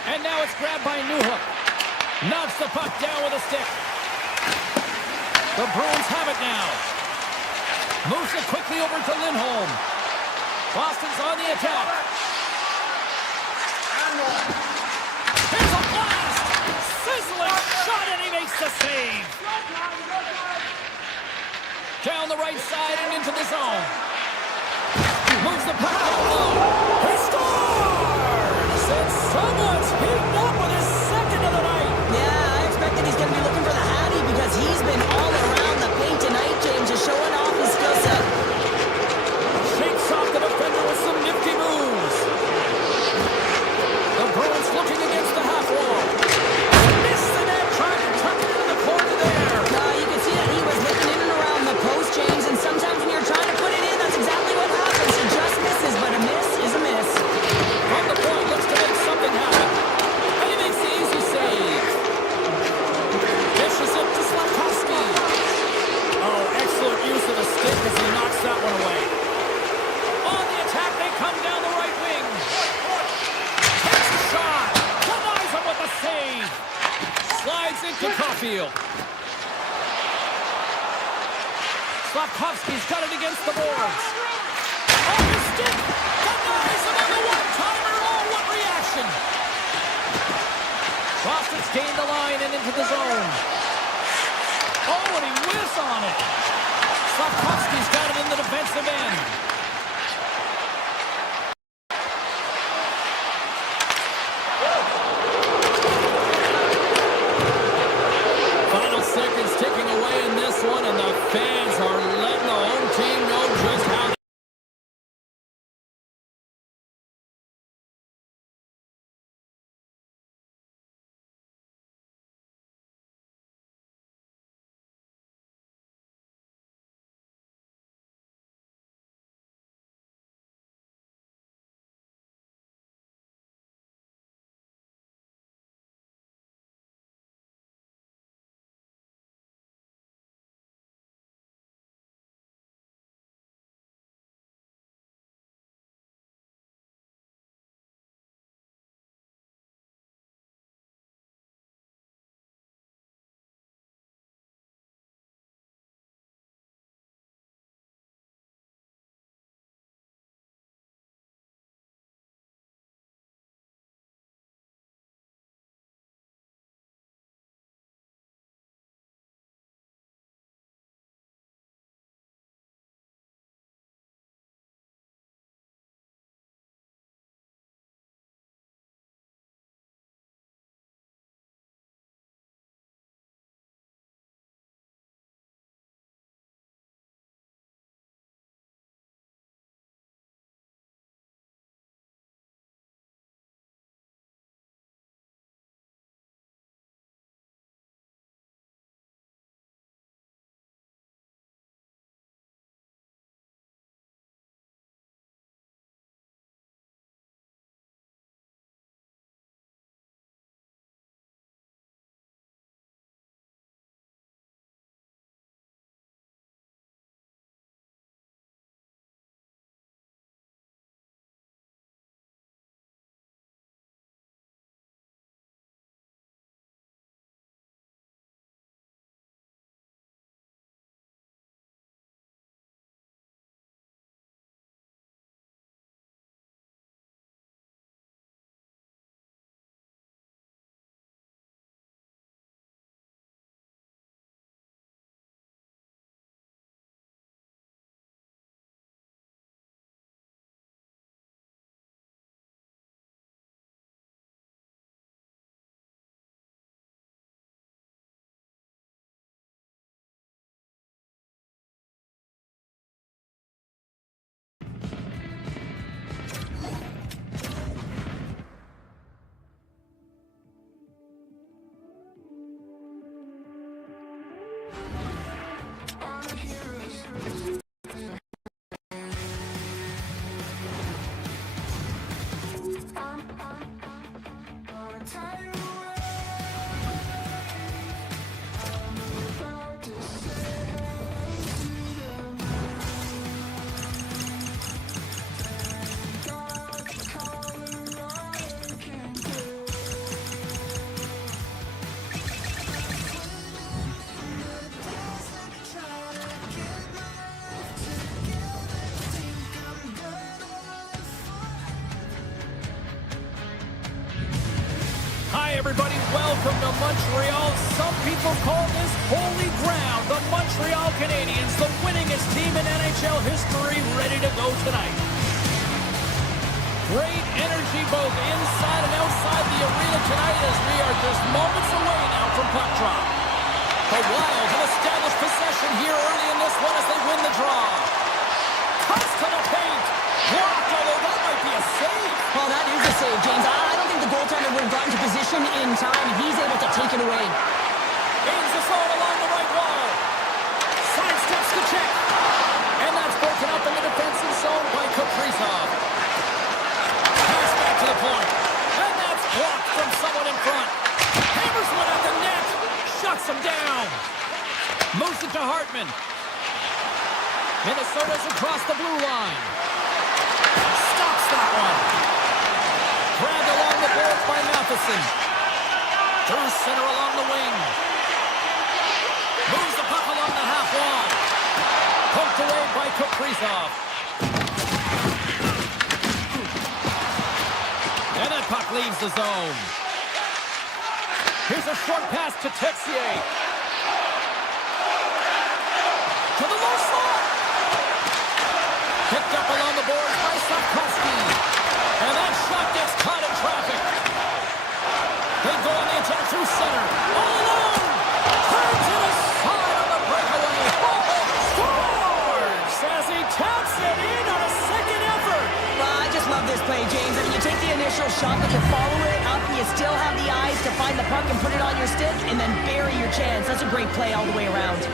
And now it's grabbed by Newhook. Knocks the puck down with a stick. The Bruins have it now. Moves it quickly over to Lindholm. Boston's on the attack. Here's a blast! Sizzling shot, and he makes the save. Down the right side and into the zone. Moves the puck down low. He scores! And someone's heating up with his second of the night. Yeah, steal. Slavkovsky's got it against the boards. Oh, his stick! Denies him on the one-timer! Oh, what reaction! Boston's gained the line and into the zone. Oh, and he whiffs on it. Slavkovsky's got it in the defensive end. Final seconds ticking away in this one, and the fans are letting the home team know just how. Everybody, welcome to Montreal. Some people call this holy ground. The Montreal Canadiens, the winningest team in NHL history, ready to go tonight. Great energy both inside and outside the arena tonight as we are just moments away now from puck drop. The Wild have established possession here early in this one as they win the draw. Cuts to the paint. Blocked, although that might be a save. Well, that is a save, James. I don't think the goaltender would have gotten to position in time, and he's able to take it away. Gains the zone along the right wall. Sidesteps the check. And that's broken up in the defensive zone by Kaprizov. Pass back to the point. And that's blocked from someone in front. Hammers one at the net. Shuts him down. Moves it to Hartman. Minnesota's across the blue line. Stops that one. Grabbed along the boards by Matheson. Through center along the wing. Moves the puck along the half wall. Poked away by Kaprizov. And that puck leaves the zone. Here's a short pass to Texier. To the low slot. Picked up along the boards by Sapkowski. And that shot gets caught in traffic. They go on the attack through center. All alone. Turns it aside on the breakaway. Scores as he taps it in on a second effort. Well, I just love this play, James. I mean, you take the initial shot, but you follow it up, and you still have the eyes to find the puck and put it on your stick, and then bury your chance. That's a great play all the way around.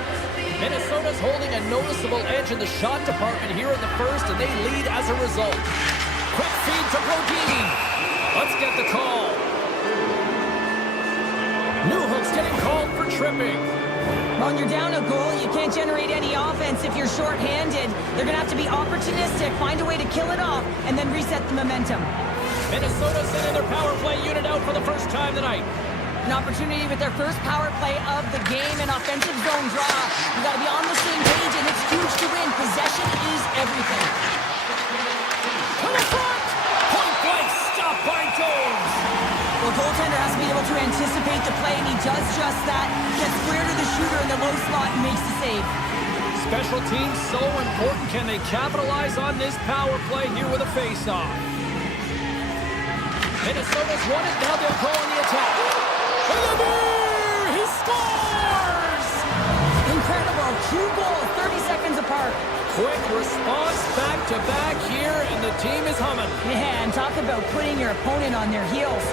Minnesota's holding a noticeable edge in the shot department here in the first, and they lead as a result. Quick feed to Brodin. Let's get the call. Newhook's getting called for tripping. When you're down a goal, you can't generate any offense if you're shorthanded. They're going to have to be opportunistic, find a way to kill it off, and then reset the momentum. Minnesota sending their power play unit out for the first time tonight. An opportunity with their first power play of the game, an offensive zone draw. You got to be on the same page, and it's huge to win. Possession is everything. To the front! Point blank, stopped by Jones. Well, goaltender has to be able to anticipate the play, and he does just that. Gets square to the shooter in the low slot and makes the save. Special teams so important. Can they capitalize on this power play here with a face-off? Minnesota's won it. Now they'll go on the attack. He scores! Incredible. 2 goals, 30 seconds apart. Quick response back-to-back here, and the team is humming. Yeah, and talk about putting your opponent on their heels.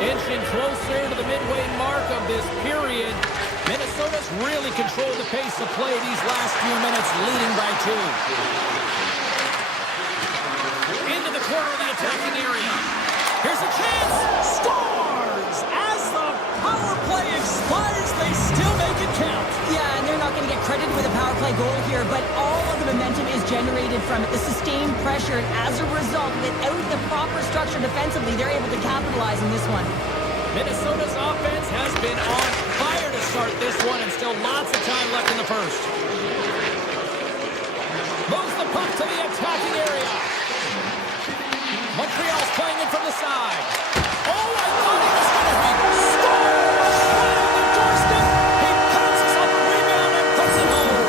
Inching closer to the midway mark of this period. Minnesota's really controlled the pace of play these last few minutes, leading by 2. Into the corner of the attacking area. Here's a chance. Scores! As the power play expires, they still make it count. Yeah, and they're not going to get credited with a power play goal here, but all of the momentum is generated from it. The sustained pressure, and as a result, without the proper structure defensively, they're able to capitalize on this one. Minnesota's offense has been on fire to start this one, and still lots of time left in the first. Moves the puck to the attacking area. Montreal's playing it from the side. Oh, I thought he was going to hit. Scores! Right on the doorstep. He bounces off a rebound and puts it home.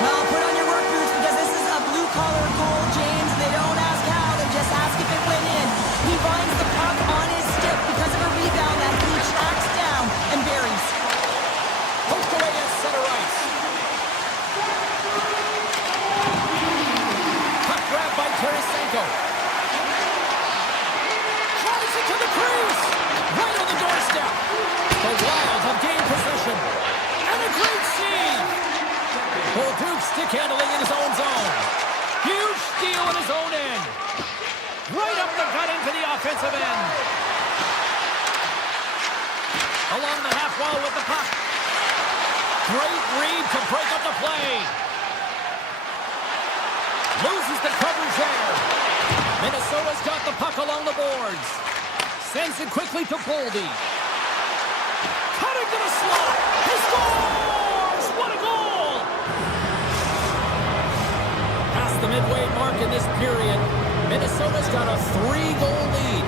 Well, put on your work boots because this is a blue-collar goal, James. They don't ask how, they just ask if it went in. He finds the puck on his stick because of a rebound that he tracks down and buries. Poked away at center ice. Puck grabbed by Tarasenko. Tries it to the crease. Right on the doorstep. The Wild have gained possession. And a great save. Duke stick handling in his own zone. Huge steal in his own end. Right up the gut into the offensive end. Along the half wall with the puck. Great read to break up the play. Loses the coverage there. Minnesota's got the puck along the boards. Sends it quickly to Boldy. Cutting to the slot. He scores! What a goal! Past the midway mark in this period, Minnesota's got a 3-goal lead.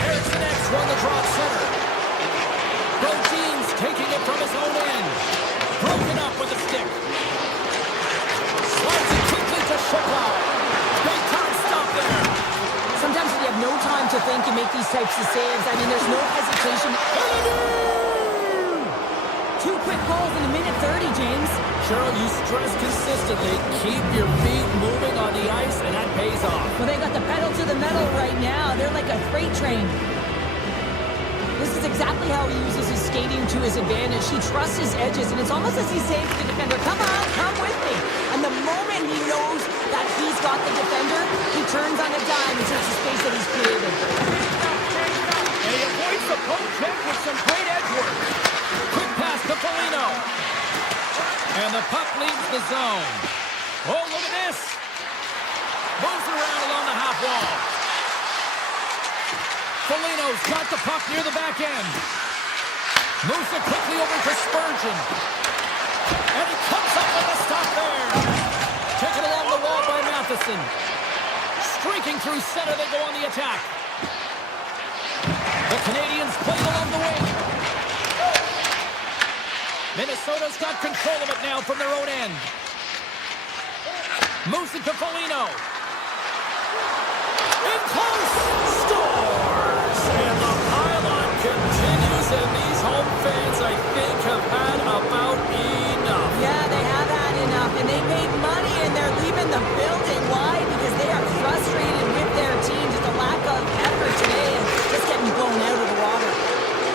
Erickson X run the drop center. Brodin's taking it from his own end. Broken up with a stick. Slides it quickly to Shiplow. Big time stop there. Sometimes when you have no time to think, you make these types of saves. I mean, there's no hesitation. 2 quick goals in a minute 30, James. Cheryl, you stress consistently, keep your feet moving on the ice, and that pays off. Well, they got the pedal to the metal right now. They're like a freight train. This is exactly how he uses his skating to his advantage. He trusts his edges, and it's almost as he's saying to the defender, come on, come with me. And the moment he knows that he's got the defender, he turns on a dime and takes the space that he's created. And he avoids the poke check with some great edge work. Quick pass to Foligno. And the puck leaves the zone. Oh, look at this. Moves it around along the half wall. Foligno's got the puck near the back end. Moves it quickly over to Spurgeon. And he comes up with a stop there. Taken along the wall by Matheson. Streaking through center, they go on the attack. The Canadiens play along the wing. Minnesota's got control of it now from their own end. Moves it to Foligno. In close. Scores! And the pylon continues, and these home fans, I think, have had about enough. Yeah, they have had enough, and they paid money, and they're leaving the building. Why? Because they are frustrated with their team. Just a lack of effort today, and just getting blown out of the water.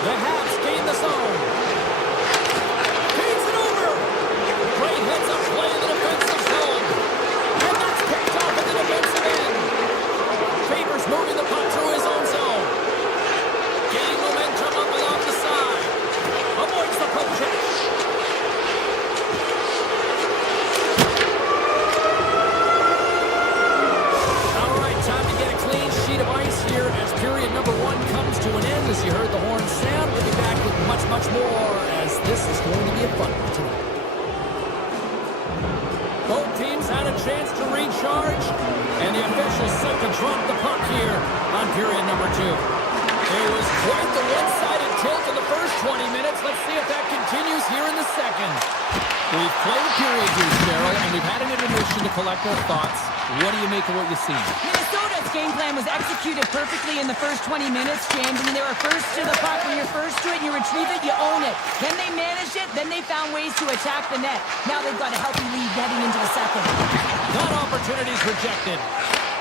The Habs gain the zone. Feeds it over. Great heads up play in the defensive zone. And that's picked off at the defensive end. Favors moving the puck through his own zone. Gaining momentum up along the side. Avoids the poke check. All right, time to get a clean sheet of ice here as period number 1 comes to an end. As you heard the horn sound, we'll be back with much, much more as this is going to be a fun one tonight. Both teams had a chance to recharge, and the officials set to drop the puck here on period number 2. It was quite the one-sided tilt in the first 20 minutes. Let's see if that continues here in the second. We've played period here, Cheryl, and we've had an intermission to collect our thoughts. What do you make of what you've seen? Minnesota's game plan was executed perfectly in the first 20 minutes, James. I mean, they were first to the puck. When you're first to it, you retrieve it, you own it. Then they managed it, then they found ways to attack the net. Now they've got a healthy lead heading into the second. That opportunity's rejected.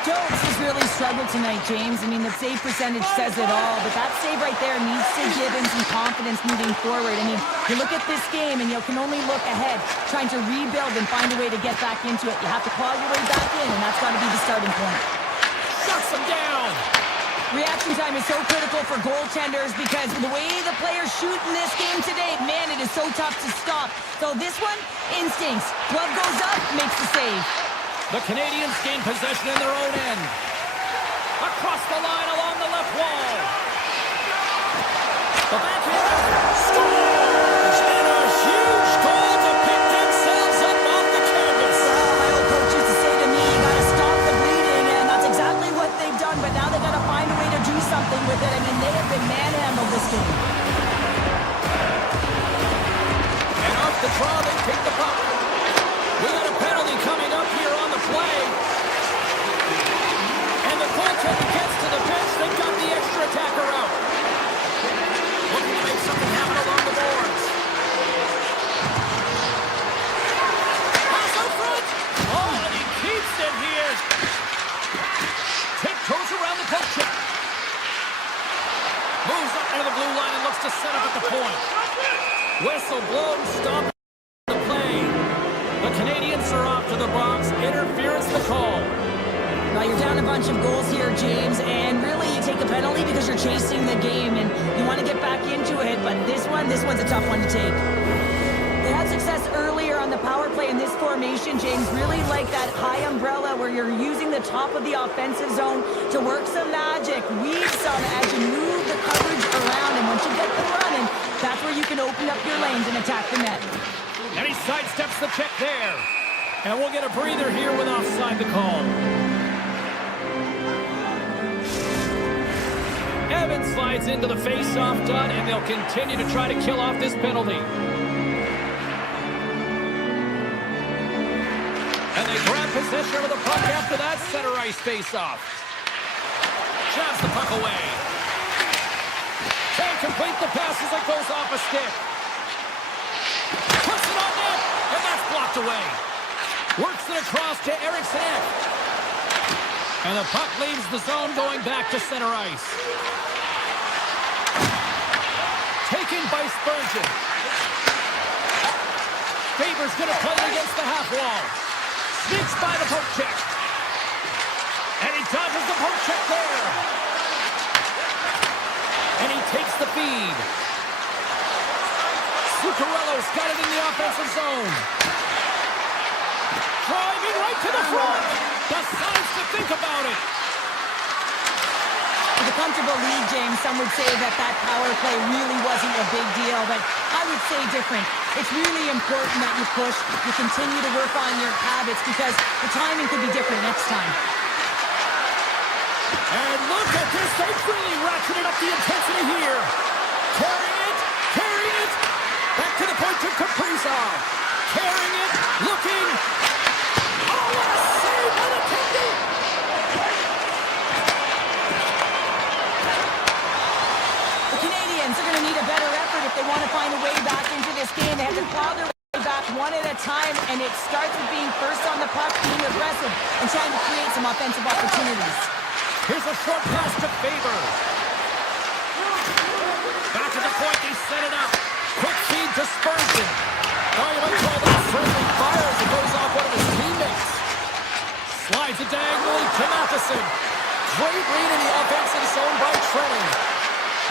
Jones has really struggled tonight, James. I mean, the save percentage says it all, but that save right there needs to give him some confidence moving forward. I mean, you look at this game and you can only look ahead, trying to rebuild and find a way to get back into it. You have to claw your way back in, and that's got to be the starting point. Shuts him down. Reaction time is so critical for goaltenders because the way the players shoot in this game today, man, it is so tough to stop. So this one, instincts. Glove goes up, makes the save. The Canadiens gain possession in their own end. Across the line along the left wall. The backhander scores! And a huge goal to pick themselves up off the canvas. Well, my old coach used to say to me, you got to stop the bleeding, and that's exactly what they've done, but now they've got to find a way to do something with it. I mean, they have been manhandled this game. And off the draw, they pick the puck. We got a penalty coming up here on the play. And the goaltender gets to the bench. They've got the extra attacker out. Looking to make something happen along the boards. Pass out front. Oh, and he keeps it here. Tiptoes around the poke check. Moves up into the blue line and looks to set up at the point. Whistle blows. Stop the play. The Canadiens are off to the box. Interference the call. Well, you're down a bunch of goals here, James, and really you take a penalty because you're chasing the game and you want to get back into it, but this one's a tough one to take. They had success earlier on the power play in this formation, James. Really like that high umbrella where you're using the top of the offensive zone to work some magic, weave some as you move the coverage around, and once you get them running, that's where you can open up your lanes and attack the net. And he sidesteps the check there. And we'll get a breather here with offside the call. Evans slides into the face-off dot, and they'll continue to try to kill off this penalty. And they grab possession of the puck after that center ice face-off. Shoves the puck away. Can't complete the pass as it goes off a stick. Puts it on net, and that's blocked away. Works it across to Eriksson. And the puck leaves the zone going back to center ice. Taken by Spurgeon. Faber's going to play it against the half wall. Sneaks by the poke check. And he dodges the poke check there. And he takes the feed. Zuccarello's got it in the offensive zone. Driving right to the front. Decides to think about it. The a comfortable lead, James, some would say that power play really wasn't a big deal, but I would say different. It's really important that you push, you continue to work on your habits because the timing could be different next time. And look at this. They've really ratcheted up the intensity here. Carrying it. Back to the point to Kaprizov. Carrying it. Looking. Oh, what a save by the Canadiens. The Canadiens are going to need a better effort if they want to find a way back into this game. They have to claw their way back one at a time, and it starts with being first on the puck, being aggressive, and trying to create some offensive opportunities. Here's a short pass to Faber. Back to the point, they set it up. Quick feed to Spurgeon. Oh, you might call that friendly fire as it goes off one of his teammates. Slides it diagonally to Matheson. Great read in the offensive zone by Trenning.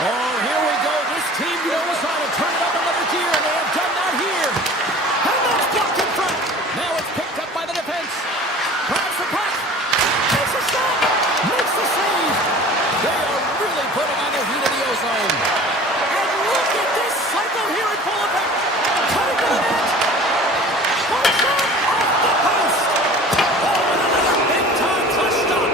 Oh, here we go. This team knows how to turn it up another gear, and they have done that here. And that's blocked in front. Now it's picked up by the defense. Grabs the puck. Takes a shot. Makes the save. They are really putting on the heat of the ozone. And look at this cycle here at full effect. Cutting to the net. One shot off the post. Oh, and another big-time clutch stop.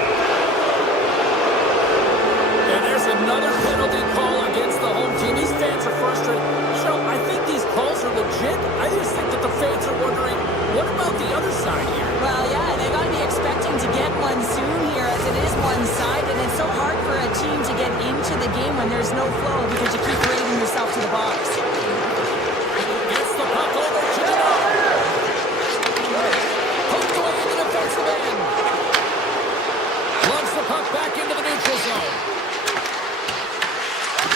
And there's another penalty call against the home team. These fans are frustrated. So I think these calls are legit. I just think that the fans are wondering, what about the other side here? Well, yeah, they got to be expecting to get one soon here as it is one-sided. It's so hard for a team to get into the game when there's no flow because you keep bringing yourself to the box. Gets the puck over to the net. Poked away in the defensive end. Loves the puck back into the neutral zone.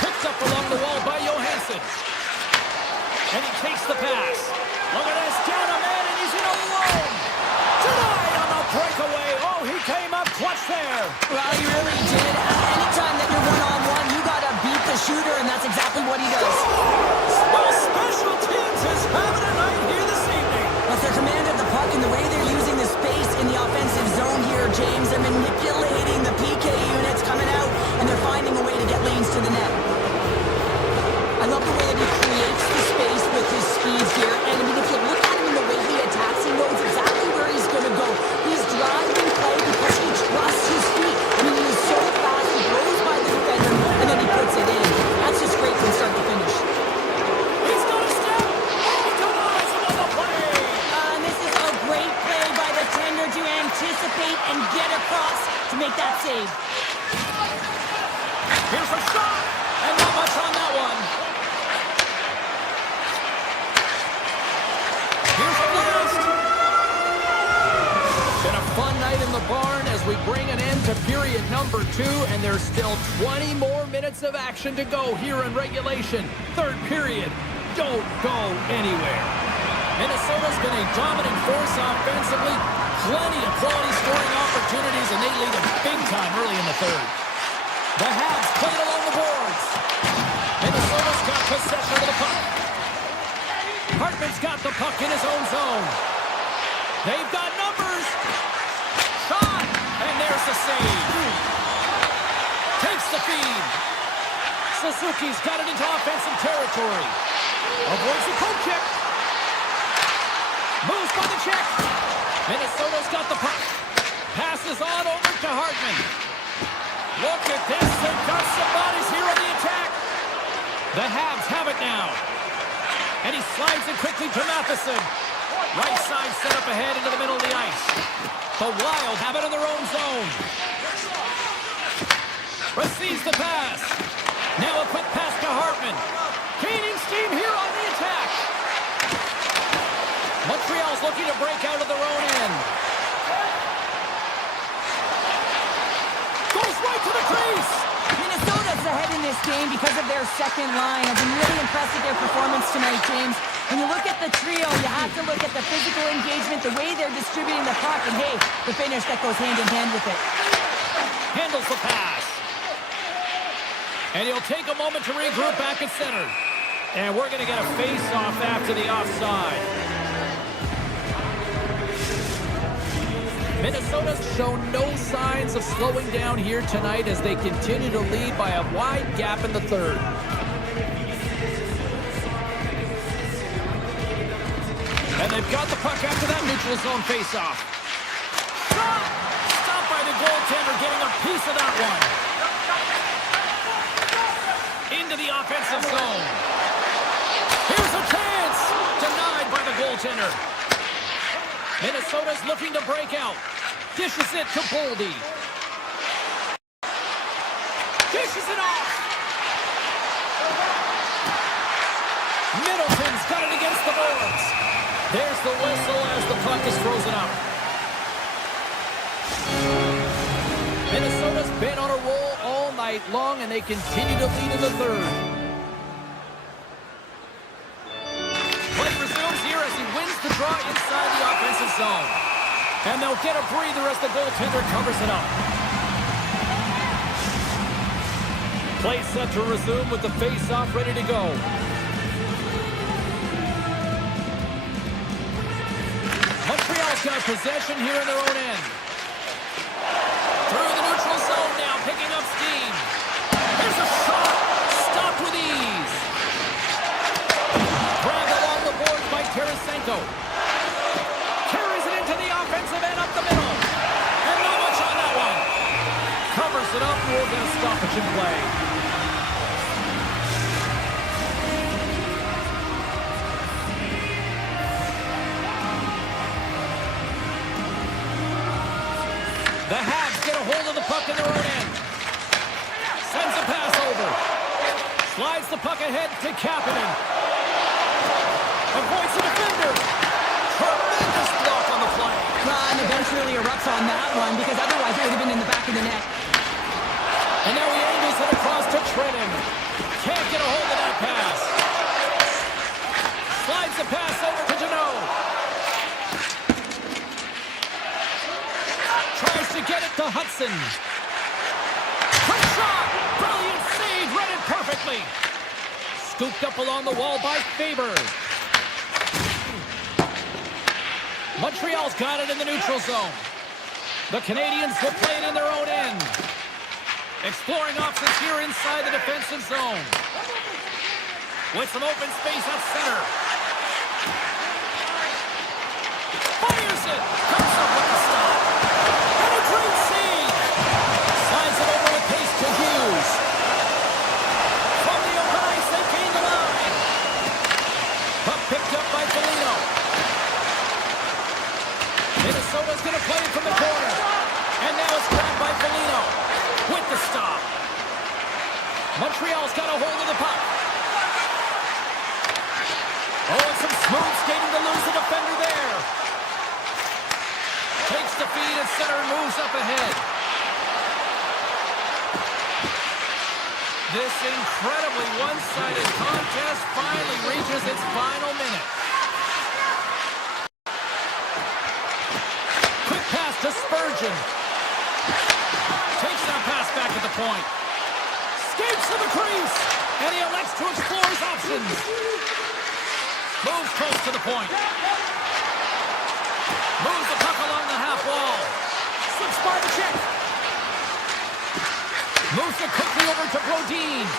Picked up along the wall by Johansson. And he takes the pass. Look at this, down a man, and he's in alone. Denied on the breakaway. Oh, he came up clutch there. Well, he really did. Anytime that you're one-on-one, you got to beat the shooter, and that's exactly what he does. Well, special teams is having a night here this evening. With their command of the puck and the way they're using the space in the offensive zone here, James, they're manipulating the PK units coming out, and they're finding a way to get lanes to the net. I love the way that he creates the space with his speed here, and I mean, if you look at him in the way he attacks, he knows exactly where he's going to go. He's driving play because he trusts his feet. I mean, he is so fast, he blows by the defender, and then he puts it in. That's just great from start to finish. He's got a step. Oh, he denies him on the play. And this is a great play by the tender to anticipate and get across to make that save. Here's a shot, and not much on that one. Here's a blast. Been a fun night in the barn as we bring an end to period number 2, and there's still 20 more minutes of action to go here in regulation. Third period. Don't go anywhere. Minnesota's been a dominant force offensively. Plenty of quality scoring opportunities, and they lead it big time early in the third. The Habs played along the boards. Minnesota's got possession of the puck. Hartman's got the puck in his own zone. They've got numbers. Shot, and there's the save. Takes the feed. Suzuki's got it into offensive territory. Avoids the poke check. Moves by the check. Minnesota's got the puck. Passes on over to Hartman. Look at this. They've got some bodies here on the attack. The Habs have it now. And he slides it quickly to Matheson. Right side set up ahead into the middle of the ice. The Wild have it in their own zone. Receives the pass. Now a quick pass to Hartman. Gaining steam here on the attack. Montreal's looking to break out of their own end. Goes right to the crease. Minnesota's ahead in this game because of their second line. I've been really impressed with their performance tonight, James. When you look at the trio, you have to look at the physical engagement, the way they're distributing the puck, and hey, the finish that goes hand in hand with it. Handles the pass. And he'll take a moment to regroup back at center. And we're going to get a face-off after the offside. Minnesota's shown no signs of slowing down here tonight as they continue to lead by a wide gap in the third. And they've got the puck after that neutral zone faceoff. Shot! Stopped by the goaltender, getting a piece of that one. Into the offensive zone. Here's a chance! Denied by the goaltender. Minnesota's looking to break out. Dishes it to Boldy. Dishes it off. Middleton's got it against the boards. There's the whistle as the puck is frozen out. Minnesota's been on a roll all night long, and they continue to lead in the third. Play resumes here as he wins the draw inside the offensive zone. And they'll get a breather as the goaltender covers it up. Play set to resume with the face-off ready to go. Montreal's got possession here in their own end. Through the neutral zone now, picking up steam. Here's a shot. Stopped with ease. Grabbed along the boards by Tarasenko. Carries it into the offensive end up the middle. And not much on that one. Covers it up, and we'll get a stoppage in play. The Habs get a hold of the puck in their own end. Sends a pass over. Slides the puck ahead to Kapanen. Avoids the defender. Tremendous block on the play. And the bench really erupts on that one because otherwise it would have been in the back of the net. And now he angles it across to Trenton. Can't get a hold of that pass. Slides the pass over to Janot. Tries to get it to Hudson. Quick shot! Brilliant save! Read it perfectly. Scooped up along the wall by Faber. Montreal's got it in the neutral zone. The Canadiens will play it in their own end. Exploring options here inside the defensive zone. With some open space at center. Fires it! Comes up with the stop. And a great save! Slides it over with pace to Hughes. From the open ice, they gain the line. Puck picked up by Foligno. Minnesota's going to play it from the corner. And now it's grabbed by Foligno. With the stop. Montreal's got a hold of the puck. Oh, and some smooth skating to lose the defender there. Takes the feed at center and moves up ahead. This incredibly one-sided contest finally reaches its final minute. Quick pass to Spurgeon. Takes that pass back at the point. Skates to the crease. And he elects to explore his options. Moves close to the point. Moves the puck along the half wall. Slips by the check. Moves it quickly over to Brodin. 29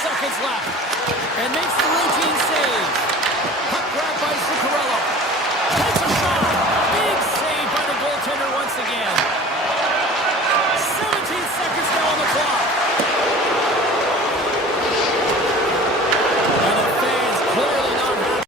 seconds left. And makes the routine save. Puck grabbed by Zuccarello. Takes a shot. Big save by the goaltender once again. 17 seconds now on the clock. And the fans clearly not happy.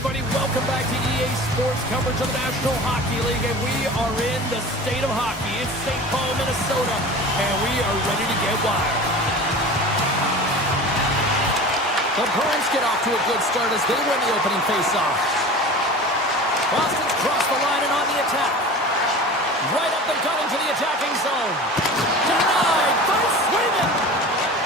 everybody. Welcome back to EA Sports coverage of the National Hockey League, and we are in the state of hockey. It's St. Paul, Minnesota, and we are ready to get wild. The Bruins get off to a good start as they win the opening faceoff. Boston's crossed the line and on the attack. Right up the gut into the attacking zone. Denied by Sweden.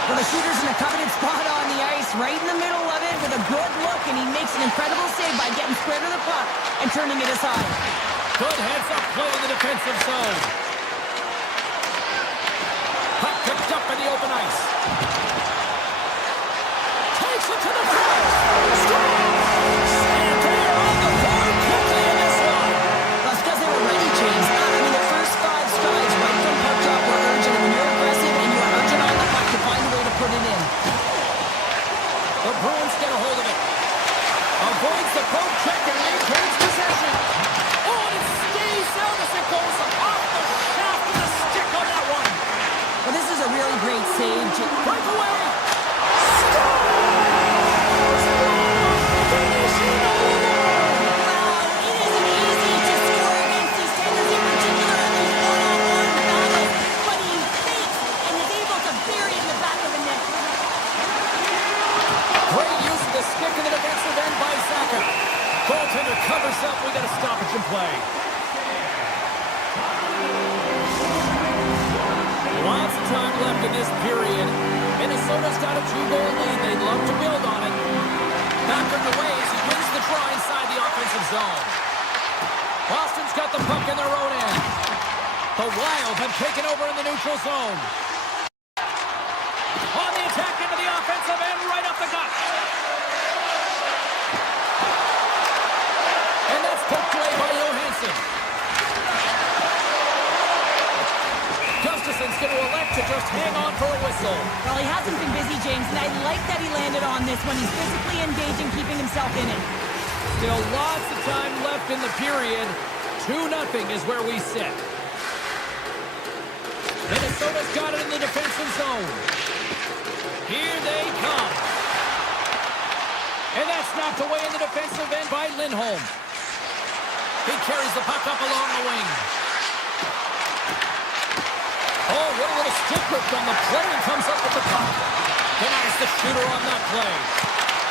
Well, the shooter's in a coveted spot on the ice, right in the middle of it with a good look, and he makes an incredible save by getting square to the puck and turning it aside. Good heads-up play in the defensive zone. Puck picked up in the open ice. Takes it to the front. Scores! And they are on the board quickly in this one. Well, it's because they were ready, James. The first 5 strides right from puck drop were urgent, and when you're aggressive and you're urgent on the puck, you find a way to put it in. The Bruins get a hold of it. Avoids the poke check and maintains possession. Oh, and it stays out as it goes off the shaft of the stick on that one. Well, this is a really great save. Breakaway. Scores! Finishing over. Wow, it isn't easy to score against these tenders, in particular in these one-on-one battles, but he fakes and is able to bury it in the back of the net. Great use of the stick in the defensive end by Zaka. Goaltender covers up. We got a stoppage in play. Lots of time left in this period. Minnesota's got a 2-goal lead. They'd love to build on it. Back underway as he wins the draw inside the offensive zone. Boston's got the puck in their own end. The Wild have taken over in the neutral zone. On the attack into the offensive end, right up the gut. And that's poked away by Johansson. Gustafson's going to elect to just hang on for a whistle. Well, he hasn't been busy, James, and I like that he landed on this one. He's physically engaging, keeping himself in it. Still lots of time left in the period. 2-0 is where we sit. Minnesota's got it in the defensive zone. Here they come. And that's knocked away in the defensive end by Lindholm. He carries the puck up along the wing. Oh, what a little stick grip on the play and comes up with the puck. Denies the shooter on that play.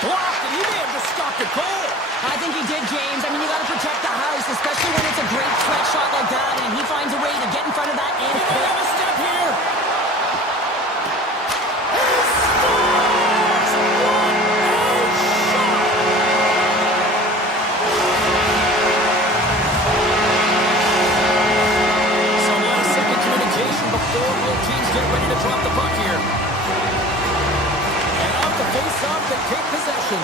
Blocked, and he may have just stopped a goal. I think he did, James. You got to protect the house, especially when it's a great threat shot like that, and he finds a way to get in front of that and He may have a step here. Before both teams get ready to drop the puck here. And off the face-off, they take possession.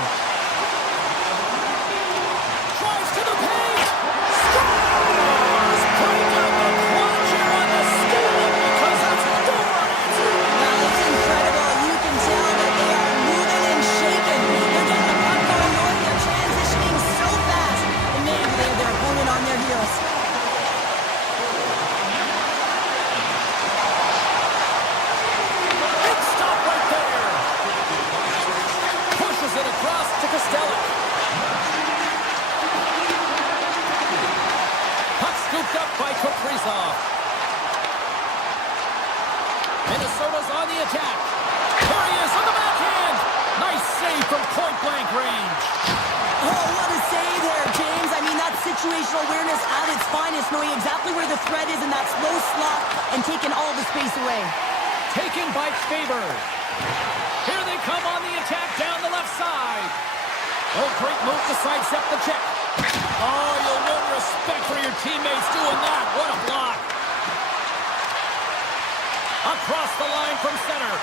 Drives to the paint. Scores! Break out the clutch here on the steal because that's a door unanswered. Well, it's incredible. You can tell that they are moving and shaking. They're getting the puck going north. They're transitioning so fast. And maybe they have their opponent on their heels. Across to Costello. Puck scooped up by Kaprizov. Minnesota's on the attack. There he is on the backhand. Nice save from point-blank range. Oh, what a save there, James. That's situational awareness at its finest, knowing exactly where the threat is in that slow slot and taking all the space away. Taken by Faber. Here they come on the attack down the left side. Oh, great move to sidestep the check. Oh, you'll win respect for your teammates doing that. What a block. Across the line from center.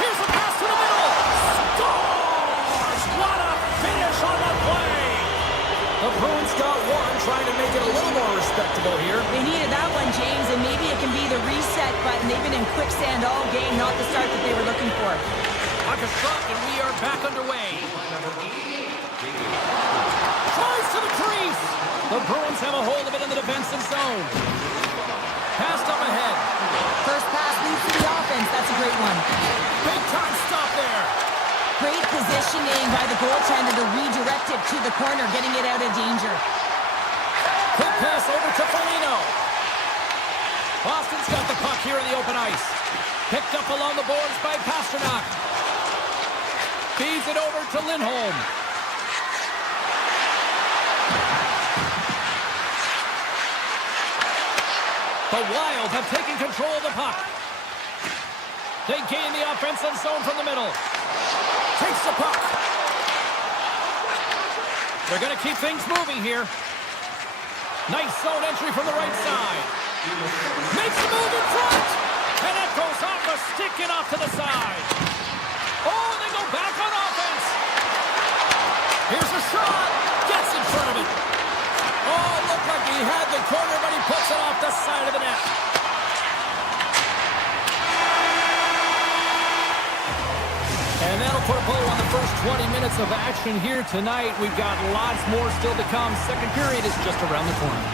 Here's a pass to the middle. Scores! What a finish on the play. The Bruins got one, trying to make it a little more respectable here. They needed that one, James, and maybe it can be the reset button. They've been in quicksand all game, not the start that they were looking for. Puck is dropped, and we are back underway. Tries to the crease. The Bruins have a hold of it in the defensive zone. Passed up ahead. First pass leads to the offense. That's a great one. Big time stop there. Great positioning by the goaltender to redirect it to the corner, getting it out of danger. Quick pass over to Foligno. Boston's got the puck here in the open ice. Picked up along the boards by Pasternak. Feeds it over to Lindholm. The Wild have taken control of the puck. They gain the offensive zone from the middle. Takes the puck. They're going to keep things moving here. Nice zone entry from the right side. Makes the move in front. And that goes off a stick and off to the side. Oh, they go back on offense. Here's a shot. Gets in front of it. Oh, looked like he had the corner, but he puts it off the side of the net. And that'll put a bow on the first 20 minutes of action here tonight. We've got lots more still to come. Second period is just around the corner.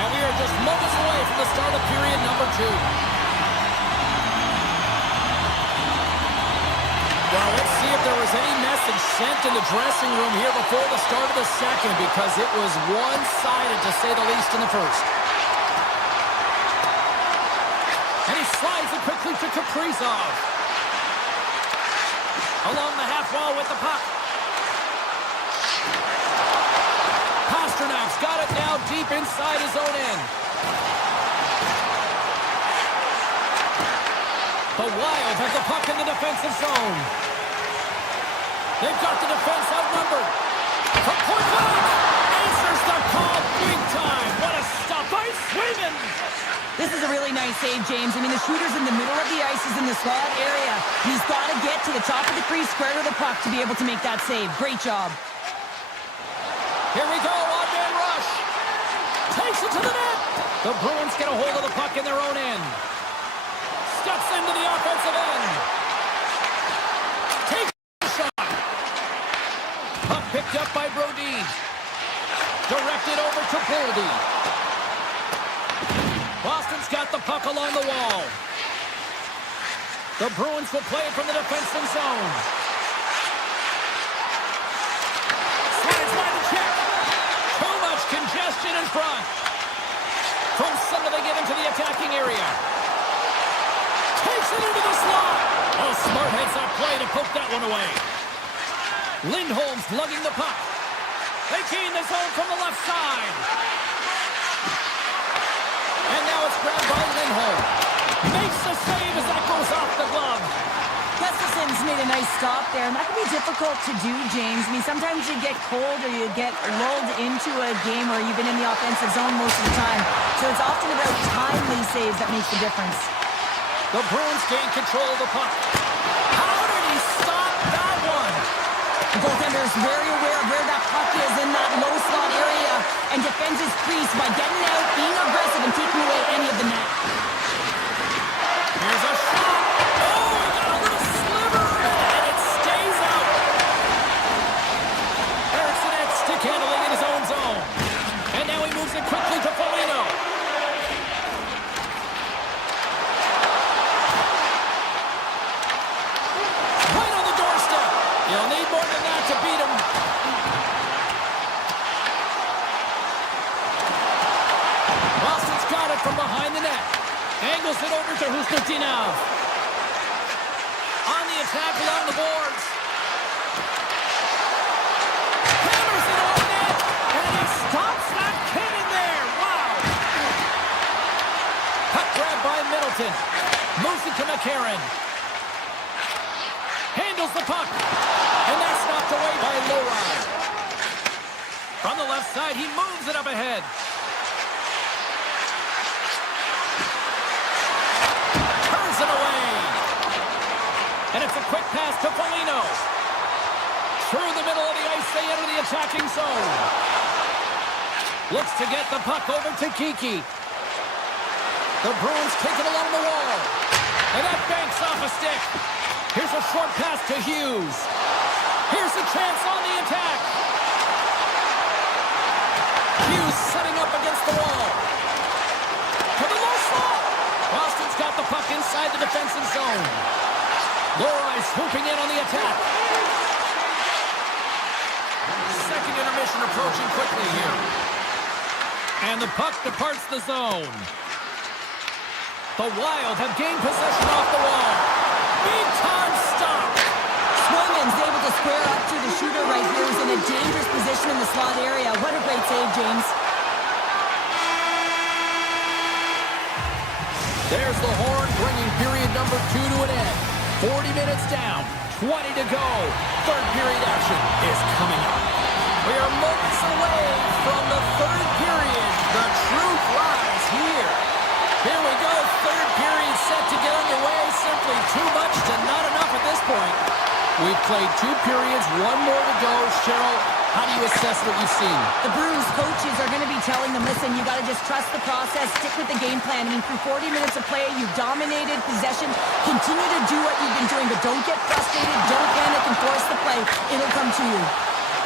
And we are just moments away from the start of period number 2. Well, let's see if there was any message sent in the dressing room here before the start of the second, because it was one-sided, to say the least, in the first. And he slides it quickly to Kaprizov. Along the half wall with the puck. Pasternak's got it now deep inside his own end. The Wild have the puck in the defensive zone. They've got the defense outnumbered. From point blank, answers the call big time. What a stop by Swayman. This is a really nice save, James. I mean, the shooter's in the middle of the ice, is in the slot area. He's got to get to the top of the crease, square to the puck to be able to make that save. Great job. Here we go, on-man rush. Takes it to the net. The Bruins get a hold of the puck in their own end. Steps into the offensive end. Takes the shot. Puck picked up by Brodin. Directed over to Boldy. Boston's got the puck along the wall. The Bruins will play it from the defensive zone. Slides by the check. Too much congestion in front. From center they get into the attacking area. Takes it into the slot. Oh, smart heads-up play to poke that one away. Lindholm's lugging the puck. They gain the zone from the left side. And now it's grabbed by Lindholm. Makes the save as that goes off the glove. Gustafson's made a nice stop there, and that can be difficult to do, James. I mean, sometimes you get cold or you get lulled into a game where you've been in the offensive zone most of the time. So it's often about timely saves that makes the difference. The Bruins gain control of the puck. How did he stop that one? The goaltender is very aware of where that puck is in that low slot area and defends his crease by getting out, being aggressive, and taking away any of the net. Here's a shot. Oh, he got a little sliver, and it stays out. Eriksson had stick handling in his own zone. And now he moves it quickly to Foligno. Right on the doorstep. You'll need more than that to beat him. Boston's got it from behind the net. Angles it over to Husnutinov. On the attack along the boards. Hammers it on net. And he stops that cannon there. Wow. Puck grab by Middleton. Moves it to McCarron. Handles the puck. And that's knocked away by Lowry. From the left side, he moves it up ahead. Turns it away. And it's a quick pass to Foligno. Through the middle of the ice, they enter the attacking zone. Looks to get the puck over to Kiki. The Bruins take it along the wall. And that banks off a stick. Here's a short pass to Hughes. Here's a chance on the attack. Hughes setting up against the wall. To the low slot. Boston's got the puck inside the defensive zone. Lowry swooping in on the attack. approaching quickly here. And the puck departs the zone. The Wild have gained possession off the wall. Big time stop. Swayman's able to square up to the shooter right here, who's in a dangerous position in the slot area. What a great save, James. There's the horn, bringing period number 2 to an end. 40 minutes down, 20 to go. Third period action is coming up. We are moments away from the third period. The truth lies here. Here we go, third period set to get underway. Simply too much to not enough at this point. We've played 2 periods, 1 more to go. Cheryl, how do you assess what you've seen? The Bruins coaches are going to be telling them, listen, you got to just trust the process, stick with the game plan. I mean, through 40 minutes of play, you've dominated possession. Continue to do what you've been doing, but don't get frustrated. Don't panic and force the play. It'll come to you.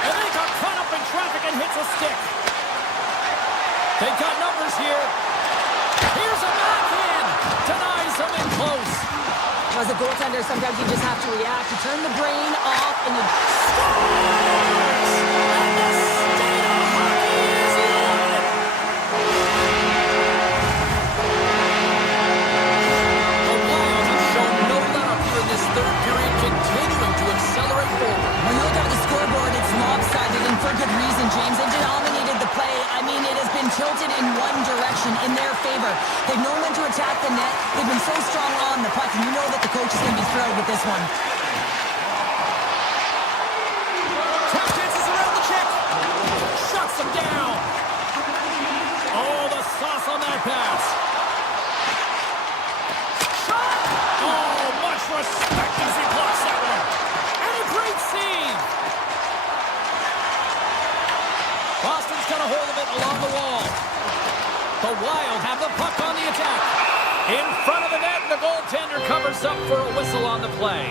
And they got caught up in traffic and hits a stick. They've got numbers here. Here's a backhand. Denies him in close. As a goaltender, sometimes you just have to react. You turn the brain off and you scores! And the state of hockey is loaded. The Wild have shown no let-up here in this third period, continuing to accelerate forward. When you look at the scoreboard, it's lopsided, and for good reason, James. They dominated the play. I mean, it has been tilted in one direction, in their favor. They've known when to attack the net. They've been so strong on the puck, and you know that the coach is going to be thrilled with this one. Tough chances around the check. Shuts them down. Oh, the sauce on that pass. Shot! Oh, much respect as he blocks that one. And a great save. Boston's got a hold of it along the wall. The Wild have the puck on the attack. In front of the net, the goaltender covers up for a whistle on the play.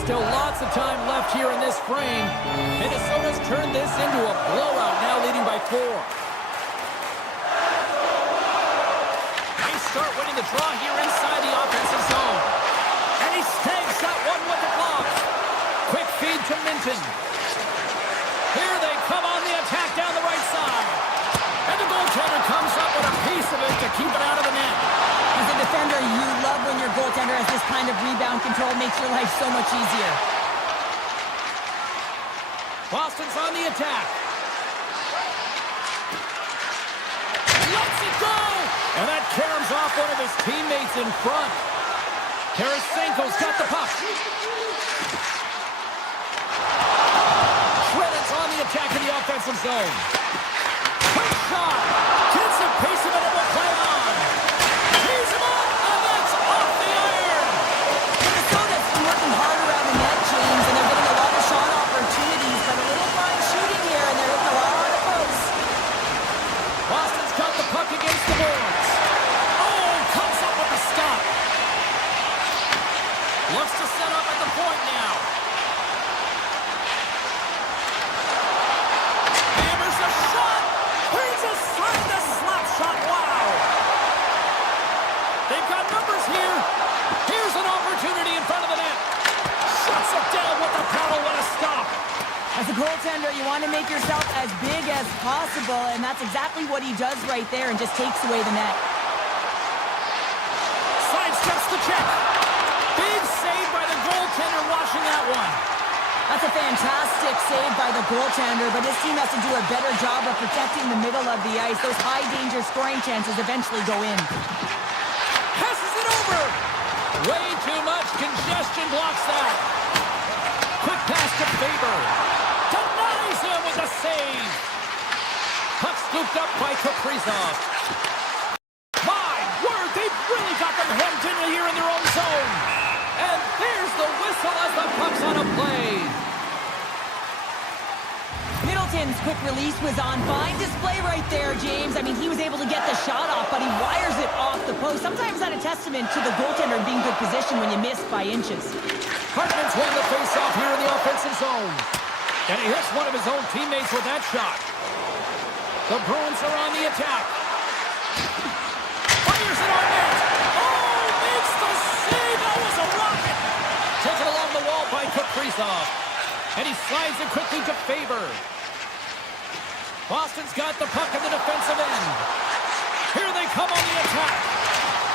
Still lots of time left here in this frame. Minnesota's turned this into a blowout, now leading by 4. They start winning the draw here inside the offensive zone. And he snags that one with the glove. Quick feed to Minton. Here they come on the attack down the right side. And the goaltender comes up with a piece of it to keep it out of the net. As a defender, you love when your goaltender has this kind of rebound control. Makes your life so much easier. Boston's on the attack. Lets it go! And that caroms off one of his teammates in front. Tarasenko's got the puck. Shredder's on the attack in the offensive zone. Quick shot. Gets a piece of it and will play on. Tees him up, and that's off the iron. Minnesota's been working hard around the net, James, and they're getting a lot of shot opportunities, but a little fine shooting here, and they're hitting a lot on the post. Boston's got the puck against the boards. Oh, comes up with a stop. Looks to set up at the point now. Hammers a shot. He's a slap shot. Wow. They've got numbers here. Here's an opportunity in front of the net. Shuts it down with the paddle. What a stop. As a goaltender, you want to make yourself as big as possible, and that's exactly what he does right there and just takes away the net. Sidesteps the check. Big save by the goaltender watching that one. That's a fantastic save by the goaltender, but his team has to do a better job of protecting the middle of the ice. Those high-danger scoring chances eventually go in. Passes it over. Way too much congestion blocks that. Quick pass to Faber. Denies him with a save. Puck scooped up by Kaprizov. My word, they've really got them hemmed in here in their own zone. And there's the whistle as the puck's on a play. Middleton's quick release was on. Fine display right there, James. I mean, he was able to get the shot off, but he wires it off the post. Sometimes that's a testament to the goaltender being good position when you miss by inches. Hartman's won the face-off here in the offensive zone. And he hits one of his own teammates with that shot. The Bruins are on the attack. Fires it on net. Oh, makes the save. That was a rocket. Taken along the wall by Kaprizov. And he slides it quickly to Faber. Boston's got the puck in the defensive end. Here they come on the attack.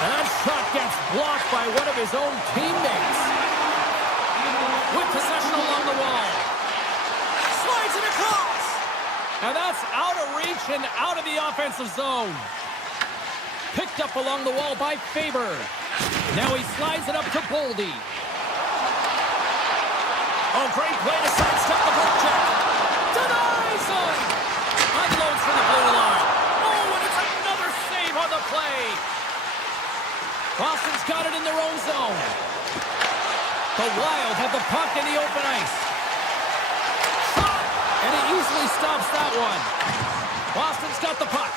And that shot gets blocked by one of his own teammates. With possession along the wall. Slides it across. And that's out of reach and out of the offensive zone. Picked up along the wall by Faber. Now he slides it up to Boldy. Oh, great play to sidestep the poke check. Denies him. Unloads from the blue line. Oh, and it's another save on the play. Boston's got it in their own zone. The Wild have the puck in the open ice. Shot! And he easily stops that one. Boston's got the puck.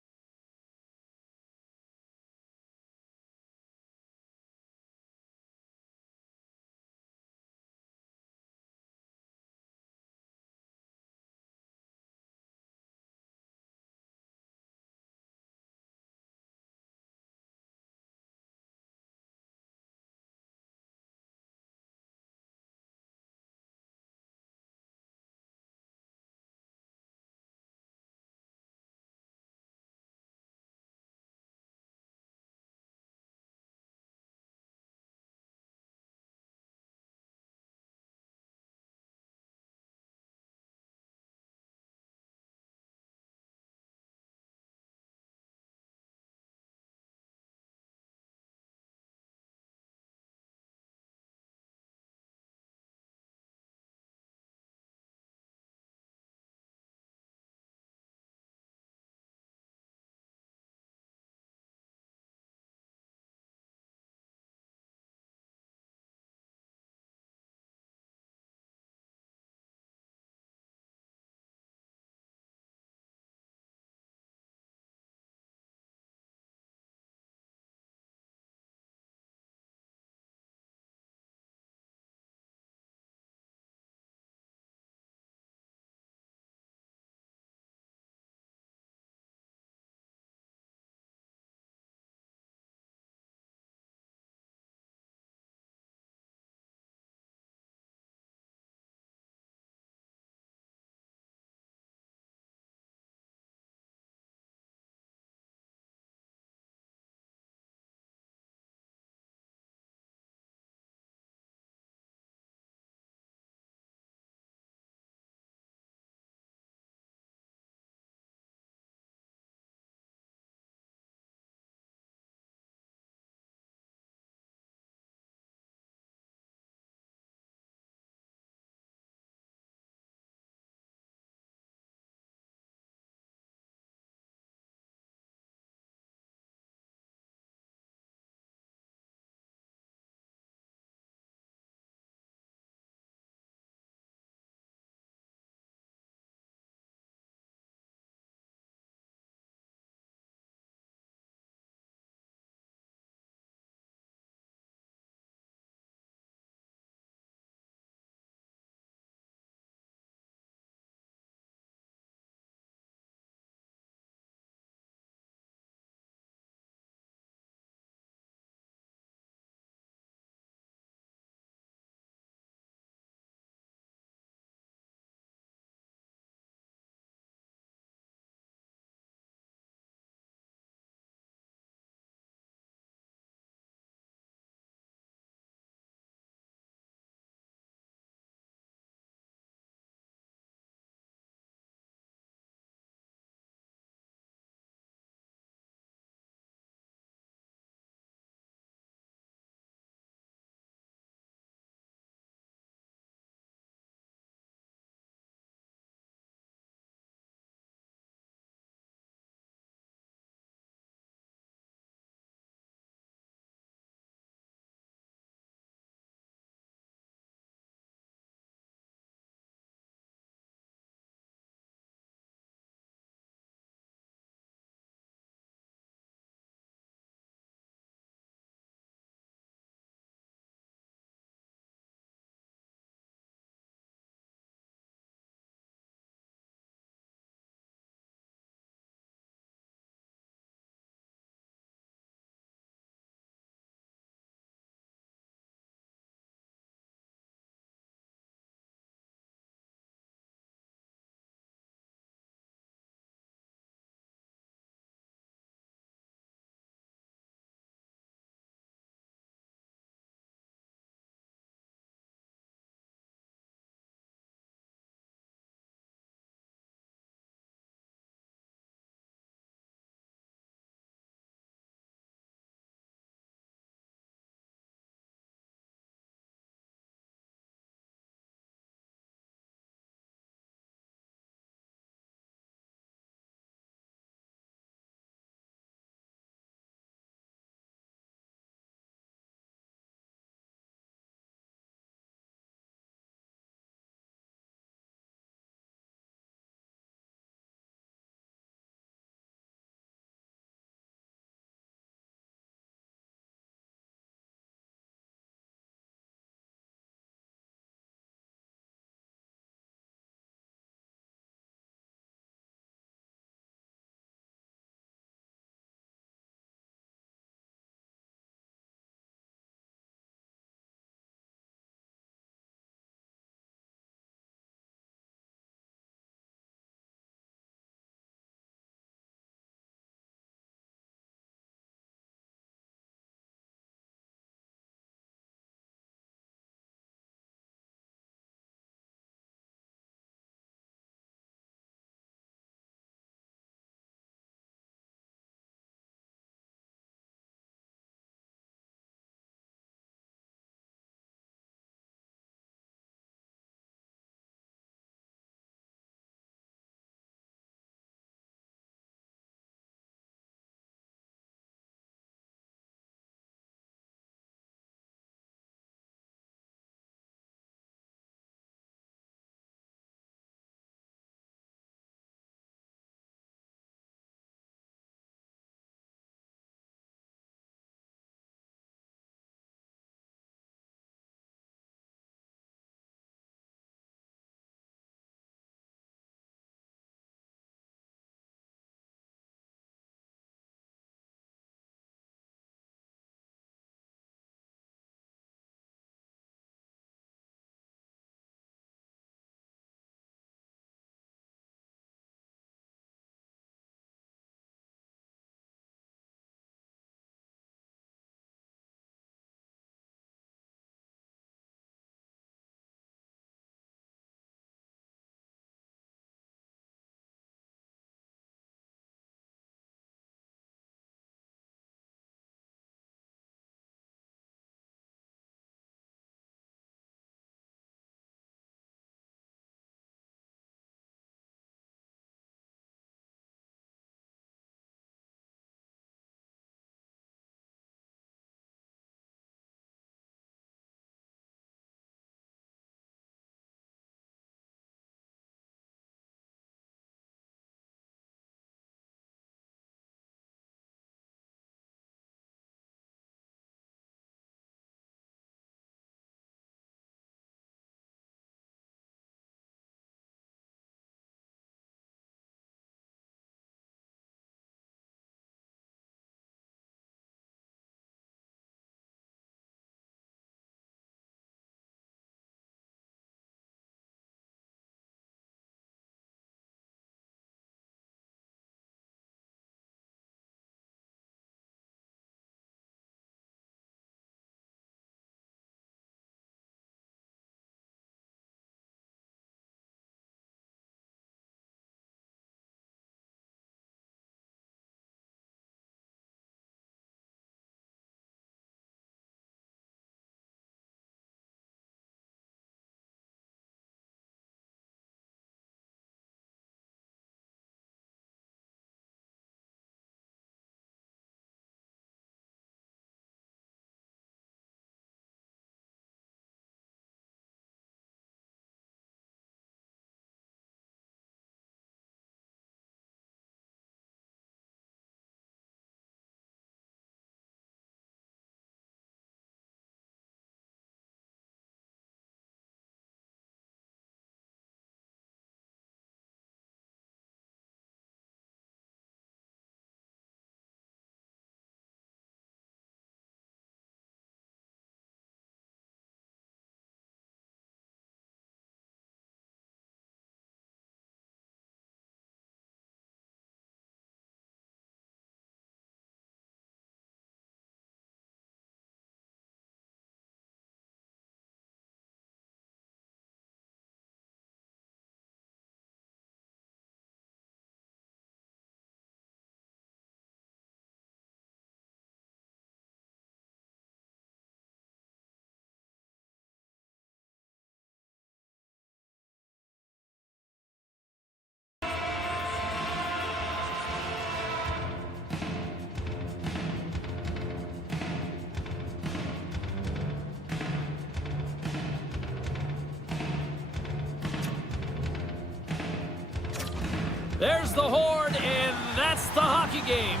There's the horn, and that's the hockey game.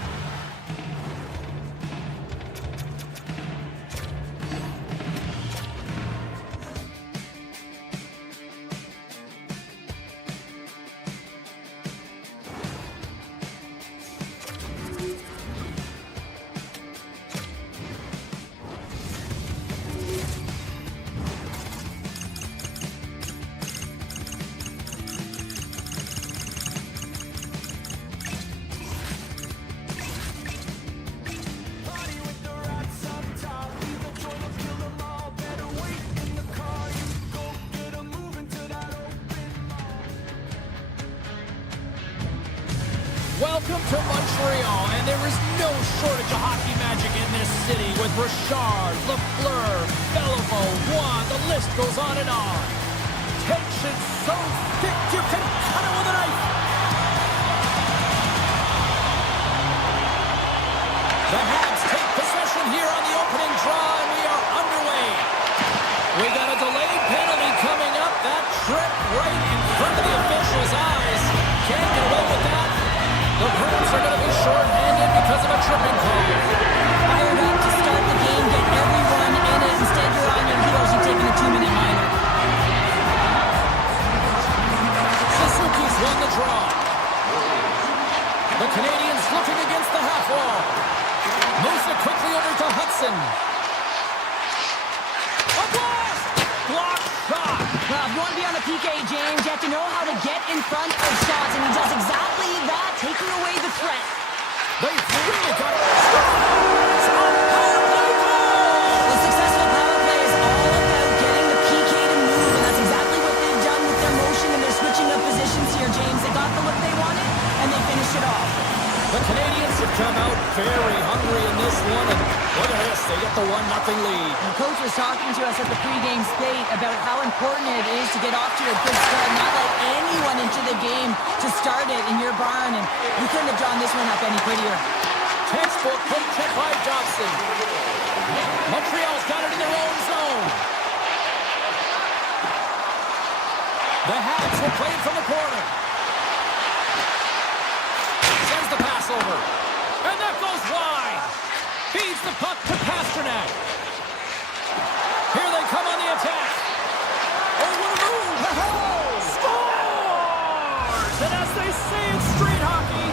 Welcome to Montreal, and there is no shortage of hockey magic in this city with Richard, Lafleur, Bellevaux, Juan, the list goes on and on. Tension so thick you can cut it with a knife. The Habs take possession here on the opening draw, and we are underway. We got a delayed penalty coming up. That trip right in front of the official's eyes. Can't get away with that. The Bruins are going to be short-handed because of a tripping call. Fired up to start the game, get everyone in it. Instead, you're on your heels. You're taking a 2-minute minor. Suzuki's won the draw. The Canadiens looking against the half wall. Moves it quickly over to Hudson. A blast! Block shot. Well, if you want to be on the PK, James, you have to know how to get in front of shots, and he does exactly that, taking away the threat. They really got it. Scores! A power play goal! The successful power play is all about getting the PK to move, and that's exactly what they've done with their motion and their switching of positions here, James. They got the look they wanted, and they finished it off. The Canadiens have come out very hungry in this one, and look at this, they get the 1-0 lead. The coach was talking to us at the pregame state about how important it is to get off to a good start, not let anyone into the game to start it in your barn, and we couldn't have drawn this one up any prettier. Textbook poke check by Johnson. Montreal's got it in their own zone. The Habs will play it from the corner. Sends the pass over. And that goes wide. Feeds the puck to Pasternak. Here they come on the attack. Oh, what a move! Scores! And as they say in street hockey,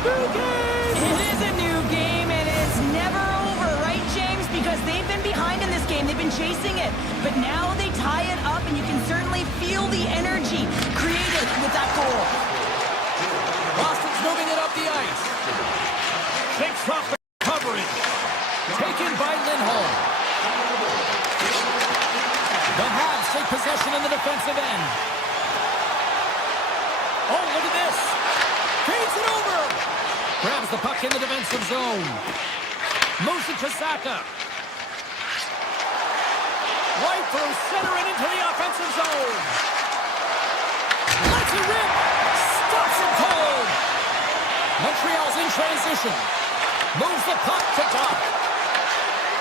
new game! It is a new game, and it's never over, right, James? Because they've been behind in this game. They've been chasing it. But now they tie it up, and you can certainly feel the energy created with that goal. Boston's moving it up the ice. Shakes off the coverage. Taken by Lindholm. The Habs take possession in the defensive end. Oh, look at this. Feeds it over. Grabs the puck in the defensive zone. Moves it to Saka. Right through center and into the offensive zone. Lets it rip. Stops it cold. Montreal's in transition. Moves the puck to Doc.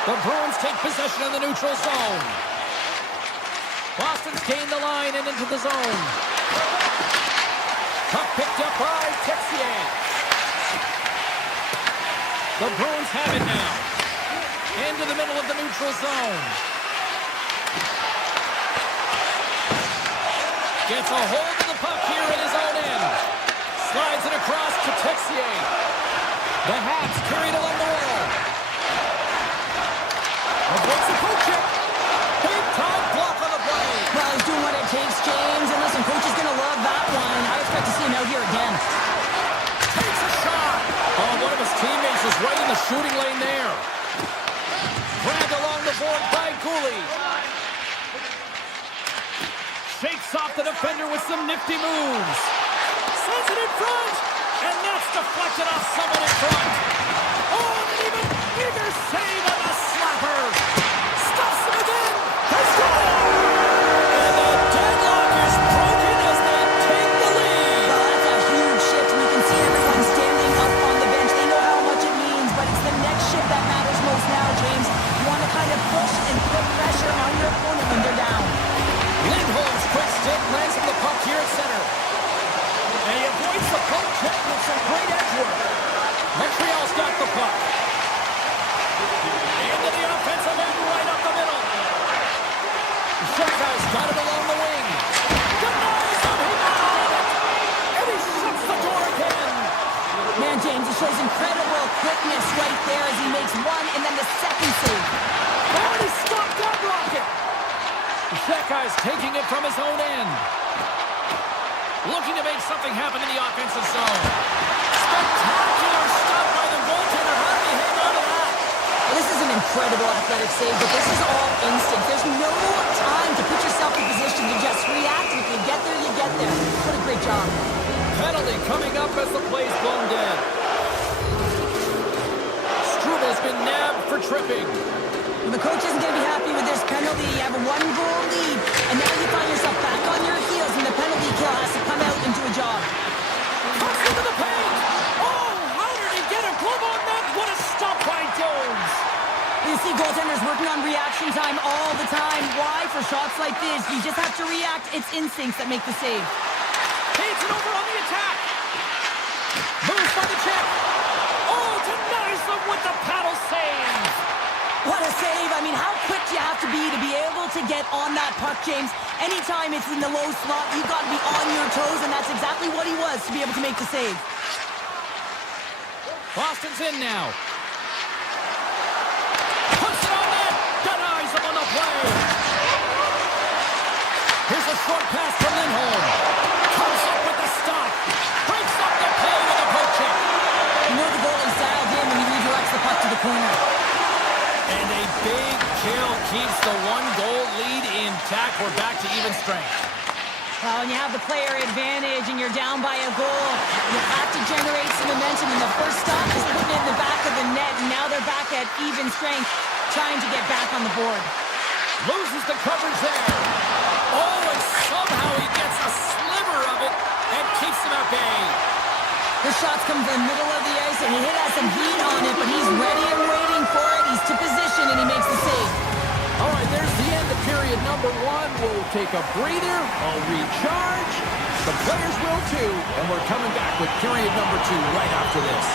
The Bruins take possession in the neutral zone. Boston's gained the line and into the zone. Puck picked up by Texier. The Bruins have it now. Into the middle of the neutral zone. Gets a hold of the puck here in his own end. Slides it across to Texier. The Habs carried along the wall. Avoids the poke check. Big time block on the play. Well, he's doing what it takes, James. And listen, coach is going to love that one. I expect to see him out here again. Takes a shot. Oh, one of his teammates is right in the shooting lane there. Dragged along the board by Cooley. Shakes off the defender with some nifty moves. Sends it in front. And that's deflected off someone in front. Oh, an even bigger save on the slapper. Stuffs him again. They score! And the deadlock is broken as they take the lead. Well, that's a huge shift, and you can see everyone standing up on the bench. They know how much it means, but it's the next shift that matters most now, James. You want to kind of push and put pressure on your opponent when they're down. Lindholm's quick stick lands him the puck here at center. And he avoids the poke shows incredible quickness right there as he makes one and then the second save. Oh, he stopped that rocket. That guy's taking it from his own end. Looking to make something happen in the offensive zone. Spectacular stop by the goaltender. How did he hang on to that? Well, this is an incredible athletic save, but this is all instinct. There's no time to put yourself in position to just react. If you get there, you get there. What a great job. Penalty coming up as the play's blown dead. Struvel's been nabbed for tripping. Well, the coach isn't going to be happy with this penalty. You have a one-goal lead, and now you find yourself back on your heels, and the penalty kill has to come out and do a job. Cuts into the paint. Oh, how did he get a glove on that? What a stop by Jones. You see goaltenders working on reaction time all the time. Why? For shots like this, you just have to react. It's instincts that make the save. Paints it over on the attack. Moves by the check. Oh, denies them with the paddle save. What a save. I mean, how quick do you have to be able to get on that puck, James? Anytime it's in the low slot, you've got to be on your toes, and that's exactly what he was to be able to make the save. Boston's in now. Puts it on net. Denies him on the play. Here's a short pass from Lindholm. Comes up with the stop. Breaks up the play with a poke check. You know the goalie's dialed in when he redirects the puck to the corner. And a big kill keeps the one-goal lead intact. We're back to even strength. Well, when you have the player advantage and you're down by a goal, you have to generate some momentum. And the first stop is putting it in the back of the net. And now they're back at even strength, trying to get back on the board. Loses the coverage there. Oh, and somehow he gets a sliver of it and keeps him at bay. The shots come from the middle of the ice, and he has some heat on it, but he's ready and waiting for it. He's to position, and he makes the save. All right, there's the end of period number one. We'll take a breather. I'll recharge. The players will too. And we're coming back with period number two right after this.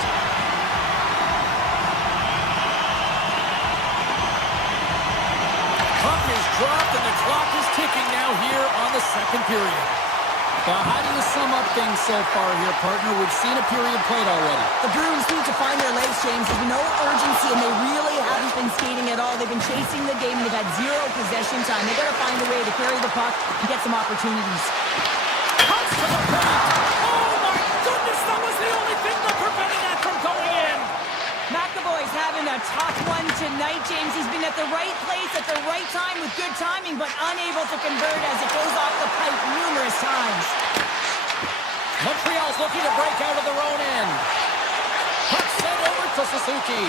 Puck is dropped, and the clock is ticking now here on the second period. Well, how do you sum up things so far here, partner? We've seen a period played already. The Bruins need to find their legs, James. There's no urgency, and they really haven't been skating at all. They've been chasing the game, and they've had zero possession time. They've got to find a way to carry the puck and get some opportunities. Cuts to the paint. Oh, my goodness, that was the only thing that prevented that from going in. McAvoy's having a tough one tonight, James. He's been at the right place at the right time with good timing, but unable to convert as it goes off the pipe numerous times. Montreal's looking to break out of their own end. Puck sent over to Suzuki.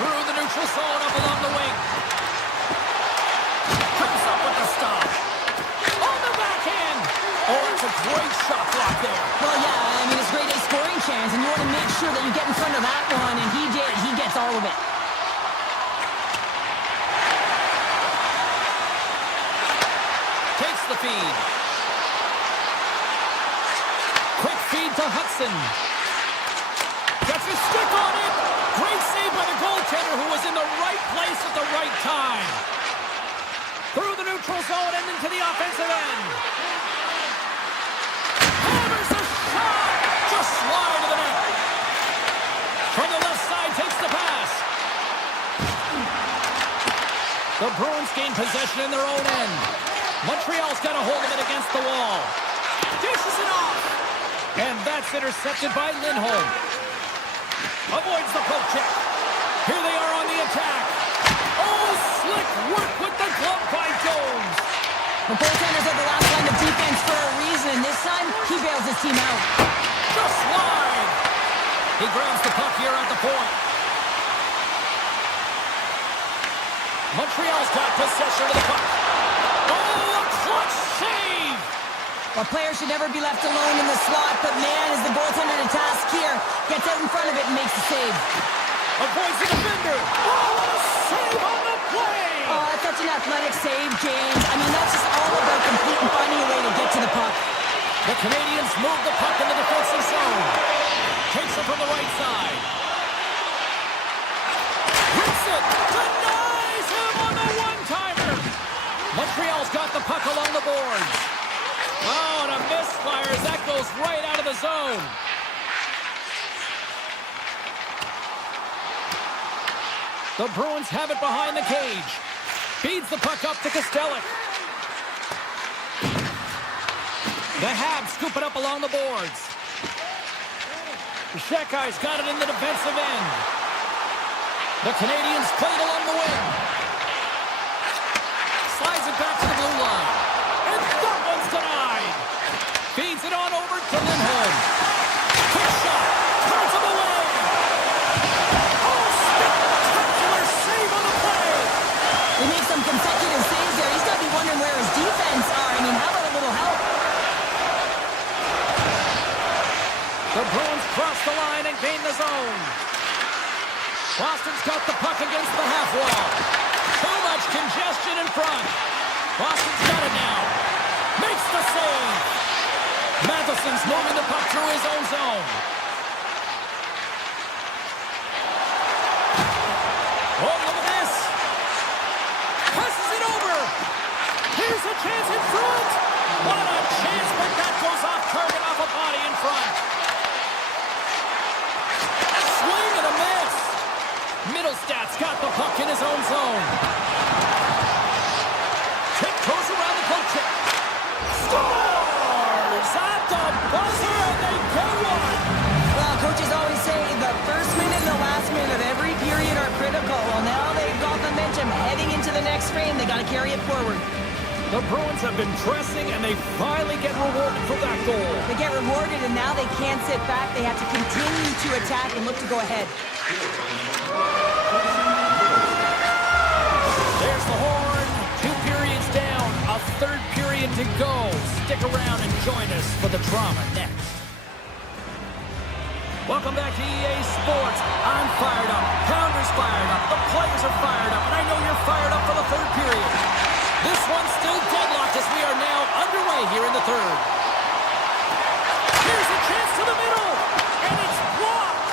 Through the neutral zone up along the wing. Comes up with the stop. On the backhand. Oh, it's a great shot block there. Well, yeah, I mean, it's great a scoring chance, and you want to make sure that you get in front of that one, and he did. He gets all of it. Takes the feed. Quick feed to Hudson. Gets his stick on it. Great save by the goaltender who was in the right place at the right time. Through the neutral zone and into the offensive end. Hammers a shot. Just slide to the net. From the left side takes the pass. The Bruins gain possession in their own end. Montreal's got a hold of it against the wall. Dishes it off. And that's intercepted by Lindholm. Avoids the poke check. Here they are on the attack. Oh, slick work with the glove by Jones. The goaltenders are the last line of defense for a reason, and this time, he bails his team out. Just wide. He grabs the puck here at the point. Montreal's got possession of the puck. Oh, a clutch save. A player should never be left alone in the slot, but man, is the goaltender to task here. Gets out in front of it and makes the save. Avoids the defender. Oh, what a save on the play. Oh, that's such an athletic save, James. I mean, that's just all about complete and finding a way to get to the puck. The Canadiens move the puck in the defensive zone. Takes it from the right side. Hits it. Denies him on the one-timer. Montreal's got the puck along the boards. Oh, and a misfire as that goes right out of the zone. The Bruins have it behind the cage. Feeds the puck up to Kostelic. The Habs scoop it up along the boards. Shekai's got it in the defensive end. The Canadiens play it along the wing. Slides it back to the blue line. And that one's denied. Feeds it on over to Lindholm. Quick shot. Turns him away. Oh, spectacular save on the play. He makes some consecutive saves there. He's got to be wondering where his defense are. I mean, how about a little help? The Bruins cross the line and gain the zone. Boston's got the puck against the half wall. Too much congestion in front. Boston's got it now. Makes the save. Matheson's moving the puck through his own zone. Oh, look at this. Passes it over. Here's a chance in front. What a chance, but that goes off target off a body in front. Swing and a miss. Middlestad's got the puck in his own zone. Tip goes around the poke check. Scores at the buzzer, and they get one. Well, coaches always say the first minute and the last minute of every period are critical. Well, now they've got momentum heading into the next frame. They got to carry it forward. The Bruins have been pressing, and they finally get rewarded for that goal. They get rewarded, and now they can't sit back. They have to continue to attack and look to go ahead. There's the horn. 2 periods down. A third period to go. Stick around and join us for the drama next. Welcome back to EA Sports. I'm fired up. Pounder's fired up. The players are fired up. And I know you're fired up for the third period. This one's still deadlocked as we are now underway here in the third. Here's a chance to the middle. And it's blocked.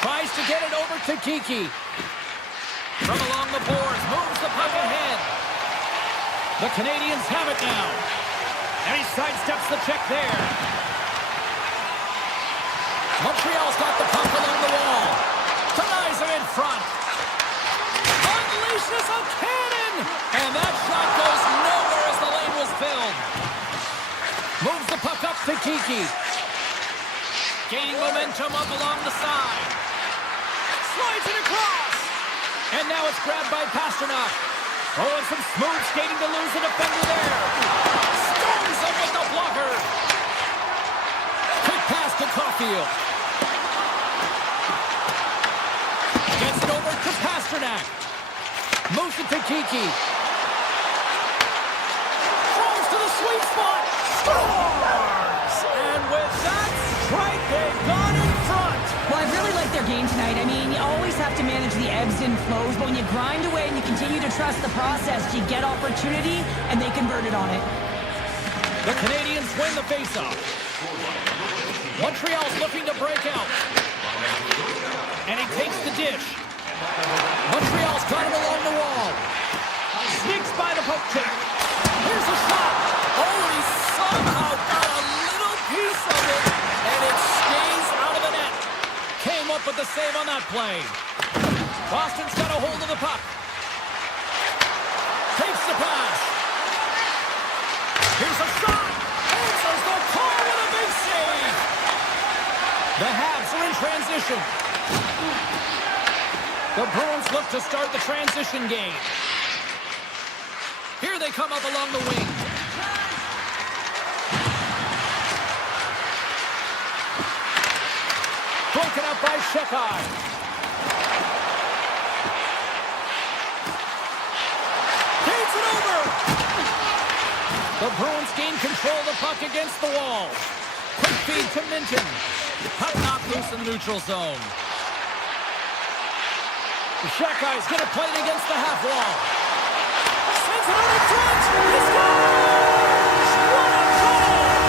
Tries to get it over to Kiki. From along the boards, moves the puck ahead. The Canadiens have it now. And he sidesteps the check there. Montreal's got the puck along the wall. Denies him in front. Unleashes a cannon. And that shot goes nowhere as the lane was filled. Moves the puck up to Kiki. Gaining momentum up along the side. Slides it across. And now it's grabbed by Pasternak. Oh, and some smooth skating to lose the defender there. Storms him with the blocker. Quick pass to Caulfield. Gets it over to Pasternak. Moves it to Kiki. Throws to the sweet spot. Scores! And with that strike, they got in front. Well, I really like their game tonight. I mean, you always have to manage the ebbs and flows, but when you grind away and you continue to trust the process, you get opportunity, and they converted on it. The Canadiens win the faceoff. Montreal's looking to break out. And he takes the dish. Montreal's got him along the wall. Sneaks by the poke check. Here's a shot. Oh, he somehow got a little piece of it, and it stays out of the net. Came up with the save on that play. Boston's got a hold of the puck. Takes the pass. Here's a shot. Answers the call with a big save. The Habs are in transition. The Bruins look to start the transition game. Here they come up along the wing. Broken up by Shekai. Takes it over. The Bruins gain control of the puck against the wall. Quick feed to Minton. Puck knocked loose in the neutral zone. Shekai's going to play it against the half wall. Sends it on in front. He scores! What a goal!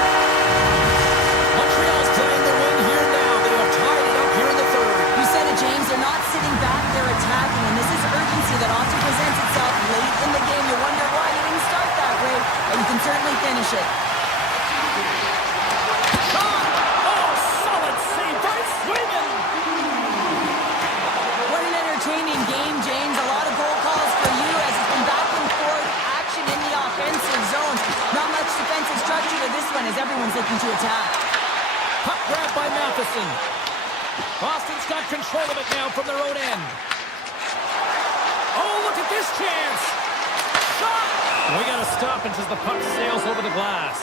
Montreal's playing the win here now. They have tied it up here in the third. You said it, James. They're not sitting back. They're attacking, and this is urgency that often presents itself late in the game. You wonder why you didn't start that way, but you can certainly finish it. Shot! Oh, solid save by Swayman! What an Bruins looking to attack. Puck grabbed by Matheson. Boston's got control of it now from their own end. Oh, look at this chance. Shot! We got a stoppage as the puck sails over the glass.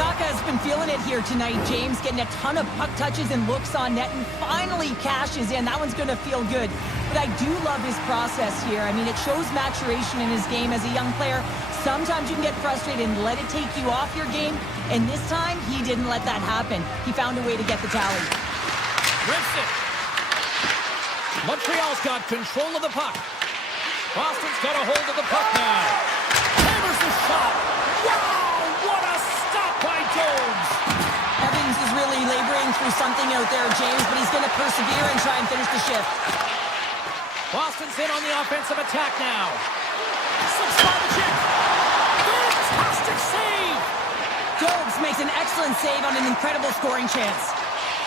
Zacha has been feeling it here tonight, James, getting a ton of puck touches and looks on net and finally cashes in. That one's going to feel good. But I do love his process here. I mean, it shows maturation in his game as a young player. Sometimes you can get frustrated and let it take you off your game. And this time, he didn't let that happen. He found a way to get the tally. Rips it. Montreal's got control of the puck. Boston's got a hold of the puck now. Hammers the shot. Wow, what a stop by Jones. Evans is really laboring through something out there, James, but he's going to persevere and try and finish the shift. Boston's in on the offensive attack now. Slips by the chip. Fantastic save. Jones makes an excellent save on an incredible scoring chance.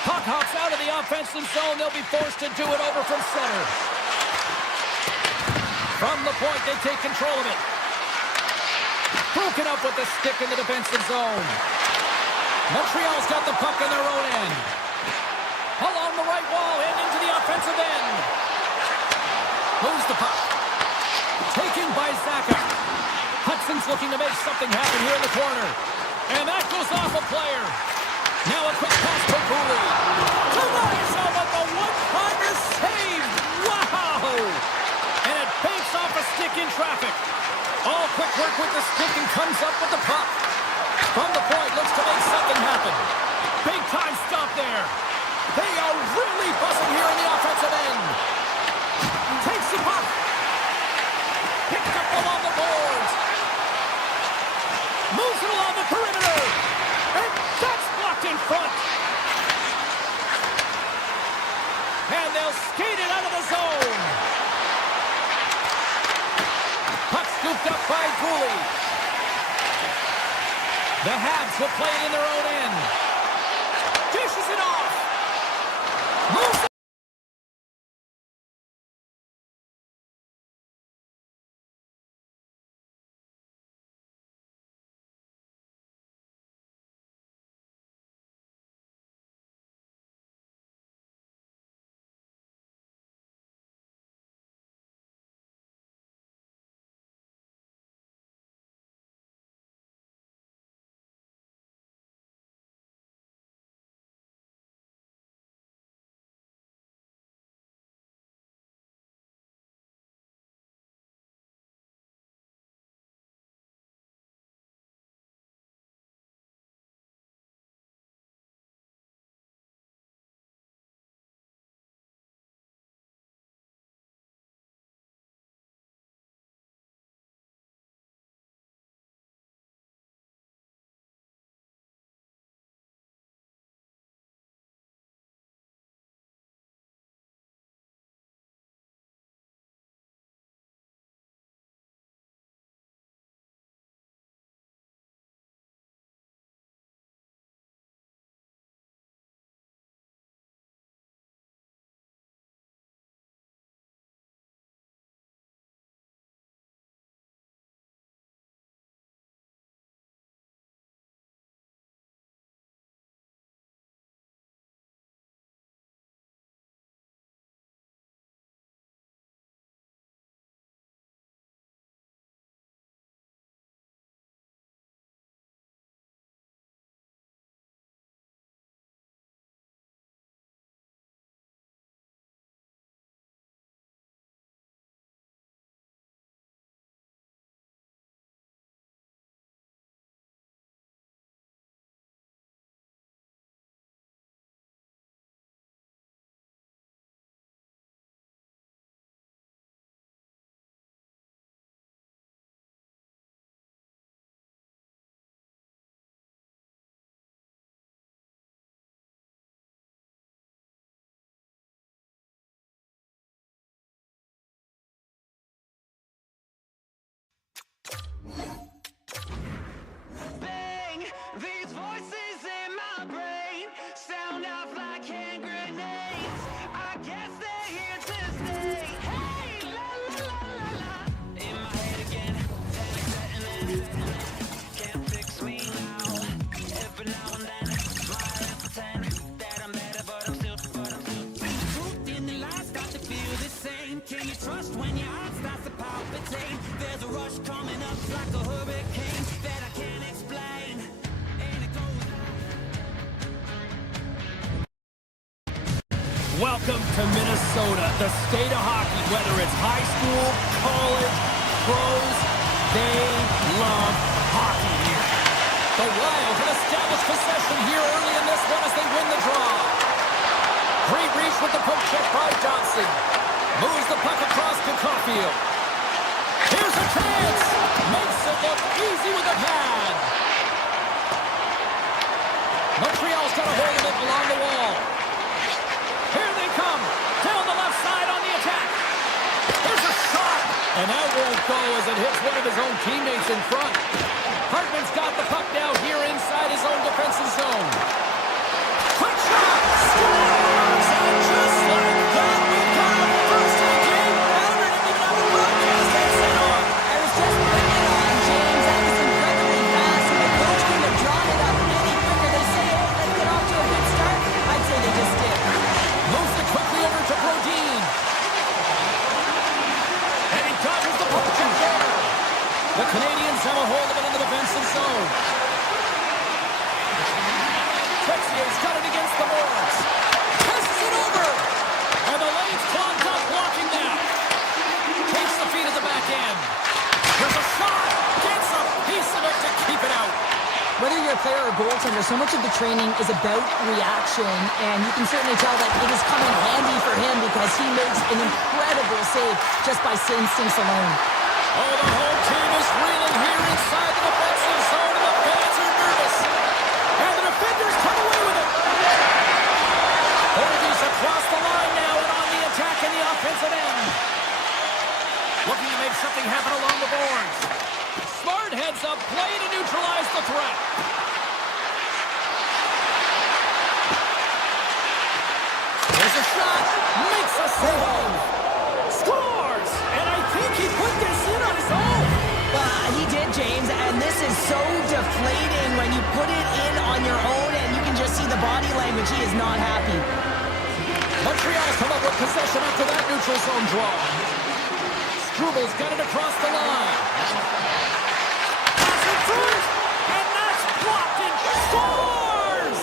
Puck hops out of the offensive zone. They'll be forced to do it over from center. From the point, they take control of it. Broken up with the stick in the defensive zone. Montreal's got the puck in their own end. Along the right wall and into the offensive end. Moves the puck. Taken by Zacha. Hudson's looking to make something happen here in the corner. And that goes off a player. Now a quick pass to Cooley. To Rizzo with the one-timer save. Wow! And it banks off a stick in traffic. All quick work with the stick and comes up with the puck. From the point, looks to make something happen. Big time stop there. They are really buzzing here in the offensive end. Takes the puck. Picked up along the boards. Moves it along the perimeter. And that's blocked in front. And they'll skate it out of the zone. Puck scooped up by Cooley. The Habs will play it in their own end. Dishes it off. Moves it. Welcome to Minnesota, the state of hockey. Whether it's high school, college, pros, they love hockey here. The Wild have established possession here early in this one as they win the draw. Great reach with the poke check by Johnson. Moves the puck across to Caulfield. Here's a chance. Makes it look easy with a pad. Montreal's got a hold of it along the wall. Here they come. Down the left side on the attack. There's a shot. And that won't go as it hits one of his own teammates in front. Hartman's got the puck now here inside his own defensive zone. Quick shot. Scores! And just like that, we've got a first in the game. Rounder didn't even have a broadcast headset on. I was just putting it on, James. That was incredibly fast, and the coach couldn't have drawn it up any quicker. They say, hey, let's get off to a good start. I'd say they just did. Moves it quickly over to Brodin. And he dodges the poke check there. The Canadiens have a hold of it in the defensive zone. Texier's got it against the boards. Passes it over. And the lane's clogged up, blocking that. Takes the feed at the back end. There's a shot. Gets a piece of it to keep it out. Whether you're a player or goaltender, so much of the training is about reaction, and you can certainly tell that it is coming handy for him because he makes an incredible save just by instincts alone. Oh, the whole team is reeling here inside the defensive zone, and the fans are nervous. And the defenders come away with it. Holdy's across the line now and on the attack in the offensive end. Looking to make something happen along the boards. Smart heads up, play to neutralize the threat. There's a shot, makes a save. Scores! And I think he put this in on his own. He did, James, and this is so deflating when you put it in on your own and you can just see the body language. He is not happy. Montreal's come up with possession after that neutral zone draw. Strubal's got it across the line. Pass in front, and that's blocked and scores!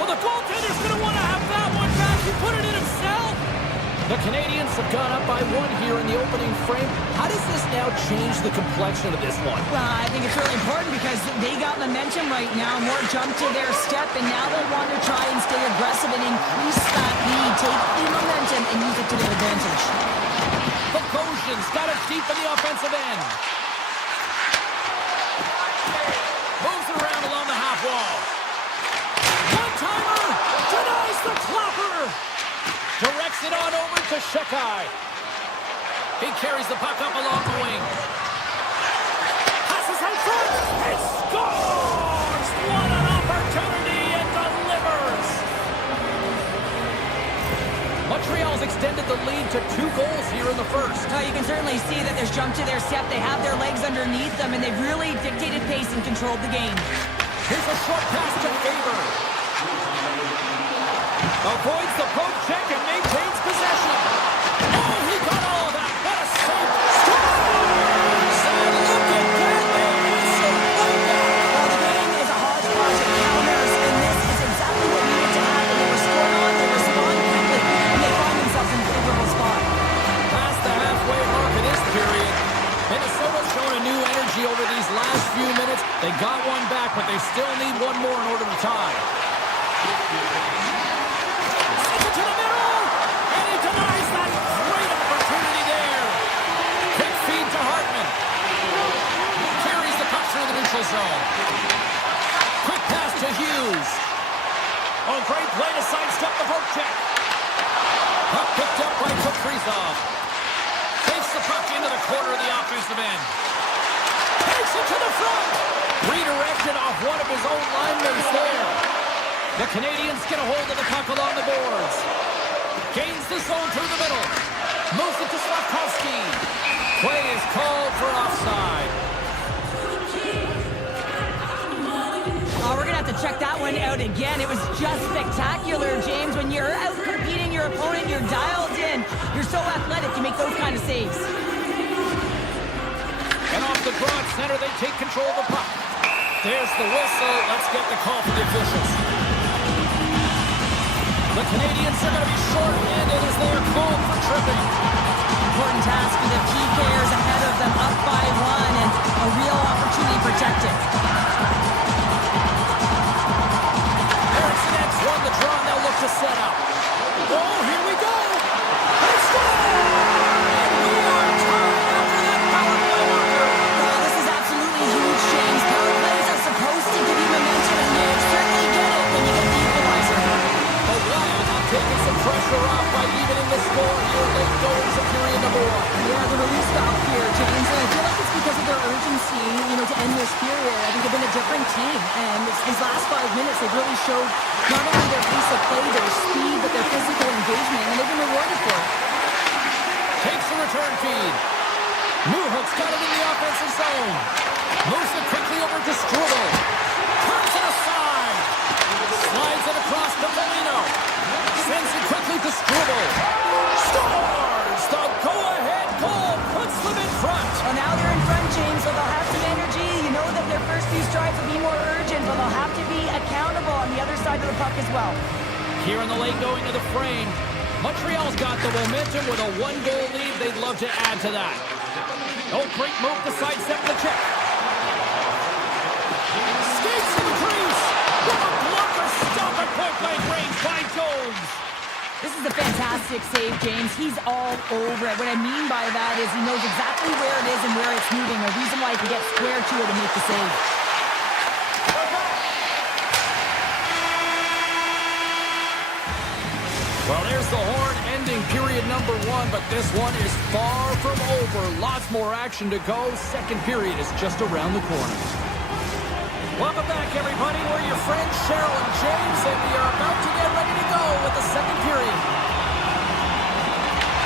Well, the goaltender's going to want to have that one back. He put it in himself. The Canadiens have gone up by one here in the opening frame. How does this now change the complexion of this one? Well, I think it's really important because they got momentum right now. More jump to their step, and now they'll want to try and stay aggressive and increase that lead. Take the momentum and use it to their advantage. Bogosian's got it deep in the offensive end. Moves it around along the half wall. One-timer! Denies the klopper! Directs it on over to Shekai. He carries the puck up along the wing. Passes out front and scores! What an opportunity and delivers! Montreal's extended the lead to 2 goals here in the first. You can certainly see that there's jump to their step. They have their legs underneath them, and they've really dictated pace and controlled the game. Here's a short pass to Faber. Avoids the poke check and maintains possession. Oh, he got all of that. What a save. Scores! And look at that. They answer right back. Well, the game is a hodgepodge of counters, and this is exactly what needed to happen. They were scored on, they respond quickly, and they find themselves in a favorable spot. Past the halfway mark of this period. Minnesota's shown a new energy over these last few minutes. They got one back, but they still need one more in order to tie. To the middle, and he denies that great opportunity there. Quick feed to Hartman. Carries the puck through the neutral zone. Quick pass to Hughes. Oh, great play to sidestep the poke check. Puck picked up by Kaprizov. Takes the puck into the corner of the offensive end. Takes it to the front. Redirected off one of his own linemen there. The Canadiens get a hold of the puck along the boards. Gains the zone through the middle. Moves it to Slavkovsky. Play is called for offside. We're going to have to check that one out again. It was just spectacular, James. When you're out competing your opponent, you're dialed in. You're so athletic, you make those kind of saves. And off the draw at center. They take control of the puck. There's the whistle. Let's get the call from the officials. The Canadiens are going to be short-handed as they are called for tripping. Important task for the PKers ahead of them, up by 1, and a real opportunity protected. Eriksson won the draw, and they'll look to set up. Oh, here we go! They score! And we are tied after that power play marker. Well, this is absolutely huge, James. Power plays are supposed to give you momentum, and you certainly get it when you get the equalizer. The Wild have taken some pressure off by evening the score here late going to period number 1. Yeah, the release stop here, James, and I feel like it's because of their urgency, to end this period. I think they've been a different team, and these last 5 minutes, they've really showed not only their pace of play, their speed, but their physical engagement, and they've been rewarded for it. Takes the return feed. Newhook's got it in the offensive zone. Moves it quickly over to Struble. Turns it aside. Slides it across to Foligno. Sends it quickly to Struble. Scores! The go-ahead goal puts them in front. Well, now they're in front, James, so they'll have some energy. You know that their first few strides will be more urgent, but they'll have to be accountable on the other side of the puck as well. Here in the late going to the frame, Montreal's got the momentum with a 1-goal lead. They'd love to add to that. Oh, great move to sidestep the check. Skates in the crease. What a blocker stop at point-blank range by Jones. This is a fantastic save, James. He's all over it. What I mean by that is he knows exactly where it is and where it's moving, a reason why he can get square to it and make the save. Well, there's the horn ending period number 1, but this one is far from over. Lots more action to go. Second period is just around the corner. Welcome back, everybody. We're your friends, Cheryl and James, and we are about to get ready to go with the second period.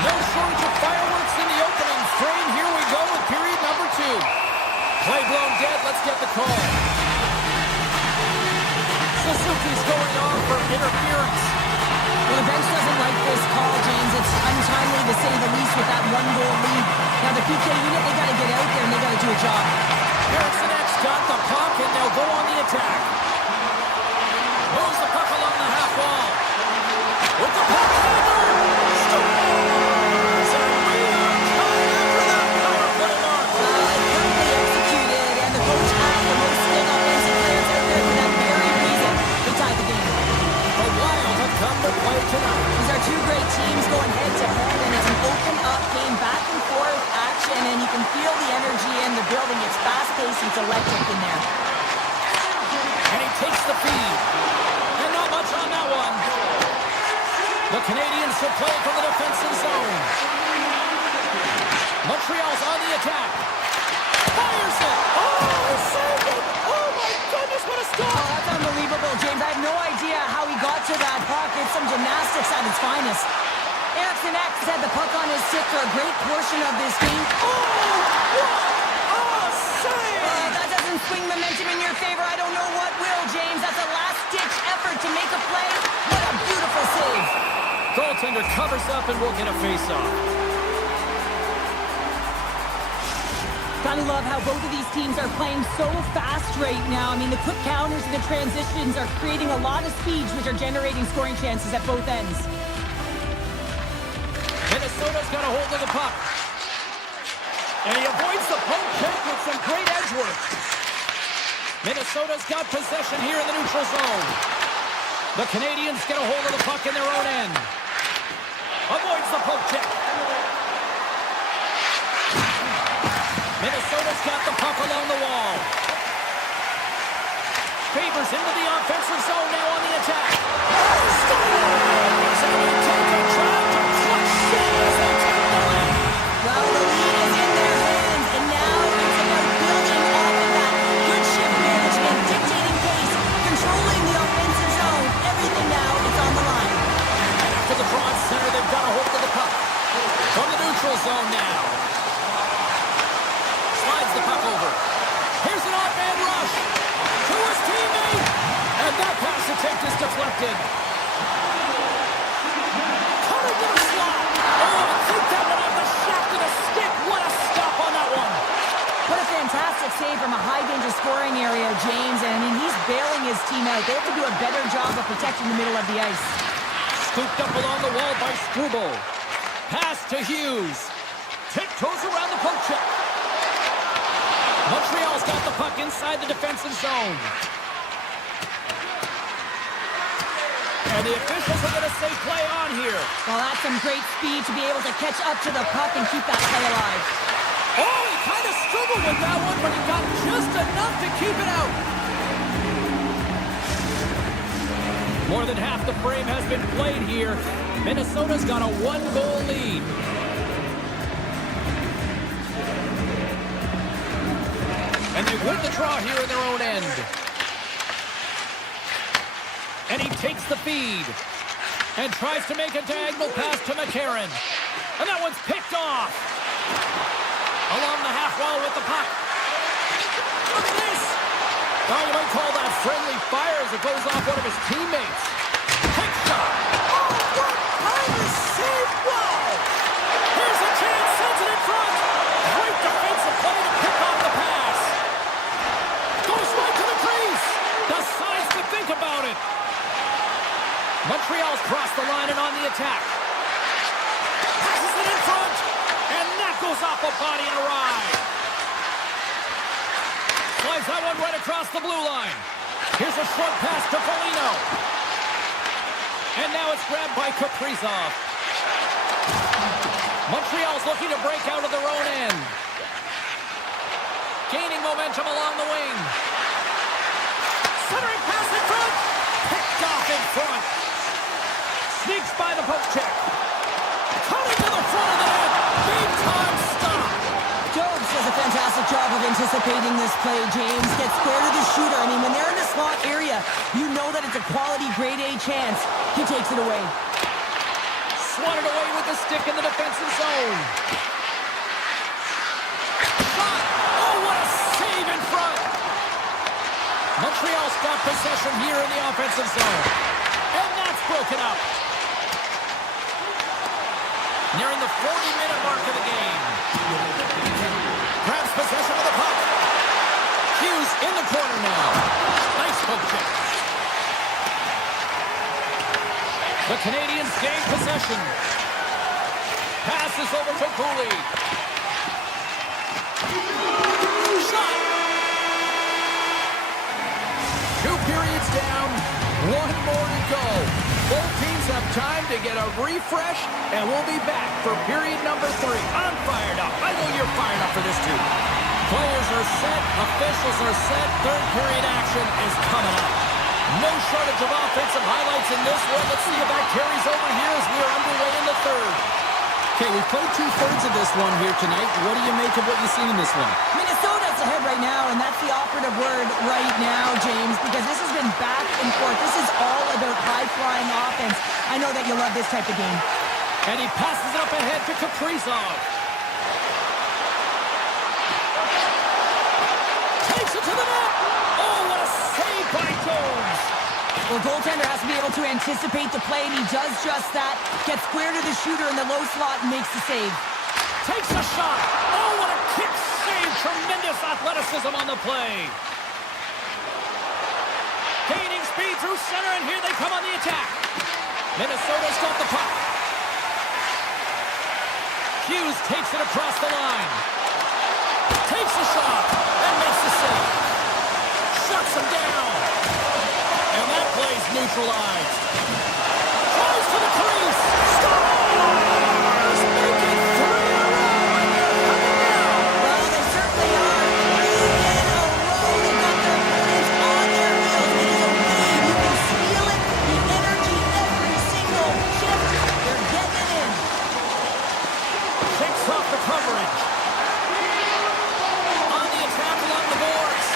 No shortage of fireworks in the opening frame. Here we go with period number 2. Play blown dead. Let's get the call. Suzuki's going on for interference. Well, the bench doesn't like this call, James. It's untimely to say the least with that 1-goal lead. Now, the PK unit, they got to get out there and they got to do a job. Eriksson got the puck, and they'll go on the attack. Moves the puck along the half wall. With the puck scores! And we are tied after that power play mark. Perfectly executed, and the coach had the most skilled offensive players out there for that very reason. They tied the game. The Wild have come to play tonight. These are two great teams going head-to-head, and it's an open-up game, back-and-forth action, and you can feel the energy in the building. It's fast-paced, it's electric in there. And he takes the feed. And not much on that one. The Canadiens will play from the defensive zone. Montreal's on the attack. Fires it. Oh, saved it. Oh, my goodness, what a stop. Oh, that's unbelievable, James. I have no idea how he got to that puck. It's some gymnastics at its finest. Eriksson had the puck on his stick for a great portion of this game. Oh, what a save. That doesn't swing momentum in your favor. I don't know what will, James. That's a last-ditch effort to make a play. What a beautiful save. Goaltender covers up and we'll get a face-off. Gotta love how both of these teams are playing so fast right now. I mean, the quick counters and the transitions are creating a lot of speeds, which are generating scoring chances at both ends. Minnesota's got a hold of the puck. And he avoids the poke check with some great edge work. Minnesota's got possession here in the neutral zone. The Canadiens get a hold of the puck in their own end. Avoids the poke check. Minnesota's got the puck along the wall. Favors into the offensive zone now on the attack. Scores! And we take a drive to clutch as they take the lead. Well, the lead is in their hands, and now it's about building off of that. Good shift management, dictating pace, controlling the offensive zone. Everything now is on the line. After the draw at center, they've got a hold of the puck. From the neutral zone now. Slides the puck over. Here's an off-man rush to his teammate. And that pass attempt is deflected. Cutting to the slot. Oh, I think that one off the shaft of the stick. What a stop on that one. What a team out. They have to do a better job of protecting the middle of the ice. Scooped up along the wall by Struble. Pass to Hughes. Tiptoes around the poke check. Montreal's got the puck inside the defensive zone. And the officials are going to say play on here. Well, that's some great speed to be able to catch up to the puck and keep that play alive. Oh, he kind of struggled with that one, but he got just enough to keep it out. More than half the frame has been played here. Minnesota's got a one-goal lead. And they win the draw here in their own end. And he takes the feed. And tries to make a diagonal pass to McCarron. And that one's picked off. Along the half wall with the puck. Look at this. Now you might call that friendly fire as it goes off one of his teammates. Quick shot. Oh, what kind of save. Wow. Here's a chance. Sends it in front. Great defensive play to pick off the pass. Goes right to the crease. Decides to think about it. Montreal's crossed the line and on the attack. Passes it in front. And that goes off a body and a ride. Slides that one right across the blue line. Here's a short pass to Foligno. And now it's grabbed by Kaprizov. Montreal's looking to break out of their own end. Gaining momentum along the wing. Centering pass in front. Picked off in front. Sneaks by the poke check. Coming to the front of the net. Big time stop. Jobs does a fantastic job of anticipating this play, James. Gets square to the shooter. I mean, when they're in the slot area, you know that it's a quality grade A chance. He takes it away. Swatted away with the stick in the defensive zone. Shot! Oh, what a save in front! Montreal's got possession here in the offensive zone. And that's broken up. Nearing the 40-minute mark of the game. Grabs possession of the puck. Hughes in the corner now. Nice poke check. The Canadiens gain possession. Passes over to Cooley. Shot! 2 periods down. 1 more to go. Both teams have time to get a refresh, and we'll be back for period number 3. I'm fired up. I know you're fired up for this too. Players are set. Officials are set. Third period action is coming up. No shortage of offensive highlights in this one. Let's see if that carries over here as we are underway in the third. Okay, we've played 2/3 of this one here tonight. What do you make of what you've seen in this one? Minnesota's ahead right now, and that's the operative word right now, James, because this has been back and forth. This is all about high-flying offense. I know that you love this type of game. And he passes it up ahead to Kaprizov. Takes it to the net. Oh, what a save by Jones. Well, goaltender has to be able to anticipate the play, and he does just that. Gets square to the shooter in the low slot and makes the save. Takes a shot. Oh, what a kick save. Tremendous athleticism on the play. Gaining speed through center, and here they come on the attack. Minnesota's got the puck. Hughes takes it across the line. Takes a shot and makes the save. Shuts him down. And that play's neutralized. Goes to the crease. Stars! Make it 3 in a row, and they're coming down. Well, they certainly are. 3 in a row. They've got their opponents on their heels. It is a lead. You can feel it. The energy every single shift. They're getting it in. Takes off the coverage. On the attack along the boards.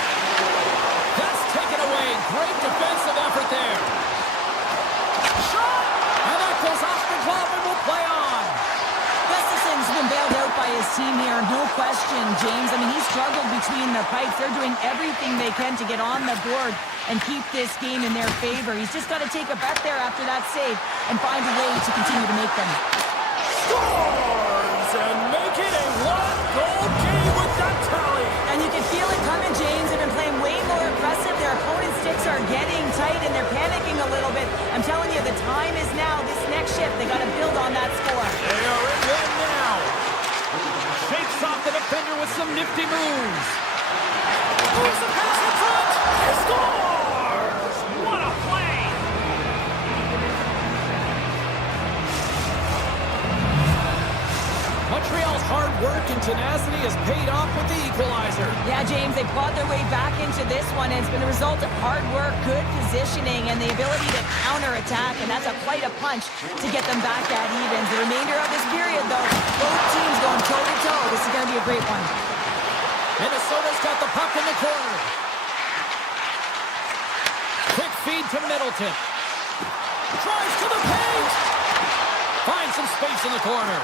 That's taken away. Great defensive effort there. Shot! And that goes off the glove and will play on. Gustafson's been bailed out by his team here, no question, James. I mean, he struggled between the pipes. They're doing everything they can to get on the board and keep this game in their favor. He's just got to take a bet there after that save and find a way to continue to make them. Scores and make it a 1-goal game with that tally. And you can feel it coming, James. They've been playing way more aggressive. Their opponent's sticks are getting to They got to build on that score. They are in one now. Shakes off the defender with some nifty moves. Moves the pass in front. He scores! What a play! Montreal's hard work and tenacity has paid off with the equalizer. Yeah, James, they clawed their way back into this one, and it's been a result of hard work, good positioning, and the ability to counterattack, and that's quite a punch to get them back at evens. The remainder of this period, though, both teams going toe-to-toe. This is going to be a great one. Minnesota's got the puck in the corner. Quick feed to Middleton. Drives to the paint. Finds some space in the corner.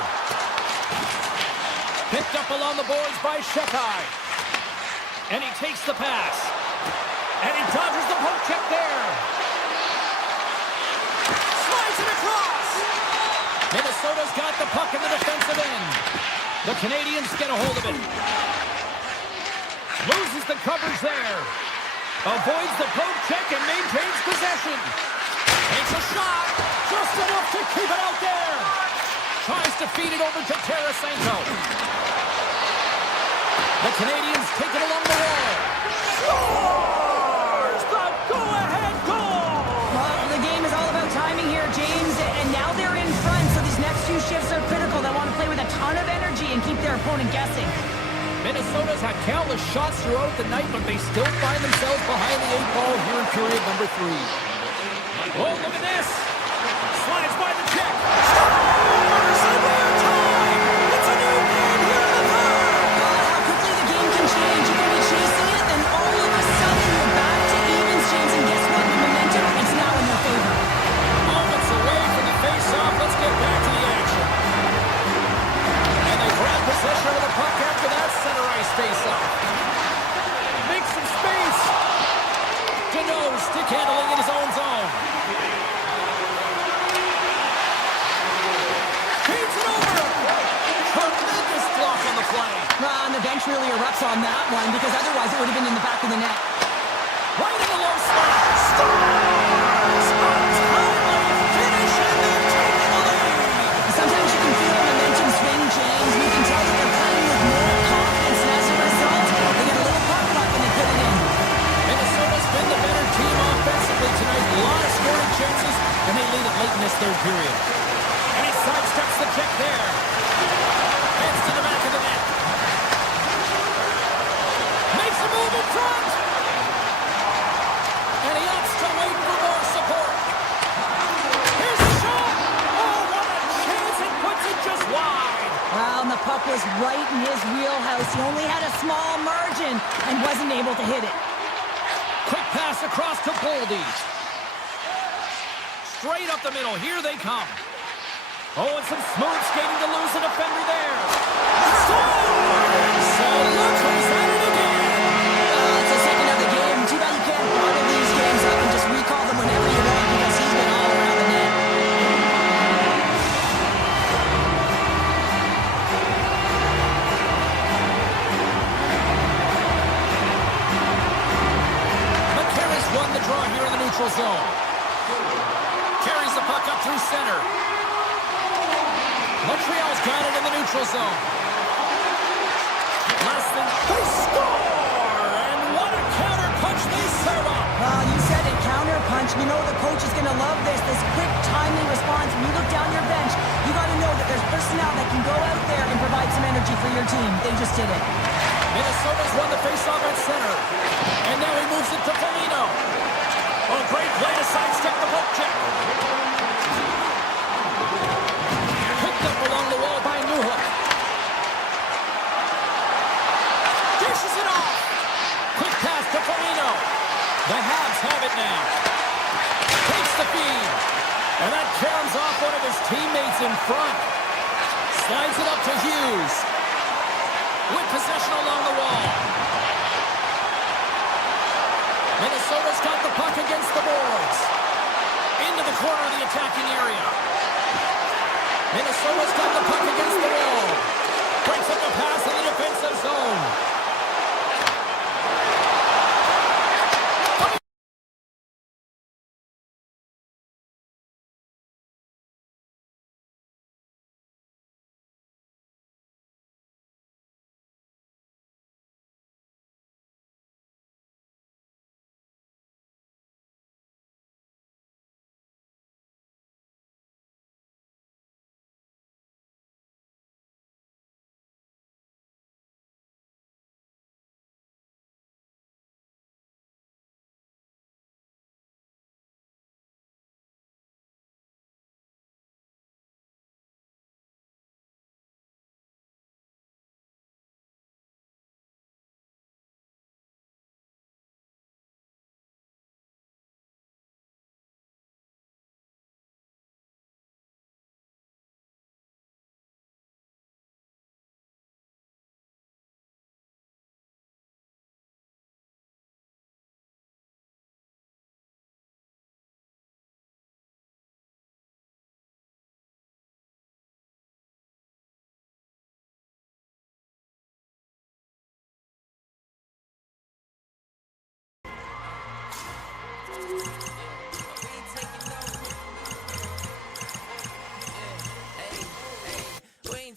Picked up along the boards by Shekai. And he takes the pass. And he dodges the poke check there. Slides it across. Minnesota's got the puck in the defensive end. The Canadiens get a hold of it. Loses the coverage there. Avoids the poke check and maintains possession. Takes a shot. Just enough to keep it out there. Tries to feed it over to Tarasenko. The Canadiens take it along the wall. Scores! The go-ahead goal! Well, the game is all about timing here, James, and now they're in front, so these next few shifts are critical. They want to play with a ton of energy and keep their opponent guessing. Minnesota's had countless shots throughout the night, but they still find themselves behind the 8 ball here in period number 3. Oh, look at this! Slides by the check. Scores! And they're tied! It's a new game here in the third! How quickly the game can change. You can be chasing it, and all of a sudden you're back to evens, James, and guess what? The momentum is now in your favor. Moments away from the face-off. Let's get back to the action. And they grab possession of the puck after that center ice face-off. Makes some space. Deneau stick handling in his own zone. Feeds it over. Tremendous block on the play. And the bench really erupts on that one, because otherwise it would have been in the back of the net. Right in the low slot. Scores! Untimely finish, and they're taking the lead. Sometimes you can feel the momentum swing, James. You can tell that they're playing with more confidence, and as a result, they get a little puck luck and they put it in. Minnesota's been the better team offensively tonight. A lot of scoring chances, and they lead it late in this third period. And he sidesteps the check there. Heads to the back of the net. Makes a move in front. And he opts to wait for more support. Here's the shot. Oh, what a chance. It puts it just wide. Well, and the puck was right in his wheelhouse. He only had a small margin and wasn't able to hit it. Quick pass across to Boldy. Straight up the middle. Here they come. Oh, and some smooth skating to lose a defender there. Scores! So look who's at it again. It's the second of the game. Too bad you can't bottle these games up and just recall them whenever you want, because he's been all around the net. McCarron's won the draw here in the neutral zone. Carries the puck up through center. Montreal's got it in the neutral zone. Less than they score! And what a counter punch they serve up! You said it, counter punch. You know the coach is going to love this. This quick, timely response. When you look down your bench, you got to know that there's personnel that can go out there and provide some energy for your team. They just did it. Minnesota's won the faceoff at center. And now he moves it to Foligno. Oh, great play to sidestep the poke check. Picked up along the wall by Newhook. Dishes it off. Quick pass to Foligno. The Habs have it now. Takes the feed. And that caroms off one of his teammates in front. Slides it up to Hughes. With possession along the wall. Minnesota's got the puck against the boards. Into the corner of the attacking area. Minnesota's got the puck against the wall. Breaks up the pass in the defensive zone.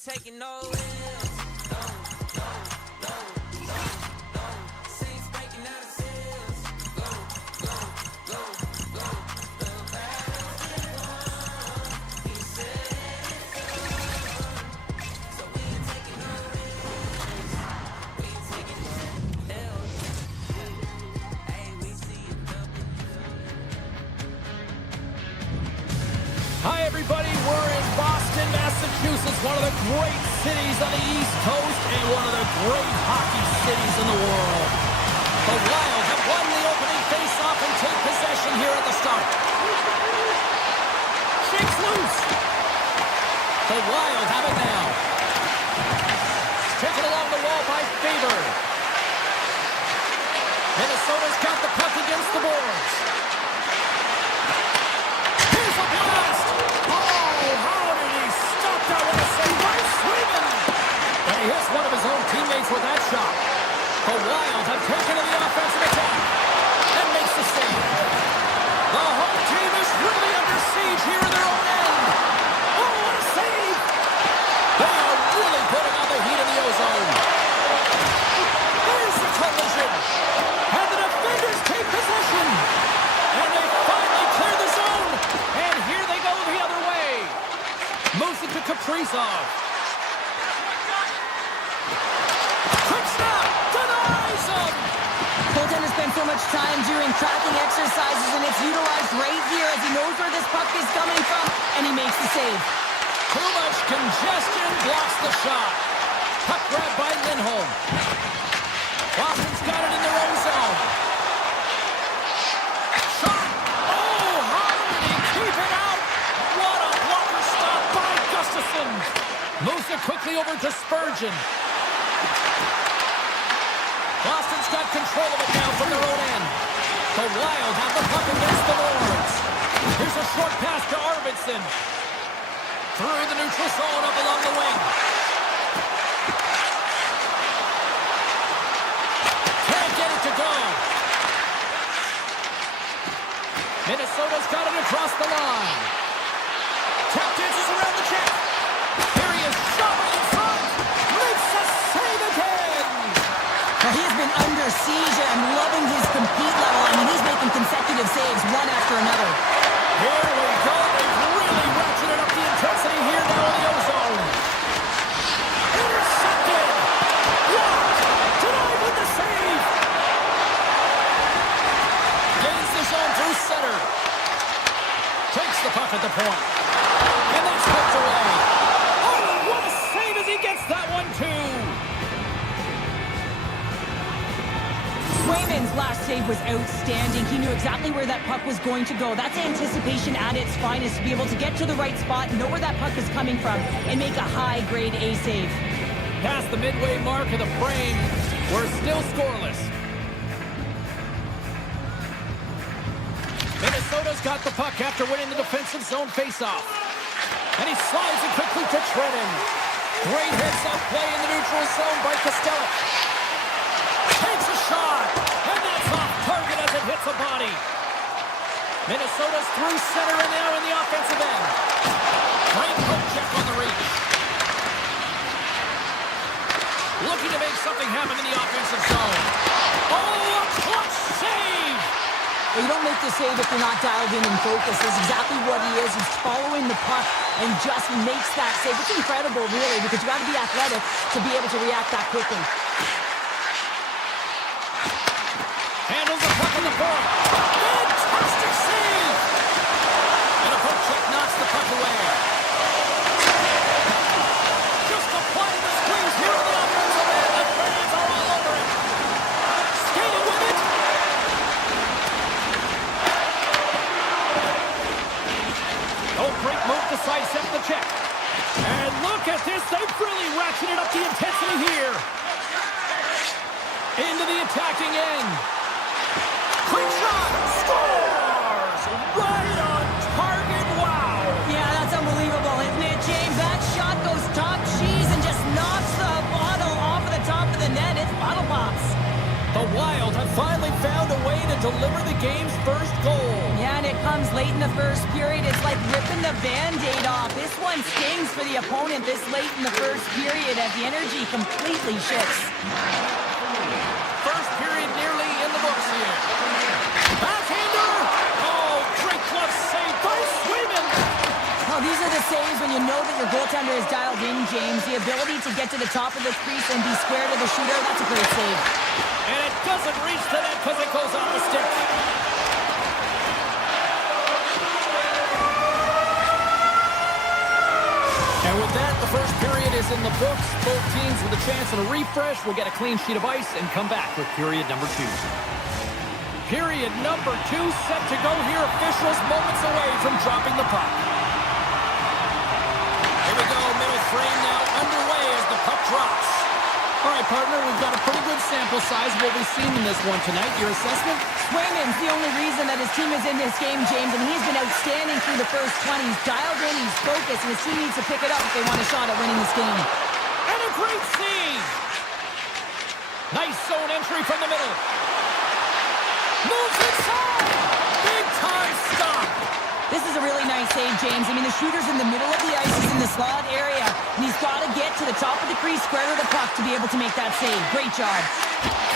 taking no risks. No, no, no, no, no. Saints breaking out of seals. Go, go, go, go. The battle's been won. He said it's done. So we ain't taking no risks. We ain't taking no L's. Hey, we see a Hi, everybody. We're in Boston, Massachusetts, one of the great cities on the East Coast and one of the great hockey cities in the world. The Wild have won the opening face-off and take possession here at the start. Shakes loose. The Wild have it now. Taken along the wall by Faber. Minnesota's got the puck against the boards. Here's a blast! Oh, how did he stop that? What a save by Swayman! And he hits one of his own teammates with that shot. The Wild have taken to the offensive attack and makes the save. The home team is really under siege here in their own end. Oh, what a save! They are really putting on the heat in the ozone. There's the collision. And the defenders take possession. And they finally clear the zone. And here they go the other way. Moves it to Kaprizov. Quick snap. Denies him. Goaltender spent so much time doing tracking exercises, and it's utilized right here as he knows where this puck is coming from, and he makes the save. Too much congestion blocks the shot. Puck grab by Lindholm. Boston's got it in their own zone. Shot! Oh, how did he keep it out? What a blocker stop by Gustafsson. Moves it quickly over to Spurgeon. Boston's got control of it now from their own end. The Wild have the puck against the boards. Here's a short pass to Arvidsson. Through the neutral zone up along the wing. Can't get it to go. Minnesota's got it across the line. Tap dances around the check. Here he is, shot right in front. Makes a save again. Now, he has been under siege, and I'm loving his compete level. I mean, he's making consecutive saves one after another. Here we go. They've really ratcheted up the intensity here now in the ozone. Intercepted. Blocked. Denied with the save. Gains the zone through center. Takes the puck at the point. And that's poked away. Oh, what a save as he gets that one too. Swayman's last save was outstanding. He knew exactly where that puck was going to go. That's anticipation at its finest, to be able to get to the right spot, know where that puck is coming from, and make a high-grade A save. Past the midway mark of the frame, we're still scoreless. Minnesota's got the puck after winning the defensive zone faceoff. And he slides it quickly to Trenton. Great heads-up play in the neutral zone by Costello. Takes a shot, and that's off target as it hits a body. Minnesota's through center and now in the offensive end. Great poke check on the reach. Looking to make something happen in the offensive zone. Oh, a clutch save! Well, you don't make the save if you're not dialed in and focused. That's exactly what he is. He's following the puck and just makes that save. It's incredible, really, because you got to be athletic to be able to react that quickly. Handles the puck in the point. Fantastic save! And a poke check knocks the puck away. Just applying the squeeze here on the offensive end. The fans are all over it. Skating with it. Oh, great move to sidestep the check. And look at this. They've really ratcheted up the intensity here. Into the attacking end. Quick shot! Scores! Right on target! Wow! Yeah, that's unbelievable, isn't it, James? That shot goes top cheese and just knocks the bottle off of the top of the net. It's bottle pops. The Wild have finally found a way to deliver the game's first goal. Yeah, and it comes late in the first period. It's like ripping the Band-Aid off. This one stings for the opponent this late in the first period as the energy completely shifts. First period nearly in the books here. Backhander! Oh, great glove save by Swayman! Oh, these are the saves when you know that your goaltender is dialed in, James. The ability to get to the top of the crease and be square to the shooter, that's a great save. And it doesn't reach the net because it goes off the stick. And with that, the first period is in the books. Both teams with a chance at a refresh will get a clean sheet of ice and come back with period number 2. Period number 2 set to go here. Officials moments away from dropping the puck. Here we go, middle frame now underway as the puck drops. All right, partner, we've got a pretty good sample size of what we've seen in this one tonight. Your assessment? Swayman's the only reason that his team is in this game, James, and he's been outstanding through the first 20. He's dialed in, he's focused, and his team needs to pick it up if they want a shot at winning this game. And a great save! Nice zone entry from the middle. Moves inside! Big time stop! This is a really nice save, James. I mean, the shooter's in the middle of the ice. He's in the slot area, and he's got to get to the top of the crease, square to the puck to be able to make that save. Great job.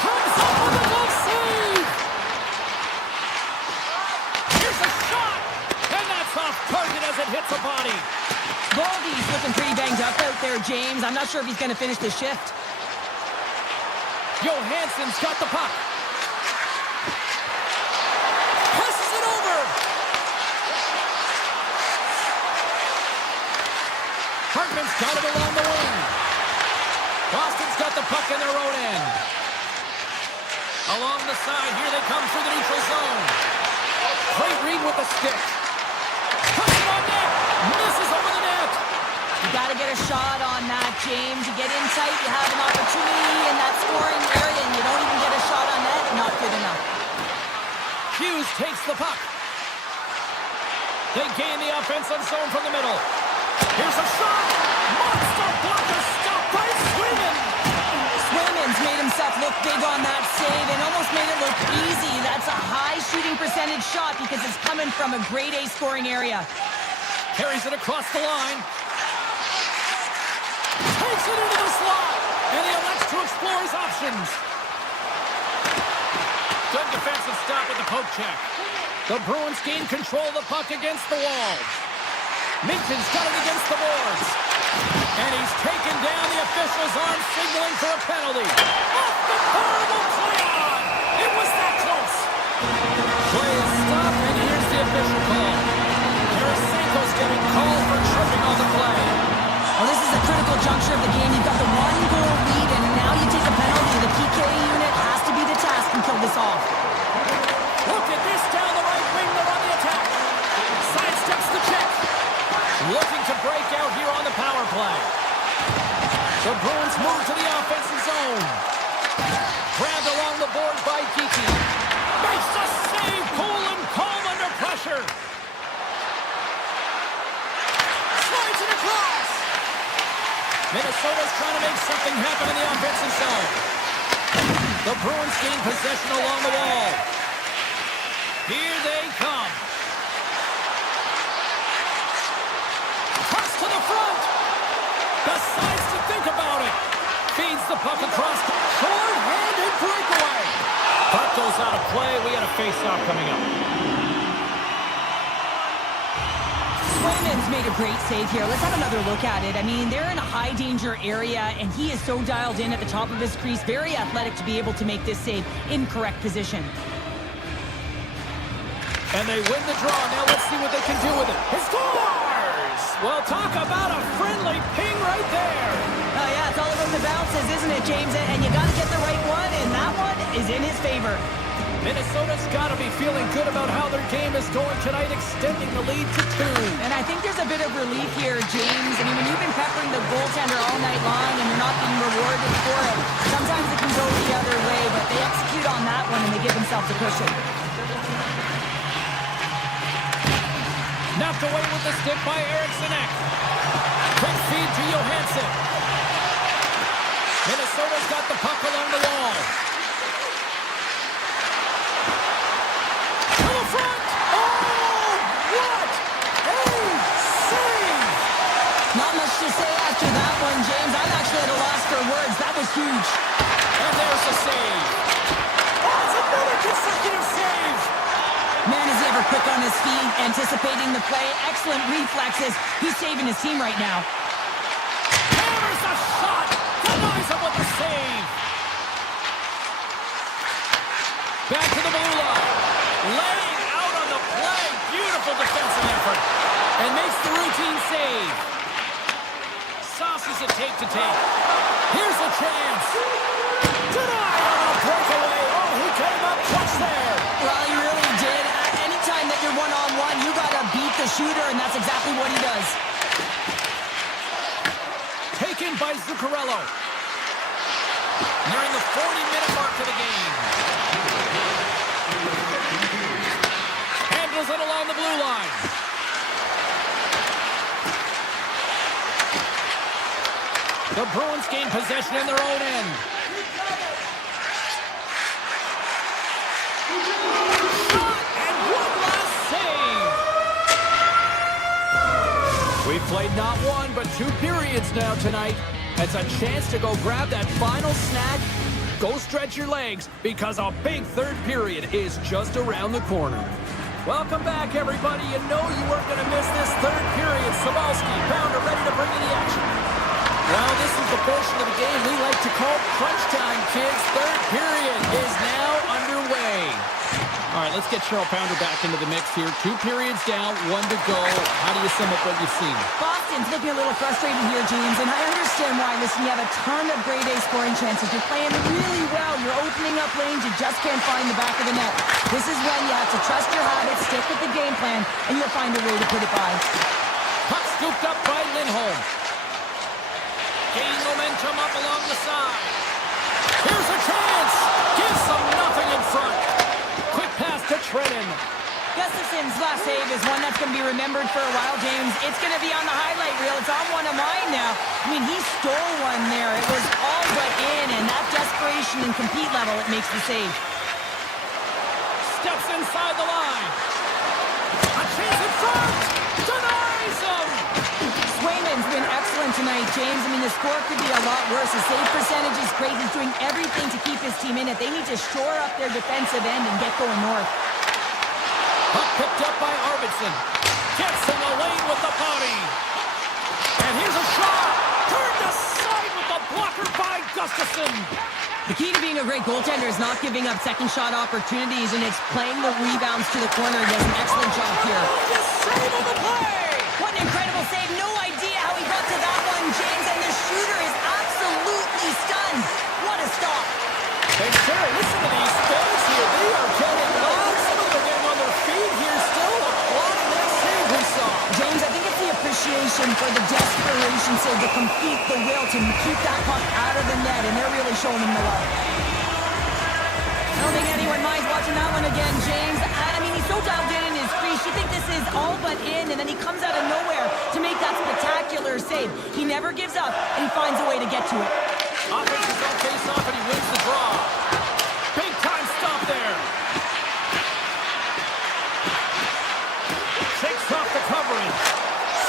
Comes up with a glove save! Here's a shot! And that's off target as it hits a body. Baldy's looking pretty banged up out there, James. I'm not sure if he's going to finish the shift. Johansson's got the puck. Passes it over! Hartman's got it along the wing. Boston's got the puck in their own end. Along the side, here they come through the neutral zone. Great read with the stick. Puts it on net. Misses over the net. You got to get a shot on that, James. You get in tight, you have an opportunity in that scoring area, and you don't even get a shot on net. Not good enough. Hughes takes the puck. They gain the offensive zone from the middle. Here's a shot! Monster blocker stopped by Swayman! Swayman's made himself look big on that save and almost made it look easy. That's a high shooting percentage shot because it's coming from a grade A scoring area. Carries it across the line. Takes it into the slot! And he elects to explore his options. Good defensive stop with the poke check. The Bruins gain control of the puck against the wall. Minton's got it against the boards. And he's taken down. The official's arm signaling for a penalty. Off the horrible play on! It was that close! Play is stopped, and here's the official call. Tarasenko's getting called for tripping on the play. Well, this is a critical juncture of the game. You've got the 1-goal lead, and now you take a penalty. The PK unit has to be the task and kill this off. Look at this down the right wing. They're on the attack. Sidesteps the check. Looking to break out here on the power play. The Bruins move to the offensive zone. Grabbed along the boards by Geeky. Makes the save. Cool and calm under pressure. Slides it across. Minnesota's trying to make something happen in the offensive zone. The Bruins gain possession along the wall. Here they come. Cuts to the front. Decides to think about it. Feeds the puck across. Short-handed breakaway. Puck goes out of play. We got a face-off coming up. Swayman's made a great save here. Let's have another look at it. I mean, they're in a high-danger area, and he is so dialed in at the top of his crease. Very athletic to be able to make this save in correct position. And they win the draw. Now let's see what they can do with it. He scores! Well, talk about a friendly ping right there. Oh, yeah, it's all about the bounces, isn't it, James? And you got to get the right one, and that one is in his favor. Minnesota's got to be feeling good about how their game is going tonight, extending the lead to 2. And I think there's a bit of relief here, James. I mean, when you've been peppering the goaltender all night long and you're not being rewarded for it, sometimes it can go the other way, but they execute on that one and they give themselves a cushion. Knocked away with the stick by Eriksson. Quick feed to Johansson. Minnesota's got the puck along the wall. To the front! Oh! after that one, James, I'm actually at a loss for words. That was huge. And there's the save. Oh, it's another consecutive save. Man, is he ever quick on his feet, anticipating the play. Excellent reflexes. He's saving his team right now. Hammers a shot. Denies him with the save. Back to the blue line. Laying out on the play. Beautiful defensive effort. And makes the routine save. Sauces it take to take. Here's a chance. Denied on a breakaway. Oh, he came up clutch there. Well, he really did. Anytime that you're one-on-one, you got to beat the shooter, and that's exactly what he does. Taken by Zuccarello. Nearing the 40-minute mark of the game. Handles it along the blue line. The Bruins gain possession in their own end. Shot and one last save. We've played not one, but 2 periods now tonight. It's a chance to go grab that final snag. Go stretch your legs because a big third period is just around the corner. Welcome back, everybody. You know you weren't going to miss this third period. Sabalski, Pounder, ready to bring you the action. Well, this is the portion of the game we like to call crunch time, kids. Third period is now underway. All right, let's get Cheryl Pounder back into the mix here. 2 periods down, 1 to go. How do you sum up what you've seen? Boston's looking a little frustrated here, James, and I understand why. Listen, you have a ton of grade A scoring chances. You're playing really well. You're opening up lanes. You just can't find the back of the net. This is when you have to trust your habits, stick with the game plan, and you'll find a way to put it by. Puck scooped up by Lindholm. Gaining momentum up along the side. Here's a chance. Gives them nothing in front. Quick pass to Trennan. Gustafson's last save is one that's going to be remembered for a while, James. It's going to be on the highlight reel. It's on one of mine now. I mean, he stole one there. It was all but in, and that desperation and compete level, it makes the save. Steps inside the line. A chance in front. Denies him. Swayman's been excellent tonight, James. I mean, the score could be a lot worse. His save percentage is great. He's doing everything to keep his team in it. They need to shore up their defensive end and get going north. Puck picked up by Arvidsson. Gets in the lane with the body. And here's a shot. Turned aside with the blocker by Gustafsson. The key to being a great goaltender is not giving up second shot opportunities, and it's playing the rebounds to the corner. He does an excellent job here. Just save on the play. What an incredible save. No idea how he got to that one, James, and the shooter is absolutely stunned. What a stop. Hey, sure, listen to these fans here. They are getting loud. Some of them are getting on their feet here still. Applauding that save we saw. James, I think it's the appreciation for the desperation save, to complete the will to keep that puck out of the net, and they're really showing him the love. I don't think anyone minds watching that one again, James. I mean, he's so dialed in his crease. You think this is all but in, and then he comes out of nowhere to make that spectacular save. He never gives up, and he finds a way to get to it. Offense is on face-off, and he wins the draw. Big time stop there. Shakes off the covering.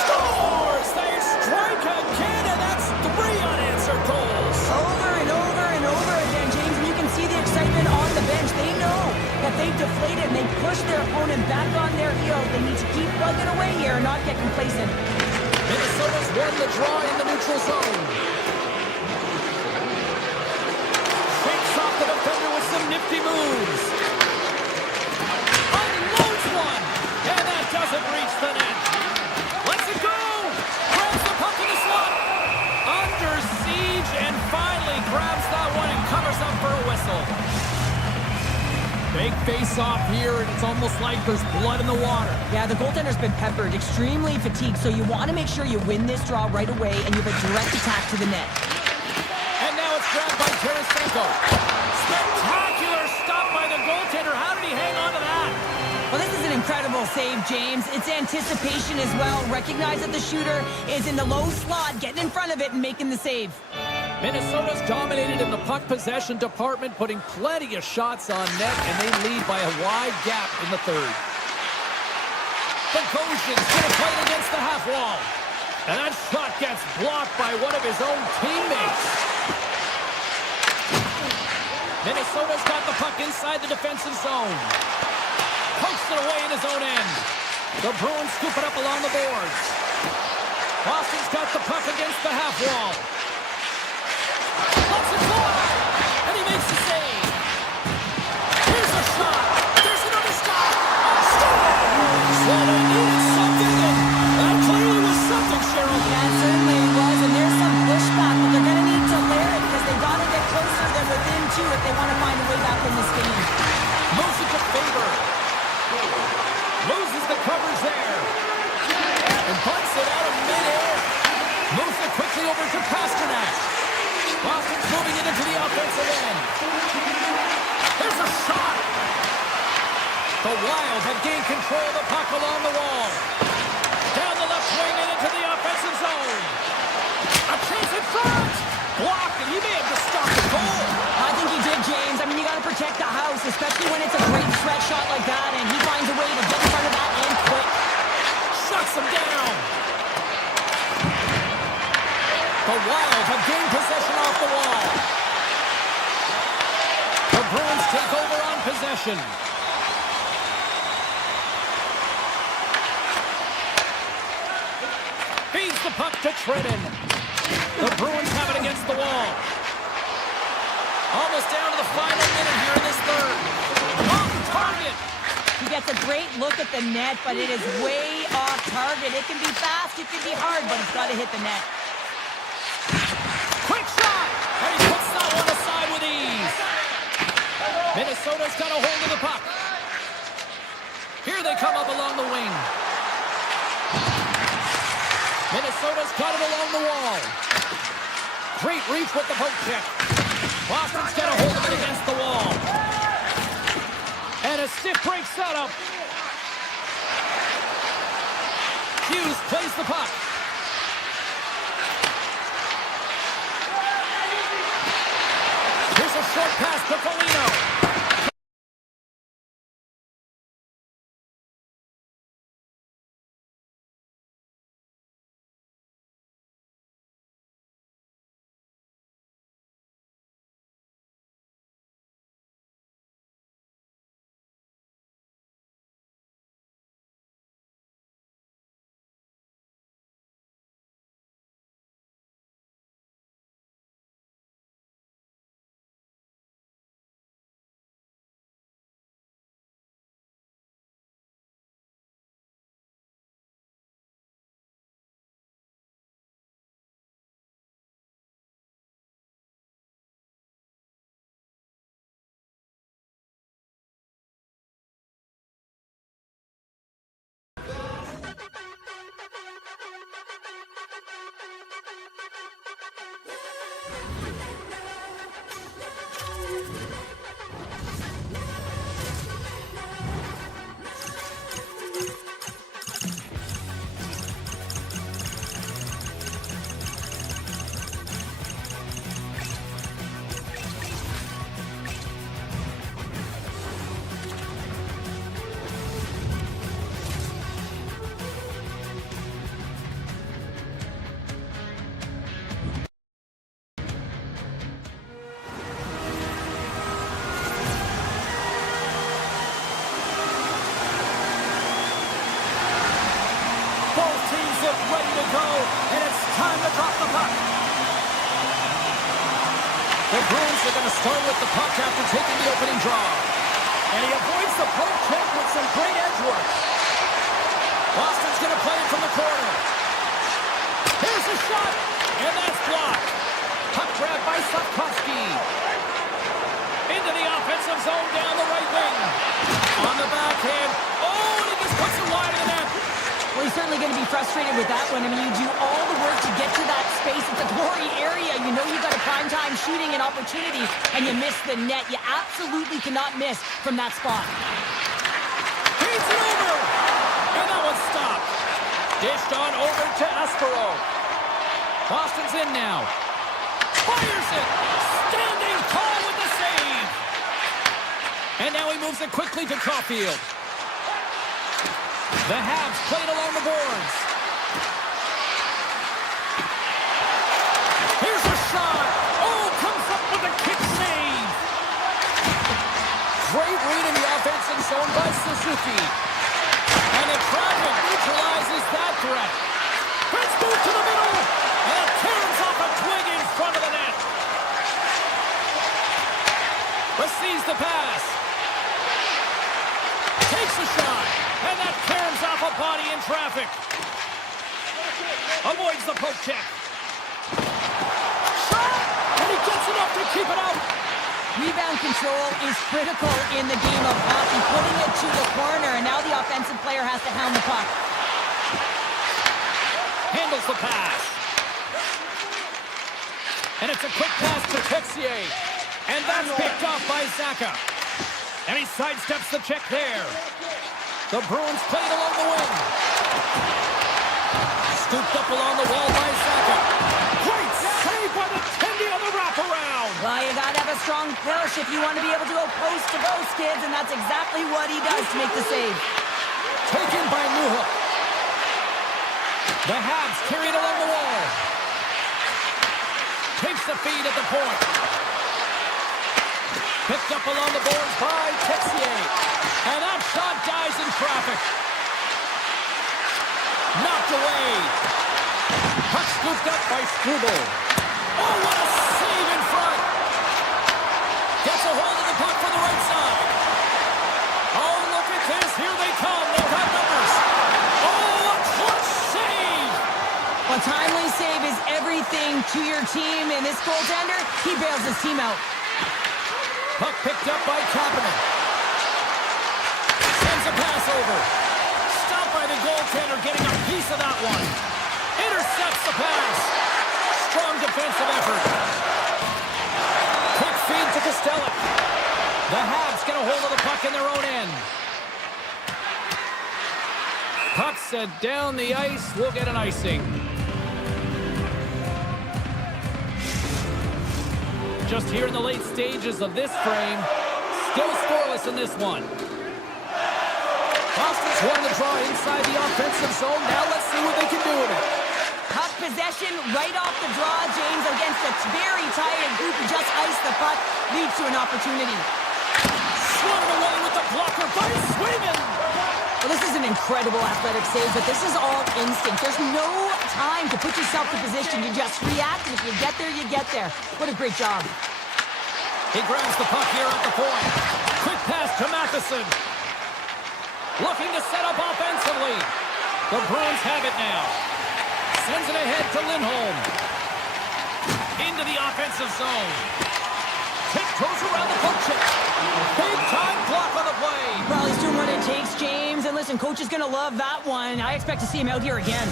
Scores! They strike again, and that's 3 unanswered goals. Over and over and over again, James, and you can see the excitement on the bench. They know that they've deflated, and they push their opponent back on their heels. They need to keep plugging away here and not get complacent. Minnesota's won the draw in the neutral zone. Shakes off the defender with some nifty moves. Unloads one, and that doesn't reach the net. Lets it go. Grabs the puck in the slot. Under siege, and finally grabs that one and covers up for a whistle. Big face-off here, and it's almost like there's blood in the water. Yeah, the goaltender's been peppered, extremely fatigued, so you want to make sure you win this draw right away, and you have a direct attack to the net. And now it's grabbed by Tarasenko. Spectacular stop by the goaltender. How did he hang on to that? Well, this is an incredible save, James. It's anticipation as well. Recognize that the shooter is in the low slot, getting in front of it and making the save. Minnesota's dominated in the puck possession department, putting plenty of shots on net, and they lead by a wide gap in the third. The Goshen's going to play it against the half wall. And that shot gets blocked by one of his own teammates. Minnesota's got the puck inside the defensive zone. Pokes it away in his own end. The Bruins scoop it up along the boards. Boston's got the puck against the half wall. Lets it fly. And he makes the save. Here's a shot. There's another shot. Score! So they needed something, and that clearly was something, Cheryl. Yeah, it certainly was, and there's some pushback, but they're going to need to layer it because they got to get closer than within two if they want to find a way back in this game. Moves it to Faber. Loses the coverage there. And bunts it out of midair. Moves it quickly over to Pasternak. Boston's moving it into the offensive end. There's a shot. The Wild have gained control of the puck along the wall. Down the left wing and into the offensive zone. A chance in front. Blocked, and he may have just stopped the goal. I think he did, James. I mean, you got to protect the house, especially when it's a great stretch shot like that, and he finds a way to get in front of that and quick. Shuts him down. The Wild have gained possession off the wall. The Bruins take over on possession. Feeds the puck to Trenton. The Bruins have it against the wall. Almost down to the final minute here in this third. Off target. He gets a great look at the net, but it is way off target. It can be fast, it can be hard, but it's got to hit the net. Quick shot. And he puts that one aside with ease. Minnesota's got a hold of the puck. Here they come up along the wing. Minnesota's got it along the wall. Great reach with the poke check. Boston's got a hold of it against the wall. And a stiff break setup. Hughes plays the puck. Here's a short pass to Foligno. Ready to go, and it's time to drop the puck. The Bruins are going to start with the puck after taking the opening draw. And he avoids the poke check with some great edge work. Boston's going to play it from the corner. Here's a shot, and that's blocked. Puck grab by Sapkowski. Into the offensive zone down the right wing. On the backhand. Oh, and he just puts it wide of the net. Well, he's certainly going to be frustrated with that one. I mean, you do all the work to get to that space. It's a glory area. You know you've got a prime-time shooting and opportunity, and you miss the net. You absolutely cannot miss from that spot. Feeds it over. And that one's stopped. Dished on over to Espero. Boston's in now. Fires it. Standing tall with the save. And now he moves it quickly to Caulfield. The Habs played along the boards. zone by Suzuki. And the traffic neutralizes that threat. Let's move to the middle. And it tears off a twig in front of the net. Receives the pass. Takes a shot. And that tears off a body in traffic. Avoids the poke check. Shot! And he gets enough to keep it out. Rebound control is critical in the game of hockey, putting it to the corner, and now the offensive player has to hound the puck. Handles the pass. And it's a quick pass to Texier. And that's picked off by Zaka. And he sidesteps the check there. The Bruins played along the wing. Scooped up along the wall by Zaka. Great save by the Tendy on the wraparound. Well, you gotta have a strong push if you want to be able to go post to post, kids, and that's exactly what he does to make the save. Taken by Newhook. The Habs carried along the wall. Takes the feed at the point. Picked up along the boards by Texier. And that shot dies in traffic. Knocked away. Puck scooped up by Struble. Oh, what a save in front. Gets a hold of the puck from the right side. Oh, look at this. Here they come. They've got numbers. Oh, a clutch save. A timely save is everything to your team, and this goaltender, he bails his team out. Puck picked up by Kapanen. Sends a pass over. Stopped by the goaltender, getting a piece of that one. Intercepts the pass. Strong defensive effort. Quick feed to Kostelic. The Habs get a hold of the puck in their own end. Puck sent down the ice. We'll get an icing. Just here in the late stages of this frame. Still scoreless in this one. Boston's won the draw inside the offensive zone. Now let's see what they can do with it. Puck possession right off the draw, James, against a very tired group who just iced the puck, leads to an opportunity. Swatted away with the blocker by Swayman. Well, this is an incredible athletic save, but this is all instinct. There's no time to put yourself in position. You just react, and if you get there, you get there. What a great job. He grabs the puck here at the point. Quick pass to Matheson. Looking to set up offensively. The Bruins have it now. Sends it ahead to Lindholm. Into the offensive zone. Tiptoes around the poke check. Big time block on the play. Well, he's doing what it takes, James. And listen, coach is going to love that one. I expect to see him out here again.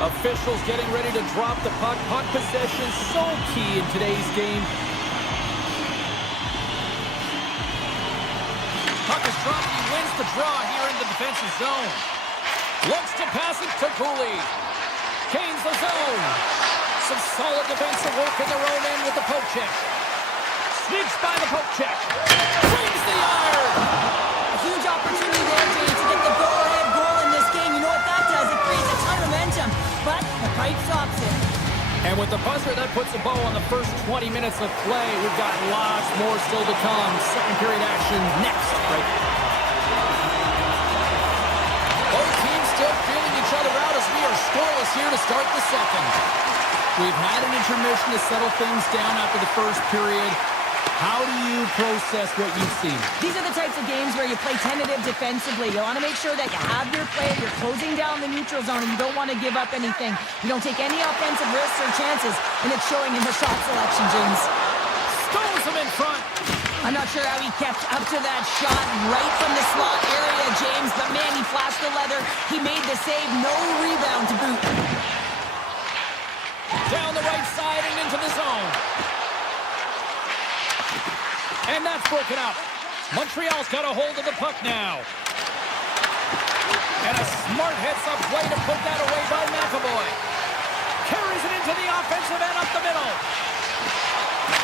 Officials getting ready to drop the puck. Puck possession so key in today's game. Puck is dropped. He wins the draw here in the defensive zone. Looks to pass it to Cooley. Gains the zone. Some solid defensive work in their own end with the poke check. Sneaks by the poke check. Brings the iron. A huge opportunity there, James, to get the go-ahead goal in this game. You know what that does? It creates a ton of momentum. But the pipe stops it. And with the buzzer, that puts a bow on the first 20 minutes of play. We've got lots more still to come. Second period action next. Right. Both teams still feeling each other out as we are scoreless here to start the second. We've had an intermission to settle things down after the first period. How do you process what you've seen? These are the types of games where you play tentative defensively. You want to make sure that you have your play, you're closing down the neutral zone, and you don't want to give up anything. You don't take any offensive risks or chances, and it's showing in the shot selection, James. Stones him in front. I'm not sure how he kept up to that shot right from the slot area, James, but man, he flashed the leather. He made the save, no rebound to boot. Down the right side and into the zone. And that's broken up. Montreal's got a hold of the puck now. And a smart heads-up play to put that away by McAvoy. Carries it into the offensive end up the middle.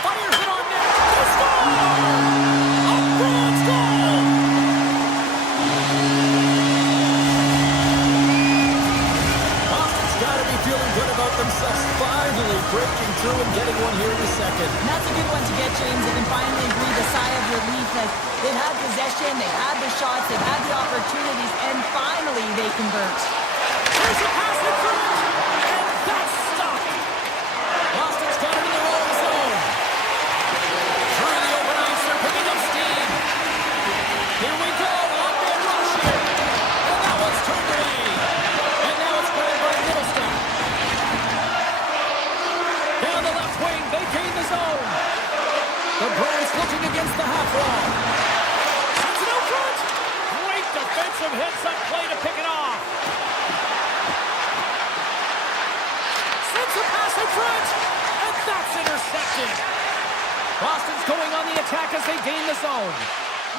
Fires it on net. They score! A Bruins goal! Boston's got to be feeling good about themselves finally breaking through and getting one here in a second. And that's a good one to get, James. They can finally breathe a sigh of relief. Like, they've had possession, they've had the shots, they've had the opportunities, and finally they convert. Here's a pass in front, and that's stopped. Boston's got it in their own zone. Through the open ice, they're picking up steam. Here we go, on the rush here. And that one's turned away. And now it's grabbed by Middleston. Down the left wing, they gain the zone. The Bruins looking against the half wall. That's it out front. Great defensive hits up play to pick it off. Sends a pass in front, and that's intercepted. Boston's going on the attack as they gain the zone.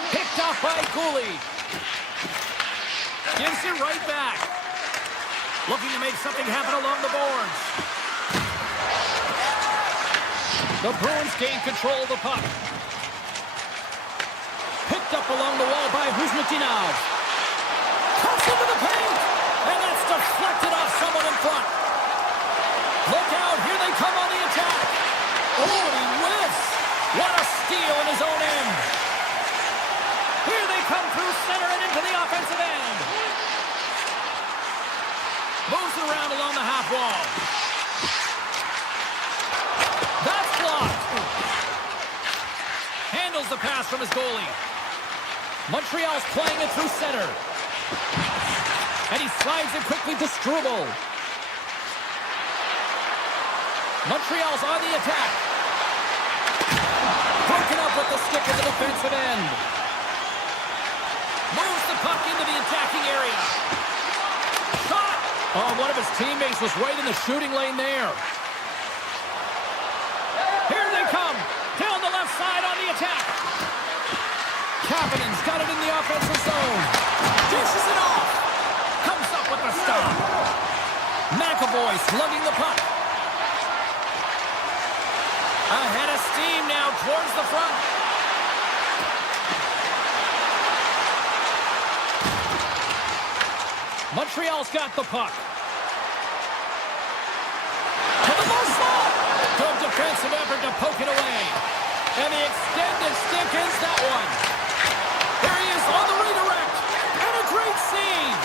Picked off by Gooley. Gives it right back. Looking to make something happen along the boards. The Bruins gain control of the puck. Picked up along the wall by Kuzmitinov. Cuts into the paint, and that's deflected off someone in front. Look out, here they come on the attack. Oh, and he whiffs. What a steal in his own end. Here they come through center and into the offensive end. Moves it around along the half wall. That's blocked. Handles the pass from his goalie. Montreal's playing it through center. And he slides it quickly to Struble. Montreal's on the attack. Broken up with the stick in the defensive end. Moves the puck into the attacking area. Shot! Oh, one of his teammates was right in the shooting lane there. Here they come. Down the left side on the attack. Kapanen's got it in the offensive zone. Dishes it off. Comes up with the stop. McAvoy slugging the puck. Ahead of steam now towards the front. Montreal's got the puck. To the low slot. Good defensive effort to poke it away. And the extended stick is that one. There he is on the redirect. And a great save.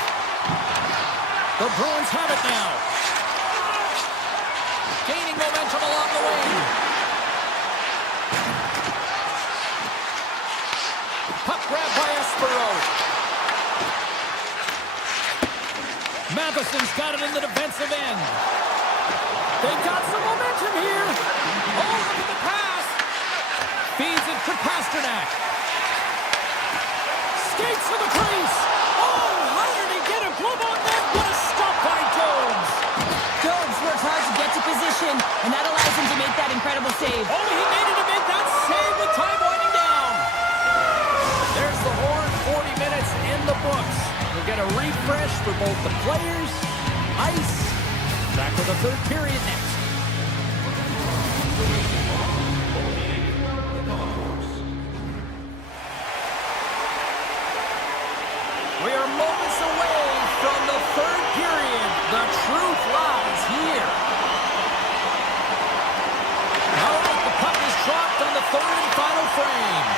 The Bruins have it now. Gaining momentum along the wing. Puck grab by Espero. Matheson's got it in the defensive end. They've got some momentum here. Oh, look at the pass. Feeds it to Pasternak. Skates to the crease. Oh, how did he get a glove on that? What a stop by Jones. Jones works hard to get to position, and that allows him to make that incredible save. Oh, he needed to make that save with time winding down. There's the horn. 40 minutes in the books. We'll get a refresh for both the players, ice. Back with the third period next. We are moments away from the third period. The truth lies here. All right, the puck is dropped on the third and final frame.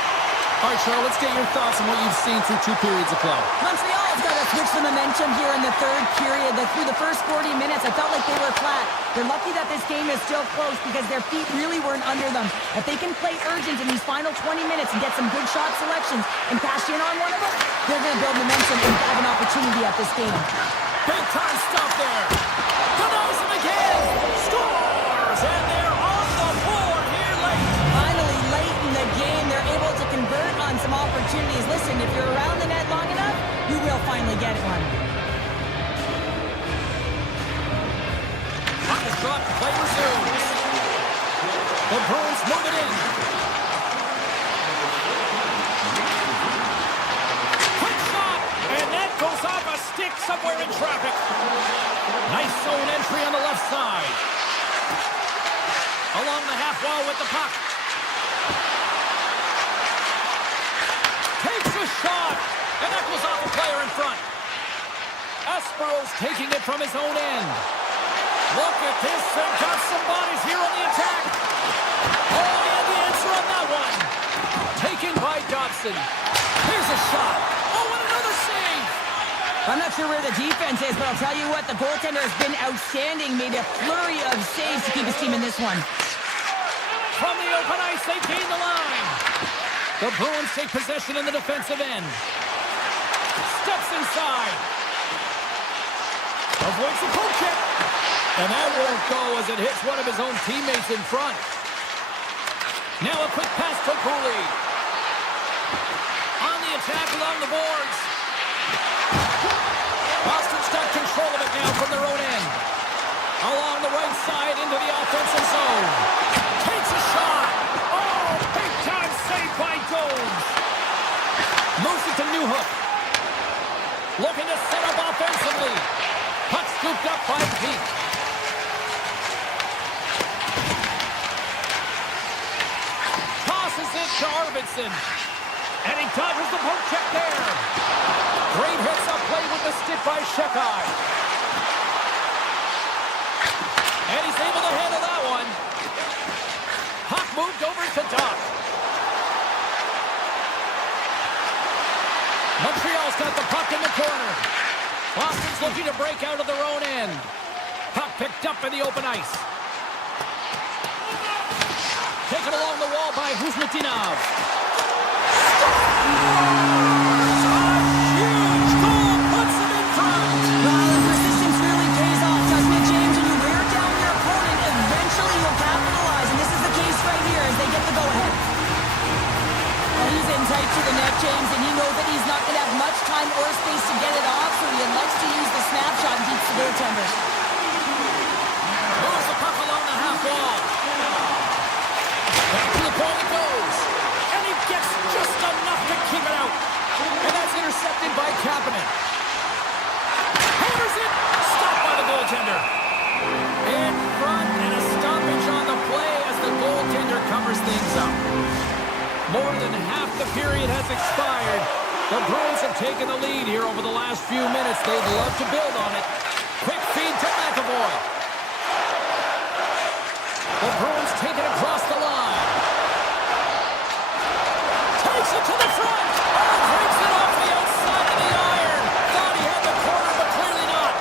All right, Charles, let's get your thoughts on what you've seen through 2 periods of play. Montreal's got to switch the momentum here in the third period. Through the first 40 minutes, I felt like they were flat. They're lucky that this game is still close because their feet really weren't under them. If they can play urgent in these final 20 minutes and get some good shot selections and cash in on one of them, they're going to build momentum and have an opportunity at this game. Big time stuff there. Denies him again. Scores! And they're on the board here late. Finally, late in the game, they're able to convert on some opportunities. Listen, if you're around the net long enough, you will finally get one. Puck is dropped. Play resumes. The Bruins move it in. Quick shot. And that goes off a stick somewhere in traffic. Nice zone entry on the left side. Along the half wall with the puck. Takes a shot. And that goes off a player in front. Espero's taking it from his own end. Look at this. They've got some bodies here Anderson. Here's a shot. Oh, and another save. I'm not sure where the defense is, but I'll tell you what, the goaltender has been outstanding. Made a flurry of saves to keep his team in this one. From the open ice, they gain the line. The Bruins take possession in the defensive end. Steps inside. Avoids the poke check. And that won't go as it hits one of his own teammates in front. Now a quick pass to Cooley. On the attack along the boards. Boston's got control of it now from their own end. Along the right side into the offensive zone. Takes a shot. Oh, big time save by Jones. Moves it to Newhook. Looking to set up offensively. Puck scooped up by Peak. Tosses it to Arvidsson. And he dodges the poke check there. Great hits up play with the stick by Shekai. And he's able to handle that one. Puck moved over to Doc. Montreal's got the puck in the corner. Boston's looking to break out of their own end. Puck picked up in the open ice. Taken along the wall by Husnutinov. Huge goal puts them in front. Well, the persistence really pays off, doesn't it, James? When you wear down your opponent, eventually you'll capitalize, and this is the case right here as they get the go-ahead. Well, he's in tight to the net, James, and he knows that he's not going to have much time or space to get it off, so he likes to use the snapshot and keeps the goaltender. Moves the puck along the half wall. Back to the point it goes. And he gets just enough to keep it out. And that's intercepted by Kapanen. Hammers it. Stopped by the goaltender. In front and a stoppage on the play as the goaltender covers things up. More than half the period has expired. The Bruins have taken the lead here over the last few minutes. They'd love to build on it. Quick feed to McAvoy. The Bruins take it across the line. Takes it to the front. Oh, breaks it off the outside of the iron. Thought he had the corner, but clearly not.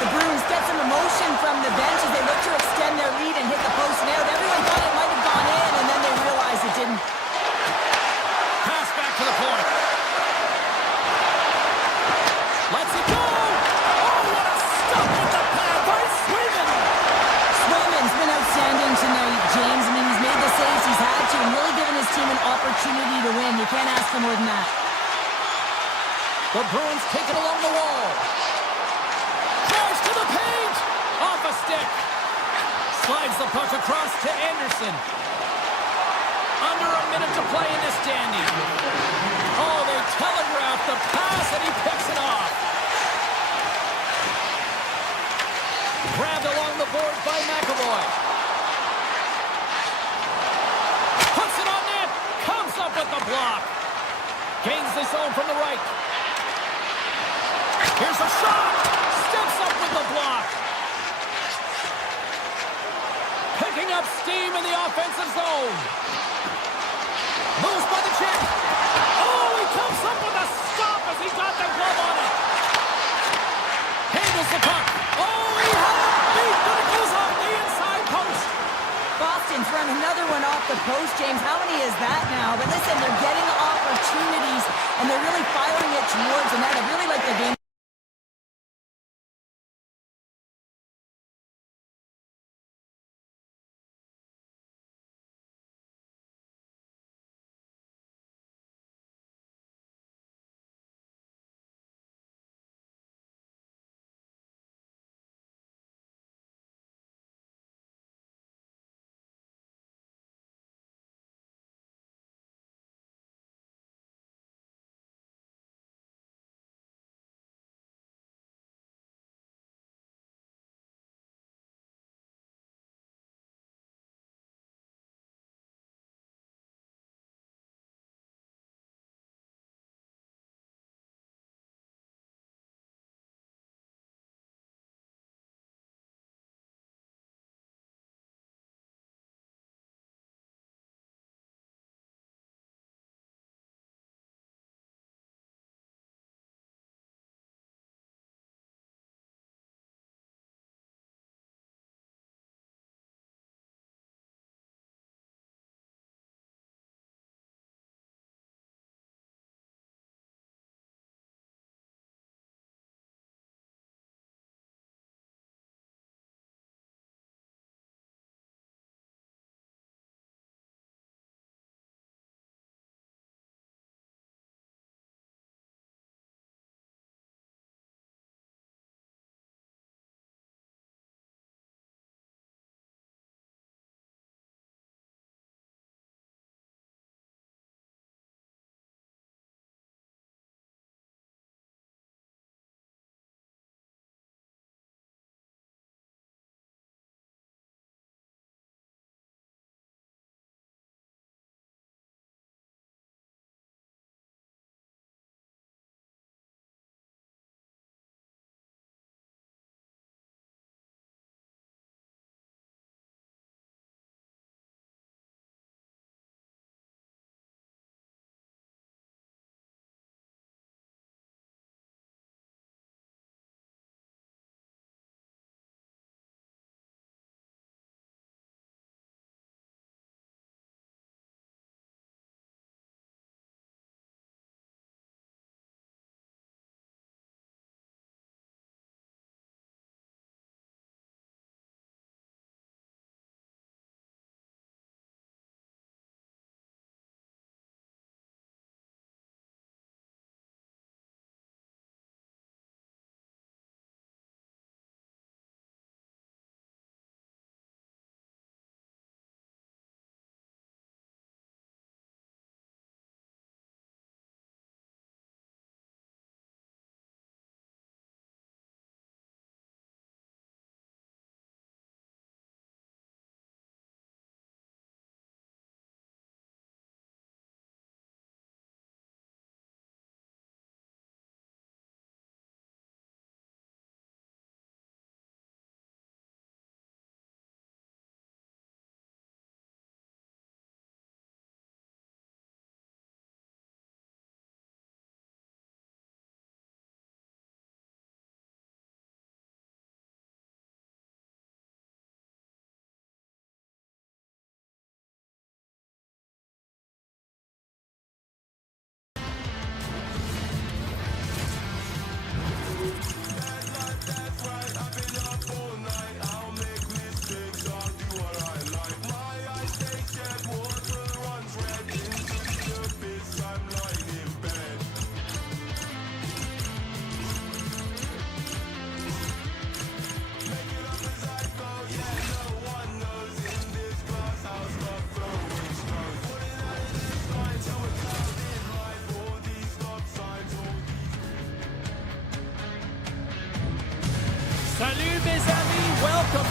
The Bruins get some emotion from the bench as they look to extend their lead and hit the post and out. Everyone thought it might have gone in, and then they realized it didn't. Pass back to the point. Lets it go. Oh, what a stop with the pad by Swayman. Swayman's been outstanding tonight, James. I mean, he's made the saves he's had to and really given his team an opportunity to win. You can't ask for more than that. The Bruins take it along the wall. Drives to the paint. Off a stick. Slides the puck across to Anderson. Under a minute to play in this standing. Oh, they telegraphed the pass and he picks it off. Grabbed along the boards by McAvoy. Puts it on net. Comes up with the block. Gains the zone from the right. Here's a shot. Steps up with the block. Picking up steam in the offensive zone. Moves by the check. Oh, he comes up with a stop as he got the glove on it. Handles the puck. Oh, he had it beat, but it goes off the inside post. Boston's run another one off the post, James. How many is that now? But listen, they're getting opportunities, and they're really firing it towards the net. I really like the game.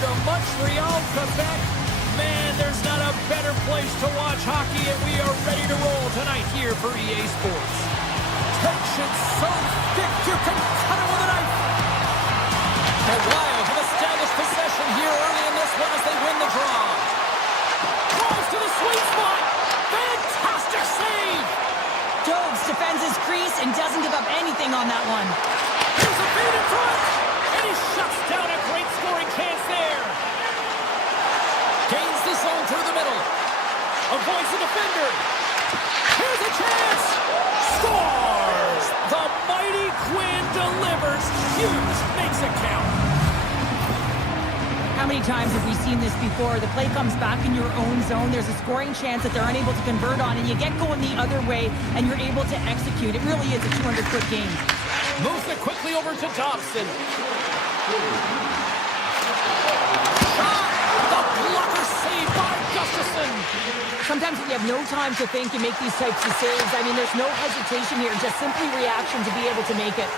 from Montreal, Quebec. Man, there's not a better place to watch hockey, and we are ready to roll tonight here for EA Sports. Tension so thick you can cut it with a knife. The Wild have established possession here early in this one as they win the draw. Drives to the sweet spot. Fantastic save. Doves defends his crease and doesn't give up anything on that one. There's a feed in front, and he shuts down a great scoring chance there. Gains the zone through the middle. Avoids the defender. Here's a chance. Scores! The mighty Quinn delivers. Hughes makes it count. How many times have we seen this before? The play comes back in your own zone. There's a scoring chance that they're unable to convert on, and you get going the other way, and you're able to execute. It really is a 200-foot game. Moves it quickly over to Dobson. Shot! The blocker saved by Gustafsson. Sometimes when you have no time to think, you make these types of saves. I mean, there's no hesitation here, just simply reaction to be able to make it.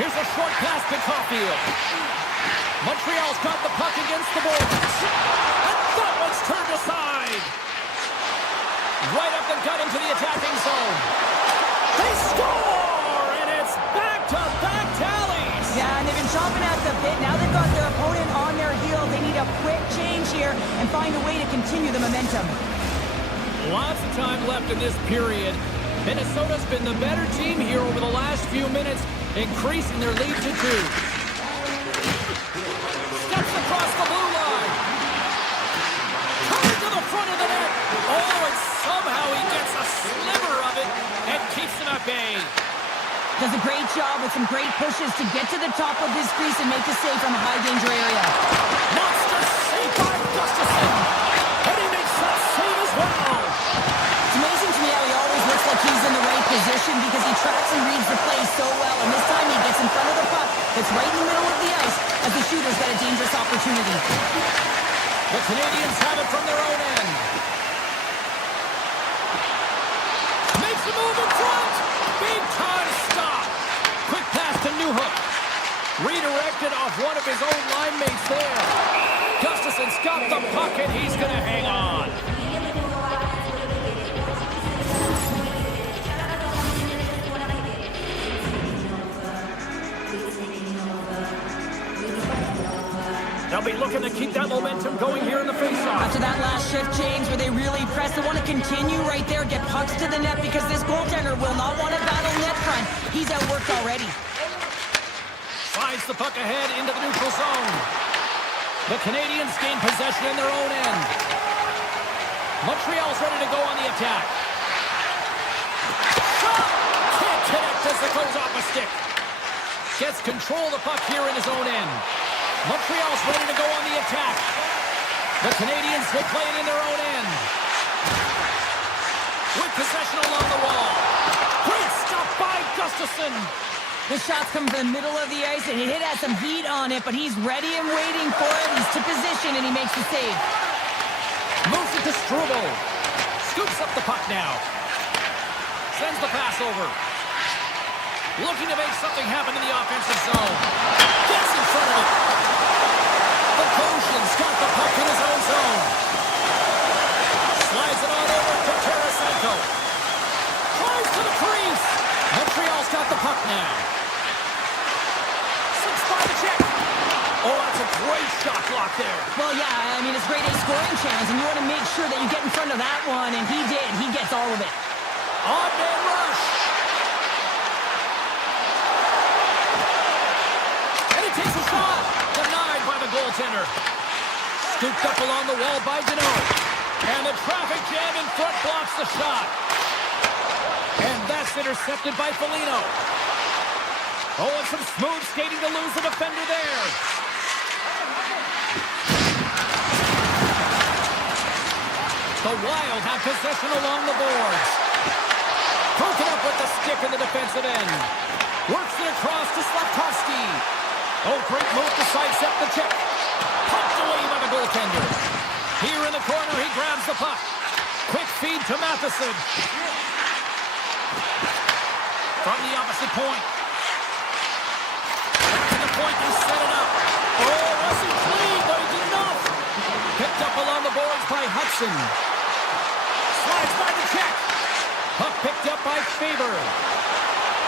Here's a short pass to Caulfield. Montreal's got the puck against the boards. And that one's turned aside. Right up the gut into the attacking zone. They score! And it's back-to-back tallies. Yeah, and they've been chomping at the bit. Now they've got their opponent on their heel. They need a quick change here and find a way to continue the momentum. Lots of time left in this period. Minnesota's been the better team here over the last few minutes, increasing their lead to 2. Steps across the blue line. Coming to the front of the net. Oh, and somehow he gets a sliver of it and keeps them at bay. Does a great job with some great pushes to get to the top of his crease and make the save from a high-danger area. Monster save by Gustafsson. And he makes that save as well. It's amazing to me how he always looks like he's in the right position because he tracks and reads the play so well. And this time he gets in front of the puck that's right in the middle of the ice as the shooter's got a dangerous opportunity. The Canadiens have it from their own end. Makes the move in front. Big time stop. Quick pass to Newhook. Redirected off one of his own line mates there. Gustafsson's got the puck and he's going to hang on. They'll be looking to keep that momentum going here in the faceoff. After that last shift change where they really press, they want to continue right there, get pucks to the net because this goaltender will not want to battle net front. He's outworked already. Slides the puck ahead into the neutral zone. The Canadiens gain possession in their own end. Montreal's ready to go on the attack. Shot! Can't connect as it goes off a stick. Gets control of the puck here in his own end. Montreal's ready to go on the attack. The Canadiens will play it in their own end. With possession along the wall. Great stop by Gustafsson. The shots come from the middle of the ice, and it has some heat on it, but he's ready and waiting for it. He's to position, and he makes the save. Moves it to Struble. Scoops up the puck now. Sends the pass over. Looking to make something happen in the offensive zone. Gets in front of it. The Goshen's got the puck in his own zone. Slides it on over to Tarasenko. Drives to the crease. Montreal's got the puck now. Six by the check. Oh, that's a great shot block there. Well, yeah, I mean, it's grade A scoring chance, and you want to make sure that you get in front of that one, and he did. He gets all of it. On-man rush. And he takes a shot. Denied by the goaltender. Scooped up along the wall by Deneau. And the traffic jam in front blocks the shot. And that's intercepted by Foligno. Oh, and some smooth skating to lose the defender there. The Wild have possession along the boards. Broken up with the stick in the defensive end. Works it across to Slavkovsky. Oh, great move to sidestep the check. Pumped away by the goaltender. Here in the corner, he grabs the puck. Quick feed to Matheson. From the opposite point. Back to the point, they set it up. Oh, was he clean, but he up along the boards by Hudson. Slides by the check. Puck picked up by Faber.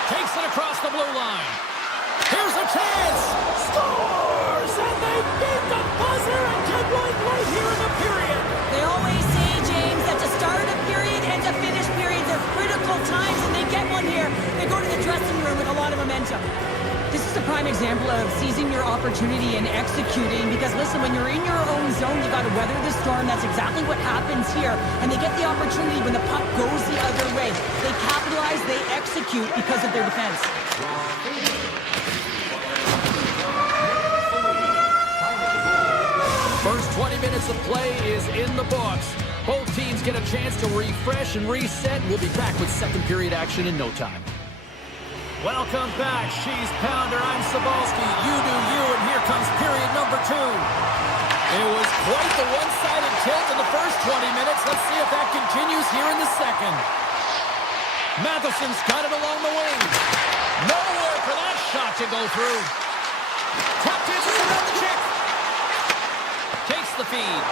Takes it across the blue line. Here's a chance. Scores! And they beat the buzzer and get one right here in the period. They always say, James, that to start a period and to finish periods are critical times, and they get one here. They go to the dressing room with a lot of momentum. This is a prime example of seizing your opportunity and executing, because listen, when you're in your own zone, you got to weather the storm. That's exactly what happens here. And they get the opportunity when the puck goes the other way. They capitalize, they execute because of their defense. First 20 minutes of play is in the books. Both teams get a chance to refresh and reset. We'll be back with second period action in no time. Welcome back, She's Pounder. I'm Sabalski. You do you, and here comes period number 2. It was quite the one-sided tilt in the first 20 minutes. Let's see if that continues here in the second. Matheson's got it along the wing. Nowhere for that shot to go through. Tap dances around the check. Takes the feed.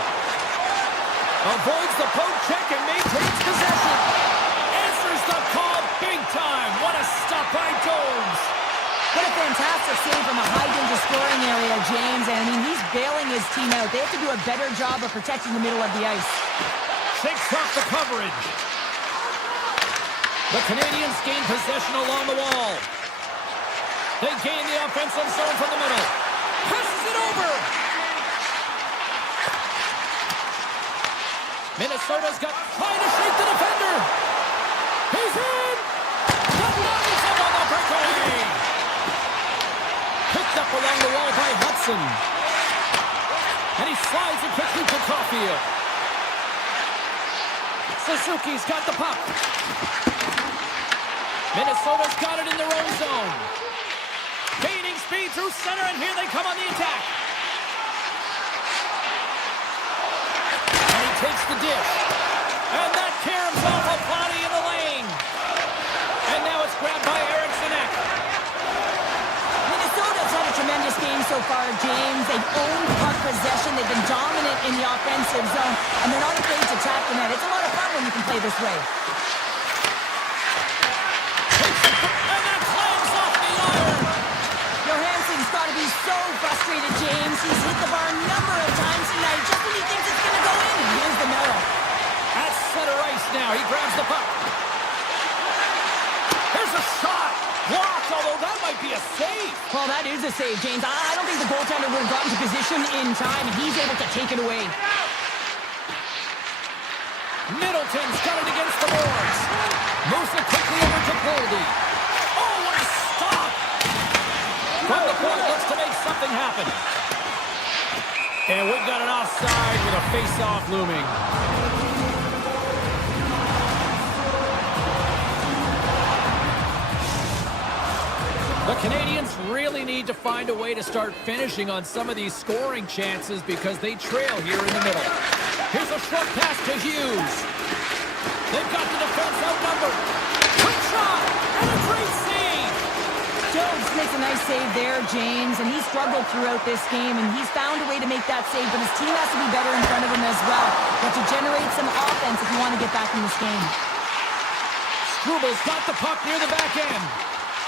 Avoids the poke check and maintains possession. Answers the call big time. What a stop by Jones. What a fantastic save from a high-danger scoring area, James. And, I mean, he's bailing his team out. They have to do a better job of protecting the middle of the ice. Shakes off the coverage. The Canadiens gain possession along the wall. They gain the offensive zone from the middle. Passes it over. Minnesota's got trying to shake the defender. He's in. Denies him on the breakaway. Picked up along the wall by Hudson. And he slides it quickly to Caulfield. Suzuki's got the puck. Minnesota's got it in their own zone. Gaining speed through center, and here they come on the attack. And he takes the dish. And that caroms off a body in the lane. And now it's grabbed by Eriksson. Minnesota's had a tremendous game so far, James. They've owned puck possession. They've been dominant in the offensive zone, and they're not afraid to tap the net. It's a lot of fun when you can play this way. And that climbs off the iron. Johansson's got to be so frustrated, James. He's hit the bar a number of times tonight just when he thinks it's going to go in. And here's the medal. At center ice now. He grabs the puck. Here's a shot. Blocked, although that might be a save. Well, that is a save, James. I don't think the goaltender would have gotten to position in time, and he's able to take it away. Middleton's got it against the boards. Moves it quickly over to Goldie. Oh, what a stop! From the point, looks to make something happen. And we've got an offside with a face-off looming. The Canadiens really need to find a way to start finishing on some of these scoring chances because they trail here in the middle. Here's a short pass to Hughes. They've got the defense outnumbered. Quick shot and a great save. Jones makes a nice save there, James, and he struggled throughout this game, and he's found a way to make that save, but his team has to be better in front of him as well. But to generate some offense if you want to get back in this game. Strubal's got the puck near the back end.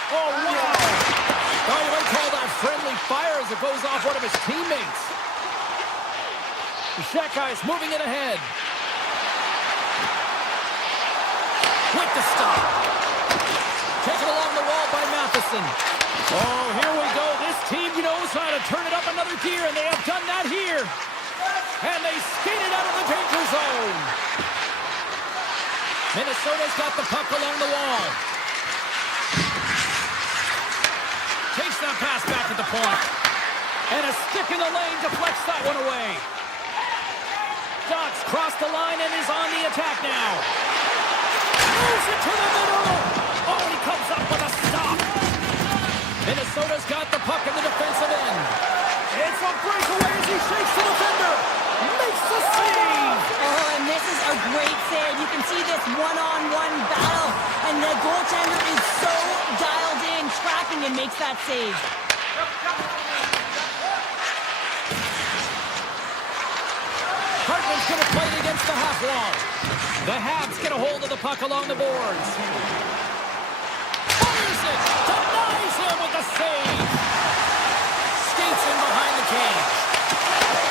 Oh, wow! Oh, you might call that friendly fire as it goes off one of his teammates. Shekai's moving it ahead. With the stop. Taken along the wall by Matheson. Oh, here we go. This team knows how to turn it up another gear, and they have done that here. And they skated out of the danger zone. Minnesota's got the puck along the wall. Takes that pass back at the point. And a stick in the lane deflects that one away. Dots crossed the line and is on the attack now. Moves it to the middle. Oh, and he comes up with a stop. Minnesota's got the puck in the defensive end. It's a breakaway as he shakes the defender. Makes the save. Oh, and this is a great save. You can see this one-on-one battle, and the goaltender is so dialed in, tracking, and makes that save. Hart Bergman's going to play it against the half wall. The Habs get a hold of the puck along the boards. Fires it! Denies him with the save! Skates in behind the cage.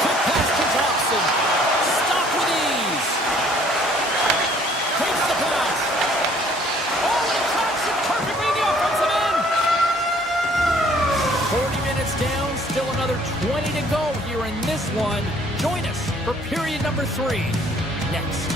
Quick pass to Thompson. Stop with ease. Takes the pass. Oh, and he tracks it perfectly in the offensive end. 40 minutes down, still another 20 to go here in this one. Join us for period number 3 next.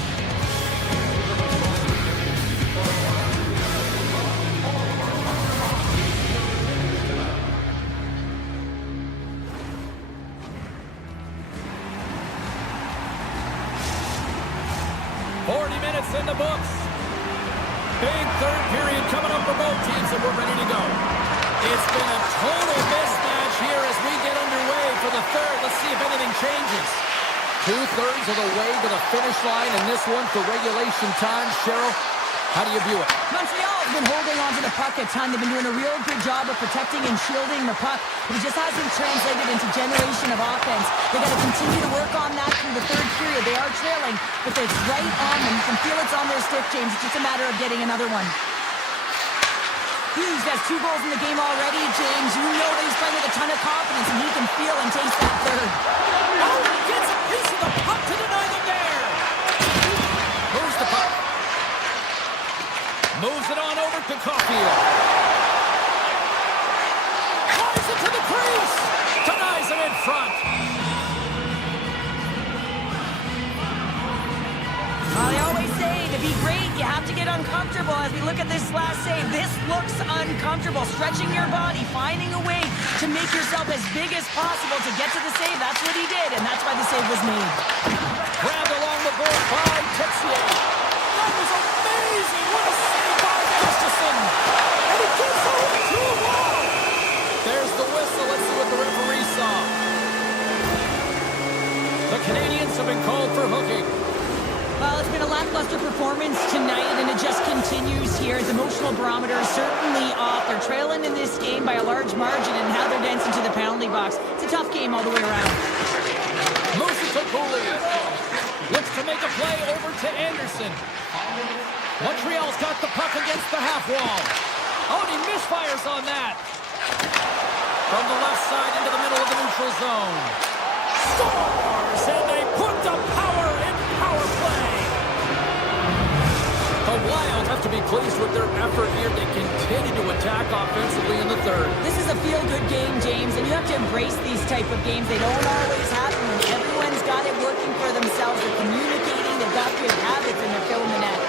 In the books. Big third period coming up for both teams, and we're ready to go. It's been a total mismatch here as we get underway for the third. Let's see if anything changes. 2/3 of the way to the finish line in this one for regulation time. Cheryl, how do you view it? Montreal has been holding on to the puck at time. They've been doing a real good job of protecting and shielding the puck, but it just hasn't translated into generation of offense. They got to continue to work on that through the third period. They are trailing, but it's right on them. You can feel it's on their stick, James. It's just a matter of getting another one. Hughes has 2 goals in the game already, James. You know that he's playing with a ton of confidence, and he can feel and taste that third. Oh, he gets a piece of the puck to deny them there. Moves the puck. Moves it on over to Caulfield. Flies it to the crease. Denies him in front. Well, they always say to be great, you have to get uncomfortable. As we look at this last save, this looks uncomfortable. Stretching your body, finding a way to make yourself as big as possible to get to the save. That's what he did, and that's why the save was made. Grabbed along the board by Texier. That was amazing. What a save by Gustafsson. And he gets over to a wall. There's the whistle. Let's see what the referee saw. The Canadiens have been called for hooking. Well, it's been a lackluster performance tonight, and it just continues here. His emotional barometer is certainly off. They're trailing in this game by a large margin, and how they're dancing to the penalty box. It's a tough game all the way around. Moves it to Cooley. Looks to make a play over to Anderson. Montreal's got the puck against the half wall. Oh, and he misfires on that. From the left side into the middle of the neutral zone. Scores, and they put the power in power play. The Wild have to be pleased with their effort here. They continue to attack offensively in the third. This is a feel-good game, James, and you have to embrace these type of games. They don't always happen when everyone's got it working for themselves. They're communicating, they've got good habits, and they're filling the net.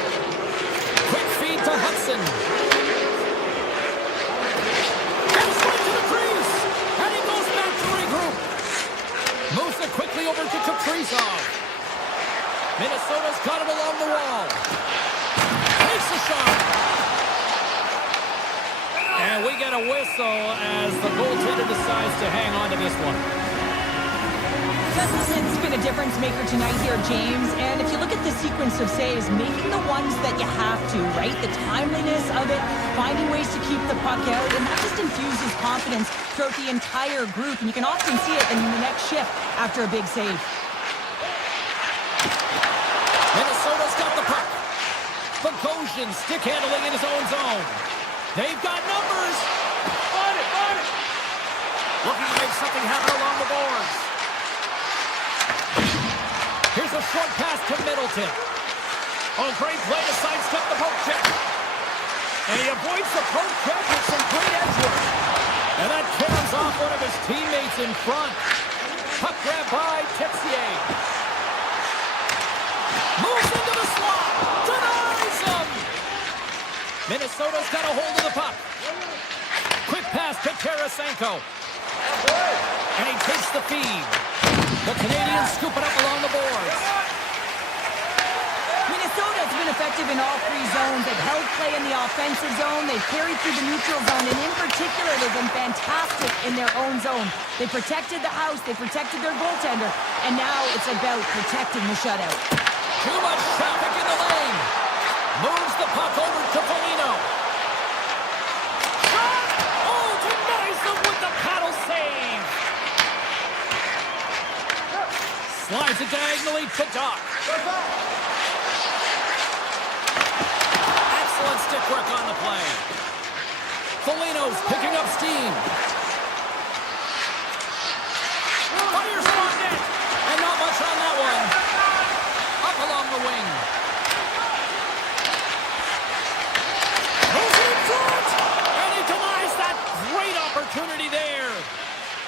Quick feed to Hudson. And straight to the crease. And he goes back to regroup. Moves it quickly over to Kaprizov. Minnesota's got it along the wall. Takes a shot. And we get a whistle as the goaltender decides to hang on to this one. Gustafsson's been a difference maker tonight here, James. And if you look at the sequence of saves, making the ones that you have to, right? The timeliness of it, finding ways to keep the puck out, and that just infuses confidence throughout the entire group. And you can often see it in the next shift after a big save. Minnesota's got the puck. Bogosian stick handling in his own zone. They've got numbers. Find it. Looking to make something happen along the boards. Here's a short pass to Middleton. Oh, great play to sidestep the poke check. And he avoids the poke check with some great edge work. And that carries off one of his teammates in front. Puck grab by Texier. Moves into the slot. Denies him. Minnesota's got a hold of the puck. Quick pass to Tarasenko. And he takes the feed. The Canadiens scoop it up along the boards. Minnesota's been effective in all 3 zones. They've held play in the offensive zone. They've carried through the neutral zone. And in particular, they've been fantastic in their own zone. They protected the house. They protected their goaltender. And now it's about protecting the shutout. Too much traffic in the lane. Moves the puck over to Foligno. Shot! Oh, denies them with the paddle save. Slides it diagonally to Doc. Excellent stick work on the play. Foligno's picking up steam. Fires on net. And not much on that one. Up along the wing. Moves in front. And he denies that great opportunity there.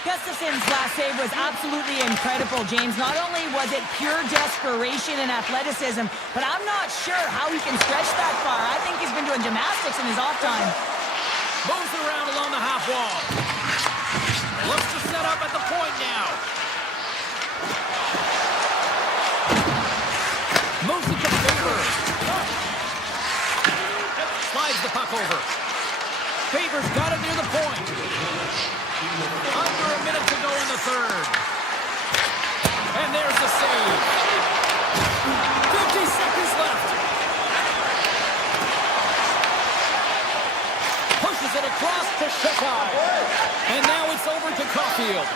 Gustafson's last save was absolutely incredible, James. Not only was it pure desperation and athleticism, but I'm not sure how he can stretch that far. I think he's been doing gymnastics in his off time. Moves around along the half wall. Looks to set up at the point now. Moves it to Favors. Slides the puck over. Favors got it near the point. Under a minute to go in the third. And there's the save. 50 seconds left. Pushes it across to Shekai. And now it's over to Caulfield.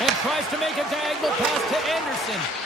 And tries to make a diagonal pass to Anderson.